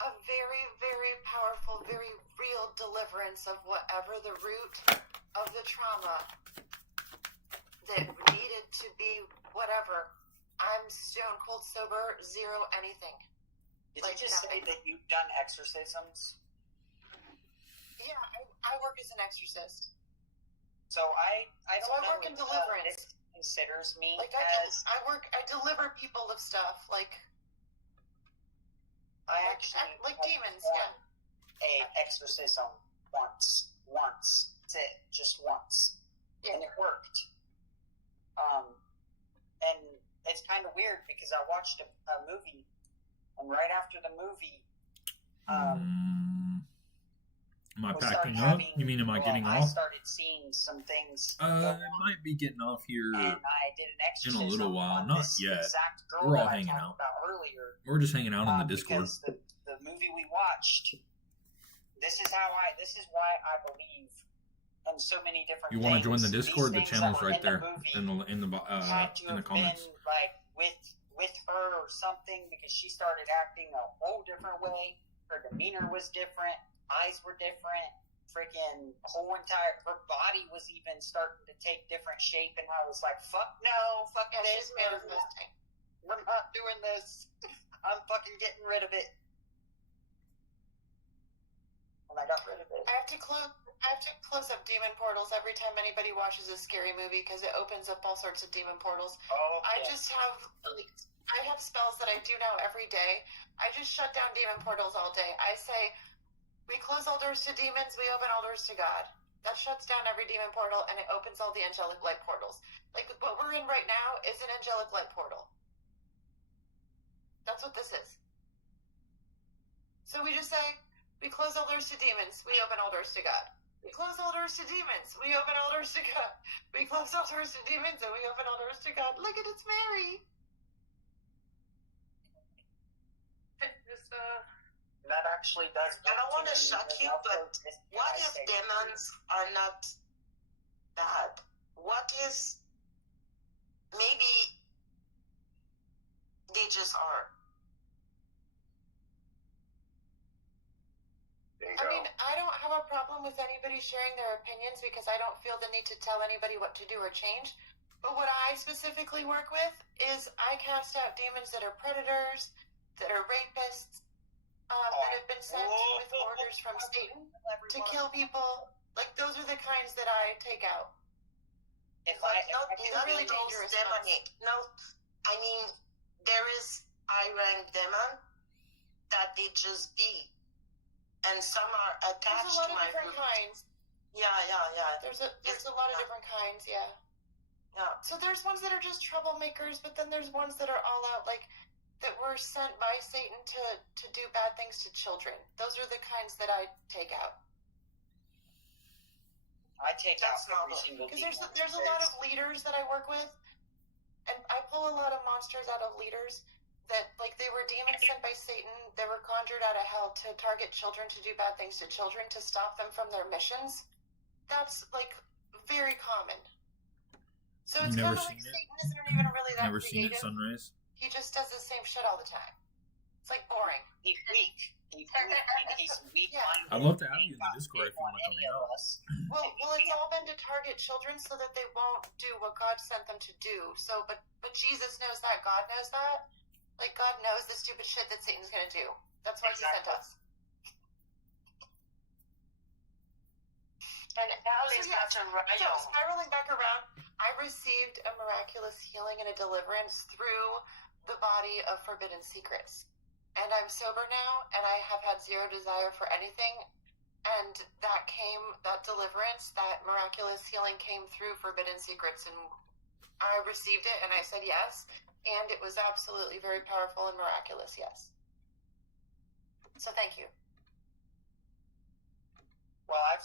a very, very powerful, very real deliverance of whatever the root of the trauma that needed to be whatever. I'm stone cold sober, zero anything. Did you just say that you've done exorcisms? Yeah, I work as an exorcist. So I So don't I know work in if, deliverance. this considers me Like as I deliver people of stuff like I actually like have demons. done Yeah. a exorcism once. That's it, just once, Yeah. and it worked. And it's kind of weird because I watched a movie, and right after the movie, Am I we packing started up? having- You mean am I well, getting I off? started seeing some things. go It on. might be getting off here And I did an in exorcism a little while. on Not this yet. exact girl We're all that I hanging talked out. about earlier. We're just hanging out in the Discord. Because the movie we watched, this is why I believe in so many different You things. want to join the These Discord? The things channel's that were right in the there movie in the had to in the have comments. been like with her or something, because she started acting a whole different way. Her demeanor was different. Eyes were different. Freaking her body was even starting to take different shape, and I was like, "Fuck no, fuck Yeah, this, she's manifesting. we're not doing this. I'm fucking getting rid of it." And I got rid of it. I have to close up demon portals every time anybody watches a scary movie because it opens up all sorts of demon portals. Oh, I yeah. just have I have spells that I do now every day. I just shut down demon portals all day. I say we close all doors to demons, we open all doors to God. That shuts down every demon portal and it opens all the angelic light portals. Like what we're in right now is an angelic light portal. That's what this is. So we just say we close all doors to demons, we open all doors to God. We close all doors to demons, we open all doors to God. We close all doors to demons and we open all doors to God. Look at it's Mary. Just, That actually does. I don't want to work shock too, you, but because what I if say- demons are not bad? What is maybe they just are? There you I go. mean, I don't have a problem with anybody sharing their opinions because I don't feel the need to tell anybody what to do or change. But what I specifically work with is I cast out demons that are predators, that are rapists, that have been sent with orders from Satan to kill people. Like, those are the kinds that I take out. Not really those dangerous demonic. No, I mean there is high rank demon that they just be. and some are There's attached a lot to of my different group. kinds. Yeah. There's a lot of different kinds, yeah. Yeah. So there's ones that are just troublemakers, but then there's ones that are all out, like that were sent by Satan to do bad things to children. Those are the kinds that I take out. I take That's out every noble. single Because demon. there's a lot of leaders that I work with, and I pull a lot of monsters out of leaders that, like, they were demons sent by Satan. They were conjured out of hell to target children, to do bad things to children, to stop them from their missions. That's, like, very common. So it's You've kind never of like seen it? Satan isn't even really that Never seen it, creative. Sunrise? He just does the same shit all the time. It's like boring. He's weak. He's weak. Yeah. I'd love to have you in the Discord if you want to come out. Well, it's all been to target children so that they won't do what God sent them to do. So, but Jesus knows that. God knows that. Like, God knows the stupid shit that Satan's gonna do. That's why He sent us. And Alice so spiraling back around, I received a miraculous healing and a deliverance through the body of Forbidden Secrets. And I'm sober now, and I have had zero desire for anything. And that deliverance, that miraculous healing came through Forbidden Secrets, and I received it, and I said yes. And it was absolutely very powerful and miraculous, yes. So thank you. Well, I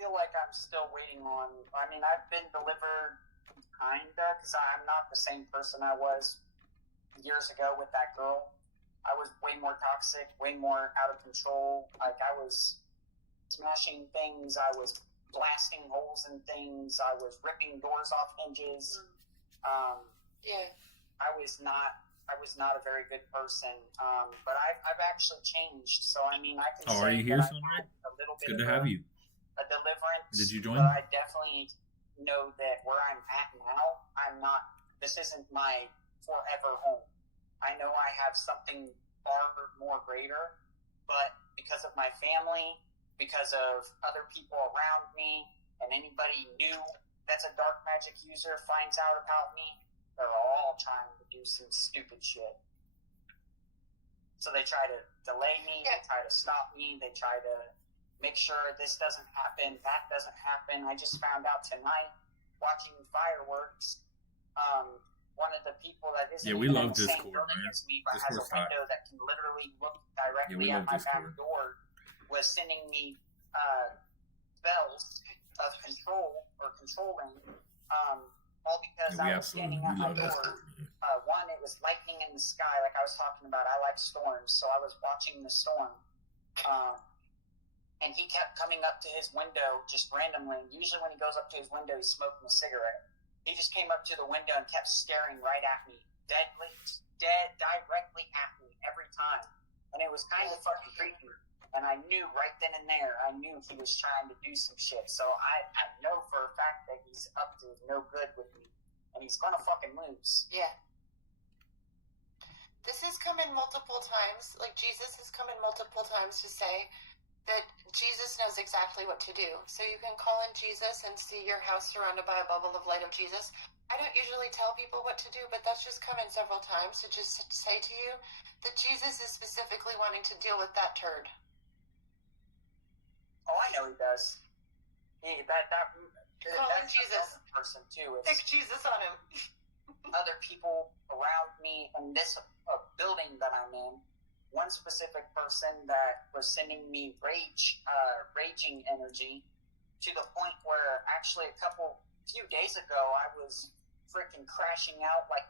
feel like I'm still waiting on. I mean, I've been delivered, kinda, because I'm not the same person I was years ago with that girl. I was way more toxic, way more out of control. Like, I was smashing things, I was blasting holes in things, I was ripping doors off hinges. Yeah. I was not a very good person, but I've actually changed. So I mean, I can Oh, say are you here, that I Sunrise? had a little It's bit good to of have you. a deliverance. Did you join? But I definitely know that where I'm at now, I'm not. This isn't my forever home. I know I have something far more greater, but because of my family, because of other people around me, and anybody new that's a dark magic user finds out about me, they're all trying to do some stupid shit. So they try to delay me, they try to stop me, they try to make sure this doesn't happen, that doesn't happen. I just found out tonight, watching fireworks, one of the people that isn't We even love in the same Discord, building man. as me, but has a Discord's hot. window that can literally look Yeah, directly we at love my back Discord. door, was sending me spells of control or controlling, all because Yeah, we I was absolutely standing at my love door. Discord. One, it was lightning in the sky, like I was talking about. I like storms, so I was watching the storm. And he kept coming up to his window just randomly. Usually when he goes up to his window, he's smoking a cigarette. He just came up to the window and kept staring right at me, directly at me every time. And it was kind of fucking creepy. And I knew right then and there, I knew he was trying to do some shit. So I know for a fact that he's up to no good with me. And he's gonna fucking lose. Yeah. This has come in multiple times. Like, Jesus has come in multiple times to say that Jesus knows exactly what to do. So you can call in Jesus and see your house surrounded by a bubble of light of Jesus. I don't usually tell people what to do, but that's just come in several times to just say to you that Jesus is specifically wanting to deal with that turd. Oh, I know he does. Call in That's Jesus. another person too. It's Pick Jesus on him. other people around me in this building that I'm in. One specific person that was sending me raging energy to the point where actually a few days ago I was freaking crashing out like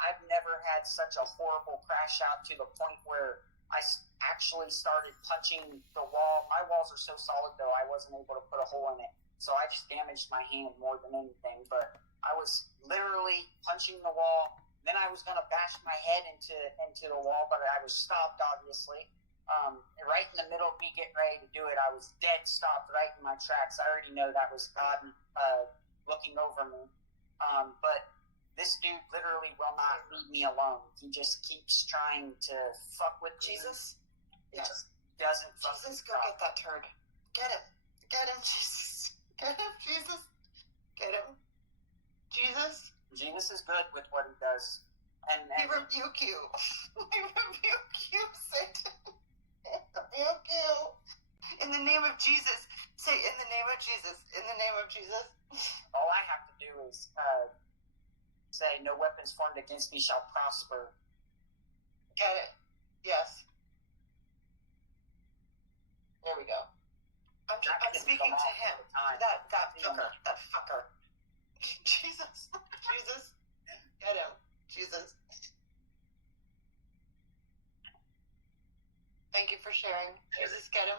I've never had such a horrible crash out to the point where I actually started punching the wall. My walls are so solid though I wasn't able to put a hole in it, so I just damaged my hand more than anything. But I was literally punching the wall. Then I was gonna bash my head into the wall, but I was stopped, obviously. Right in the middle of me getting ready to do it, I was dead stopped right in my tracks. I already know that was God looking over me. But this dude literally will not leave me alone. He just keeps trying to fuck with Jesus? Me. He just doesn't fucking Jesus, go stop. get that turd. Get him. Get him, Jesus. Get him, Jesus. Get him. Jesus. Jesus is good with what he does. And We rebuke you. We rebuke you, Satan. pew, pew. In the name of Jesus. Say, in the name of Jesus. In the name of Jesus. All I have to do is say, "No weapons formed against me shall prosper." Get it? Yes. There we go. I'm speaking to him. That fucker. Jesus. Jesus. Get him. Jesus. Thank you for sharing. Jesus, get him.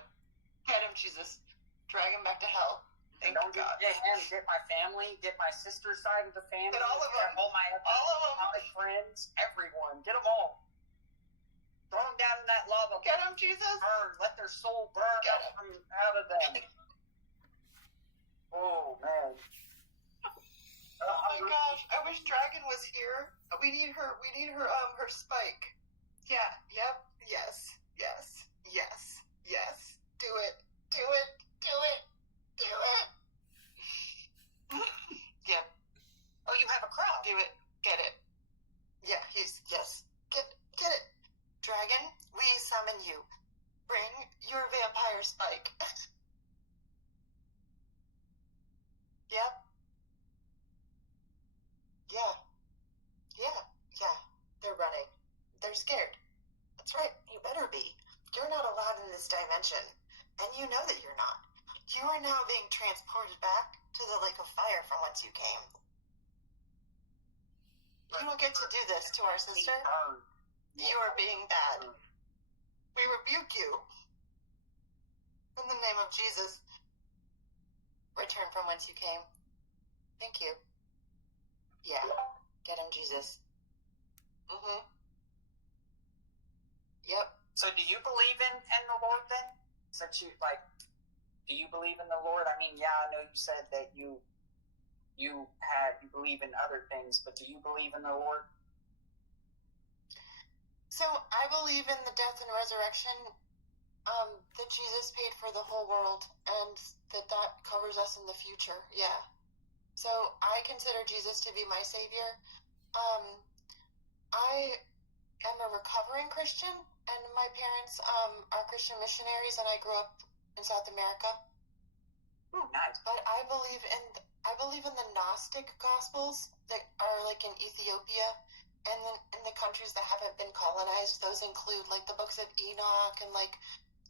Get him, Jesus. Drag him back to hell. Thank Don't you, God. get him, get my family, get my sister's side of the family, Get all of them. all my friends, everyone. Get them all. Throw them down in that lava. Get them, Jesus. Burn. Let their soul burn out of them. Oh, man. Oh my gosh! I wish Dragon was here. We need her. We need her. Her spike. Yeah. Yep. Yes. Yes. Yes. Yes. Do it. Do it. Do it. Do it. Yep. Oh, you have a crowd. Do it. Get it. Yeah. Yes. Get it. Dragon, we summon you. Bring your vampire spike. Yep. Yeah. They're running. They're scared. That's right. You better be. You're not allowed in this dimension. And you know that you're not. You are now being transported back to the lake of fire from whence you came. You don't get to do this to our sister. You are being bad. We rebuke you. In the name of Jesus. Return from whence you came. Thank you. Yeah. Get him, Jesus. Mm-hmm. Yep. So do you believe in the Lord then? Since you, do you believe in the Lord? I mean, yeah, I know you said that you believe in other things, but do you believe in the Lord? So I believe in the death and resurrection, that Jesus paid for the whole world, and that covers us in the future. Yeah. So I consider Jesus to be my savior. I am a recovering Christian, and my parents are Christian missionaries, and I grew up in South America. Ooh, nice. But I believe in the Gnostic Gospels that are like in Ethiopia and then in the countries that haven't been colonized. Those include like the books of Enoch and like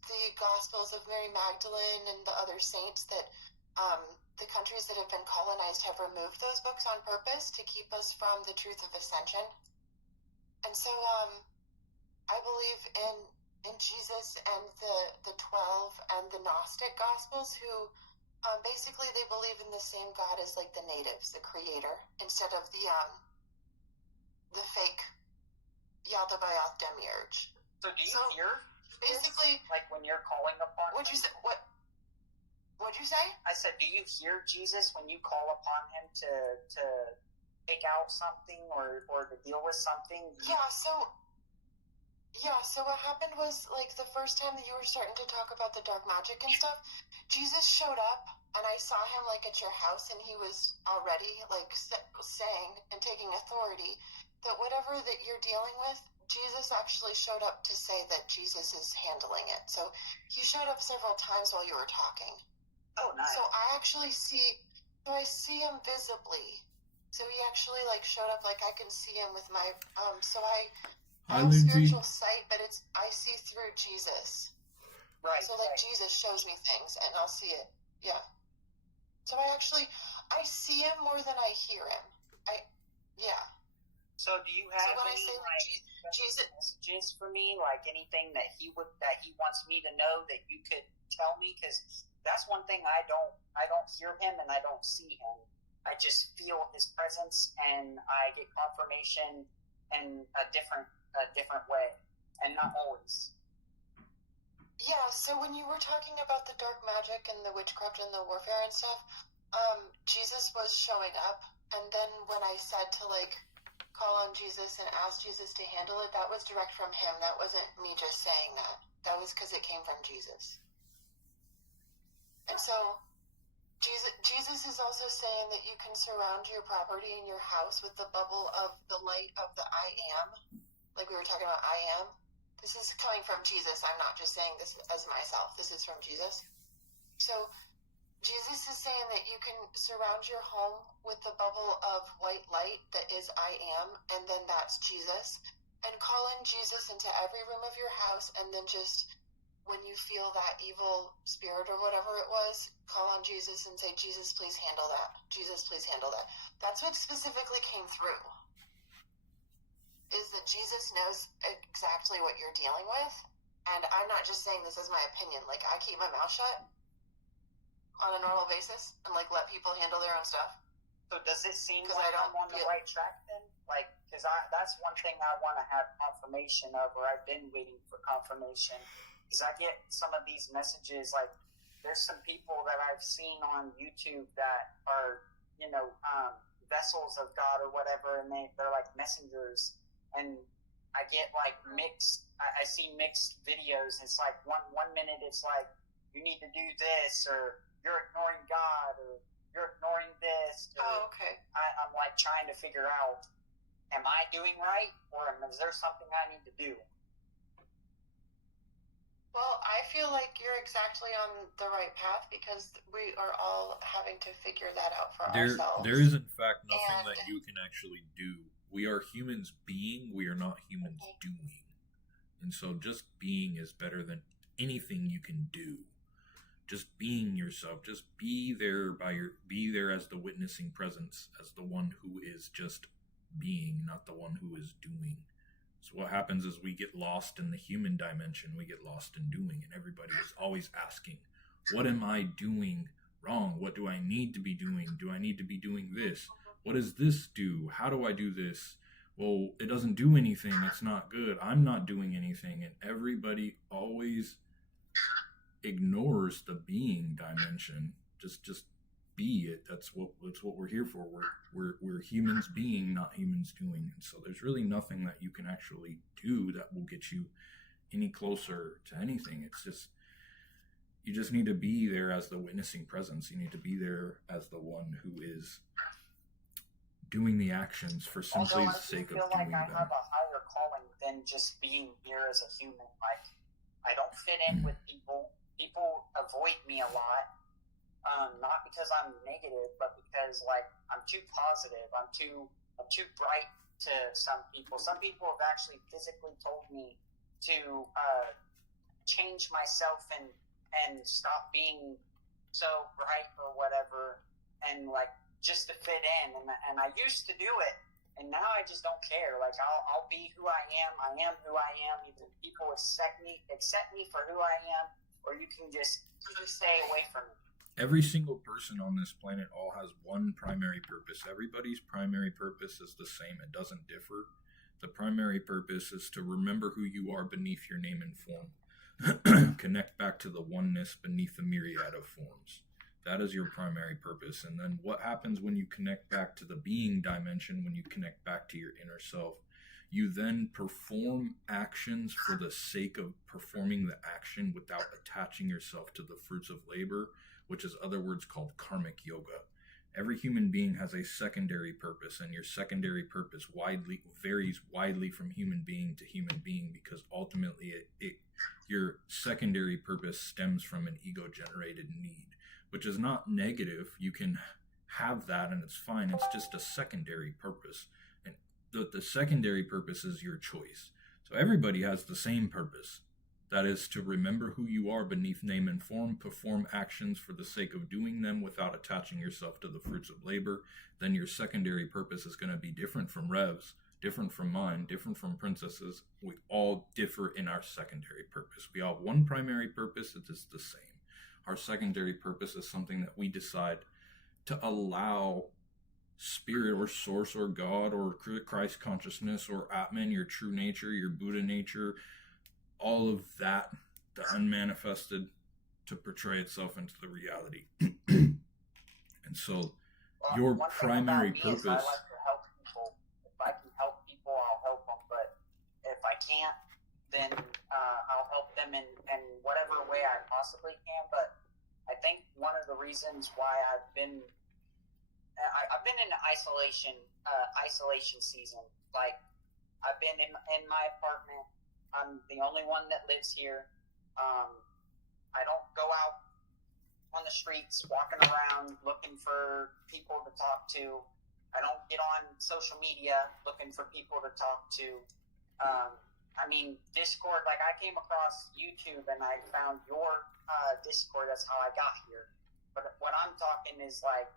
the Gospels of Mary Magdalene and the other saints that the countries that have been colonized have removed those books on purpose to keep us from the truth of ascension. And so I believe in Jesus and the 12 and the Gnostic Gospels who basically they believe in the same God as like the natives, the creator, instead of the fake Yaldabaoth demiurge. So do you hear basically like when you're calling upon what'd you say? What'd you say? I said, do you hear Jesus when you call upon him to take out something or to deal with something? So what happened was, like, the first time that you were starting to talk about the dark magic and stuff, Jesus showed up, and I saw him, like, at your house, and he was already, like, saying and taking authority that whatever that you're dealing with, Jesus actually showed up to say that Jesus is handling it. So he showed up several times while you were talking. Oh, nice. So I actually see him visibly. So he actually, like, showed up, like, I can see him with my, I have spiritual sight, but I see through Jesus. Right. So, like, Jesus shows me things, and I'll see it. Yeah. So I see him more than I hear him. Yeah. So do you have when any, I say, Jesus messages for me, like anything that he wants me to know that you could tell me? Because that's one thing I don't hear him and I don't see him. I just feel his presence and I get confirmation in a different way, and not always. Yeah, so when you were talking about the dark magic and the witchcraft and the warfare and stuff, Jesus was showing up, and then when I said to, like, call on Jesus and ask Jesus to handle it, that was direct from him. That wasn't me just saying that. That was because it came from Jesus. And so Jesus is also saying that you can surround your property and your house with the bubble of the light of the I am. Like we were talking about I am. This is coming from Jesus. I'm not just saying this as myself. This is from Jesus. So Jesus is saying that you can surround your home with the bubble of white light that is I am, and then that's Jesus. And call in Jesus into every room of your house, and then just when you feel that evil spirit or whatever it was, call on Jesus and say, Jesus, please handle that. Jesus, please handle that. That's what specifically came through. Is that Jesus knows exactly what you're dealing with. And I'm not just saying this as my opinion. Like, I keep my mouth shut on a normal basis and, like, let people handle their own stuff. So does it seem 'Cause like I don't I'm on the feel- right track then? Like, because that's one thing I want to have confirmation of, or I've been waiting for confirmation. Because I get some of these messages, like, there's some people that I've seen on YouTube that are, you know, vessels of God or whatever, and they're like messengers. And I get like mixed, I see mixed videos. It's like one minute it's like, you need to do this, or you're ignoring God, or you're ignoring this. Or Oh, okay. I'm like trying to figure out, am I doing right, or is there something I need to do? Well, I feel like you're exactly on the right path because we are all having to figure that out for ourselves. There is in fact nothing And- that you can actually do. We are humans being, we are not humans doing. And so just being is better than anything you can do. Just being yourself, just be there as the witnessing presence, as the one who is just being, not the one who is doing. So what happens is we get lost in the human dimension, we get lost in doing, and everybody is always asking, what am I doing wrong? What do I need to be doing? Do I need to be doing this? What does this do? How do I do this? Well, it doesn't do anything. It's not good. I'm not doing anything. And everybody always ignores the being dimension. Just be it. That's what we're here for. We're humans being, not humans doing. And so there's really nothing that you can actually do that will get you any closer to anything. It's just, you just need to be there as the witnessing presence. You need to be there as the one who is doing the actions for simply Although the sake of I feel like doing I them. have a higher calling than just being here as a human. Like, I don't fit in with people. People avoid me a lot. Not because I'm negative, but because like I'm too positive. I'm too bright to some people. Some people have actually physically told me to change myself and stop being so bright or whatever, and like just to fit in. And I used to do it, and now I just don't care. Like I'll be who I am. I am who I am. Either people accept me for who I am, or you can just stay away from me. Every single person on this planet all has one primary purpose. Everybody's primary purpose is the same. It doesn't differ. The primary purpose is to remember who you are beneath your name and form. Connect back to the oneness beneath the myriad of forms. That is your primary purpose. And then what happens when you connect back to the being dimension, when you connect back to your inner self? You then perform actions for the sake of performing the action without attaching yourself to the fruits of labor, which is other words called karmic yoga. Every human being has a secondary purpose, and your secondary purpose varies widely from human being to human being, because ultimately your secondary purpose stems from an ego-generated need, which is not negative. You can have that and it's fine. It's just a secondary purpose. And the secondary purpose is your choice. So everybody has the same purpose. That is to remember who you are beneath name and form, perform actions for the sake of doing them without attaching yourself to the fruits of labor. Then your secondary purpose is going to be different from Rev's, different from mine, different from Princess's. We all differ in our secondary purpose. We all have one primary purpose, it is the same. Our secondary purpose is something that we decide to allow spirit or source or God or Christ consciousness or Atman, your true nature, your Buddha nature, all of that, the unmanifested, to portray itself into the reality. And so your One thing primary about me is purpose... I like to help people. If I can help people, I'll help them. But if I can't, then I'll help them in whatever way I possibly can. But I think one of the reasons why I've been in isolation season. Like, I've been in my apartment I'm the only one that lives here. I don't go out on the streets walking around looking for people to talk to. I don't get on social media looking for people to talk to. I mean, Discord, like I came across YouTube and I found your Discord. That's how I got here. But what I'm talking is like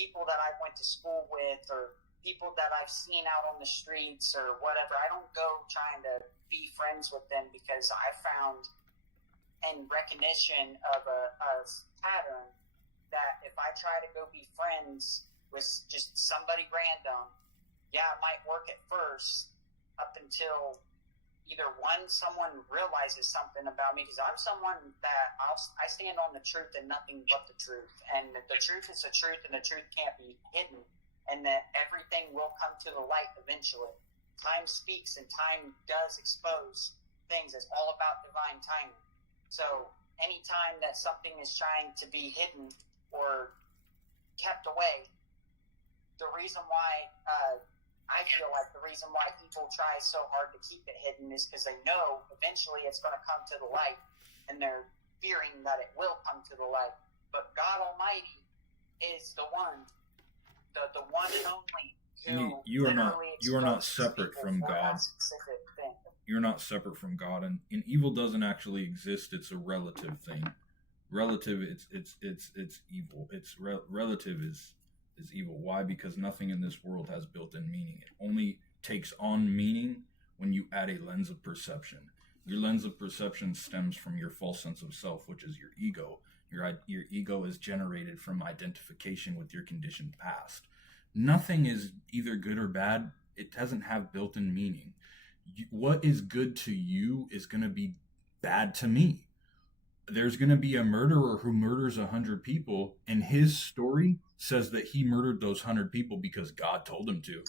people that I went to school with or people that I've seen out on the streets or whatever. I don't go trying to be friends with them because I found in recognition of a pattern that if I try to go be friends with just somebody random, yeah, it might work at first up until either one, someone realizes something about me, because I'm someone that I stand on the truth and nothing but the truth, and the truth is the truth, and the truth can't be hidden, and that everything will come to the light eventually. Time speaks, and time does expose things. It's all about divine timing. So anytime that something is trying to be hidden or kept away, the reason why I feel like the reason why people try so hard to keep it hidden is because they know eventually it's going to come to the light, and they're fearing that it will come to the light. But God Almighty is the one, the one and only. You are not separate from God. You're not separate from God, and evil doesn't actually exist. It's a relative thing. Relative, it's evil. It's relative is evil. Why? Because nothing in this world has built-in meaning. It only takes on meaning when you add a lens of perception. Your lens of perception stems from your false sense of self, which is your ego. Your ego is generated from identification with your conditioned past. Nothing is either good or bad. It doesn't have built-in meaning. What is good to you is going to be bad to me. There's going to be a murderer who murders 100 people, and his story says that he murdered those 100 people because God told him to.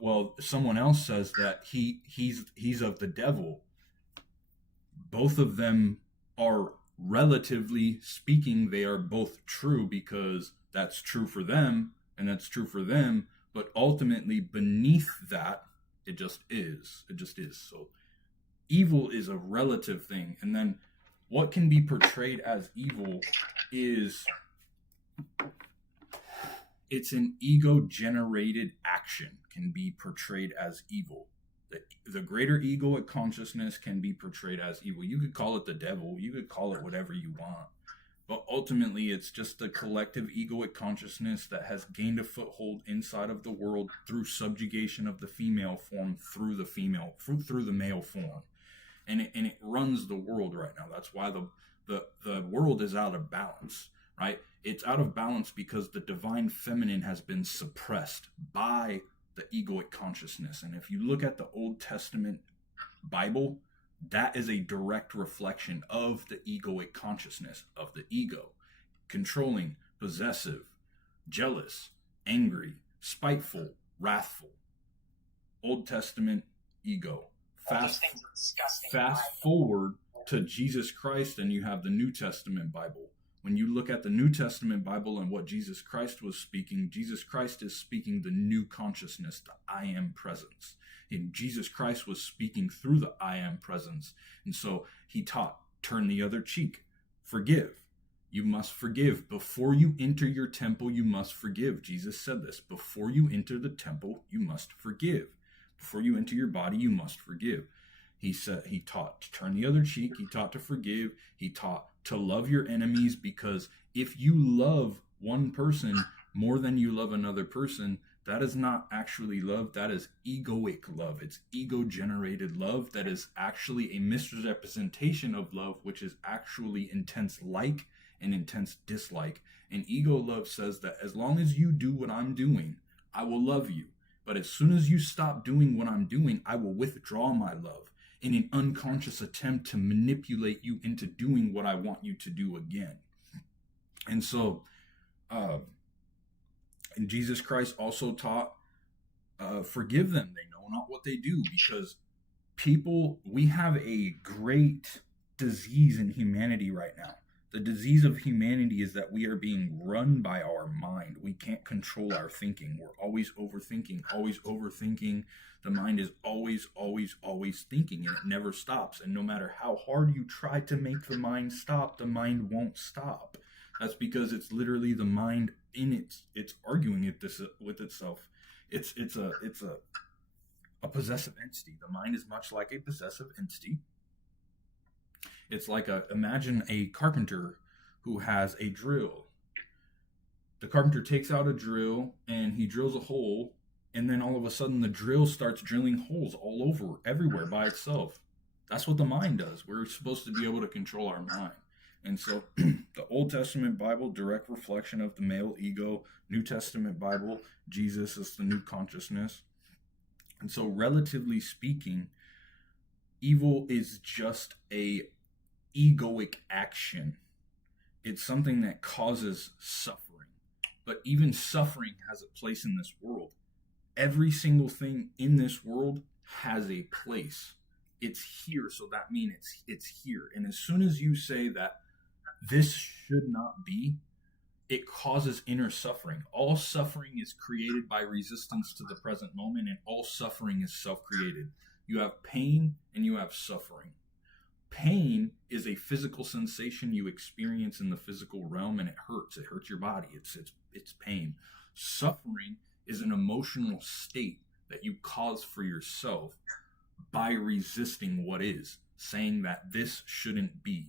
Well, someone else says that he's of the devil. Both of them are, relatively speaking, they are both true because that's true for them and that's true for them. But ultimately, beneath that, it just is. It just is. So evil is a relative thing. And then what can be portrayed as evil is it's an ego-generated action can be portrayed as evil. The greater egoic consciousness can be portrayed as evil. You could call it the devil. You could call it whatever you want. But ultimately, it's just the collective egoic consciousness that has gained a foothold inside of the world through subjugation of the female form through the male form. And it runs the world right now. That's why the world is out of balance, right? It's out of balance because the divine feminine has been suppressed by the egoic consciousness. And if you look at the Old Testament Bible, that is a direct reflection of the egoic consciousness of the ego. Controlling, possessive, jealous, angry, spiteful, wrathful. Old Testament ego. Fast forward to Jesus Christ and you have the New Testament Bible. When you look at the New Testament Bible and what Jesus Christ was speaking, Jesus Christ is speaking the new consciousness, the I am presence. And Jesus Christ was speaking through the I am presence. And so he taught, turn the other cheek, forgive. You must forgive. Before you enter your temple, you must forgive. Jesus said this. Before you enter the temple, you must forgive. Before you enter your body, you must forgive. He taught to turn the other cheek. He taught to forgive. He taught to love your enemies, because if you love one person more than you love another person, that is not actually love. That is egoic love. It's ego-generated love that is actually a misrepresentation of love, which is actually intense like and intense dislike. And ego love says that as long as you do what I'm doing, I will love you. But as soon as you stop doing what I'm doing, I will withdraw my love in an unconscious attempt to manipulate you into doing what I want you to do again. And so, and Jesus Christ also taught, forgive them, they know not what they do, because we have a great disease in humanity right now. The disease of humanity is that we are being run by our mind. We can't control our thinking. We're always overthinking, always overthinking. The mind is always, always, always thinking, and it never stops. And no matter how hard you try to make the mind stop, the mind won't stop. That's because it's literally the mind in it's arguing with itself. It's a possessive entity. The mind is much like a possessive entity. It's like imagine a carpenter who has a drill. The carpenter takes out a drill and he drills a hole, and then all of a sudden the drill starts drilling holes all over, everywhere by itself. That's what the mind does. We're supposed to be able to control our mind. And so the Old Testament Bible, direct reflection of the male ego. New Testament Bible, Jesus is the new consciousness. And so relatively speaking, evil is just a egoic action. It's something that causes suffering. But even suffering has a place in this world. Every single thing in this world has a place. It's here, so that means it's here. And as soon as you say that this should not be, it causes inner suffering. All suffering is created by resistance to the present moment, and all suffering is self-created. You have pain and you have suffering. Pain is a physical sensation you experience in the physical realm, and it hurts. It hurts your body. It's pain. Suffering is an emotional state that you cause for yourself by resisting what is, saying that this shouldn't be.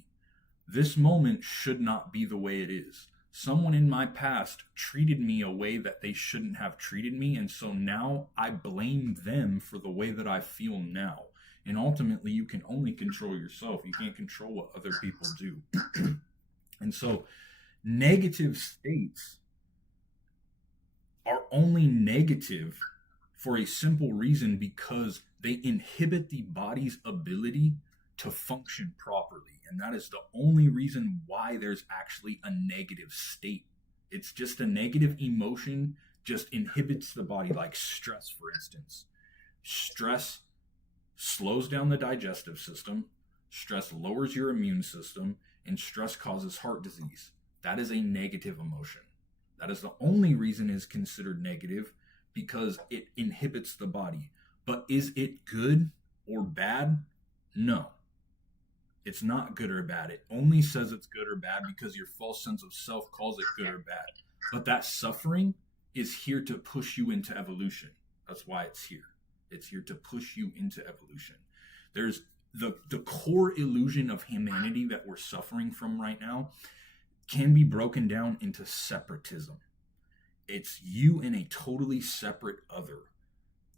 This moment should not be the way it is. Someone in my past treated me a way that they shouldn't have treated me, and so now I blame them for the way that I feel now. And ultimately, you can only control yourself. You can't control what other people do. And so negative states are only negative for a simple reason, because they inhibit the body's ability to function properly. And that is the only reason why there's actually a negative state. It's just a negative emotion just inhibits the body, like stress, for instance. Stress slows down the digestive system, stress lowers your immune system, and stress causes heart disease. That is a negative emotion. That is the only reason it's considered negative, because it inhibits the body. But is it good or bad? No. It's not good or bad. It only says it's good or bad because your false sense of self calls it good or bad. But that suffering is here to push you into evolution. That's why it's here. It's here to push you into evolution. There's the core illusion of humanity that we're suffering from right now can be broken down into separatism. It's you and a totally separate other.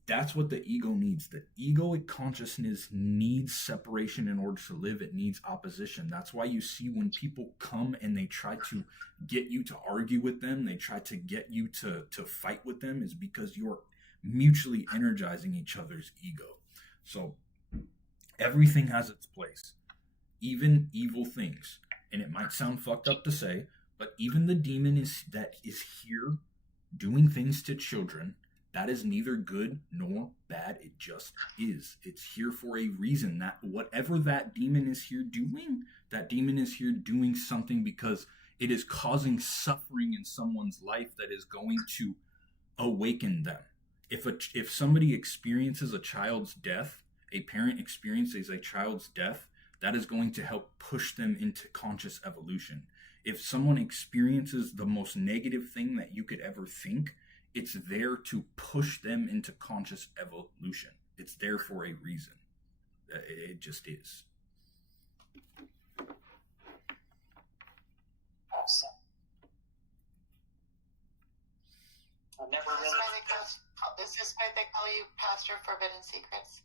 That's what the ego needs. The egoic consciousness needs separation in order to live. It needs opposition. That's why you see when people come and they try to get you to argue with them, they try to get you to fight with them, is because you're mutually energizing each other's ego. So everything has its place, even evil things. And it might sound fucked up to say, but even the demon that is here doing things to children, that is neither good nor bad. It just is. It's here for a reason. That whatever that demon is here doing, that demon is here doing something because it is causing suffering in someone's life that is going to awaken them. If somebody experiences a child's death, a parent experiences a child's death, that is going to help push them into conscious evolution. If someone experiences the most negative thing that you could ever think, it's there to push them into conscious evolution. It's there for a reason. It just is. Awesome. I've never Is really. this why they call you Pastor Forbidden Secrets?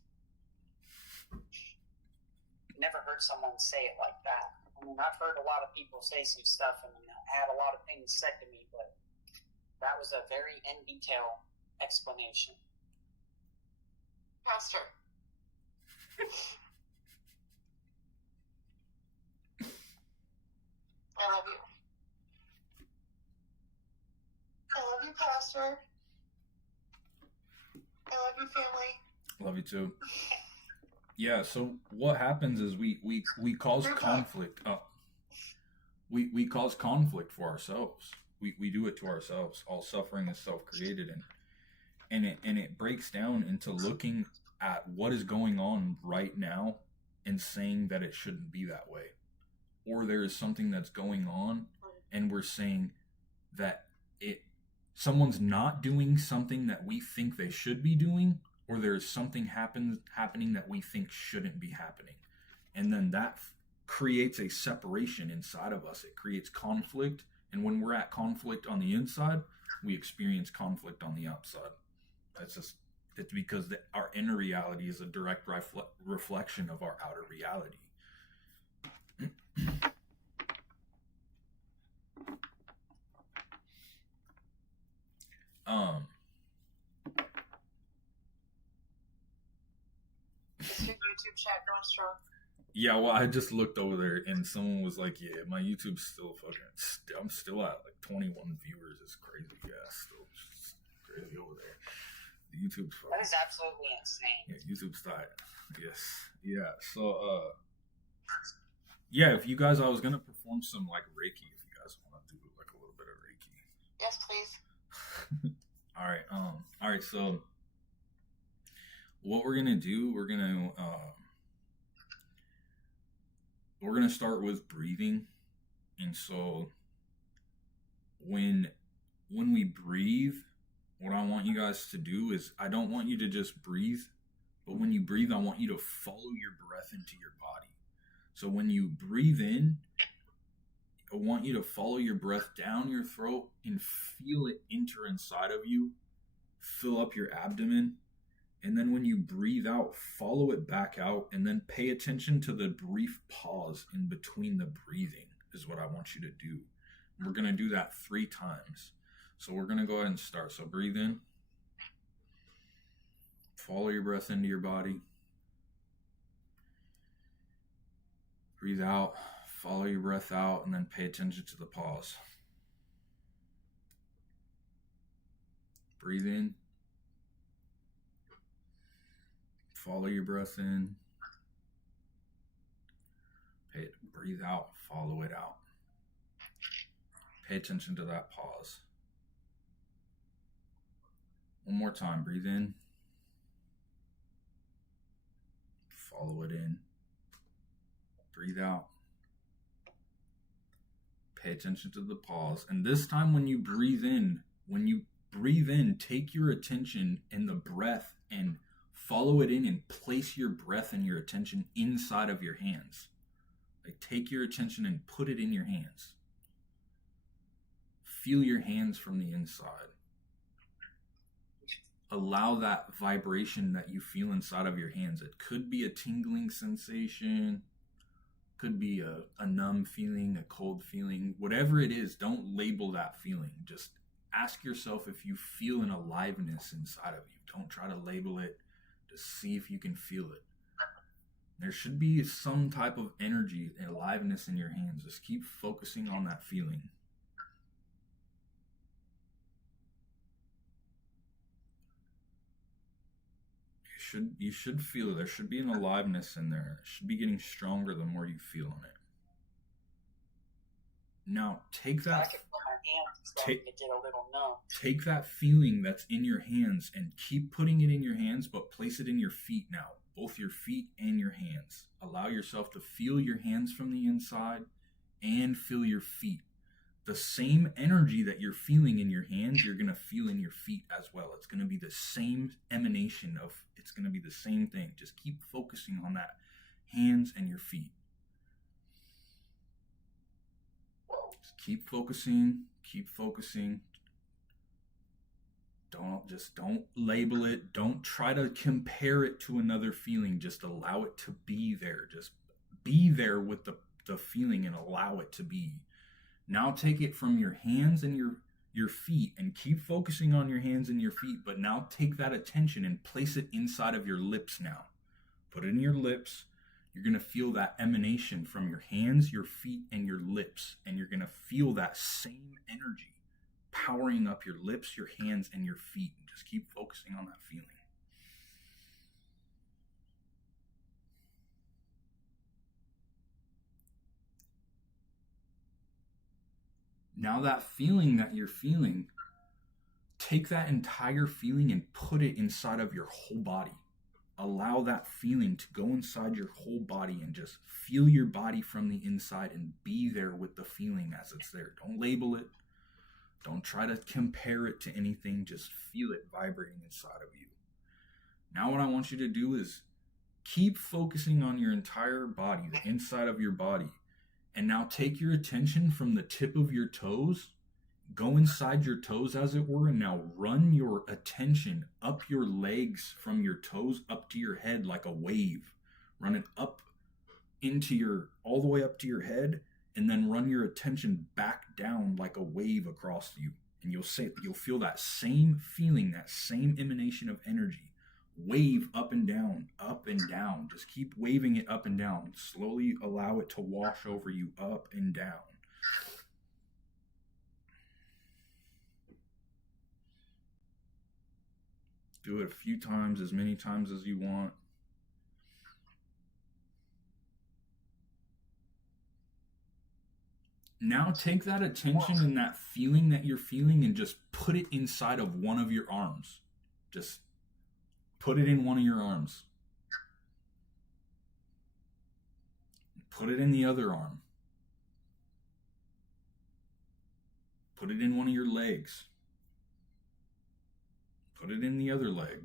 Never heard someone say it like that. I mean, I've heard a lot of people say some stuff, and had a lot of things said to me, but that was a very in detail explanation. Pastor. I love you. I love you, Pastor. I love you, family. Love you too. Yeah, so what happens is we cause conflict. we cause conflict for ourselves. We do it to ourselves. All suffering is self-created, and it breaks down into looking at what is going on right now and saying that it shouldn't be that way, or there is something that's going on and we're saying that someone's not doing something that we think they should be doing, or there's something happening that we think shouldn't be happening, and then that creates a separation inside of us. It creates conflict, and when we're at conflict on the inside, we experience conflict on the outside. It's because our inner reality is a direct reflection of our outer reality. Is your YouTube chat going strong? Yeah, well, I just looked over there and someone was like, "Yeah, my YouTube's still fucking. I'm still at like 21 viewers. It's crazy. Yeah, still just crazy over there. The YouTube's fucking. That is absolutely insane. Yeah, YouTube's died. Yes. Yeah. So, yeah. If you guys, I was gonna perform some like Reiki. If you guys want to do like a little bit of Reiki. Yes, please. All right. All right. So, what we're gonna do? We're gonna start with breathing, and so when we breathe, what I want you guys to do is, I don't want you to just breathe, but when you breathe, I want you to follow your breath into your body. So when you breathe in, I want you to follow your breath down your throat and feel it enter inside of you, fill up your abdomen. And then when you breathe out, follow it back out, and then pay attention to the brief pause in between the breathing is what I want you to do. And we're going to do that 3 times. So we're going to go ahead and start. So breathe in. Follow your breath into your body. Breathe out. Follow your breath out, and then pay attention to the pause. Breathe in. Follow your breath in. Breathe out. Follow it out. Pay attention to that pause. One more time. Breathe in. Follow it in. Breathe out. Pay attention to the pause. And this time when you breathe in, take your attention in the breath and follow it in and place your breath and your attention inside of your hands. Like, take your attention and put it in your hands. Feel your hands from the inside. Allow that vibration that you feel inside of your hands. It could be a tingling sensation, could be a numb feeling, a cold feeling, whatever it is. Don't label that feeling. Just ask yourself if you feel an aliveness inside of you. Don't try to label it. Just see if you can feel it. There should be some type of energy and aliveness in your hands. Just keep focusing on that feeling. You should feel it. There should be an aliveness in there. It should be getting stronger the more you feel on it. Now take that. I can feel my hands starting to get a little numb. Take that feeling that's in your hands and keep putting it in your hands, but place it in your feet now. Both your feet and your hands. Allow yourself to feel your hands from the inside and feel your feet. The same energy that you're feeling in your hands, you're going to feel in your feet as well. It's going to be the same emanation of, it's going to be the same thing. Just keep focusing on that hands and your feet. Just keep focusing. Don't label it. Don't try to compare it to another feeling. Just allow it to be there. Just be there with the feeling and allow it to be. Now take it from your hands and your feet and keep focusing on your hands and your feet, but now take that attention and place it inside of your lips now. Put it in your lips. You're going to feel that emanation from your hands, your feet, and your lips, and you're going to feel that same energy powering up your lips, your hands, and your feet. And just keep focusing on that feeling. Now that feeling that you're feeling, take that entire feeling and put it inside of your whole body. Allow that feeling to go inside your whole body and just feel your body from the inside and be there with the feeling as it's there. Don't label it. Don't try to compare it to anything. Just feel it vibrating inside of you. Now what I want you to do is keep focusing on your entire body, the inside of your body. And now take your attention from the tip of your toes, go inside your toes as it were, and now run your attention up your legs from your toes up to your head like a wave. Run it up all the way up to your head, and then run your attention back down like a wave across you. And you'll feel that same feeling, that same emanation of energy. Wave up and down, up and down. Just keep waving it up and down. Slowly allow it to wash over you up and down. Do it a few times, as many times as you want. Now take that attention and that feeling that you're feeling and just put it inside of one of your arms. Just put it in one of your arms. Put it in the other arm. Put it in one of your legs. Put it in the other leg.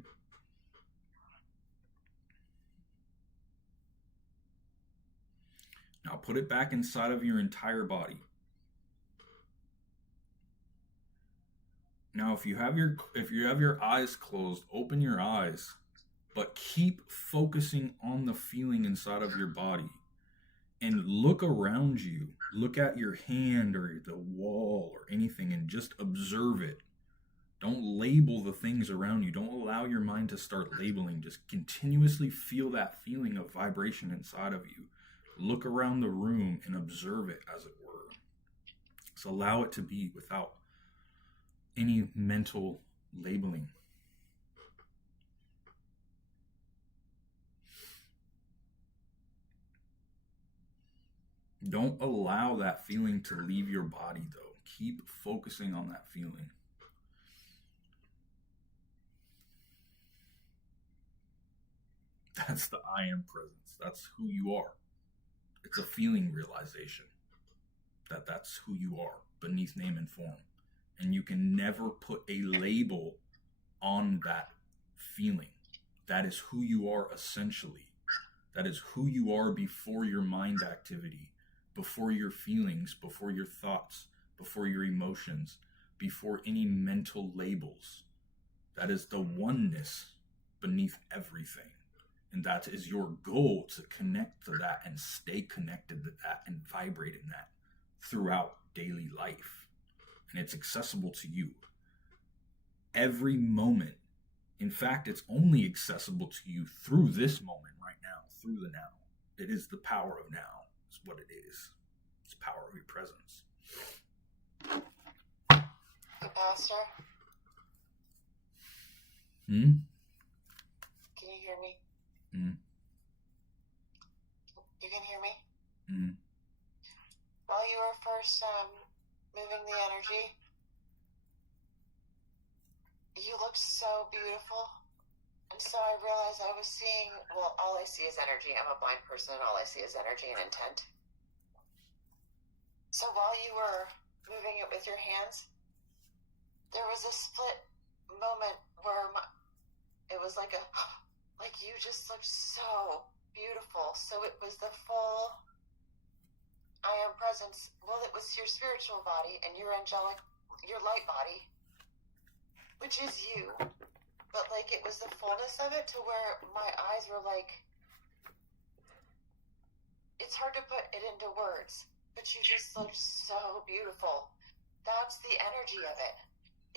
Now put it back inside of your entire body. Now if you have your eyes closed, open your eyes, but keep focusing on the feeling inside of your body. And look around you. Look at your hand or the wall or anything and just observe it. Don't label the things around you. Don't allow your mind to start labeling. Just continuously feel that feeling of vibration inside of you. Look around the room and observe it, as it were. So allow it to be without any mental labeling. Don't allow that feeling to leave your body, though. Keep focusing on that feeling. That's the I am presence. That's who you are. It's a feeling realization that that's who you are beneath name and form. And you can never put a label on that feeling. That is who you are essentially. That is who you are before your mind activity, before your feelings, before your thoughts, before your emotions, before any mental labels. That is the oneness beneath everything. And that is your goal, to connect to that and stay connected to that and vibrate in that throughout daily life. And it's accessible to you every moment. In fact, it's only accessible to you through this moment right now, through the now. It is the power of now. It's what it is. It's the power of your presence. Hey, Pastor. Hmm? Can you hear me? Hmm. You can hear me? Hmm. While you were first moving the energy, you looked so beautiful. And so I realized I was seeing, well, all I see is energy. I'm a blind person, and all I see is energy and intent. So while you were moving it with your hands, there was a split moment where it was like you just looked so beautiful. So it was the full I am presence. Well, it was your spiritual body and your angelic, your light body, which is you. But like it was the fullness of it to where my eyes were like, it's hard to put it into words, but you just looked so beautiful. That's the energy of it.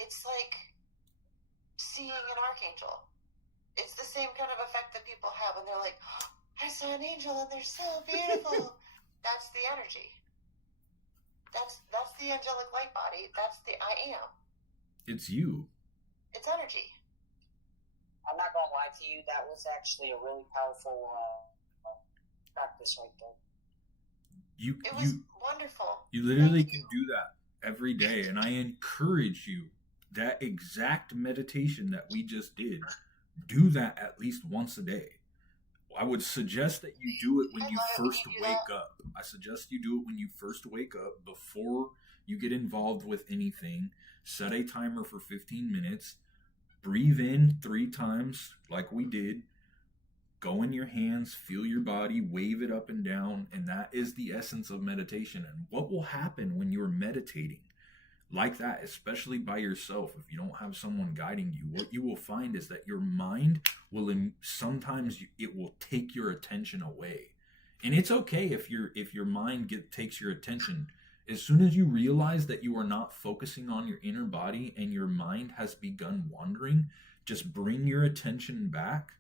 It's like seeing an archangel. It's the same kind of effect that people have when they're like, oh, I saw an angel and they're so beautiful. That's the energy. That's the angelic light body. That's the I am. It's you. It's energy. I'm not gonna lie to you. That was actually a really powerful practice right there. It was wonderful. You literally can do that every day. And I encourage you, that exact meditation that we just did, do that at least once a day. I would suggest that you do it when you first wake up. I suggest you do it when you first wake up before you get involved with anything. Set a timer for 15 minutes. Breathe in 3 times like we did. Go in your hands, feel your body, wave it up and down, and that is the essence of meditation. And what will happen when you're meditating like that, especially by yourself, if you don't have someone guiding you, what you will find is that your mind will, sometimes it will take your attention away. And it's okay if your mind takes your attention. As soon as you realize that you are not focusing on your inner body and your mind has begun wandering, just bring your attention back.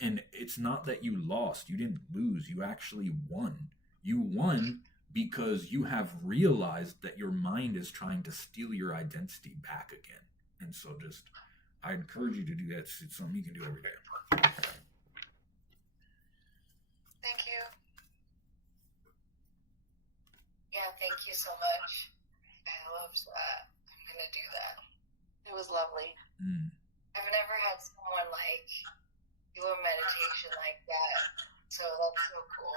And it's not that you lost, you didn't lose, you actually won. You won because you have realized that your mind is trying to steal your identity back again. And so I encourage you to do that. It's something you can do every day. Thank you. Yeah, thank you so much. I loved that. I'm gonna do that. It was lovely. I've never had someone like do a meditation like that, so that's so cool.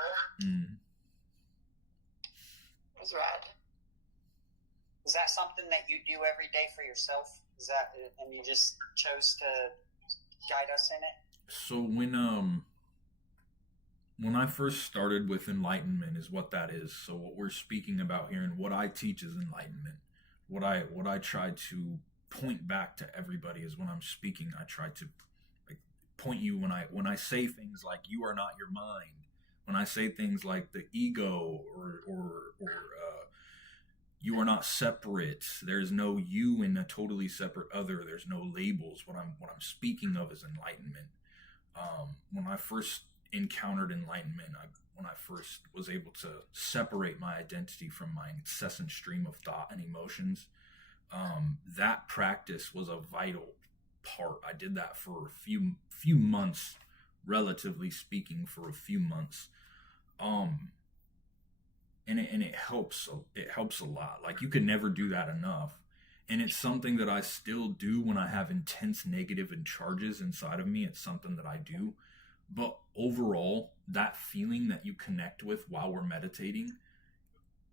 It was rad. Is that something that you do every day for yourself? Is that, and you just chose to guide us in it? So when I first started with enlightenment is what that is. So what we're speaking about here and what I teach is enlightenment. What I try to point back to everybody is when I'm speaking, I try to point you when I say things like you are not your mind, when I say things like the ego or you are not separate, there's no you in a totally separate other, there's no labels. What I'm speaking of is enlightenment. When I first encountered enlightenment, when I first was able to separate my identity from my incessant stream of thought and emotions, that practice was a vital part. I did that for a few months, relatively speaking, for a few months. And it helps a lot. Like, you could never do that enough. And it's something that I still do when I have intense negative and charges inside of me. It's something that I do. But overall, that feeling that you connect with while we're meditating,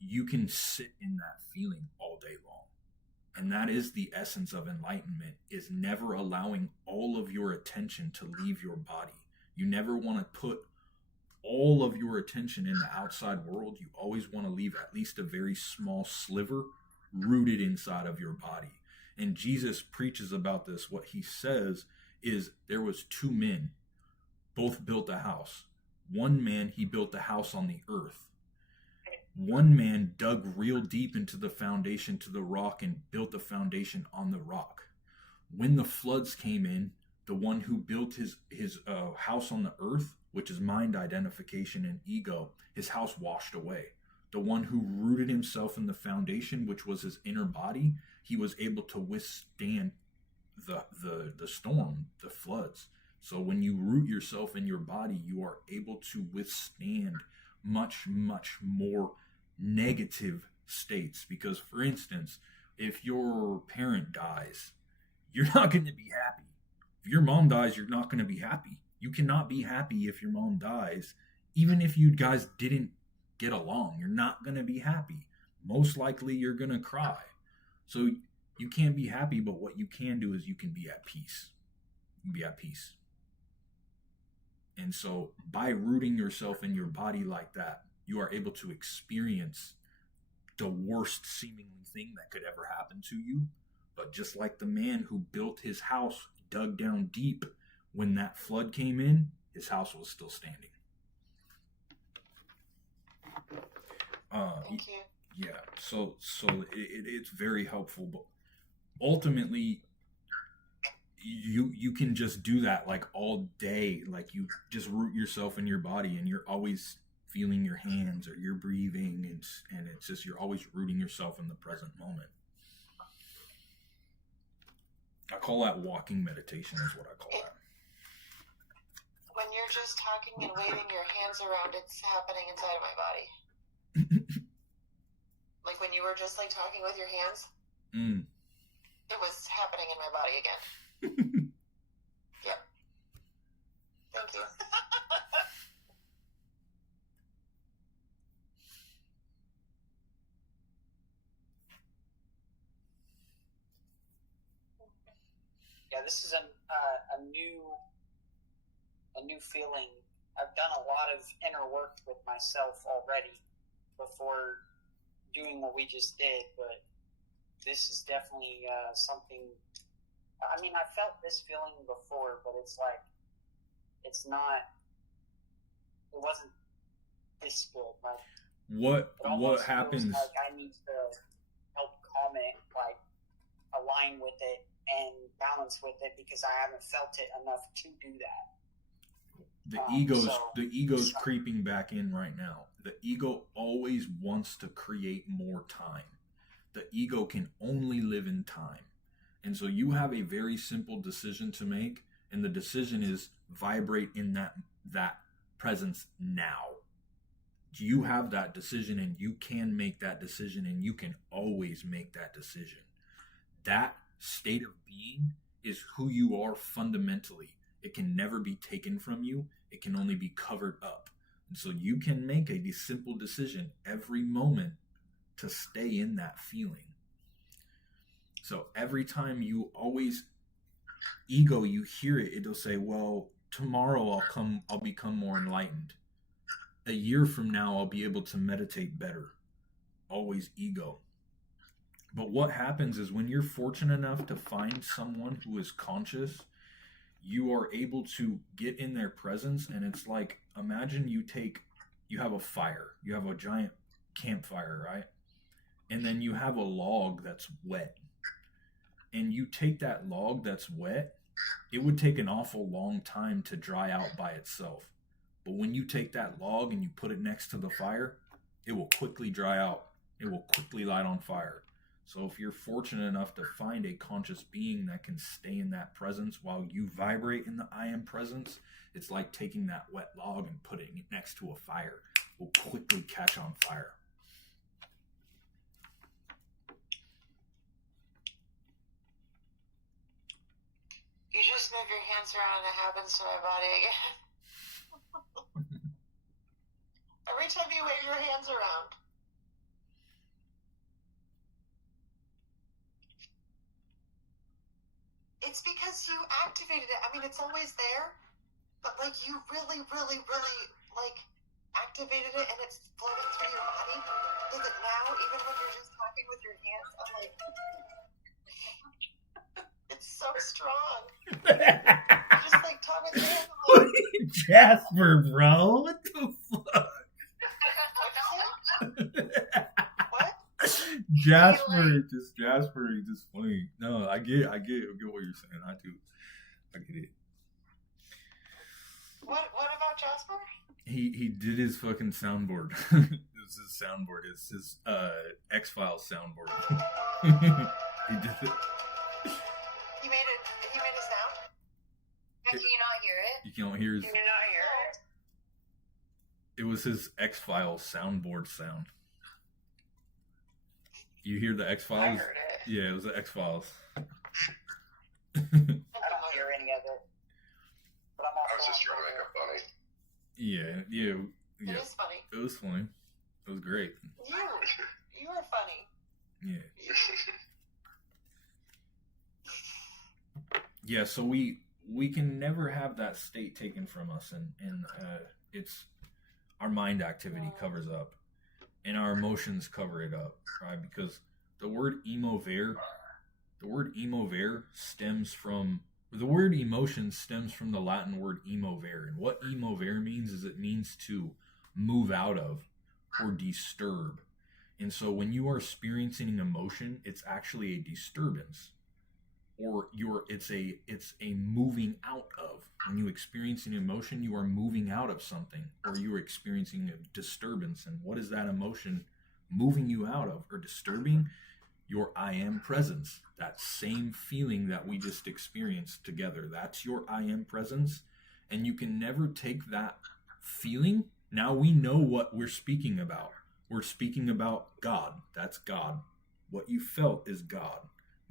you can sit in that feeling all day long. And that is the essence of enlightenment, is never allowing all of your attention to leave your body. You never want to put all of your attention in the outside world. You always want to leave at least a very small sliver rooted inside of your body. And Jesus preaches about this. What he says is there was 2 men, both built a house. One man, he built a house on the earth. One man dug real deep into the foundation, to the rock, and built a foundation on the rock. When the floods came in, the one who built his house on the earth, which is mind identification and ego, his house washed away. The one who rooted himself in the foundation, which was his inner body, he was able to withstand the storm, the floods. So when you root yourself in your body, you are able to withstand much, much more negative states. Because, for instance, if your parent dies, you're not going to be happy. If your mom dies, you're not going to be happy. You cannot be happy if your mom dies. Even if you guys didn't get along, you're not going to be happy. Most likely you're going to cry. So you can't be happy, but what you can do is you can be at peace. You can be at peace. And so by rooting yourself in your body like that, you are able to experience the worst seemingly thing that could ever happen to you. But just like the man who built his house, dug down deep, when that flood came in, his house was still standing. Thank you. Yeah, so it's very helpful. But ultimately, you can just do that like all day. Like, you just root yourself in your body, and you're always feeling your hands, or you're breathing, and it's just, you're always rooting yourself in the present moment. I call that walking meditation, is what I call that. When you're just talking and waving your hands around, it's happening inside of my body. Like when you were just like talking with your hands, Mm. it was happening in my body again. Yep. Thank you. Yeah, this is a new feeling. I've done a lot of inner work with myself already before doing what we just did, but this is definitely something. I mean, I felt this feeling before, but it's like it's not. It wasn't this good. Like What it almost happens? feels like I need to help calm it, like align with it and balance with it, because I haven't felt it enough to do that. The ego's creeping back in right now. The ego always wants to create more time. The ego can only live in time. And so you have a very simple decision to make, and the decision is vibrate in that presence now. You have that decision, and you can make that decision, and you can always make that decision. That state of being is who you are fundamentally. It can never be taken from you. It can only be covered up. And so you can make a simple decision every moment to stay in that feeling. So every time you you hear it, it'll say, well, tomorrow I'll become more enlightened. A year from now, I'll be able to meditate better. Always ego. But what happens is when you're fortunate enough to find someone who is conscious, you are able to get in their presence, and it's like, imagine you have a fire, you have a giant campfire, right? And then you have a log that's wet. And you take that log that's wet, it would take an awful long time to dry out by itself. But when you take that log and you put it next to the fire, it will quickly dry out. It will quickly light on fire. So if you're fortunate enough to find a conscious being that can stay in that presence while you vibrate in the I am presence, it's like taking that wet log and putting it next to a fire. It will quickly catch on fire. You just move your hands around and it happens to my body again. Every time you wave your hands around. It's because you activated it. I mean, it's always there, but like you really, really, really like activated it, and it's floating through your body. So that now, even when you're just talking with your hands, I'm like, it's so strong. Just like talk with your hands. I'm like, Jasper, bro, what the fuck? What? Jasper, he's just funny. No, I get what you're saying. I get it. What about Jasper? He did his fucking soundboard. It was his soundboard. It's his X-Files soundboard. He did it. He made a sound? Can you not hear it? You can't hear his. Can you not hear it? It was his X-Files soundboard sound. You hear the I X-Files? heard it. Yeah, it was the X-Files. I don't hear any of it. But I'm I also was just trying to make it funny. Yeah. It is funny. It was funny. It was great. You are funny. Yeah. Yeah, so we can never have that state taken from us, and it's our mind activity covers up, and our emotions cover it up, right? Because the word emotion stems from the Latin word emovere, and what emovere means is it means to move out of or disturb. And so when you are experiencing an emotion, it's actually a disturbance, or it's a moving out of. When you experience an emotion, you are moving out of something, or you are experiencing a disturbance. And what is that emotion moving you out of or disturbing? Your I am presence. That same feeling that we just experienced together. That's your I am presence. And you can never take that feeling. Now we know what we're speaking about. We're speaking about God. That's God. What you felt is God.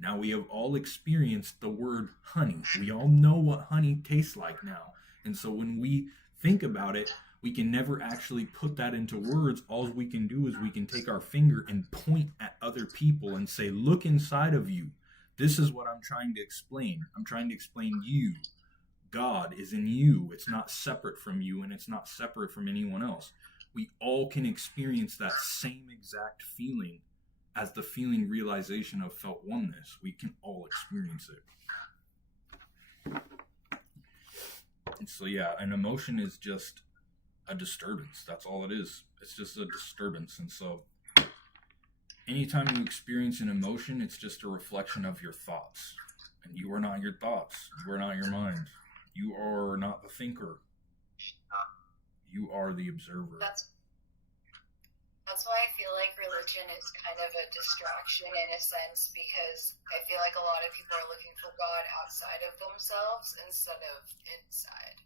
Now we have all experienced the word honey. We all know what honey tastes like now. And so when we think about it, we can never actually put that into words. All we can do is we can take our finger and point at other people and say, look inside of you. This is what I'm trying to explain. I'm trying to explain you. God is in you. It's not separate from you, and it's not separate from anyone else. We all can experience that same exact feeling as the feeling realization of felt oneness. We can all experience it. And so, yeah, an emotion is just a disturbance. That's all it is. It's just a disturbance. And so anytime you experience an emotion, it's just a reflection of your thoughts. And you are not your thoughts. You are not your mind. You are not the thinker. You are the observer. That's why I feel like religion is kind of a distraction in a sense, because I feel like a lot of people are looking for God outside of themselves instead of inside.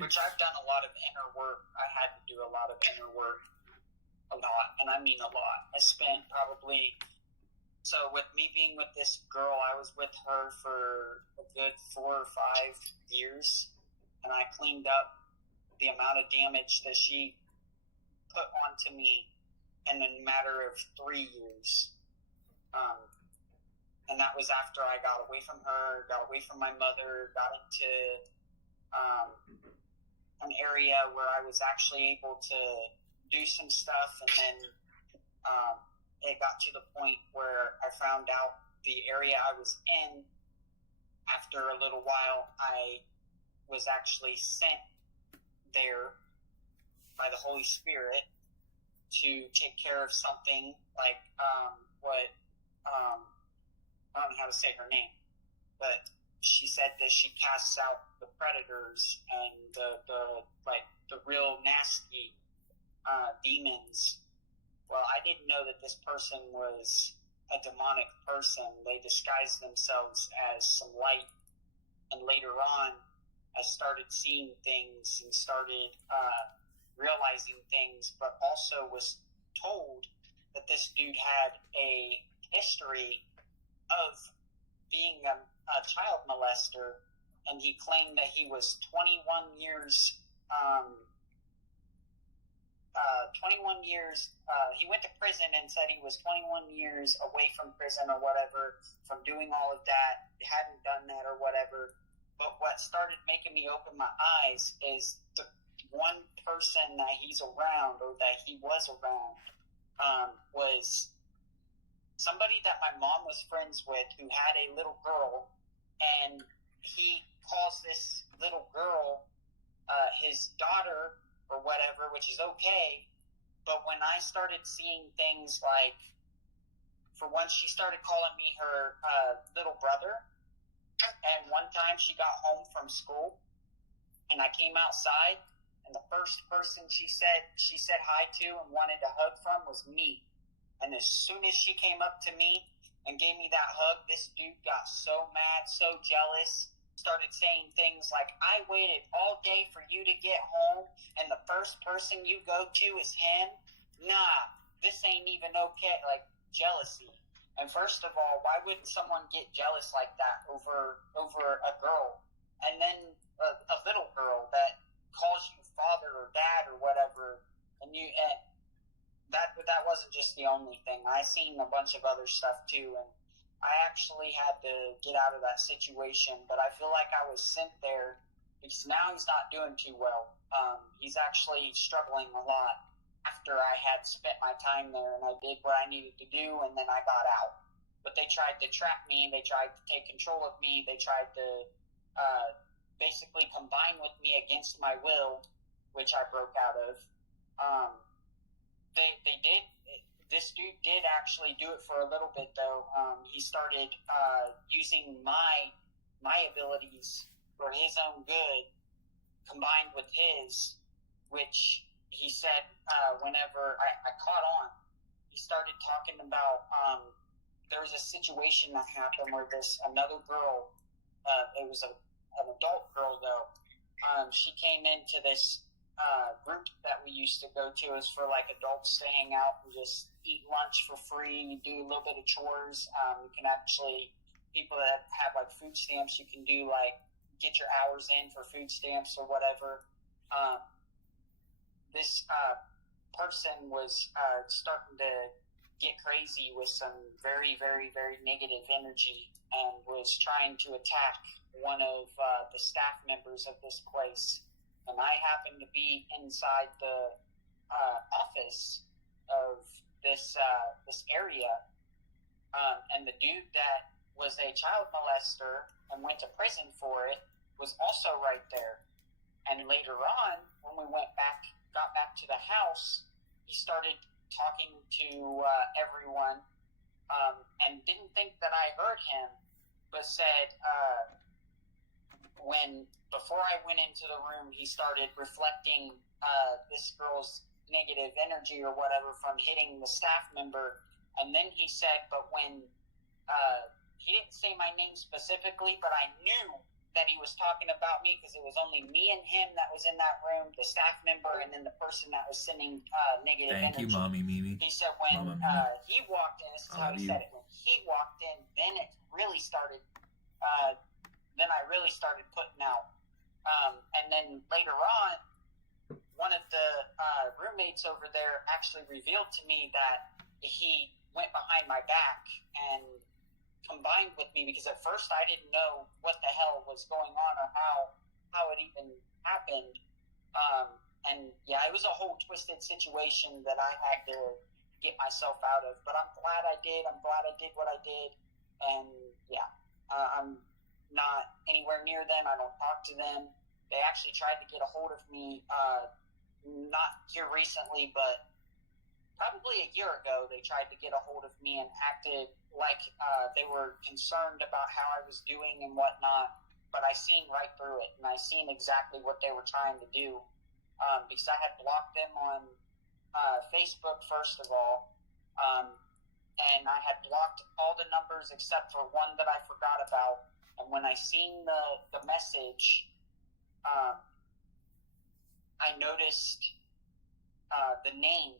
Which I've done a lot of inner work. I had to do a lot of inner work. A lot. And I mean a lot. I spent probably... So with me being with this girl, I was with her for a good 4 or 5 years. And I cleaned up the amount of damage that she put onto me in a matter of 3 years. And that was after I got away from her, got away from my mother, got into an area where I was actually able to do some stuff. And then it got to the point where I found out the area I was in. After a little while, I was actually sent there by the Holy Spirit to take care of something like I don't know how to say her name, but she said that she casts out the predators and the real nasty demons. Well, I didn't know that this person was a demonic person. They disguised themselves as some light, and later on I started seeing things and started realizing things, but also was told that this dude had a history of being a child molester, and he claimed that he was 21 years he went to prison and said he was 21 years away from prison or whatever from doing all of that, hadn't done that or whatever. But what started making me open my eyes is the one person that he's around, or that he was around, was somebody that my mom was friends with, who had a little girl, and he calls this little girl his daughter or whatever, which is okay. But when I started seeing things like, for once, she started calling me her little brother. And one time she got home from school, and I came outside, and the first person she said hi to and wanted to hug from was me. And as soon as she came up to me and gave me that hug, this dude got so mad, so jealous, started saying things like, I waited all day for you to get home, and the first person you go to is him? Nah, this ain't even okay. Like, jealousy. And first of all, why would someone get jealous like that over a girl? And then a little girl that calls you father or dad or whatever, and that wasn't just the only thing. I seen a bunch of other stuff too, and I actually had to get out of that situation, but I feel like I was sent there because now he's not doing too well. He's actually struggling a lot after I had spent my time there, and I did what I needed to do, and then I got out. But they tried to trap me, they tried to take control of me, they tried to basically combine with me against my will, which I broke out of. They did. This dude did actually do it for a little bit, though. He started using my abilities for his own good, combined with his, which he said whenever I caught on, he started talking about there was a situation that happened where another girl, it was an adult girl though, she came into this group that we used to go to is for like adults to hang out and just eat lunch for free, do a little bit of chores. You can actually, people that have like food stamps, you can do like get your hours in for food stamps or whatever. This person was starting to get crazy with some very, very, very negative energy and was trying to attack one of the staff members of this place. And I happened to be inside the office of this area, and the dude that was a child molester and went to prison for it was also right there. And later on, when we got back to the house, he started talking to everyone, and didn't think that I heard him, but said before I went into the room, he started reflecting this girl's negative energy or whatever from hitting the staff member. And then he said, but when he didn't say my name specifically, but I knew that he was talking about me because it was only me and him that was in that room, the staff member, and then the person that was sending negative Thank energy. you, Mommy Mimi. He said when he walked in, this is how he said it, when he walked in, then it really started, then I really started putting out. And then later on, one of the roommates over there actually revealed to me that he went behind my back and combined with me, because at first I didn't know what the hell was going on or how it even happened. And yeah, it was a whole twisted situation that I had to get myself out of. But I'm glad I did. I'm glad I did what I did. And yeah, I'm not anywhere near them. I don't talk to them. They actually tried to get a hold of me, not here recently, but probably a year ago. They tried to get a hold of me and acted like they were concerned about how I was doing and whatnot. But I seen right through it, and I seen exactly what they were trying to do, because I had blocked them on Facebook, first of all, and I had blocked all the numbers except for one that I forgot about. And when I seen the message, I noticed the name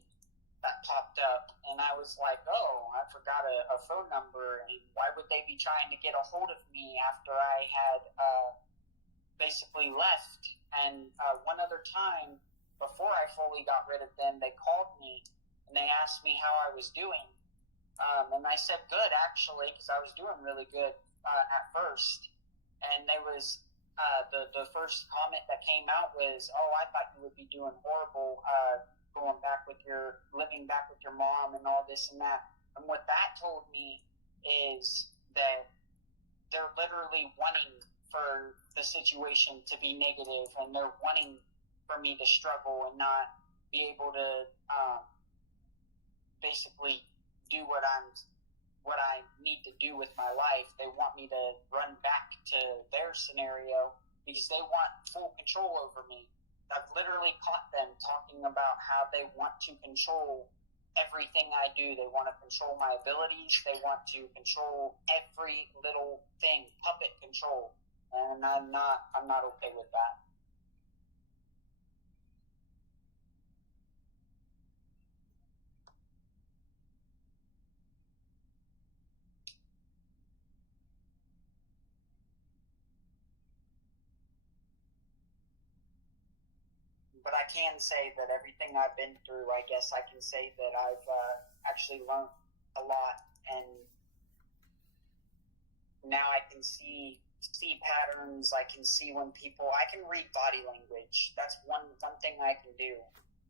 that popped up, and I was like, oh, I forgot a phone number, and why would they be trying to get a hold of me after I had basically left? And one other time, before I fully got rid of them, they called me, and they asked me how I was doing. And I said good, actually, because I was doing really good at first. And there was the first comment that came out was, oh, I thought you would be doing horrible, living back with your mom and all this and that. And what that told me is that they're literally wanting for the situation to be negative, and they're wanting for me to struggle and not be able to basically do what I need to do with my life. They want me to run back to their scenario because they want full control over me. I've literally caught them talking about how they want to control everything I do. They want to control my abilities. They want to control every little thing, puppet control. And I'm not okay with that. But I can say that everything I've been through, I guess I can say that I've actually learned a lot, and now I can see patterns. I can see when I can read body language. That's one thing I can do,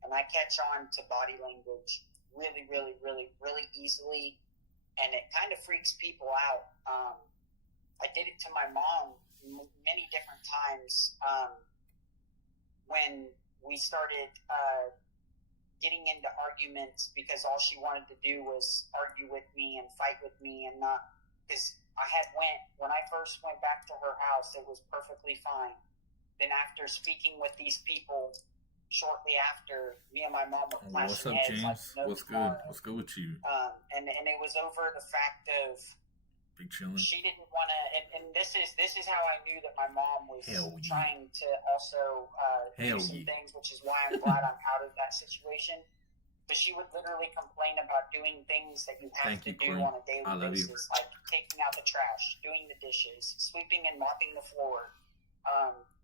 and I catch on to body language really, really, really, really easily, and it kind of freaks people out. I did it to my mom many different times when we started getting into arguments, because all she wanted to do was argue with me and fight with me, and not because when I first went back to her house, it was perfectly fine. Then after speaking with these people, shortly after, me and my mom were What's clashing up, heads James? like no What's good? tomorrow. What's good with you? And it was over the fact of Big chillin'. She didn't want to, and this is how I knew that my mom was Hell yeah. trying to also do Hell some yeah. things, which is why I'm glad I'm out of that situation. But she would literally complain about doing things that you have Thank to you, do Queen. on a daily I love you. basis, like taking out the trash, doing the dishes, sweeping and mopping the floor,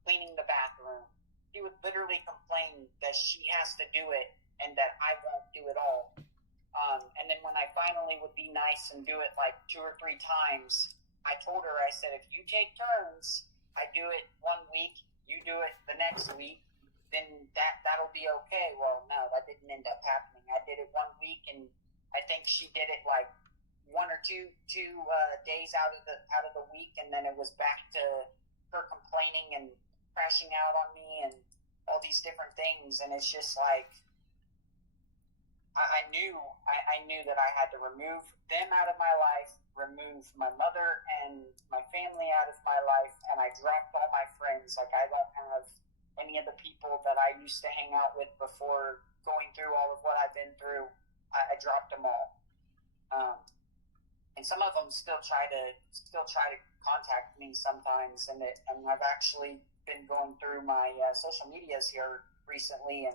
cleaning the bathroom. She would literally complain that she has to do it and that I won't do it all. And then when I finally would be nice and do it like 2 or 3 times, I told her, I said, if you take turns, I do it 1 week, you do it the next week, then that'll be okay. Well, no, that didn't end up happening. I did it 1 week, and I think she did it like 1 or 2 days out of the week, and then it was back to her complaining and crashing out on me and all these different things. And it's just like, I knew that I had to remove them out of my life, remove my mother and my family out of my life, and I dropped all my friends. Like, I don't have any of the people that I used to hang out with before going through all of what I've been through. I dropped them all. And some of them still try to contact me sometimes, and I've actually been going through my social medias here recently and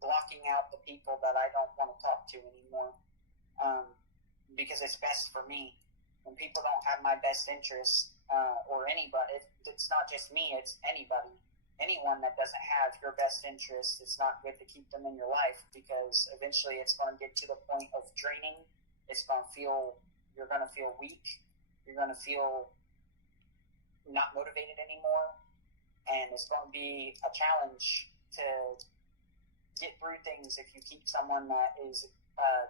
blocking out the people that I don't want to talk to anymore, because it's best for me. When people don't have my best interests, or anybody, it's not just me, it's anybody. Anyone that doesn't have your best interests, it's not good to keep them in your life, because eventually it's going to get to the point of draining. You're going to feel weak. You're going to feel not motivated anymore. And it's going to be a challenge to get through things if you keep someone that is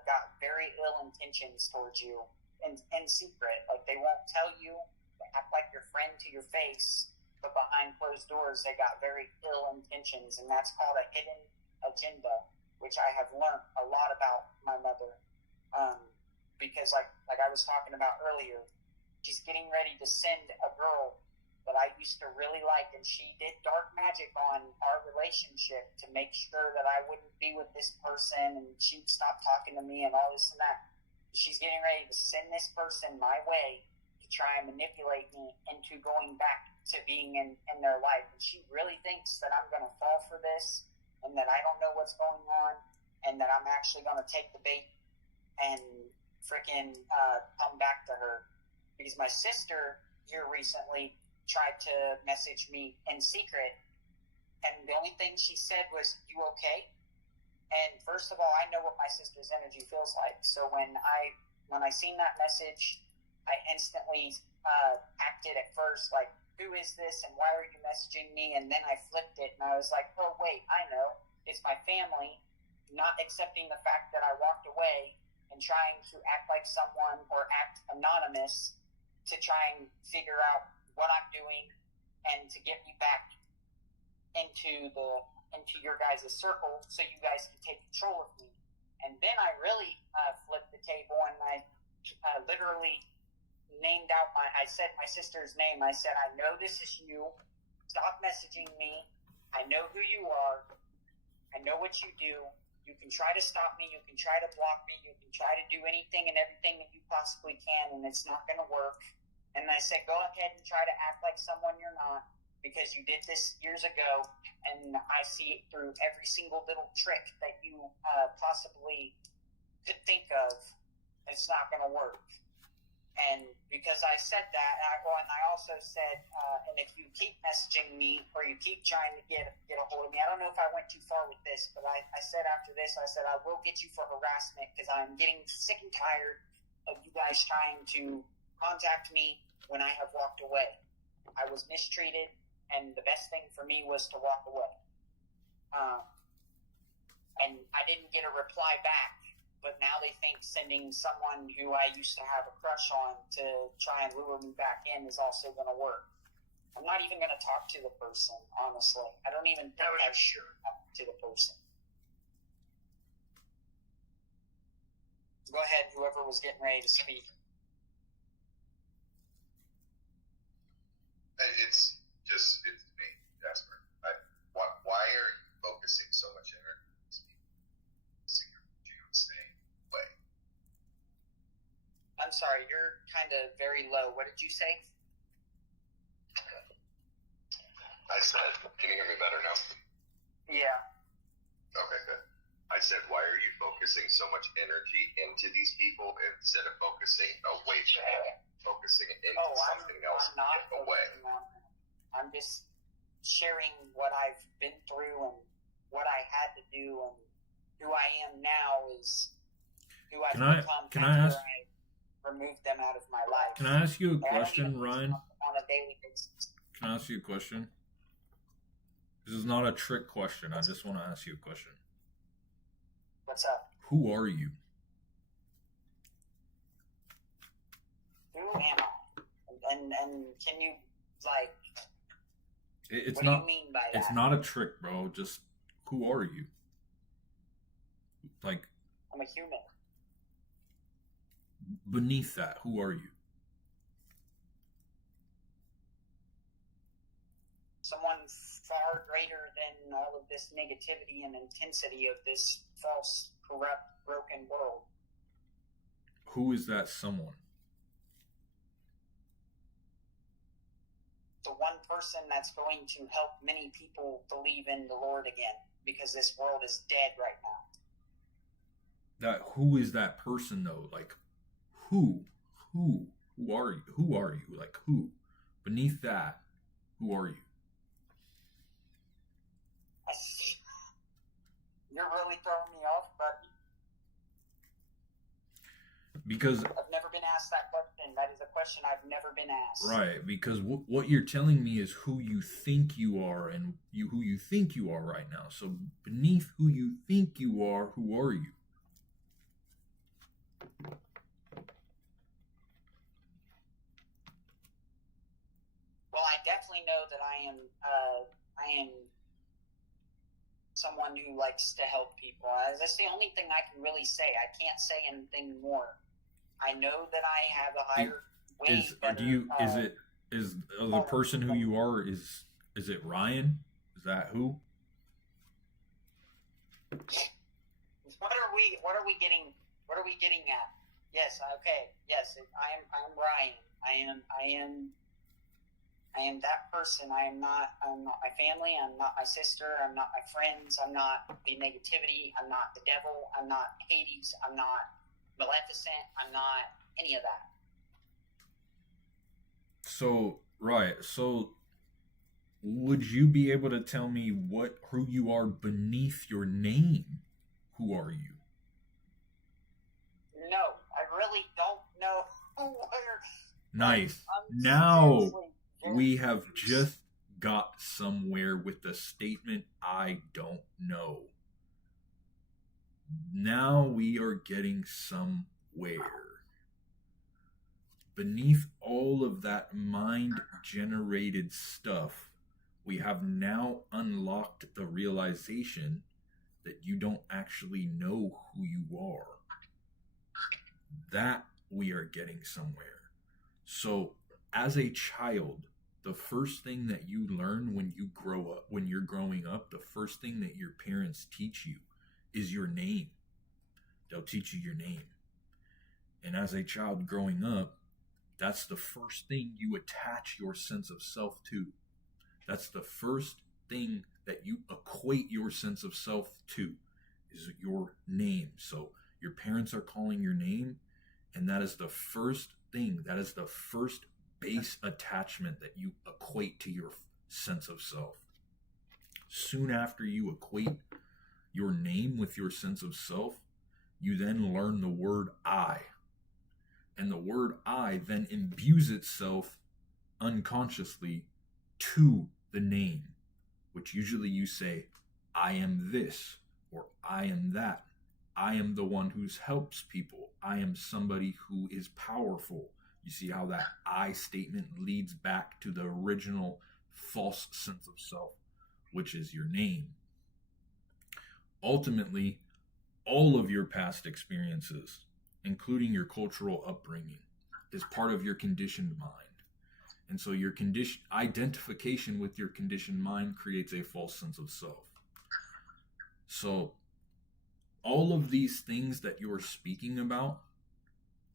got very ill intentions towards you in secret. Like, they won't tell you, they act like your friend to your face, but behind closed doors they got very ill intentions, and that's called a hidden agenda, which I have learned a lot about my mother, because like I was talking about earlier, she's getting ready to send a girl that I used to really like, and she did dark magic on our relationship to make sure that I wouldn't be with this person, and she'd stop talking to me and all this and that. She's getting ready to send this person my way to try and manipulate me into going back to being in their life. And she really thinks that I'm going to fall for this, and that I don't know what's going on, and that I'm actually going to take the bait and freaking come back to her. Because my sister here recently tried to message me in secret, and the only thing she said was, "You okay?" And first of all, I know what my sister's energy feels like. So when I seen that message, I instantly acted at first like, who is this and why are you messaging me? And then I flipped it and I was like, oh wait, I know. It's my family not accepting the fact that I walked away and trying to act like someone or act anonymous to try and figure out what I'm doing and to get me back into your guys' circle so you guys can take control of me. And then I really flipped the table and I literally named out I said my sister's name. I said, I know this is you. Stop messaging me. I know who you are. I know what you do. You can try to stop me. You can try to block me. You can try to do anything and everything that you possibly can, and it's not going to work. And I said, go ahead and try to act like someone you're not, because you did this years ago, and I see it through every single little trick that you possibly could think of. It's not going to work. And because I said that, and I also said, and if you keep messaging me or you keep trying to get a hold of me, I don't know if I went too far with this, but I said after this, I said, I will get you for harassment, because I'm getting sick and tired of you guys trying to contact me when I have walked away. I was mistreated, and the best thing for me was to walk away. And I didn't get a reply back. But now they think sending someone who I used to have a crush on to try and lure me back in is also going to work. I'm not even going to talk to the person, honestly. I don't even think I should talk to the person. Go ahead, whoever was getting ready to speak. It's me, Jasper. Why are you focusing so much energy? I'm sorry, you're kind of very low. What did you say? I said, can you hear me better now? Yeah. Okay, good. I said, why are you focusing so much energy into these people instead of focusing away from them, focusing into something else I'm not away? focusing on that. I'm just sharing what I've been through and what I had to do, and who I am now is who I've become after I removed them out of my life. Can I ask you a And I don't question, do this Ryan? on a daily basis. Can I ask you a question? This is not a trick question. I just want to ask you a question. What's up? Who are you? Who am I? And can you, like, It's what not. do you mean by that? It's not a trick, bro. Just who are you? Like I'm a human. beneath that, who are you? Someone far greater than all of this negativity and intensity of this false, corrupt, broken world. Who is that someone? The one person that's going to help many people believe in the Lord again, because this world is dead right now. That who is that person though? Like who are you? Who are you? Like who? Beneath that, who are you? You're really throwing me off, buddy. Because I've never been asked that question. That is a question I've never been asked. right, because what you're telling me is who you think you are and who you think you are right now. So beneath who you think you are, who are you? Well, I definitely know that I am someone who likes to help people. That's the only thing I can really say. I can't say anything more. I know that I have a higher Is the person who you are is it Ryan? Is that who? What are we getting at? Yes, okay. Yes, I am Ryan. I am that person. I'm not my family. I'm not my sister. I'm not my friends. I'm not the negativity. I'm not the devil. I'm not Hades. I'm not Maleficent. I'm not any of that. So, right. So, would you be able to tell me who you are beneath your name? Who are you? No, I really don't know where. Nice. I'm Now seriously very we have confused. just got somewhere with the statement, I don't know. Now we are getting somewhere. Beneath all of that mind-generated stuff, we have now unlocked the realization that you don't actually know who you are. That we are getting somewhere. So, as a child, the first thing that you learn when you grow up, when you're growing up, the first thing that your parents teach you is your name. They'll teach you your name. And as a child growing up, that's the first thing you attach your sense of self to. That's the first thing that you equate your sense of self to is your name. So your parents are calling your name, and that is the first thing. That is the first base attachment that you equate to your sense of self. Soon after you equate your name with your sense of self, you then learn the word I. And the word I then imbues itself unconsciously to the name, which usually you say, I am this, or I am that. I am the one who helps people. I am somebody who is powerful. You see how that I statement leads back to the original false sense of self, which is your name. Ultimately, all of your past experiences, including your cultural upbringing, is part of your conditioned mind. And so your identification with your conditioned mind creates a false sense of self. So all of these things that you're speaking about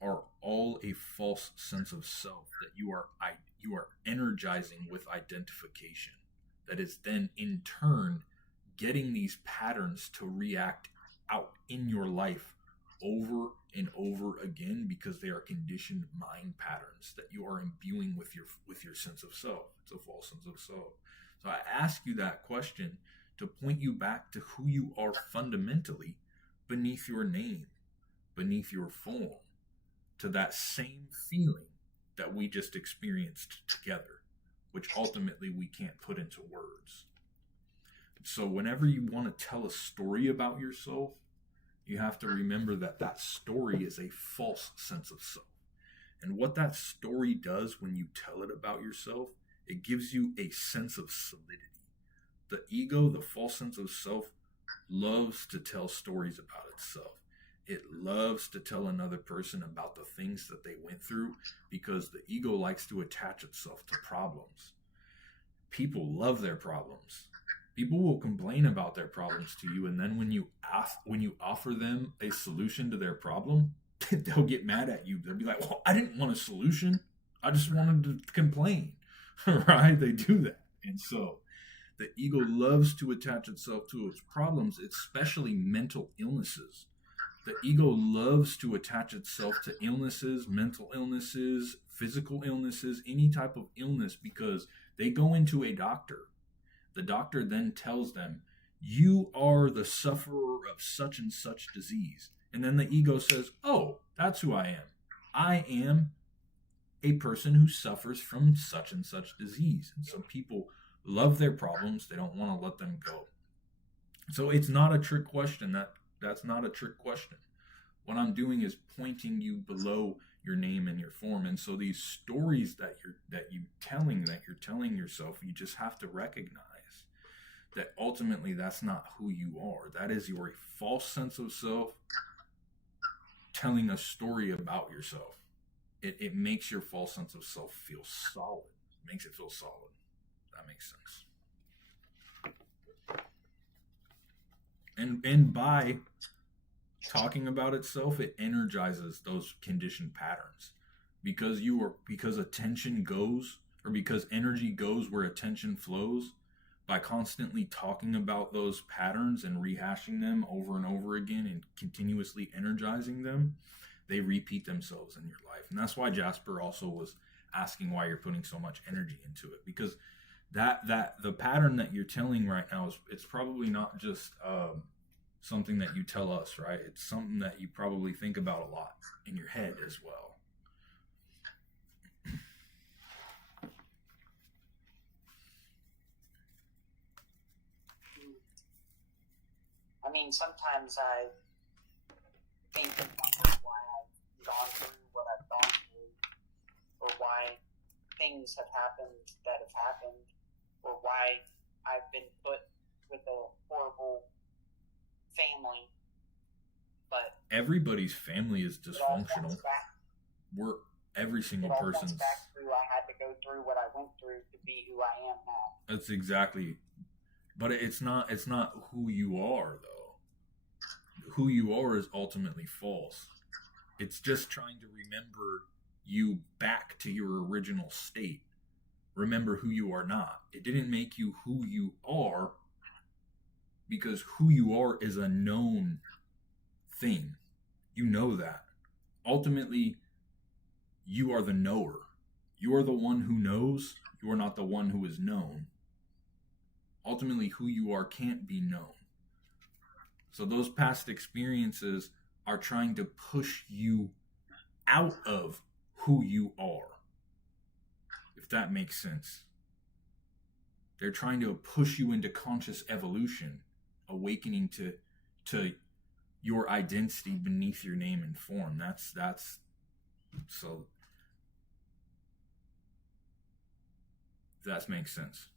are all a false sense of self that you are energizing with identification. That is then in turn getting these patterns to react out in your life over and over again because they are conditioned mind patterns that you are imbuing with your sense of self. It's a false sense of self. So I ask you that question to point you back to who you are fundamentally beneath your name, beneath your form, to that same feeling that we just experienced together, which ultimately we can't put into words. So whenever you want to tell a story about yourself, you have to remember that that story is a false sense of self. And what that story does when you tell it about yourself, it gives you a sense of solidity. The ego, the false sense of self, loves to tell stories about itself. It loves to tell another person about the things that they went through because the ego likes to attach itself to problems. People love their problems. People will complain about their problems to you, and then when you offer them a solution to their problem, they'll get mad at you. They'll be like, well, I didn't want a solution. I just wanted to complain. Right? They do that. And so the ego loves to attach itself to its problems, especially mental illnesses. The ego loves to attach itself to illnesses, mental illnesses, physical illnesses, any type of illness, because they go into a doctor. The doctor then tells them, you are the sufferer of such and such disease. And then the ego says, oh, that's who I am. I am a person who suffers from such and such disease. And so people love their problems. They don't want to let them go. So it's not a trick question. That's not a trick question. What I'm doing is pointing you below your name and your form. And so these stories that you're telling yourself, you just have to recognize that ultimately that's not who you are. That is your false sense of self telling a story about yourself. It makes your false sense of self feel solid. It makes it feel solid. That makes sense. And by talking about itself, it energizes those conditioned patterns. Because attention goes, or because energy goes where attention flows, by constantly talking about those patterns and rehashing them over and over again and continuously energizing them, they repeat themselves in your life. And that's why Jasper also was asking why you're putting so much energy into it, because that the pattern that you're telling right now it's probably not just something that you tell us, right? It's something that you probably think about a lot in your head as well. I mean, sometimes I think and wonder why I've gone through what I've gone through, or why things have happened that have happened, or why I've been put with a horrible family. But everybody's family is dysfunctional. Every single person's. Back through, I had to go through what I went through to be who I am now. That's exactly. But it's not who you are, though. Who you are is ultimately false. It's just trying to remember you back to your original state. Remember who you are not. It didn't make you who you are, because who you are is a known thing. You know that. Ultimately, you are the knower. You are the one who knows. You are not the one who is known. Ultimately, who you are can't be known. So those past experiences are trying to push you out of who you are, if that makes sense. They're trying to push you into conscious evolution, awakening to your identity beneath your name and form. That's so that makes sense.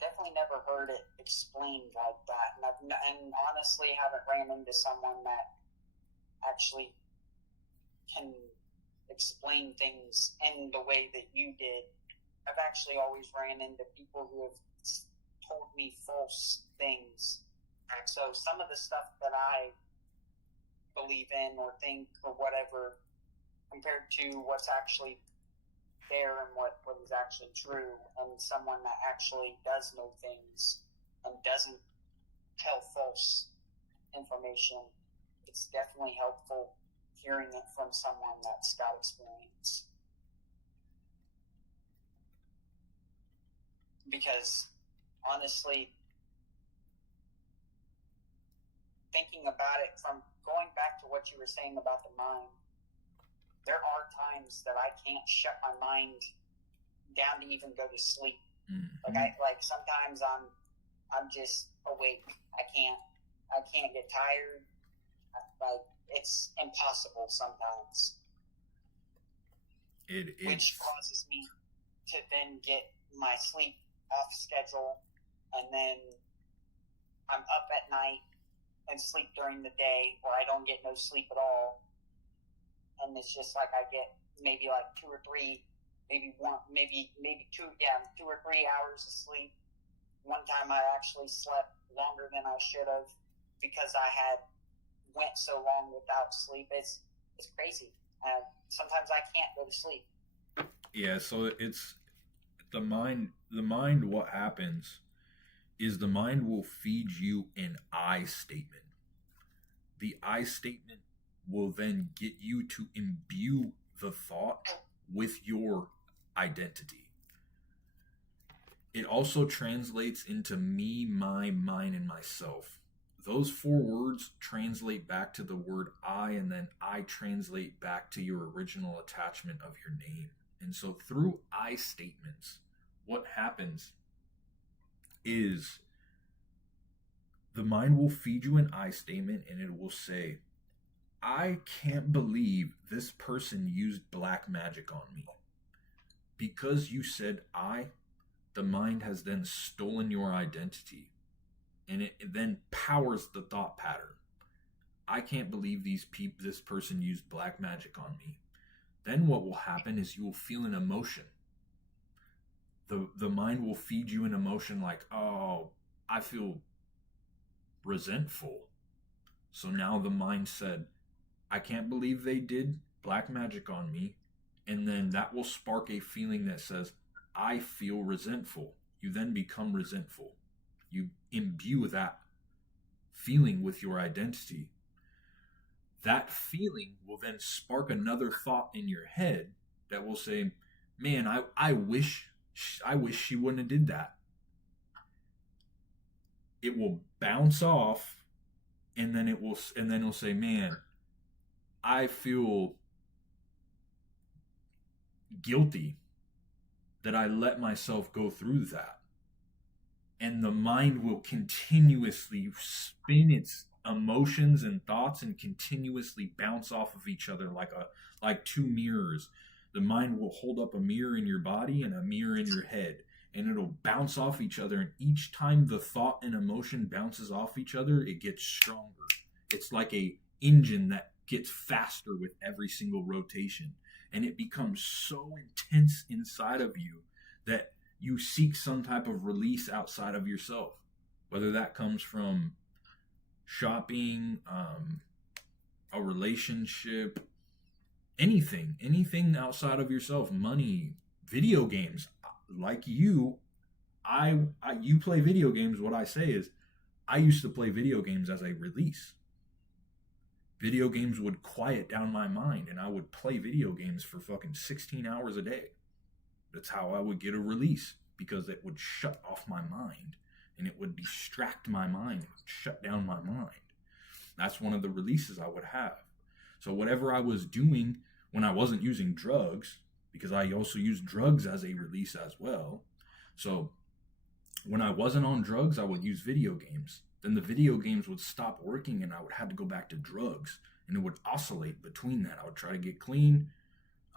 Definitely never heard it explained like that, and honestly haven't ran into someone that actually can explain things in the way that you did. I've actually always ran into people who have told me false things. So some of the stuff that I believe in or think or whatever, compared to what's actually there and what is actually true, and someone that actually does know things and doesn't tell false information, it's definitely helpful hearing it from someone that's got experience. Because honestly, thinking about it, from going back to what you were saying about the mind, there are times that I can't shut my mind down to even go to sleep. Mm-hmm. Like sometimes I'm just awake. I can't get tired. Like, it's impossible sometimes. Which causes me to then get my sleep off schedule, and then I'm up at night and sleep during the day, or I don't get no sleep at all. And it's just like I get maybe like 2 or 3, maybe 2 or 3 hours of sleep. One time I actually slept longer than I should have because I had went so long without sleep. It's crazy. Sometimes I can't go to sleep. Yeah, so it's the mind. What happens is the mind will feed you an I statement. The I statement will then get you to imbue the thought with your identity. It also translates into me, my, mine, and myself. Those 4 words translate back to the word I, and then I translate back to your original attachment of your name. And so through I statements, what happens is the mind will feed you an I statement, and it will say, I can't believe this person used black magic on me. Because you said I, the mind has then stolen your identity, and it then powers the thought pattern. I can't believe this person used black magic on me. Then what will happen is you will feel an emotion. The mind will feed you an emotion like, oh, I feel resentful. So now the mind said, I can't believe they did black magic on me. And then that will spark a feeling that says, I feel resentful. You then become resentful. You imbue that feeling with your identity. That feeling will then spark another thought in your head that will say, man, I wish she wouldn't have did that. It will bounce off, and then it'll say, man, I feel guilty that I let myself go through that. And the mind will continuously spin its emotions and thoughts and continuously bounce off of each other like 2 mirrors. The mind will hold up a mirror in your body and a mirror in your head, and it'll bounce off each other. And each time the thought and emotion bounces off each other, it gets stronger. It's like a engine that gets faster with every single rotation. And it becomes so intense inside of you that you seek some type of release outside of yourself, whether that comes from shopping, a relationship, anything outside of yourself, money, video games. Like you play video games. What I say is, I used to play video games as a release. Video games would quiet down my mind, and I would play video games for fucking 16 hours a day. That's how I would get a release, because it would shut off my mind, and it would distract my mind, it would shut down my mind. That's one of the releases I would have. So whatever I was doing when I wasn't using drugs, because I also used drugs as a release as well. So when I wasn't on drugs, I would use video games. Then the video games would stop working, and I would have to go back to drugs, and it would oscillate between that. I would try to get clean,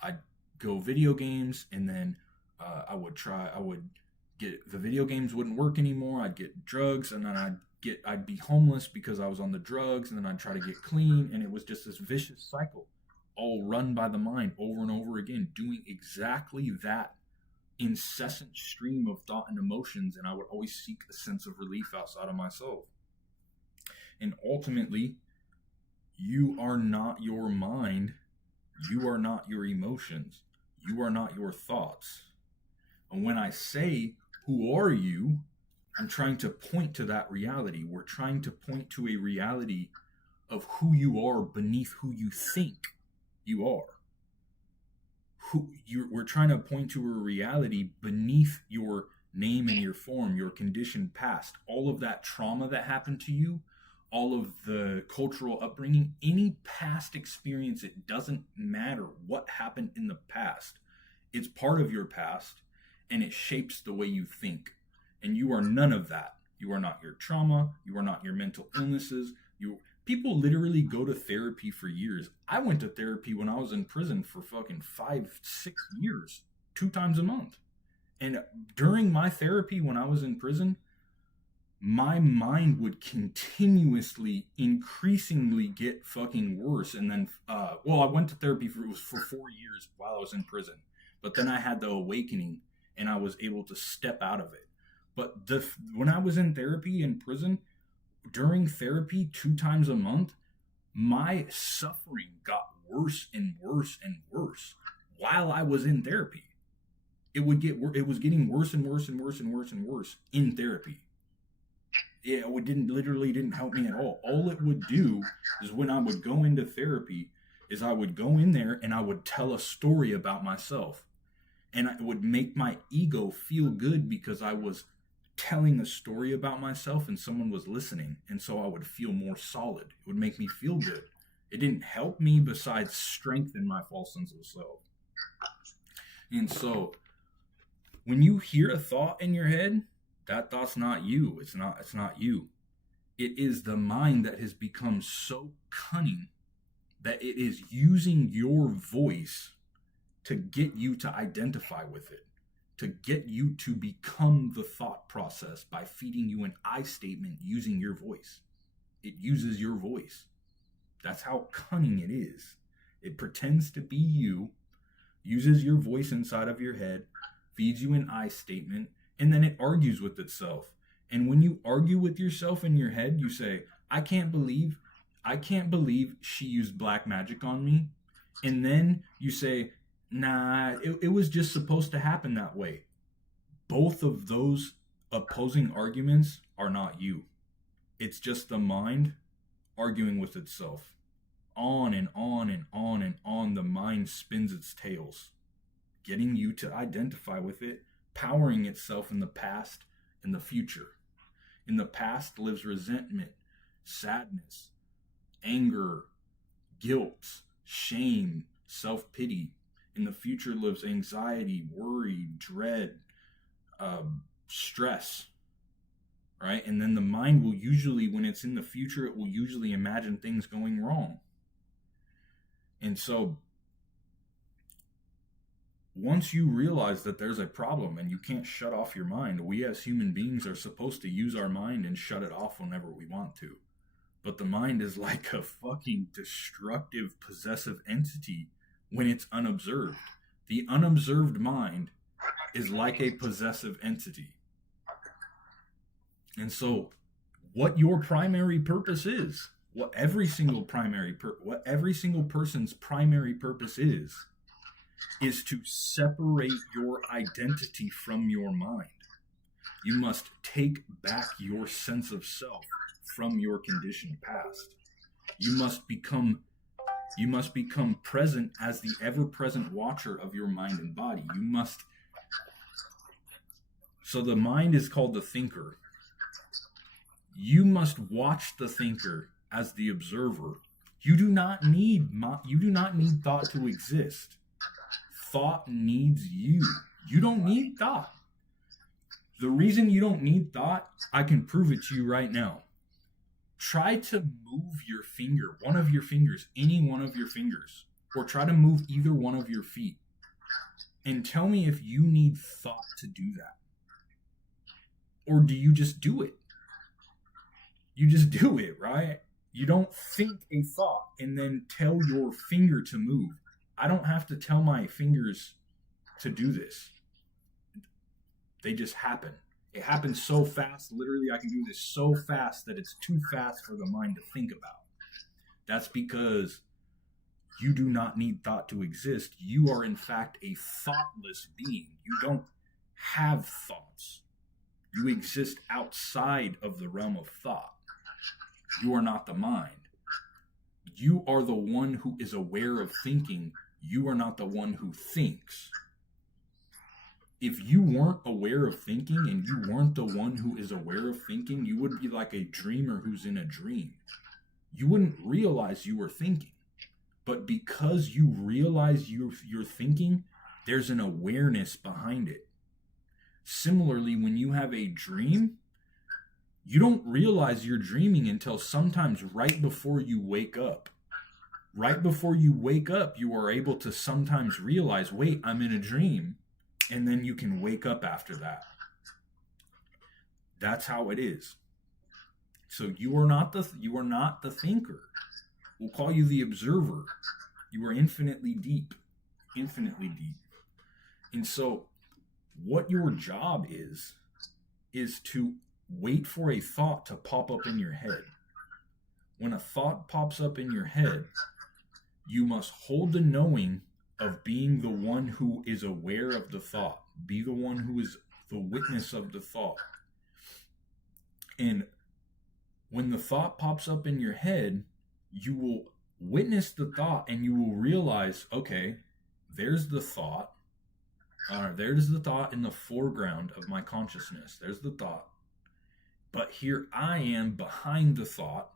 I'd go video games, and then the video games wouldn't work anymore. I'd get drugs, and then I'd be homeless because I was on the drugs, and then I'd try to get clean, and it was just this vicious cycle, all run by the mind over and over again, doing exactly that incessant stream of thought and emotions, and I would always seek a sense of relief outside of myself. And ultimately, you are not your mind. You are not your emotions. You are not your thoughts. And when I say, who are you? I'm trying to point to that reality. We're trying to point to a reality of who you are beneath who you think you are. We're trying to point to a reality beneath your name and your form, your conditioned past, all of that trauma that happened to you, all of the cultural upbringing, any past experience. It doesn't matter what happened in the past. It's part of your past, and it shapes the way you think. And you are none of that. You are not your trauma. You are not your mental illnesses. People literally go to therapy for years. I went to therapy when I was in prison for fucking 5-6 years, 2 times a month. And during my therapy when I was in prison, my mind would continuously, increasingly get fucking worse. And then, I went to therapy for 4 years while I was in prison. But then I had the awakening and I was able to step out of it. But when I was in therapy in prison, during therapy 2 times a month, my suffering got worse and worse and worse while I was in therapy. It was getting worse and worse and worse and worse and worse in therapy. It didn't help me at all. All it would do is when I would go into therapy is I would go in there and I would tell a story about myself. And it would make my ego feel good because I was telling a story about myself and someone was listening. And so I would feel more solid. It would make me feel good. It didn't help me besides strengthen my false sense of self. And so when you hear a thought in your head, that thought's not you. It's not you. It is the mind that has become so cunning that it is using your voice to get you to identify with it, to get you to become the thought process by feeding you an I statement using your voice. It uses your voice. That's how cunning it is. It pretends to be you, uses your voice inside of your head, feeds you an I statement, and then it argues with itself. And when you argue with yourself in your head, you say, I can't believe she used black magic on me. And then you say, nah, it was just supposed to happen that way. Both of those opposing arguments are not you. It's just the mind arguing with itself. On and on and on and on, the mind spins its tales, getting you to identify with it, powering itself in the past and the future. In the past lives resentment, sadness, anger, guilt, shame, self-pity. In the future lives anxiety, worry, dread, stress, right? And then the mind will usually, when it's in the future, it will usually imagine things going wrong. And so once you realize that there's a problem and you can't shut off your mind, we as human beings are supposed to use our mind and shut it off whenever we want to. But the mind is like a fucking destructive, possessive entity when it's unobserved. The unobserved mind is like a possessive entity. And so what your primary purpose is, what every single person's primary purpose is to separate your identity from your mind. You must take back your sense of self from your conditioned past. You must become present as the ever-present watcher of your mind and body. So the mind is called the thinker. You must watch the thinker as the observer. You do not need thought to exist. Thought needs you. You don't need thought. The reason you don't need thought, I can prove it to you right now. Try to move your finger, one of your fingers, any one of your fingers, or try to move either one of your feet. And tell me if you need thought to do that. Or do you just do it? You just do it, right? You don't think a thought and then tell your finger to move. I don't have to tell my fingers to do this. They just happen. It happens so fast. Literally, I can do this so fast that it's too fast for the mind to think about. That's because you do not need thought to exist. You are, in fact, a thoughtless being. You don't have thoughts. You exist outside of the realm of thought. You are not the mind. You are the one who is aware of thinking. You are not the one who thinks. If you weren't aware of thinking and you weren't the one who is aware of thinking, you would be like a dreamer who's in a dream. You wouldn't realize you were thinking. But because you realize you're thinking, there's an awareness behind it. Similarly, when you have a dream, you don't realize you're dreaming until sometimes right before you wake up. Right before you wake up, you are able to sometimes realize, wait, I'm in a dream. And then you can wake up after that. That's how it is. So you are not the thinker. We'll call you the observer. You are infinitely deep. Infinitely deep. And so what your job is to wait for a thought to pop up in your head. When a thought pops up in your head, you must hold the knowing of being the one who is aware of the thought. Be the one who is the witness of the thought. And when the thought pops up in your head, you will witness the thought and you will realize, okay, there's the thought. There's the thought in the foreground of my consciousness. There's the thought. But here I am behind the thought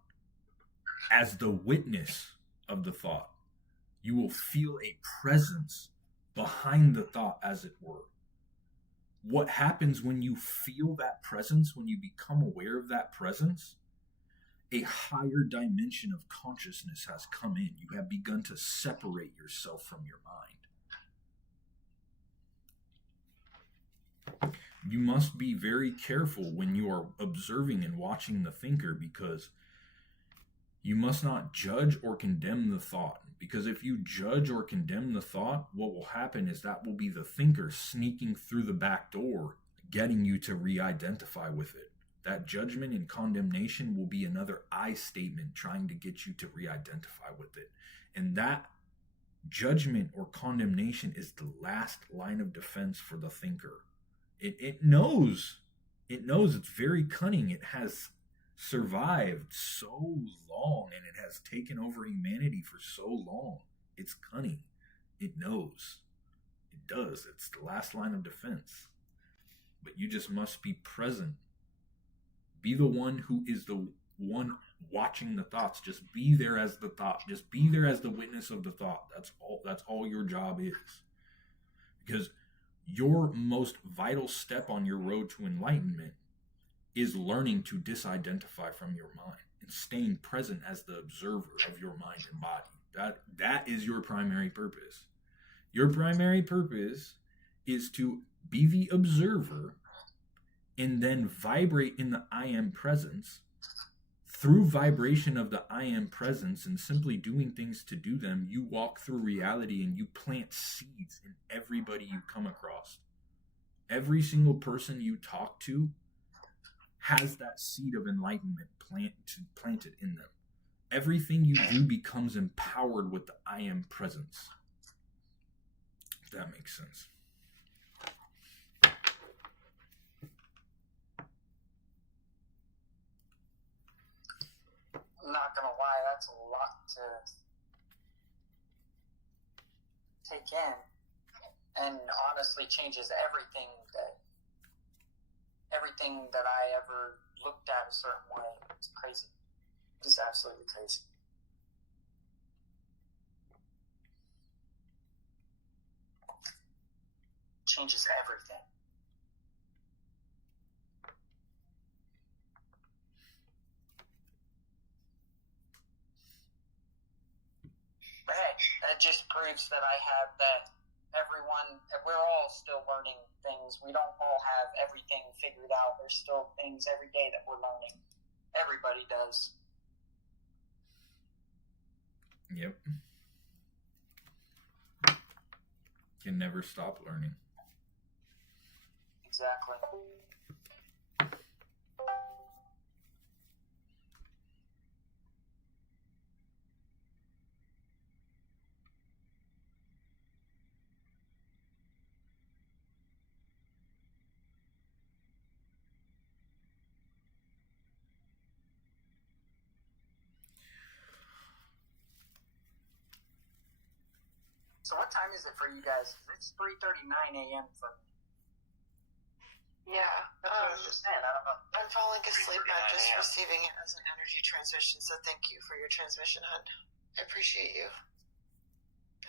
as the witness of the thought. You will feel a presence behind the thought, as it were. What happens when you feel that presence, when you become aware of that presence? A higher dimension of consciousness has come in. You have begun to separate yourself from your mind. You must be very careful when you are observing and watching the thinker, because you must not judge or condemn the thought. Because if you judge or condemn the thought, what will happen is that will be the thinker sneaking through the back door, getting you to re-identify with it. That judgment and condemnation will be another I statement trying to get you to re-identify with it. And that judgment or condemnation is the last line of defense for the thinker. It knows it's very cunning. It has survived so long and it has taken over humanity for so long. It's cunning. It knows. It does. It's the last line of defense. But you just must be present. Be the one who is the one watching the thoughts. Just be there as the thought. Just be there as the witness of the thought. That's all your job is. Because your most vital step on your road to enlightenment is learning to disidentify from your mind and staying present as the observer of your mind and body. That is your primary purpose. Your primary purpose is to be the observer and then vibrate in the I am presence. Through vibration of the I am presence and simply doing things to do them, you walk through reality and you plant seeds in everybody you come across. Every single person you talk to has that seed of enlightenment planted in them. Everything you do becomes empowered with the I am presence. If that makes sense. I'm not gonna lie, that's a lot to take in, and honestly changes everything that I ever looked at a certain way. It's crazy. It's absolutely crazy. Changes everything. But hey, that just proves that I have that we're all still learning things. We don't all have everything figured out. There's still things every day that we're learning. Everybody does. Yep. Can never stop learning. Exactly. So what time is it for you guys? 'Cause it's 3:39 a.m. for me. Yeah. That's what I was just saying. I don't know. I'm falling asleep. I'm just 3:39 receiving it as an energy transmission, so thank you for your transmission, hun. I appreciate you.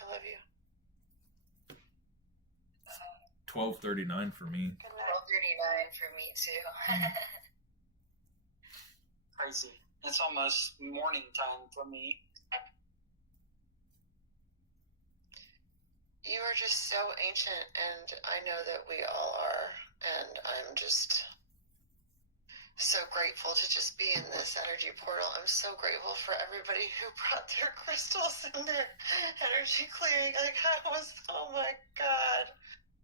I love you. 12:39 for me. Good night. 12:39 for me too. Crazy. It's almost morning time for me. You are just so ancient, and I know that we all are, and I'm just so grateful to just be in this energy portal. I'm so grateful for everybody who brought their crystals and their energy clearing. Like, I was, oh my god.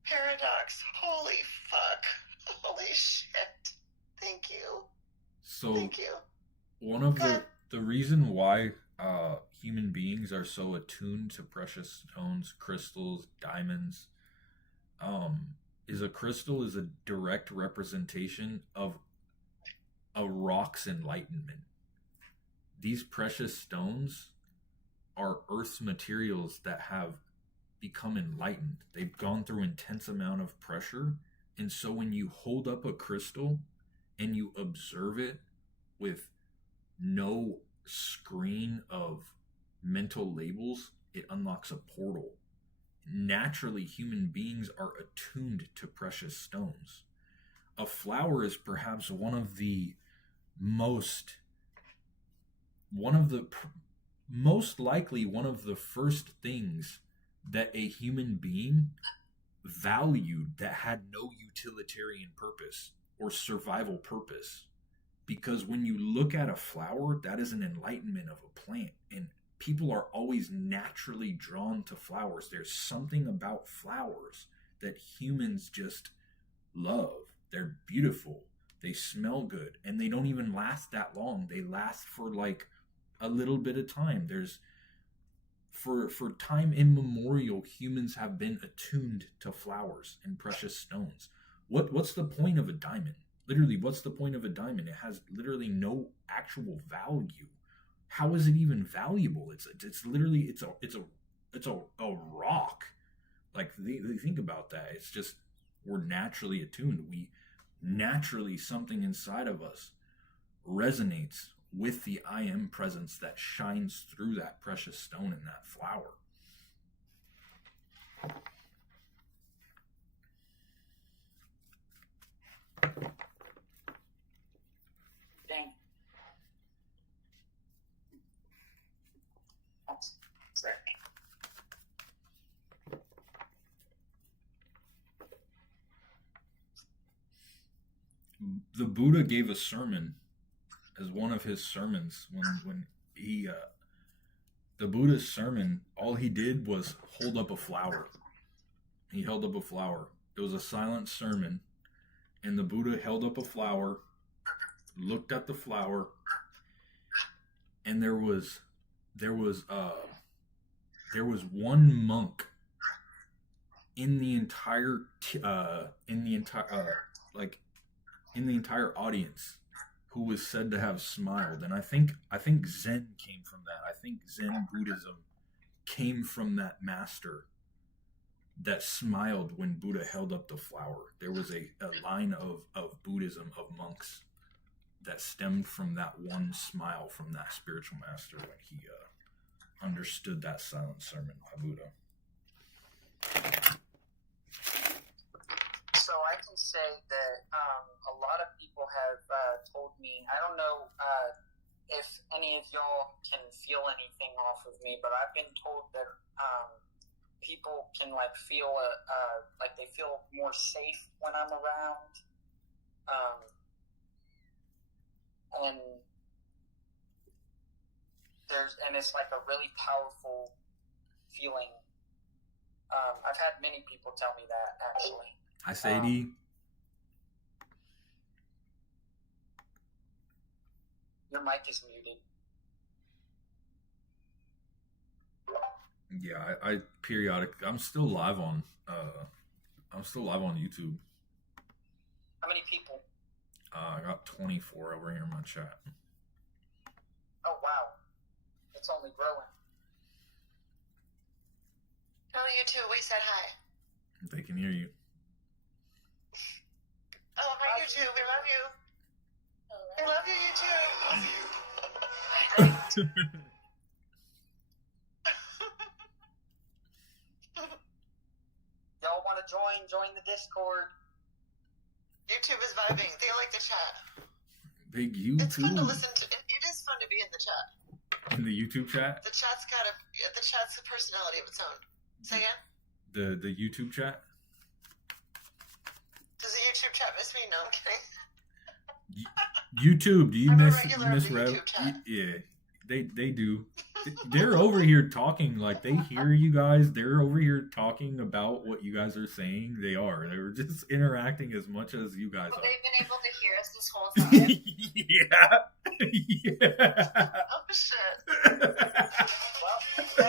Paradox. Holy fuck. Holy shit. Thank you. So Thank you. one of the reason why human beings are so attuned to precious stones, crystals, diamonds, is a crystal is a direct representation of a rock's enlightenment. These precious stones are Earth's materials that have become enlightened. They've gone through intense amount of pressure, and so when you hold up a crystal and you observe it with no screen of mental labels, it unlocks a portal. Naturally, human beings are attuned to precious stones. A flower is perhaps one of the most likely one of the first things that a human being valued that had no utilitarian purpose or survival purpose. Because when you look at a flower, that is an enlightenment of a plant. And people are always naturally drawn to flowers. There's something about flowers that humans just love. They're beautiful. They smell good. And they don't even last that long. They last for like a little bit of time. There's for time immemorial, humans have been attuned to flowers and precious stones. What's the point of a diamond? Literally, what's the point of a diamond? It has literally no actual value. How is it even valuable? It's literally it's a rock. Like think about that. It's just we're naturally attuned. We naturally, something inside of us resonates with the I am presence that shines through that precious stone in that flower. Dang. Sorry. The Buddha gave a sermon as one of his sermons when he the Buddha's sermon, all he did was hold up a flower. He held up a flower. It was a silent sermon, and the Buddha held up a flower, looked at the flower, and there was one monk in the entire audience who was said to have smiled. And I think Zen came from that. I think Zen Buddhism came from that master that smiled when Buddha held up the flower. There was a line of Buddhism, of monks, that stemmed from that one smile from that spiritual master when he understood that silent sermon by Buddha. So I can say that a lot of people have told me, I don't know if any of y'all can feel anything off of me, but I've been told that people can like feel like they feel more safe when I'm around, and it's like a really powerful feeling. I've had many people tell me that actually. Hi, Sadie. Your mic is muted. Yeah, I periodic. I'm still live on. I'm still live on YouTube. How many people? I got 24 over here in my chat. Oh wow, it's only growing. Oh, you too. We said hi. They can hear you. Oh, hi, you too. We love you. We love you, you too. Y'all want to join the Discord? YouTube is vibing. They like the chat. Big It's fun to YouTube listen to. It is fun to be in the chat. in the YouTube chat. The chat's a personality of its own. Say again. The YouTube chat. Does the YouTube chat miss me? No, I'm kidding. YouTube, do you I'm a miss regular of the Rev? YouTube chat. Yeah, they do. They're over here talking like they hear you guys. They're over here talking about what you guys are saying. They were just interacting as much as you guys Well, are. they've been able to hear us this whole time. Yeah. Oh shit. Well, I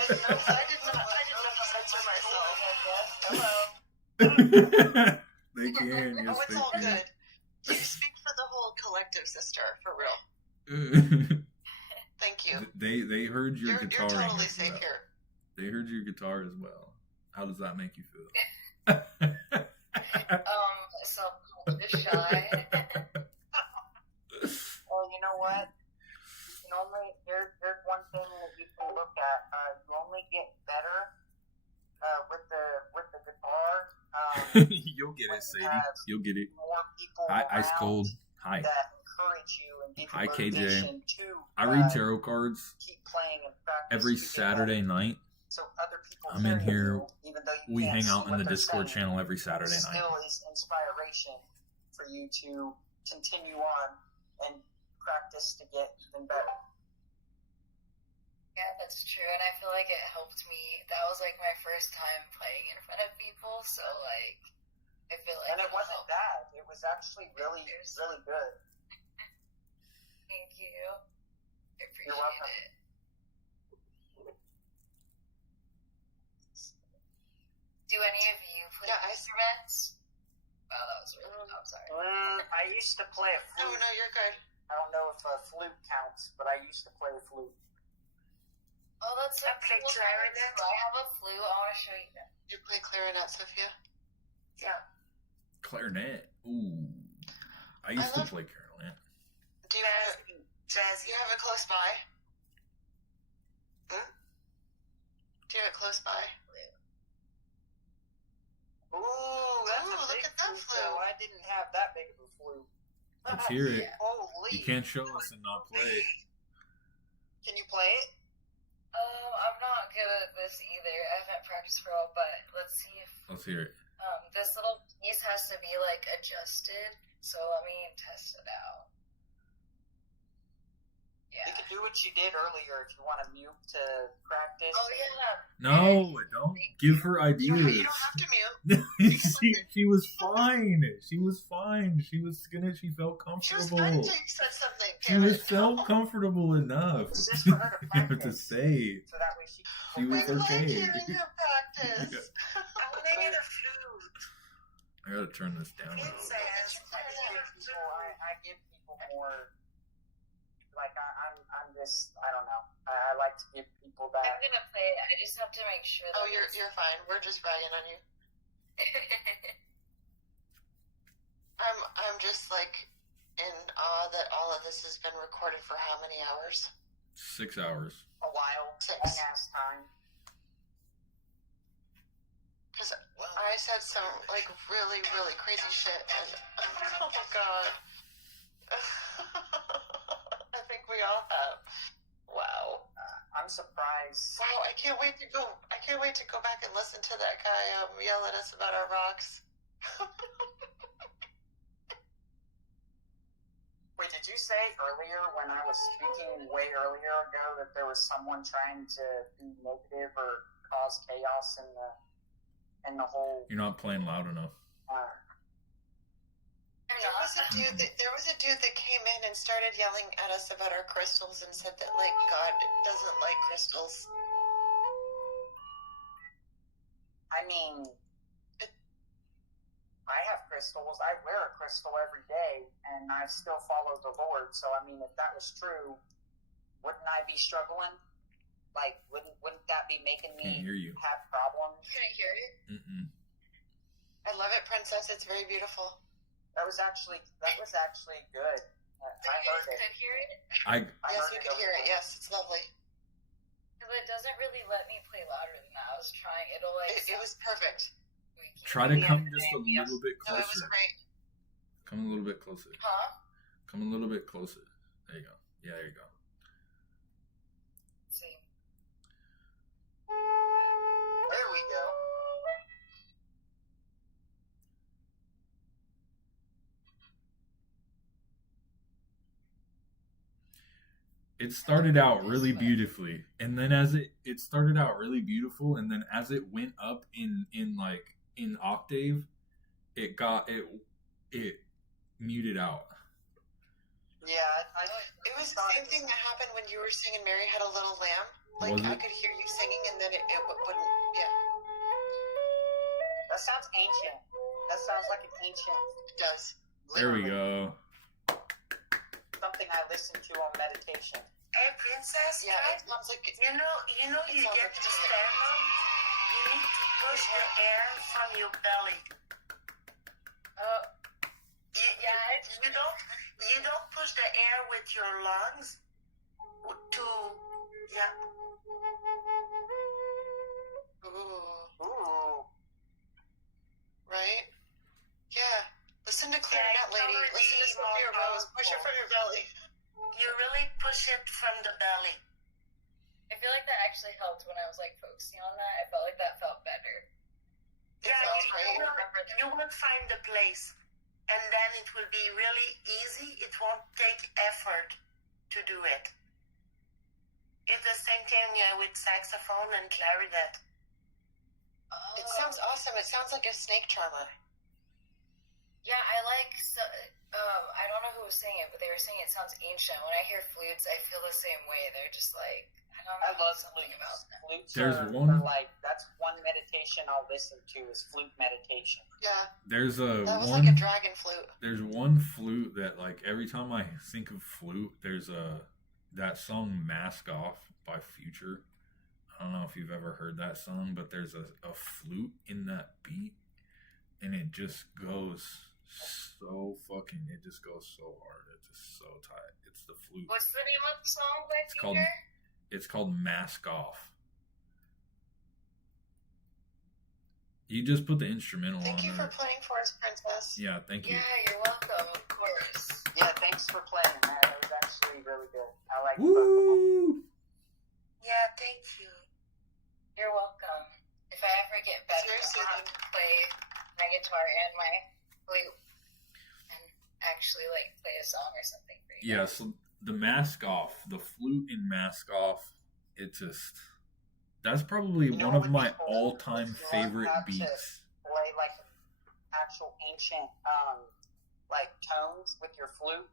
did not censor myself. They can. Yes, Oh, it's all they good. You speak for the whole collective, sister. For real. can. Thank you. They heard your You're guitar. totally as safe well. here. They heard your guitar as well. How does that make you feel? Self-conscious, shy. well, you know what? You can only here's one thing that you can look at. You only get better with the guitar. You'll get when it, you Sadie. have You'll get it. More people Hi, Ice around Cold. Hi. that encourage you and give you Hi, KJ. motivation to I read tarot cards keep playing and practice every to get Saturday better. night. So other people I'm in hearing here. you, even though you We can't hang out see in what the they're Discord saying, channel every Saturday night. still is inspiration for you to continue on and practice to get even better. Yeah, that's true, and I feel like it helped me. That was like my first time playing in front of people, so like I feel like And it wasn't bad. It was actually really, really good. Thank you. I appreciate You're welcome. it. Do any of you play instruments? Wow, that was really. I'm sorry. I used to play a flute. No, you're good. I don't know if a flute counts, but I used to play a flute. Oh, that's so I play cool. clarinet. I have a flute. I want to show you that. You play clarinet, Sophia? Yeah. Clarinet. Ooh. I used to play clarinet. Do you have you have it close by? Hmm? Do you have it close by? Ooh, that's a look big at that flute. flute. though. I didn't have that big of a flute. Let's hear it. Holy. You can't show us and not play. Can you play it? I'm not good at this either. I haven't practiced for a while, but let's see if Let's hear it. this little piece has to be like adjusted. So let me test it out. You can do what you did earlier if you want to mute to practice. Oh yeah. No, don't give her ideas. You don't have to mute. she was fine. She was fine. She felt She was comfortable. fine until you said something. She was felt comfortable enough. It's just for her to You have to practice. say So that way she she was I like okay. hearing her practice. Maybe the flute. I gotta turn this down. a little bit. I give people more. Like I'm just I don't know. I like to give people I'm that. gonna play it. I just have to make sure that Oh, you're fine. We're just ragging on you. I'm just like in awe that all of this has been recorded for how many hours? 6 hours. A while. 6. Long ass time. Because I said some like really, really crazy shit, and oh god, I think we all have. Wow. I'm surprised. Wow, I can't wait to go back and listen to that guy yell at us about our rocks. Wait, did you say earlier when I was speaking way earlier ago that there was someone trying to be negative or cause chaos in the whole? You're not playing loud enough. Uh, There was There was a dude that came in and started yelling at us about our crystals and said that like God doesn't like crystals. I mean, I have crystals. I wear a crystal every day, and I still follow the Lord. So, I mean, if that was true, wouldn't I be struggling? Like, wouldn't that be making me Can't hear you. have problems? Can I hear it? Mm-mm. I love it, Princess. It's very beautiful. That was actually good. So I you guys heard it. could hear it? Yes, heard we it could hear over it. Yes, it's lovely. But it doesn't really let me play louder than that. I was trying. It'll like. It was perfect. squeaky. Try to Yeah, come just a yeah. little bit No, it was closer. great. Come a little bit closer. Huh? Come a little bit closer. There you go. Yeah, there you go. Let's see. There we go. It started out really beautifully, and then as it started out really beautiful, and then as it went up in octave, it muted out. Yeah, It was the same thing that happened when you were singing Mary Had a Little Lamb. Like, Was I it? could hear you singing and then it wouldn't, yeah. That sounds ancient. That sounds like an ancient. It does. There we Literally. go. Something I listen to on meditation. Hey, princess. Yeah, try- it sounds like it You know, it you sounds get like to just stand up. You need to push the air from your belly. You don't push the air with your lungs. Yeah. Ooh. Right? Yeah. Listen to Clarinet Lady. Listen to Sophia Rose. Push it from your belly. You really push it from the belly. I feel like that actually helped when I was like focusing on that. I felt like that felt better. Yeah, sounds you will find the place. And then it will be really easy. It won't take effort to do it. It's the same thing with saxophone and clarinet. It sounds awesome. It sounds like a snake charmer. Yeah, I like. I don't know who was saying it, but they were saying it sounds ancient. When I hear flutes, I feel the same way. They're just like I don't know. I love something flutes. about them. Flutes There's are one- like that's one meditation I'll listen to is flute meditation. Yeah. There's That was one. like a dragon flute. There's one flute that like every time I think of flute, there's that song "Mask Off" by Future. I don't know if you've ever heard that song, but there's a flute in that beat, and it just goes so fucking. It just goes so hard. It's just so tight. It's the flute. What's the name of the song by It's called. Future? It's called "Mask Off." You just put the instrumental Thank on you there. for playing for us, Princess. Yeah, thank you. Yeah, you're welcome. Of course. Yeah, thanks for playing, man. It was actually really good. I like both of them. Woo! Yeah, thank you. You're welcome. If I ever get better, very I'll have soothing. to play my guitar and my flute and actually like play a song or something for you. Yeah, so the Mask Off, the flute in Mask Off, it just that's probably You know one of what my people all-time would love favorite to beats. Play like actual ancient like tones with your flute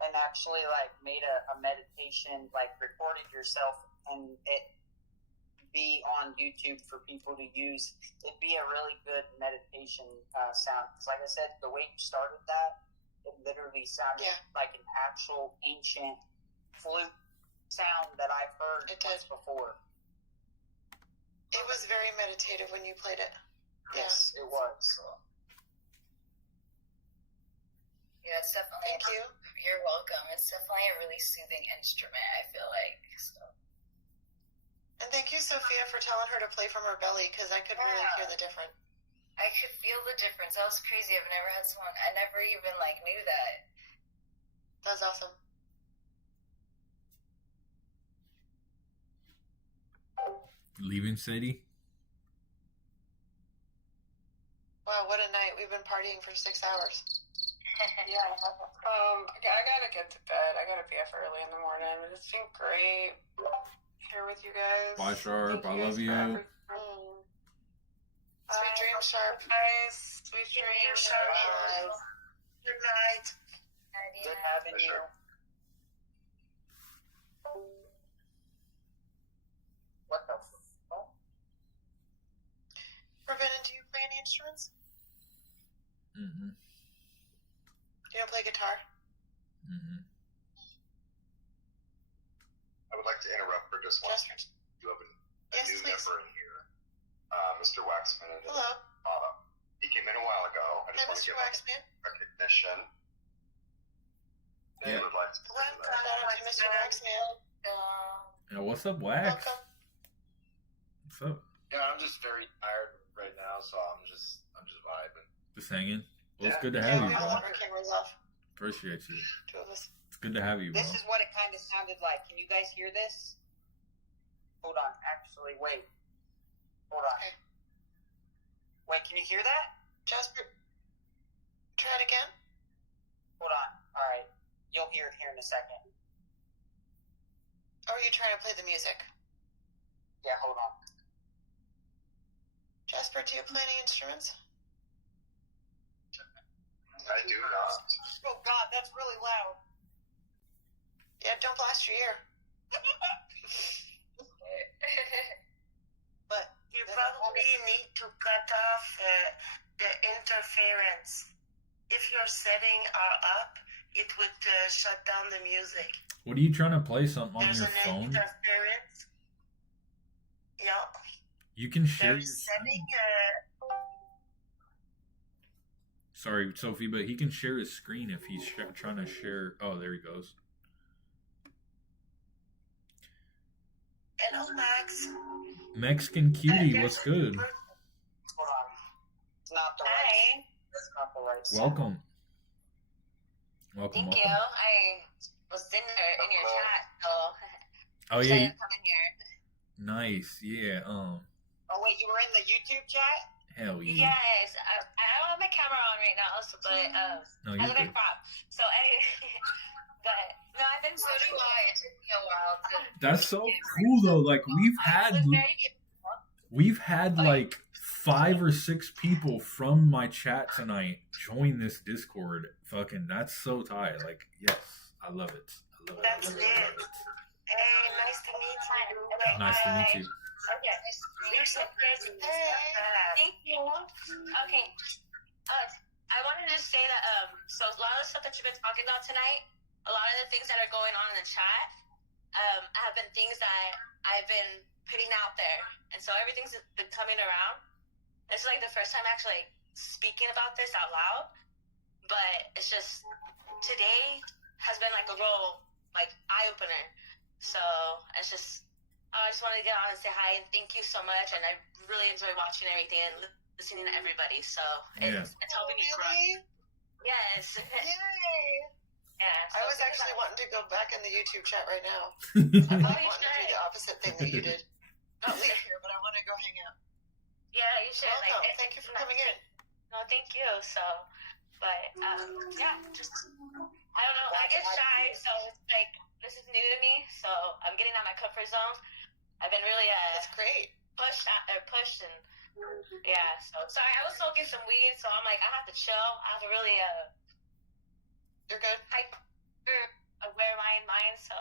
and actually like made a meditation, like recorded yourself and it be on YouTube for people to use. It'd be a really good meditation sound. Because like I said, the way you started that, it literally sounded Yeah. like an actual ancient flute sound that I've heard It once did. before. It was very meditative when you played it. Yes, it was. Yeah, it's definitely. Thank you. You're welcome. It's definitely a really soothing instrument. I feel like so. And thank you, Sophia, for telling her to play from her belly because I could really hear the difference. I could feel the difference. That was crazy. I've never had someone. I never even like knew that. That was awesome. Leaving Sadie? Wow, what a night. We've been partying for 6 hours. Yeah. I gotta get to bed. I gotta be up early in the morning. But it's been great here with you guys. Bye, Sharp. Thank I love guys you. for everything. Sweet dreams, Sharp. Guys, sweet dreams, Sharp. Bye. Good night. Good having you. What the fuck? Ravenna, do you play any instruments? Mm-hmm. You don't play guitar? Mm-hmm. I would like to interrupt for just one Jasper? second. You have a Yes, new please. member in here, Mr. Waxman. And Hello. he came in a while ago. I just Hi, want to Mr. give him Waxman. recognition. Yeah. I would like to do that. Shout out to Mr. Waxman. Yeah, what's up, Wax? Welcome. What's up? Yeah, I'm just very tired right now, so I'm just vibing. Just hanging. Well, it's Yeah. good to Yeah, have you, we all bro. have our cameras off. Appreciate you. Two of us. It's good to have you, bro. This is what it kind of sounded like. Can you guys hear this? Hold on. Actually, wait. Hold on. Okay. Wait, can you hear that? Jasper, try it again. Hold on. All right. You'll hear it here in a second. Or are you trying to play the music? Yeah, hold on. Jasper, do you play any instruments? I do not. Oh, God, that's really loud. Yeah, don't blast your ear. But You probably need to cut off the interference. If your settings are up, it would shut down the music. What are you trying to play? Something on There's your an phone? interference. Yeah. You can share your There's screen. setting. Sorry, Sophie, but he can share his screen if he's trying to share. Oh, there he goes. Hello, Max. Mexican cutie, what's good? Hold on. It's not the right. It's not the right. sound. Welcome. Welcome, Thank you. welcome. I was in your chat, so Oh, I yeah. decided to come in here. Nice. Yeah. Oh wait, you were in the YouTube chat? Hell yeah. Yes, I don't have my camera on right now, so, but No, I you're look good. like crap. So anyway, but no, I've been so do I. It took me a while to. That's so cool though. Like we've had like 5 or 6 people from my chat tonight join this Discord. Fucking, that's so tight. Like, yes, I love it. I love it. That's I love it. it. Hey, nice to meet you. Nice to meet you. Okay. You're so pretty. Thank you. Okay. I wanted to say that so a lot of the stuff that you've been talking about tonight, a lot of the things that are going on in the chat, have been things that I've been putting out there, and so everything's been coming around. This is like the first time actually speaking about this out loud, but it's just today has been like a real like eye opener. So it's just. I just wanted to get on and say hi and thank you so much. And I really enjoy watching everything and listening to everybody. So it's helping me grow. Yes. Yay! Yeah. I was actually wanting to go back in the YouTube chat right now. Oh, I'm like wanting to do the opposite thing that you did. Not leave here, but I want to go hang out. Yeah, you should. Welcome. Like, Thank you for coming in. No, thank you. So, but yeah, just I don't know. I get shy, so it's like this is new to me. So I'm getting out of my comfort zone. I've been really That's great. pushed and yeah. So sorry, I was smoking some weed, so I'm like I have to chill. I have to really You're good. aware my mind. So,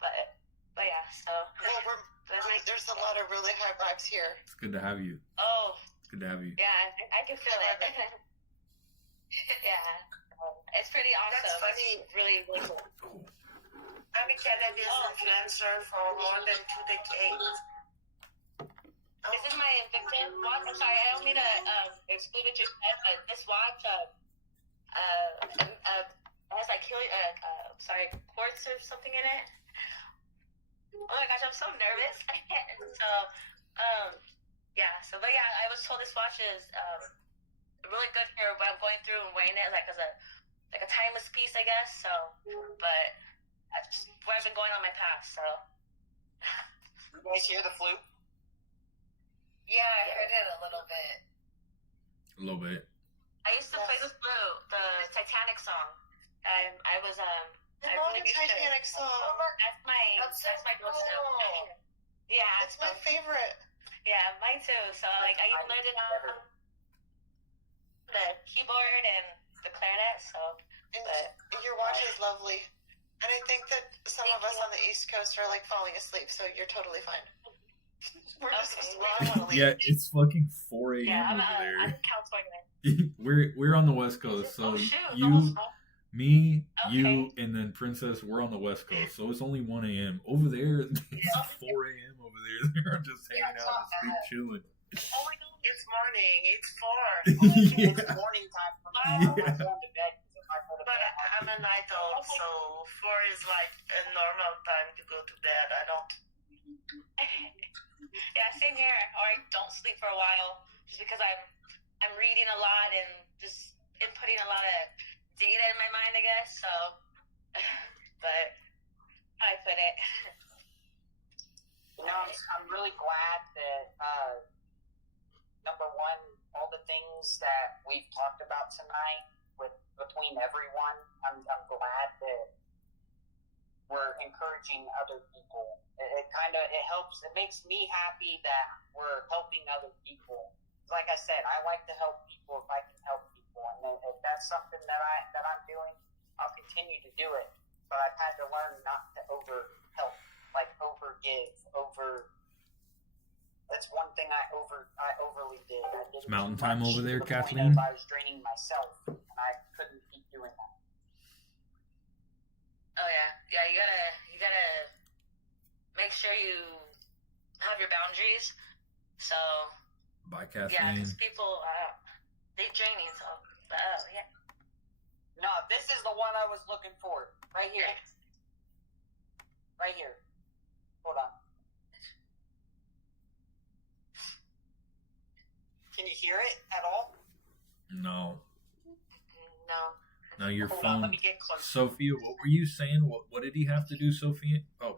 but yeah. So Well, there's a lot of really high vibes here. It's good to have you. oh It's good to have you. yeah, I can feel it. Yeah, it's pretty awesome. That's funny. It's really really cool. I'm a cannabis influencer for more than 2 decades. This is my Invictus watch. I'm sorry, I don't mean to exclude what you said, but this watch has like quartz or something in it. Oh my gosh, I'm so nervous. So, but I was told this watch is really good for what I'm going through and wearing it like as a timeless piece, I guess. So, but that's just where I've been going on my past. So, You guys hear the flute? Yeah, I heard it a little bit. A little bit. I used to play the flute, the Titanic song. I was I I love really the used to- Titanic song. That's my go-to. Yeah, It's my favorite. yeah, mine too. So like I even learned it on the keyboard and the clarinet. So, And but your watch is lovely. And I think that some of us on the East Coast are like falling asleep, so you're totally fine. We're just, Okay. well, I want to leave. Yeah, it's fucking 4 a.m. yeah, I'm over in California. there. we're on the West Coast, so Oh shoot, it's you, almost home. me, Okay. you, and then Princess. We're on the West Coast, so it's only 1 a.m. Over there. It's 4 a.m. over there. They're just hanging it's out not and sleep, bad. chilling. Oh my god, it's morning. It's 4. Yeah. It's morning time for me. Wow. I'm not going to bed because if I go to But bed, I'm a night owl, so 4 is like a normal time to go to bed. I don't. Yeah, same here. Or I don't sleep for a while just because I'm reading a lot and just inputting a lot of data in my mind, I guess. So, but I put it. you know, I'm really glad that number one, all the things that we've talked about tonight between everyone, I'm glad that we're encouraging other people. It helps. It makes me happy that we're helping other people. Like I said, I like to help people if I can help people, and if that's something that I'm doing, I'll continue to do it. But I've had to learn not to over help, like over give, over. That's one thing I overly did. I did It's mountain too time much over there, to the point Kathleen? of I was draining myself, and I couldn't keep doing that. Oh yeah. You gotta make sure you have your boundaries. So Bye, yeah, Kathleen. because people they drain you. So yeah. No, this is the one I was looking for. Right here. Right here. Hold on. Can you hear it at all? No. No. No, your Hold on, phone. let me get closer. Sophia, what were you saying? What did he have to do, Sophia? Oh,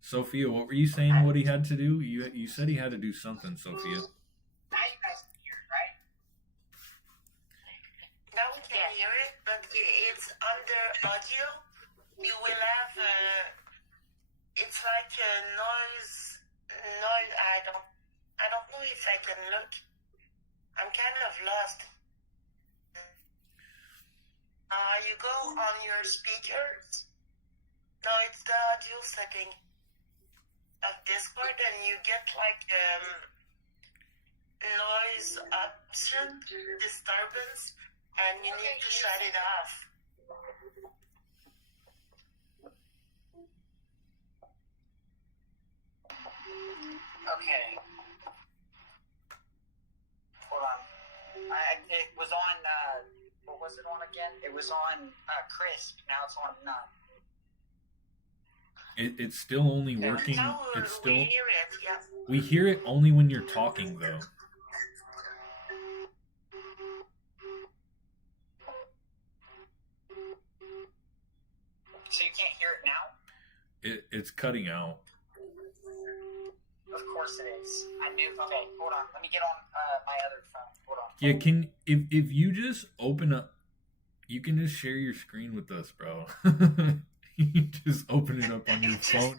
Sophia, what were you saying? What he had to do? You said he had to do something, Sophia. Now you guys can hear it, right? Now we can hear it, but it's under audio. You will have it's like a noise. I don't know if I can look. I'm kind of lost. You go on your speakers. No, it's the audio setting of Discord, and you get like noise option, disturbance, and you need to shut it off. Okay. Hold on. It was on, what was it on again? It was on Crisp. Now it's on none. It's still only working. Now It's we still. hear it, yeah. We hear it only when you're talking, though. So you can't hear it now? It's cutting out. Of course it is. I knew. Okay, hold on. Let me get on my other phone. Hold on. Yeah, can if you just open up, you can just share your screen with us, bro. You can just open it up on your phone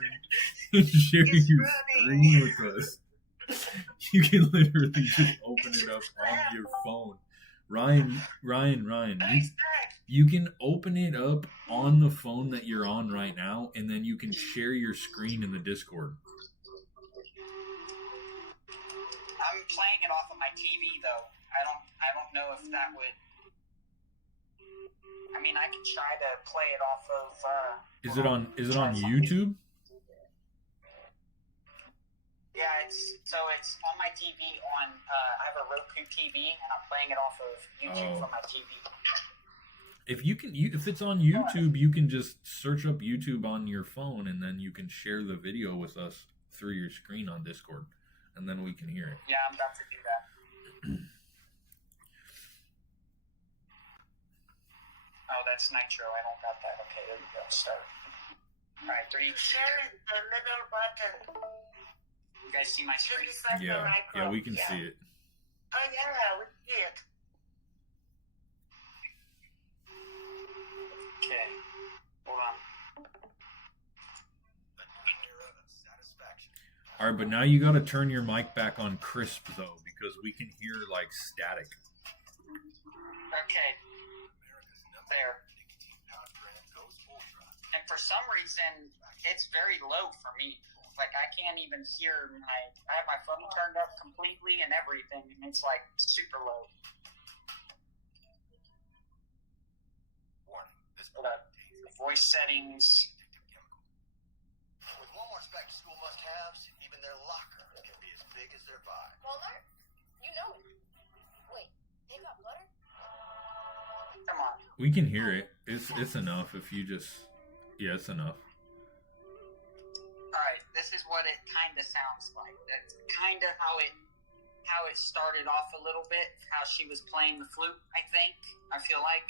and share your screen with us. You can literally just open it up on your phone. Ryan, you can open it up on the phone that you're on right now, and then you can share your screen in the Discord. I'm playing it off of my TV though. I don't know if that would. I mean, I can try to play it off of. Is it on YouTube? Yeah, it's on my TV. I have a Roku TV, and I'm playing it off of YouTube from my TV. If it's on YouTube, you can just search up YouTube on your phone, and then you can share the video with us through your screen on Discord, and then we can hear it. Yeah, I'm about to do that. Oh, that's Nitro. I don't got that. Okay, there we go. Start. All right, 3. Share it, the middle button. You guys see my screen? Yeah, we can see it. Oh yeah, we see it. Okay, hold on. All right, but now you got to turn your mic back on crisp though, because we can hear like static. Okay. There. And for some reason, it's very low for me. Like, I can't even hear I have my phone turned up completely and everything, and it's like super low. Hold up. Voice settings. With Walmart's back to school must-haves, even their locker can be as big as their vibe. Walmart? You know it. Wait, they got butter? Come on. We can hear it. It's enough if you just. Yeah, it's enough. Alright, this is what it kind of sounds like. That's kind of how it started off a little bit, how she was playing the flute, I think. I feel like.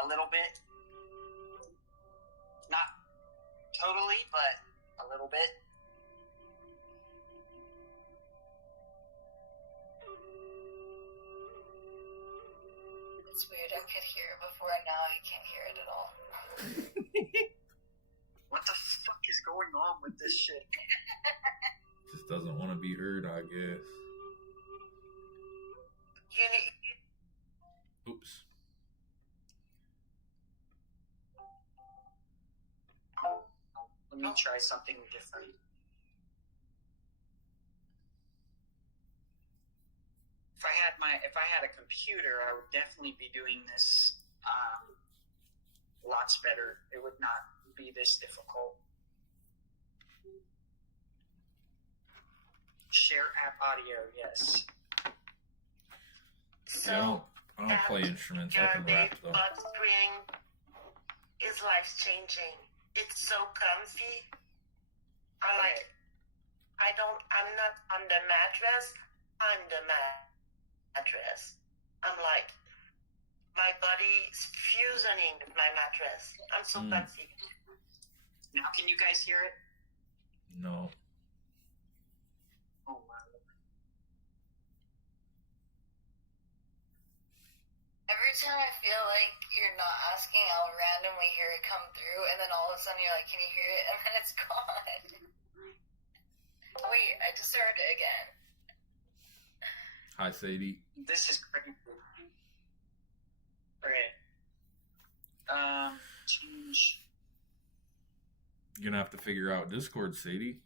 A little bit. Not totally, but a little bit. It's weird. I could hear it before, and now I can't hear it at all. What the fuck is going on with this shit? Just doesn't want to be heard, I guess. Oops. Let me try something different. If I had a computer, I would definitely be doing this lots better. It would not be this difficult. Share app audio, yes. Yeah, I don't play instruments. I can rap though. Butt spring is life changing. It's so comfy. I'm not on the mattress. I'm the mattress. I'm like, my body's fusioning with my mattress. I'm so comfy. Now, can you guys hear it? No. Oh my Lord. Every time I feel like you're not asking, I'll randomly hear it come through, and then all of a sudden you're like, can you hear it? And then it's gone. Wait, I just heard it again. Hi, Sadie. This is crazy. Okay. Change. You're gonna have to figure out Discord, Sadie.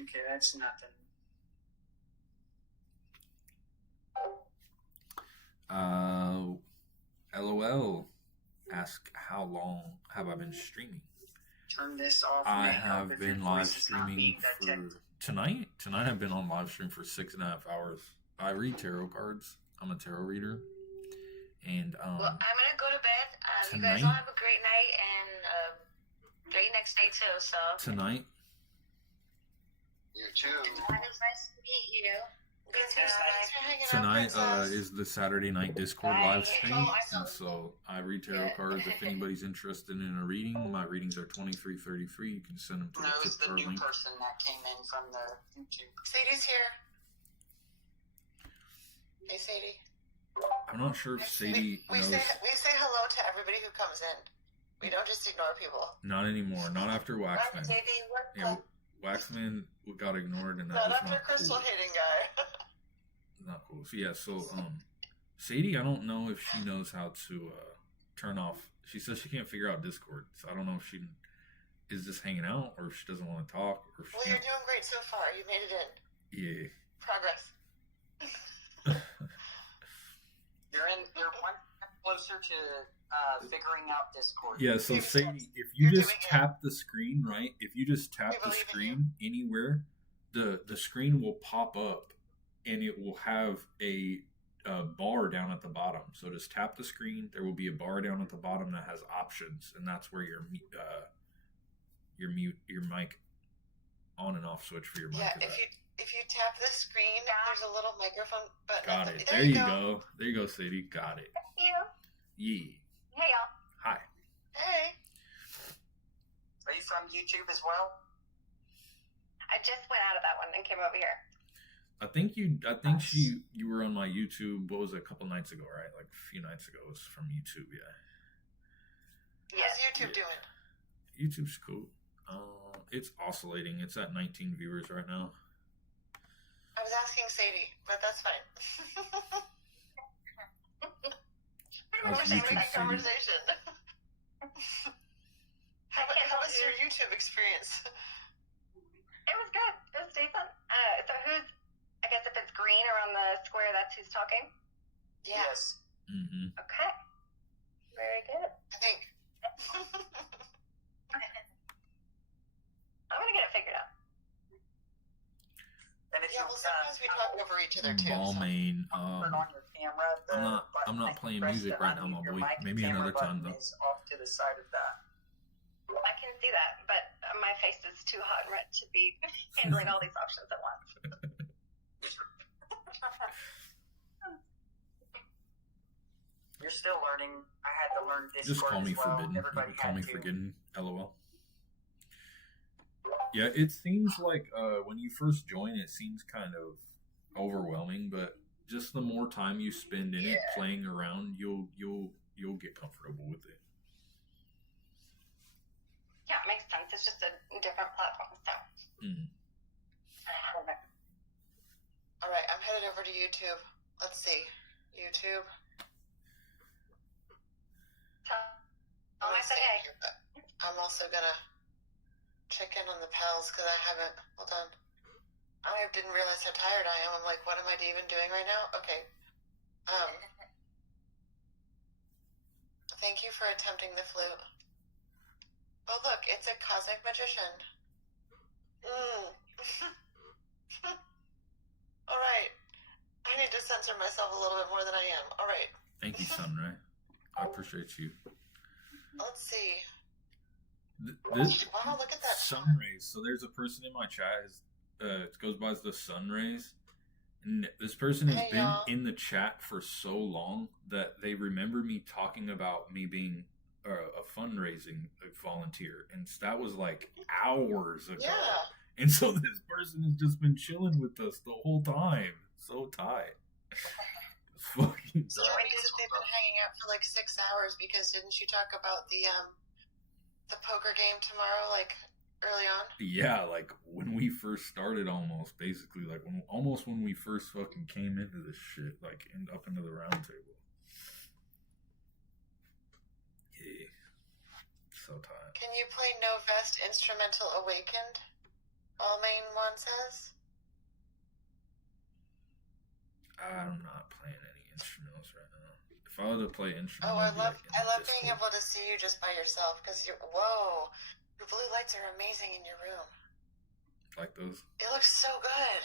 Okay, that's nothing. LOL. Ask how long have I been streaming? Turn this off. I Nick, have if your been live voice is not streaming being for detected. tonight. Tonight I've been on live stream for 6.5 hours. I read tarot cards. I'm a tarot reader. And Well, I'm gonna go to bed. You tonight- guys all have a great night and great next day too. So tonight You too. it was nice to meet you. Tonight is the Saturday night Discord Bye. live stream, Oh, I and know. so I read tarot cards. If anybody's interested in a reading, my readings are $23.33. You can send them to No, the it's tip the jar new link. person that came in from the YouTube. Sadie's here. Hey, Sadie. I'm not sure if Sadie We knows. say hello to everybody who comes in. We don't just ignore people. Not anymore. Not after Waxman. Sadie, what? Yeah, Waxman got ignored, and that Not was after not Crystal cool. hating guy. Not cool. So yeah, Sadie, I don't know if she knows how to turn off. She says she can't figure out Discord, so I don't know if she is just hanging out or if she doesn't want to talk or if Well, she you're doing great so far. You made it in. yeah. Progress. You're one step closer to figuring out Discord. Yeah, so Sadie, if you just tap the screen, right? If you just tap the screen anywhere, the screen will pop up and it will have a bar down at the bottom. So just tap the screen. There will be a bar down at the bottom that has options, and that's where your mic on and off switch for your mic Yeah, is at. if you tap the screen, there's a little microphone button. Got at it. the- There you go. There you go, Sadie. Got it. Thank you. Yeah. Hey y'all. Hi. Hey. Are you from YouTube as well? I just went out of that one and came over here. I think you were on my YouTube. What was it, a couple nights ago, right? Like a few nights ago. It was from YouTube. Yeah. How's YouTube doing? YouTube's cool. It's oscillating. It's at 19 viewers right now. I was asking Sadie, but that's fine. How's We're having YouTube, a Sadie? conversation. How was your YouTube experience? It was good. It was decent. So who's, I guess if it's green around the square, that's who's talking? Yes. Mm-hmm. Okay. Very good. I think. I'm going to get it figured out. And if Yeah, you well, sometimes we talk over each other too. Balmain. turn on your camera, I'm not playing music right now, my boy. Maybe another time though. Is off to the side of that. I can see that, but my face is too hot and red to be handling all these options at once. You're still learning. I had to learn Discord Just call me as well. forbidden. Everybody Call had me to. forbidden. LOL. Yeah, it seems like when you first join, it seems kind of overwhelming, but just the more time you spend in it playing around, you'll get comfortable with it. Yeah, it makes sense. It's just a different platform, so. Mm. All right, I'm headed over to YouTube. Let's see. YouTube. Oh, I said hey. I'm also gonna check in on the pals because I haven't. Hold on. I didn't realize how tired I am. I'm like, what am I even doing right now? Okay. Thank you for attempting the flute. Oh, look, it's a cosmic magician. All right. I need to censor myself a little bit more than I am. All right. Thank you, Sunray. I appreciate you. Let's see. This Wow, look at that. sun rays. So there's a person in my chat. It goes by as the sun rays, and this person has Hey, been y'all. in the chat for so long that they remember me talking about me being a fundraising volunteer, and that was like hours ago. Yeah. And so this person has just been chilling with us the whole time. So tight. It's fucking So that means that they've been hanging out for like 6 hours because didn't you talk about the poker game tomorrow, like early on? Yeah, like when we first started, almost basically, like when we first fucking came into this shit, like up into the round table. Yeah, so tired. Can you play No Vest Instrumental Awakened? Balmain one says. I'm not playing any instrumentals right now. If I were to play instrumentals, Oh, I love Discord. being able to see you just by yourself because you're whoa, your blue lights are amazing in your room. Like those. It looks so good.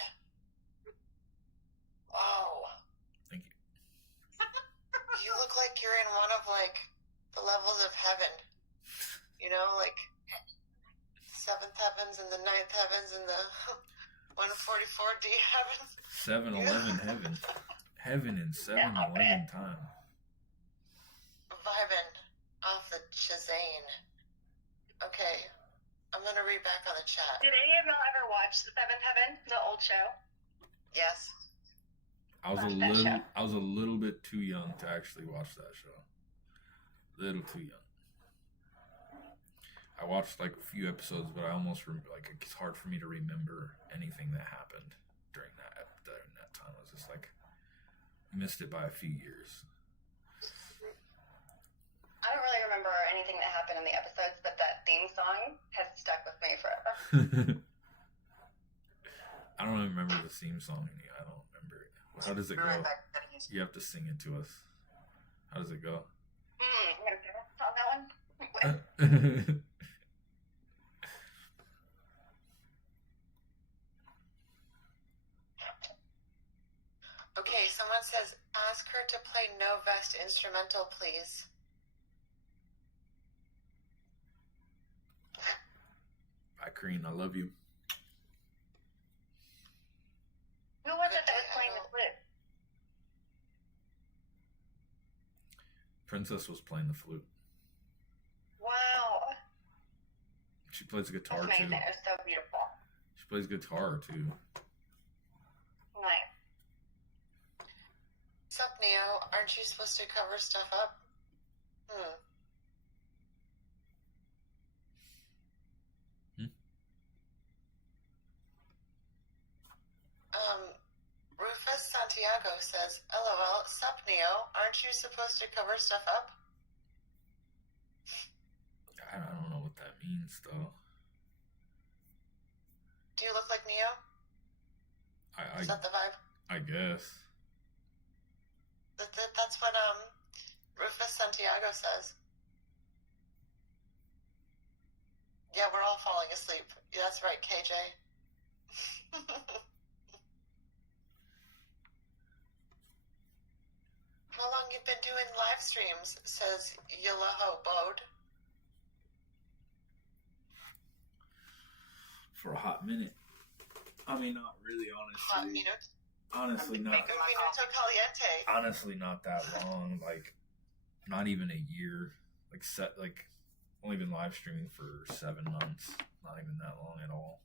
Wow. Thank you. You look like you're in one of like the levels of heaven. You know, like 7th heavens and the 9th heavens and the 144D heavens. 7-Eleven heaven. Heaven in 7-Eleven time. Vibin' off the Shazane. Okay, I'm gonna read back on the chat. Did any of y'all ever watch Seventh Heaven, the old show? Yes. I was a little bit too young to actually watch that show. Little too young. I watched like a few episodes, but I almost like it's hard for me to remember anything that happened during that time. I was just like missed it by a few years. I don't really remember anything that happened in the episodes, but that theme song has stuck with me forever. I don't remember the theme song. I don't remember it. How does it go? You have to sing it to us. How does it go? I'm gonna pass on that one. Okay, someone says, ask her to play No Vest Instrumental, please. Bye, Kareen. I love you. Who was it that was playing the flute? Princess was playing the flute. Wow. She plays guitar That's too. amazing. It was so beautiful. She plays guitar too. Nice. Sup, Neo? Aren't you supposed to cover stuff up? Rufus Santiago says, LOL, sup, Neo? Aren't you supposed to cover stuff up? I don't know what that means, though. Do you look like Neo? Is that the vibe? I guess. That's what Rufus Santiago says. Yeah, we're all falling asleep. Yeah, that's right, KJ. How long you been doing live streams? Says Yulaho Bode. For a hot minute. I mean, not really, honestly. Hot minute. Honestly, not. Minuto caliente. Honestly, not that long. Like, not even a year. Like, only been live streaming for 7 months. Not even that long at all.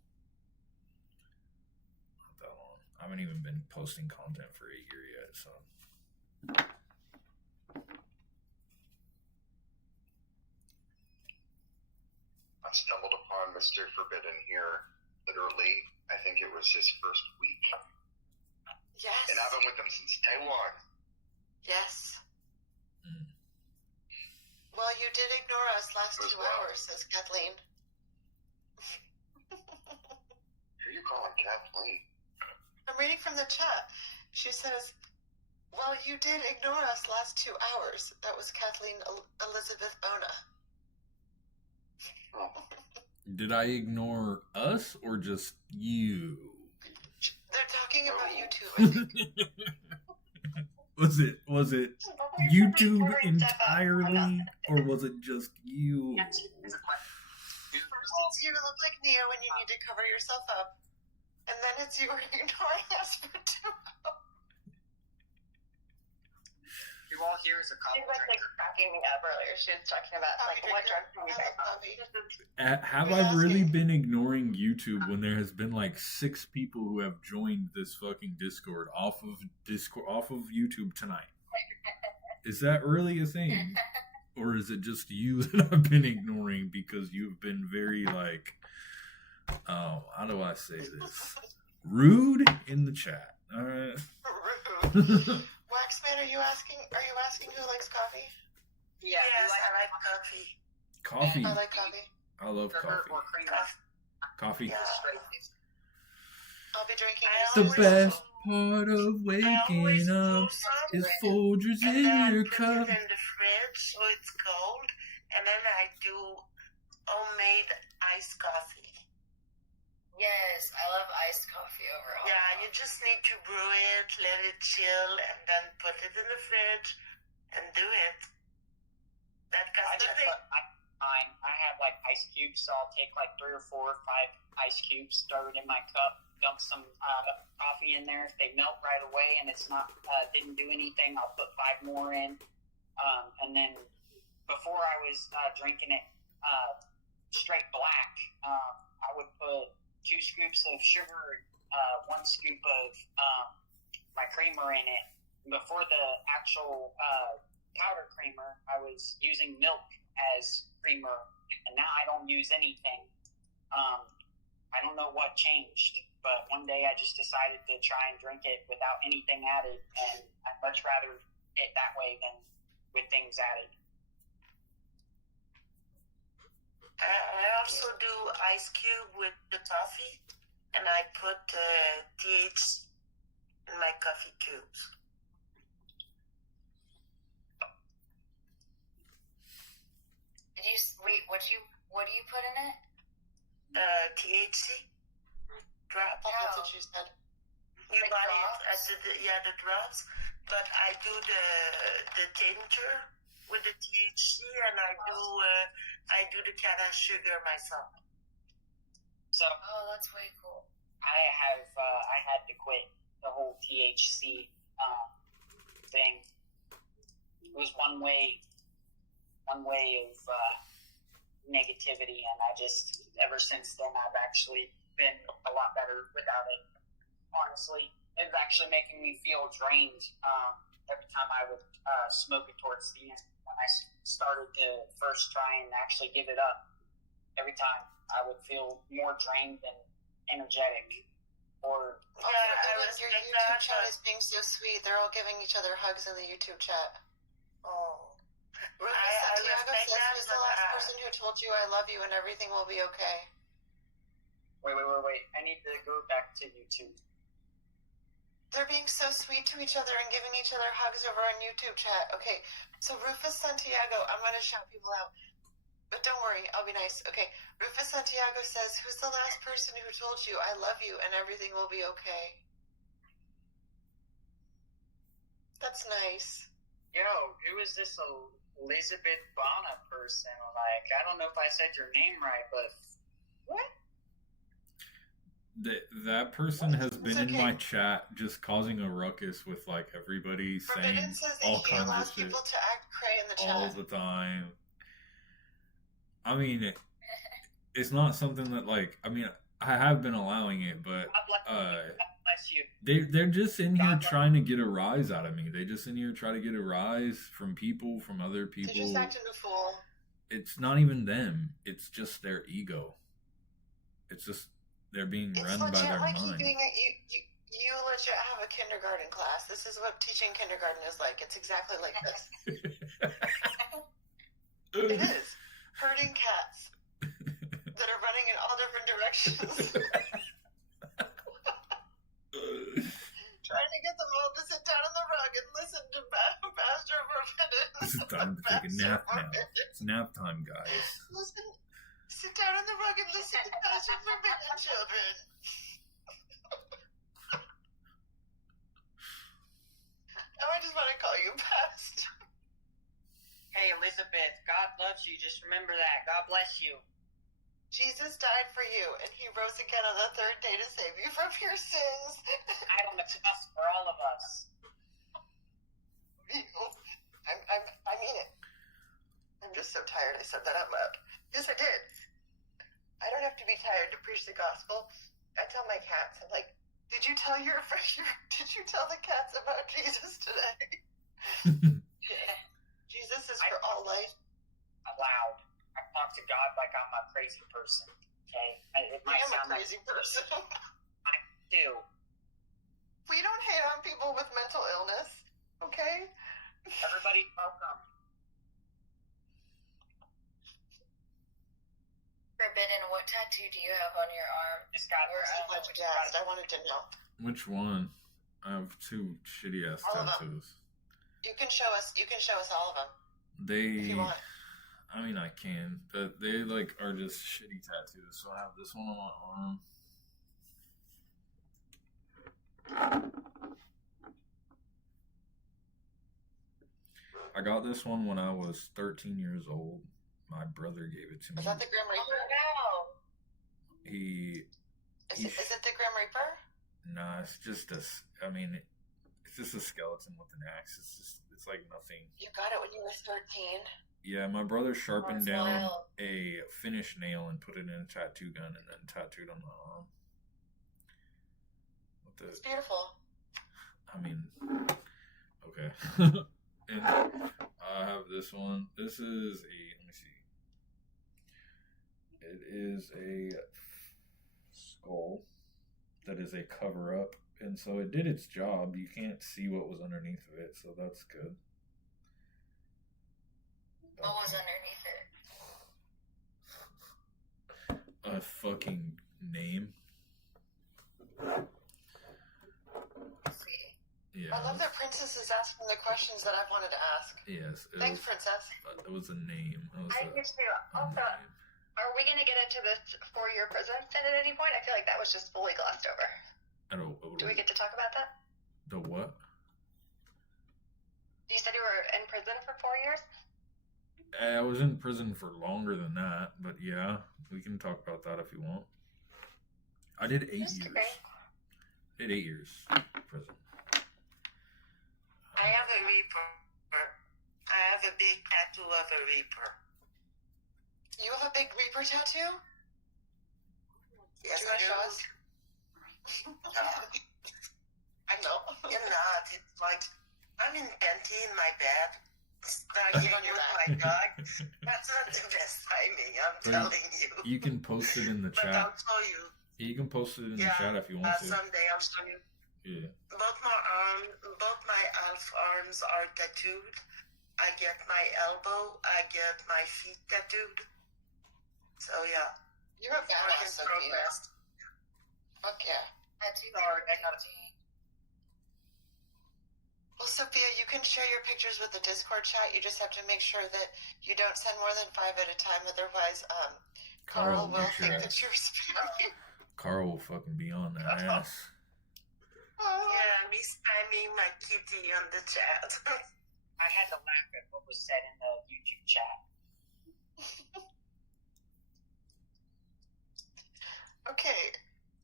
Not that long. I haven't even been posting content for a year yet, so. I stumbled upon Mr. Forbidden here. Literally, I think it was his first week. Yes. And I've been with him since day one. Yes. Well, you did ignore us last 2 hours, says Kathleen. Who are you calling Kathleen? I'm reading from the chat. She says, well, you did ignore us last 2 hours. That was Kathleen Elizabeth Bona. Did I ignore us or just you? They're talking about you too, I think. Was it YouTube entirely, or was it just you? First, it's you look like Neo when you need to cover yourself up, and then it's you ignoring us for 2 hours. You all here is a She couple was like cracking me up earlier. She was talking about like what drugs can we guys on? Have I really been ignoring YouTube when there has been like 6 people who have joined this fucking Discord off of YouTube tonight? Is that really a thing? Or is it just you that I've been ignoring because you've been very like, how do I say this? Rude in the chat. Alright. Rude. Waxman, are you asking who likes coffee? Yes, I like coffee. Coffee. I like coffee. I love coffee. Coffee. Yeah. I'll be drinking The best part of waking up is Folgers in your cup. Put it in the fridge so it's cold, and then I do homemade iced coffee. Yes, I love iced coffee overall. Yeah, you just need to brew it, let it chill, and then put it in the fridge and do it. That I kind of just thing. I have like ice cubes, so I'll take like 3 or 4 or 5 ice cubes, stir it in my cup, dump some coffee in there. If they melt right away and it's not didn't do anything, I'll put 5 more in. And then before I was drinking it straight black, I would put 2 scoops of sugar, 1 scoop of my creamer in it. Before the actual powder creamer, I was using milk as creamer, and now I don't use anything. I don't know what changed, but one day I just decided to try and drink it without anything added, and I'd much rather it that way than with things added. I also do ice cube with the coffee, and I put THC in my coffee cubes. What do you put in it? THC drops. That's what you said. You Like buy drops? it at the drops, but I do the tincture with the THC, and I do the cane sugar myself. So that's way cool. I had to quit the whole THC thing. It was one way of negativity, and I just ever since then I've actually been a lot better without it. Honestly, it's actually making me feel drained every time I would smoke it towards the end. When I started to first try and actually give it up, every time I would feel more drained and energetic. Or Your YouTube chat is being so sweet. They're all giving each other hugs in the YouTube chat. Oh. Rufus I Santiago respect says, that, who's the but, last person who told you I love you and everything will be okay? Wait. I need to go back to YouTube. They're being so sweet to each other and giving each other hugs over on YouTube chat. Okay, so Rufus Santiago, I'm going to shout people out. But don't worry, I'll be nice. Okay, Rufus Santiago says, who's the last person who told you I love you and everything will be okay? That's nice. Yo, who is this Elizabeth Bonner person? Like, I don't know if I said your name right, but what? That person has been in my chat just causing a ruckus with like everybody saying Forbidden says that all he kinds allows of shit people to act cray in the chat. all the time. I mean, it's not something that like, I mean, I have been allowing it, but they're just in here trying to get a rise out of me. They just in here try to get a rise from people, from other people. They're just acting a fool. It's not even them. It's just their ego. It's just they're being run by their like mind. You legit have a kindergarten class. This is what teaching kindergarten is like. It's exactly like this. It is. Herding cats that are running in all different directions. Trying to get them all to sit down on the rug and listen to Pastor Forbidden. This is time to take a nap now. It's nap time, guys. Listen, sit down on the rug and listen to Pastor Forbidden, children. Now I just want to call you Pastor. Hey, Elizabeth, God loves you. Just remember that. God bless you. Jesus died for you, and he rose again on the third day to save you from your sins. Died on the cross for all of us. I mean it. I'm just so tired I said that out loud. Yes, I did. I don't have to be tired to preach the gospel. I tell my cats, I'm like, did you tell did you tell the cats about Jesus today? Jesus is for all life. Loud. I talk to God like I'm a crazy person. Okay? It might I am sound a crazy person. I do. We don't hate on people with mental illness, okay? Everybody's welcome. Forbidden, what tattoo do you have on your arm? This guy I wanted to know. Which one? I have two shitty ass All of them. tattoos. You can show us all of them. They, if you want. I mean, I can, but they like are just shitty tattoos. So I have this one on my arm. I got this one when I was 13 years old. My brother gave it to me. Is that the Grim Reaper? Is it the Grim Reaper? Nah, it's just it's just a skeleton with an axe. It's like nothing. You got it when you were 13. Yeah, my brother sharpened That's down wild. a finish nail and put it in a tattoo gun and then tattooed on my arm. It's beautiful. I mean, okay. And I have this one. This is let me see. It is a skull that is a cover up. And so it did its job. You can't see what was underneath of it, so that's good. What was underneath it? A fucking name. Yeah. I love that Princess is asking the questions that I've wanted to ask. Yes. Thanks, Princess. It was a name. I used to also. Are we going to get into this 4-year prison stint at any point? I feel like that was just fully glossed over. Do we get to talk about that? The what? You said you were in prison for 4 years? I was in prison for longer than that, but yeah, we can talk about that if you want. I did 8 years. Did 8 years prison. I have a Reaper. I have a big tattoo of a Reaper. You have a big Reaper tattoo? Yes, Do you want to show us? I know. You're not. It's like, I I'm in Benty in my bed, snuggling with my dog. That's not the best timing, I'm telling you. You can post it in the But chat. I'll show you. You can post it in the chat if you want to. Someday I'll show you. Yeah. Both my Alf arms are tattooed. I get my elbow, I get my feet tattooed. So yeah. You're a badass, Sophia. Fuck yeah. Well, Sophia, you can share your pictures with the Discord chat. You just have to make sure that you don't send more than 5 at a time. Otherwise, Carl will think that you're spamming. Carl will fucking be on that ass. Yeah, me spamming my kitty on the chat. I had to laugh at what was said in the YouTube chat. Okay,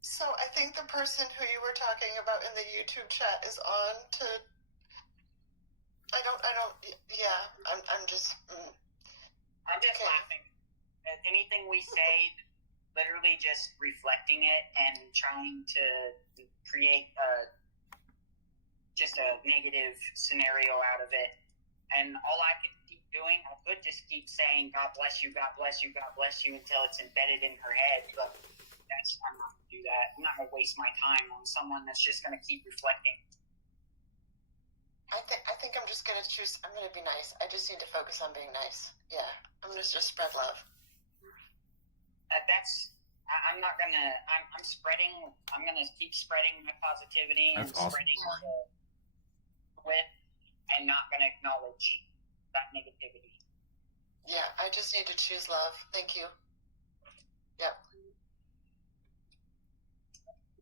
so I think the person who you were talking about in the YouTube chat is on to. I'm just laughing. Anything we say, literally just reflecting it and trying to create just a negative scenario out of it. And all I could keep doing, I could just keep saying, God bless you, God bless you, God bless you, until it's embedded in her head. But I'm not going to do that. I'm not going to waste my time on someone that's just going to keep reflecting. I think I'm just going to choose. I'm going to be nice. I just need to focus on being nice. Yeah, I'm going to just spread love. I'm not going to, I'm spreading, I'm going to keep spreading my positivity That's and awesome. spreading with, and not going to acknowledge that negativity. Yeah, I just need to choose love. Thank you. Yep.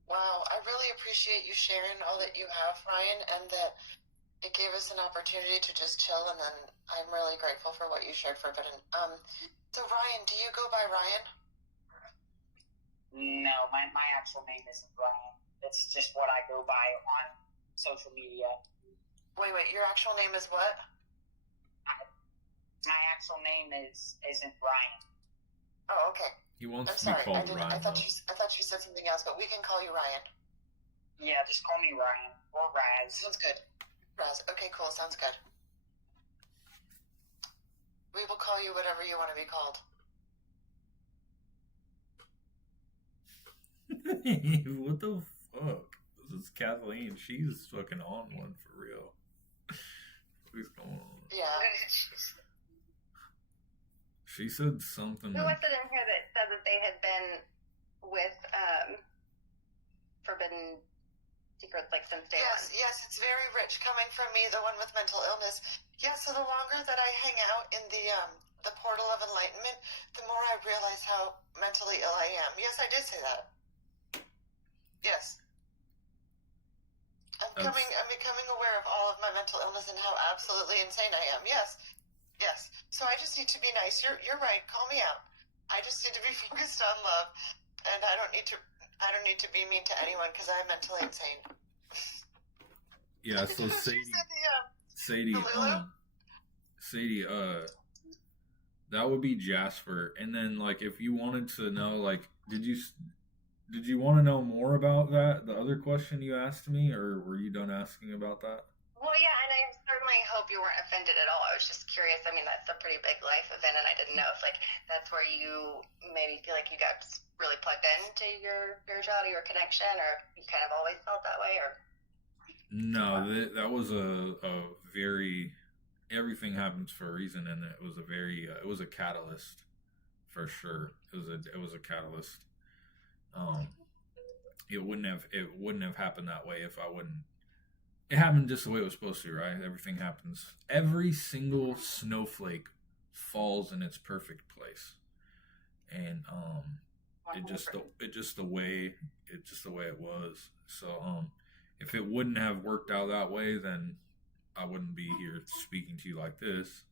Wow, I really appreciate you sharing all that you have, Ryan, and that it gave us an opportunity to just chill, and then I'm really grateful for what you shared for a bit. So Ryan, do you go by Ryan? No, my actual name isn't Ryan. It's just what I go by on social media. Wait, your actual name is what? My actual name isn't Ryan. Oh, okay. He wants I'm to sorry. be called Ryan. I thought you said something else, but we can call you Ryan. Yeah, just call me Ryan or Raz. Sounds good. Raz. Okay, cool. Sounds good. We will call you whatever you want to be called. What the fuck? This is Kathleen. She's fucking on one for real. What's going on? Yeah. She said something. Who was it in here that said that they had been with Forbidden Secrets like since day one? Yes, it's very rich coming from me, the one with mental illness. Yeah, so the longer that I hang out in the portal of enlightenment, the more I realize how mentally ill I am. Yes, I did say that. Yes. I'm becoming aware of all of my mental illness and how absolutely insane I am. Yes. So I just need to be nice. You're right. Call me out. I just need to be focused on love, and I don't need to be mean to anyone because I'm mentally insane. Yeah. So Sadie, that would be Jasper. And then, like, if you wanted to know, like, did you want to know more about that? The other question you asked me, or were you done asking about that? Well, yeah, and I certainly hope you weren't offended at all. I was just curious. I mean, that's a pretty big life event, and I didn't know if, like, that's where you maybe feel like you got really plugged into your spirituality or connection, or you kind of always felt that way, or... No, that was a very... Everything happens for a reason, and it was a very... it was a catalyst, for sure. It was a catalyst. It wouldn't have happened that way if I wouldn't. It happened just the way it was supposed to, right? Everything happens. Every single snowflake falls in its perfect place, and it just the way it was. So if it wouldn't have worked out that way, then I wouldn't be here speaking to you like this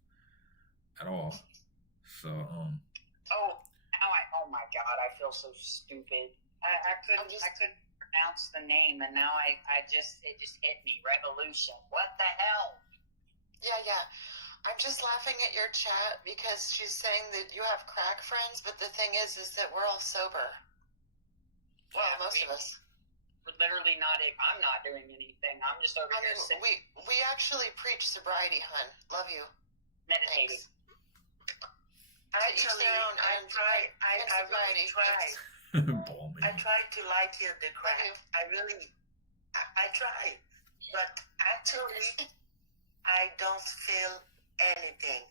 at all. So Oh my God, I feel so stupid. I couldn't pronounce the name, and now it just hit me. Revolution. What the hell? Yeah. I'm just laughing at your chat because she's saying that you have crack friends, but the thing is that we're all sober. Well, most of us. We're literally not. I'm not doing anything. I'm just over here sitting. We actually preach sobriety, hun. Love you. Meditating. Thanks. Actually, I really tried. Ball I man. tried to light here the crack. I tried, but actually, I don't feel anything,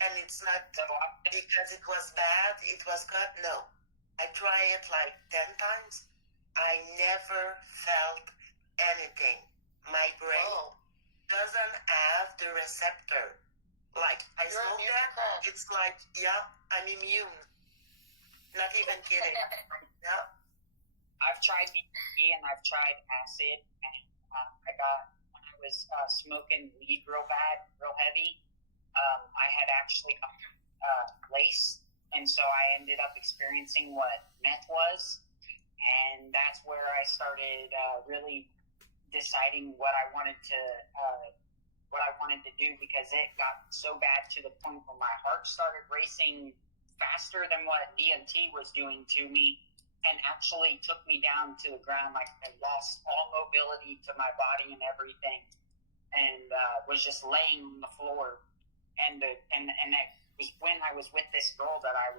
and it's not because it was bad. It was good. No, I tried it like 10 times. I never felt anything. My brain doesn't have the receptor. Like I You're smoke immune to that, crack. it's like I'm immune. Not even kidding. Yeah. I've tried DMT and I've tried acid, and I got, when I was smoking weed real bad, real heavy, I had actually got laced, and so I ended up experiencing what meth was, and that's where I started really deciding what I wanted to do, because it got so bad to the point where my heart started racing faster than what DMT was doing to me, and actually took me down to the ground. Like I lost all mobility to my body and everything, and was just laying on the floor. And that was when I was with this girl that I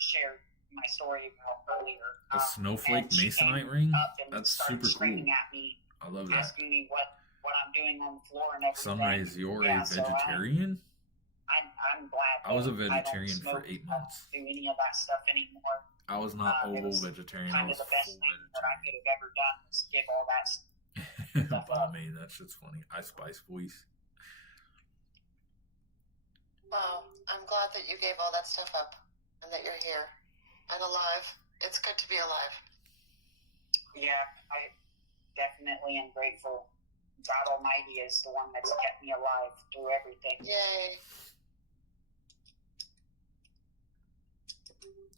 shared my story about earlier. A snowflake and she masonite came ring? up and That's started super cool. screaming at me, I love that. asking me what I'm doing on the floor and everything. Sunrise, you're Yeah, a so vegetarian? I'm glad. I was a that I don't vegetarian for smoke, 8 months. do any of that stuff anymore. I was not It old was vegetarian. I Kind was of the best full thing that I could have ever done was give all that stuff vegetarian. up. Man, that shit's funny. I Spice voice. Wow, I'm glad that you gave all that stuff up and that you're here and alive. It's good to be alive. Yeah, I definitely am grateful. God Almighty is the one that's kept me alive through everything. Yay.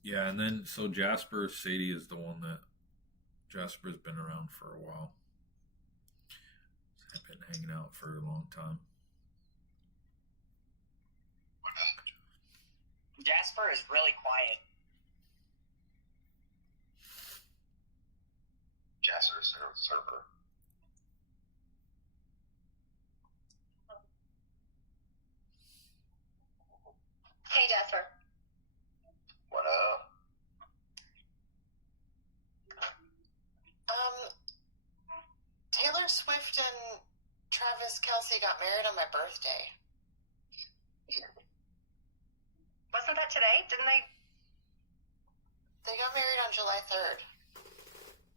Yeah, and then so Jasper Sadie is the one that Jasper's been around for a while. I've been hanging out for a long time. Jasper is really quiet. Jasper server. Hey, Jasper. What up? Taylor Swift and Travis Kelce got married on my birthday. Wasn't that today? Didn't they? They got married on July 3rd.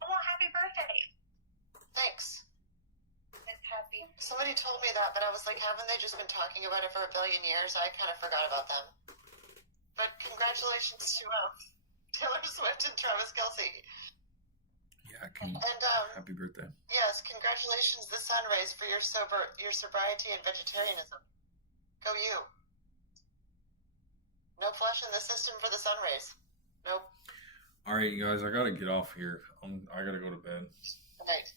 Oh, well, happy birthday. Thanks. It's happy. Somebody told me that, but I was like, haven't they just been talking about it for a billion years? I kind of forgot about them. But congratulations to Taylor Swift and Travis Kelce. Yeah, happy birthday. Yes, congratulations, the Sunrays, for your sobriety and vegetarianism. Go you. No flush in the system for the Sunrays. Nope. All right, you guys, I gotta get off here. I gotta go to bed. Good night.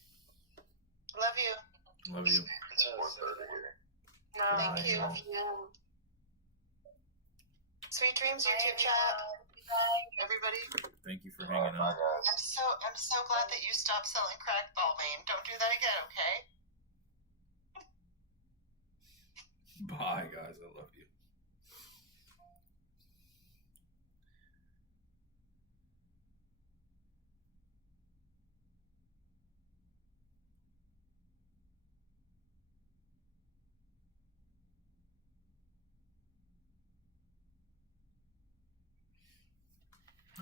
Love you. Love you. It's 4:30 here. No, thank you. Sweet dreams, YouTube chat. Everybody. Thank you for hanging out. I'm so glad that you stopped selling crack, Balmain. Don't do that again, okay? Bye, guys. I love you.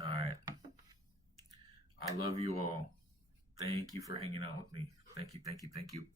All right. I love you all. Thank you for hanging out with me. Thank you, thank you, thank you.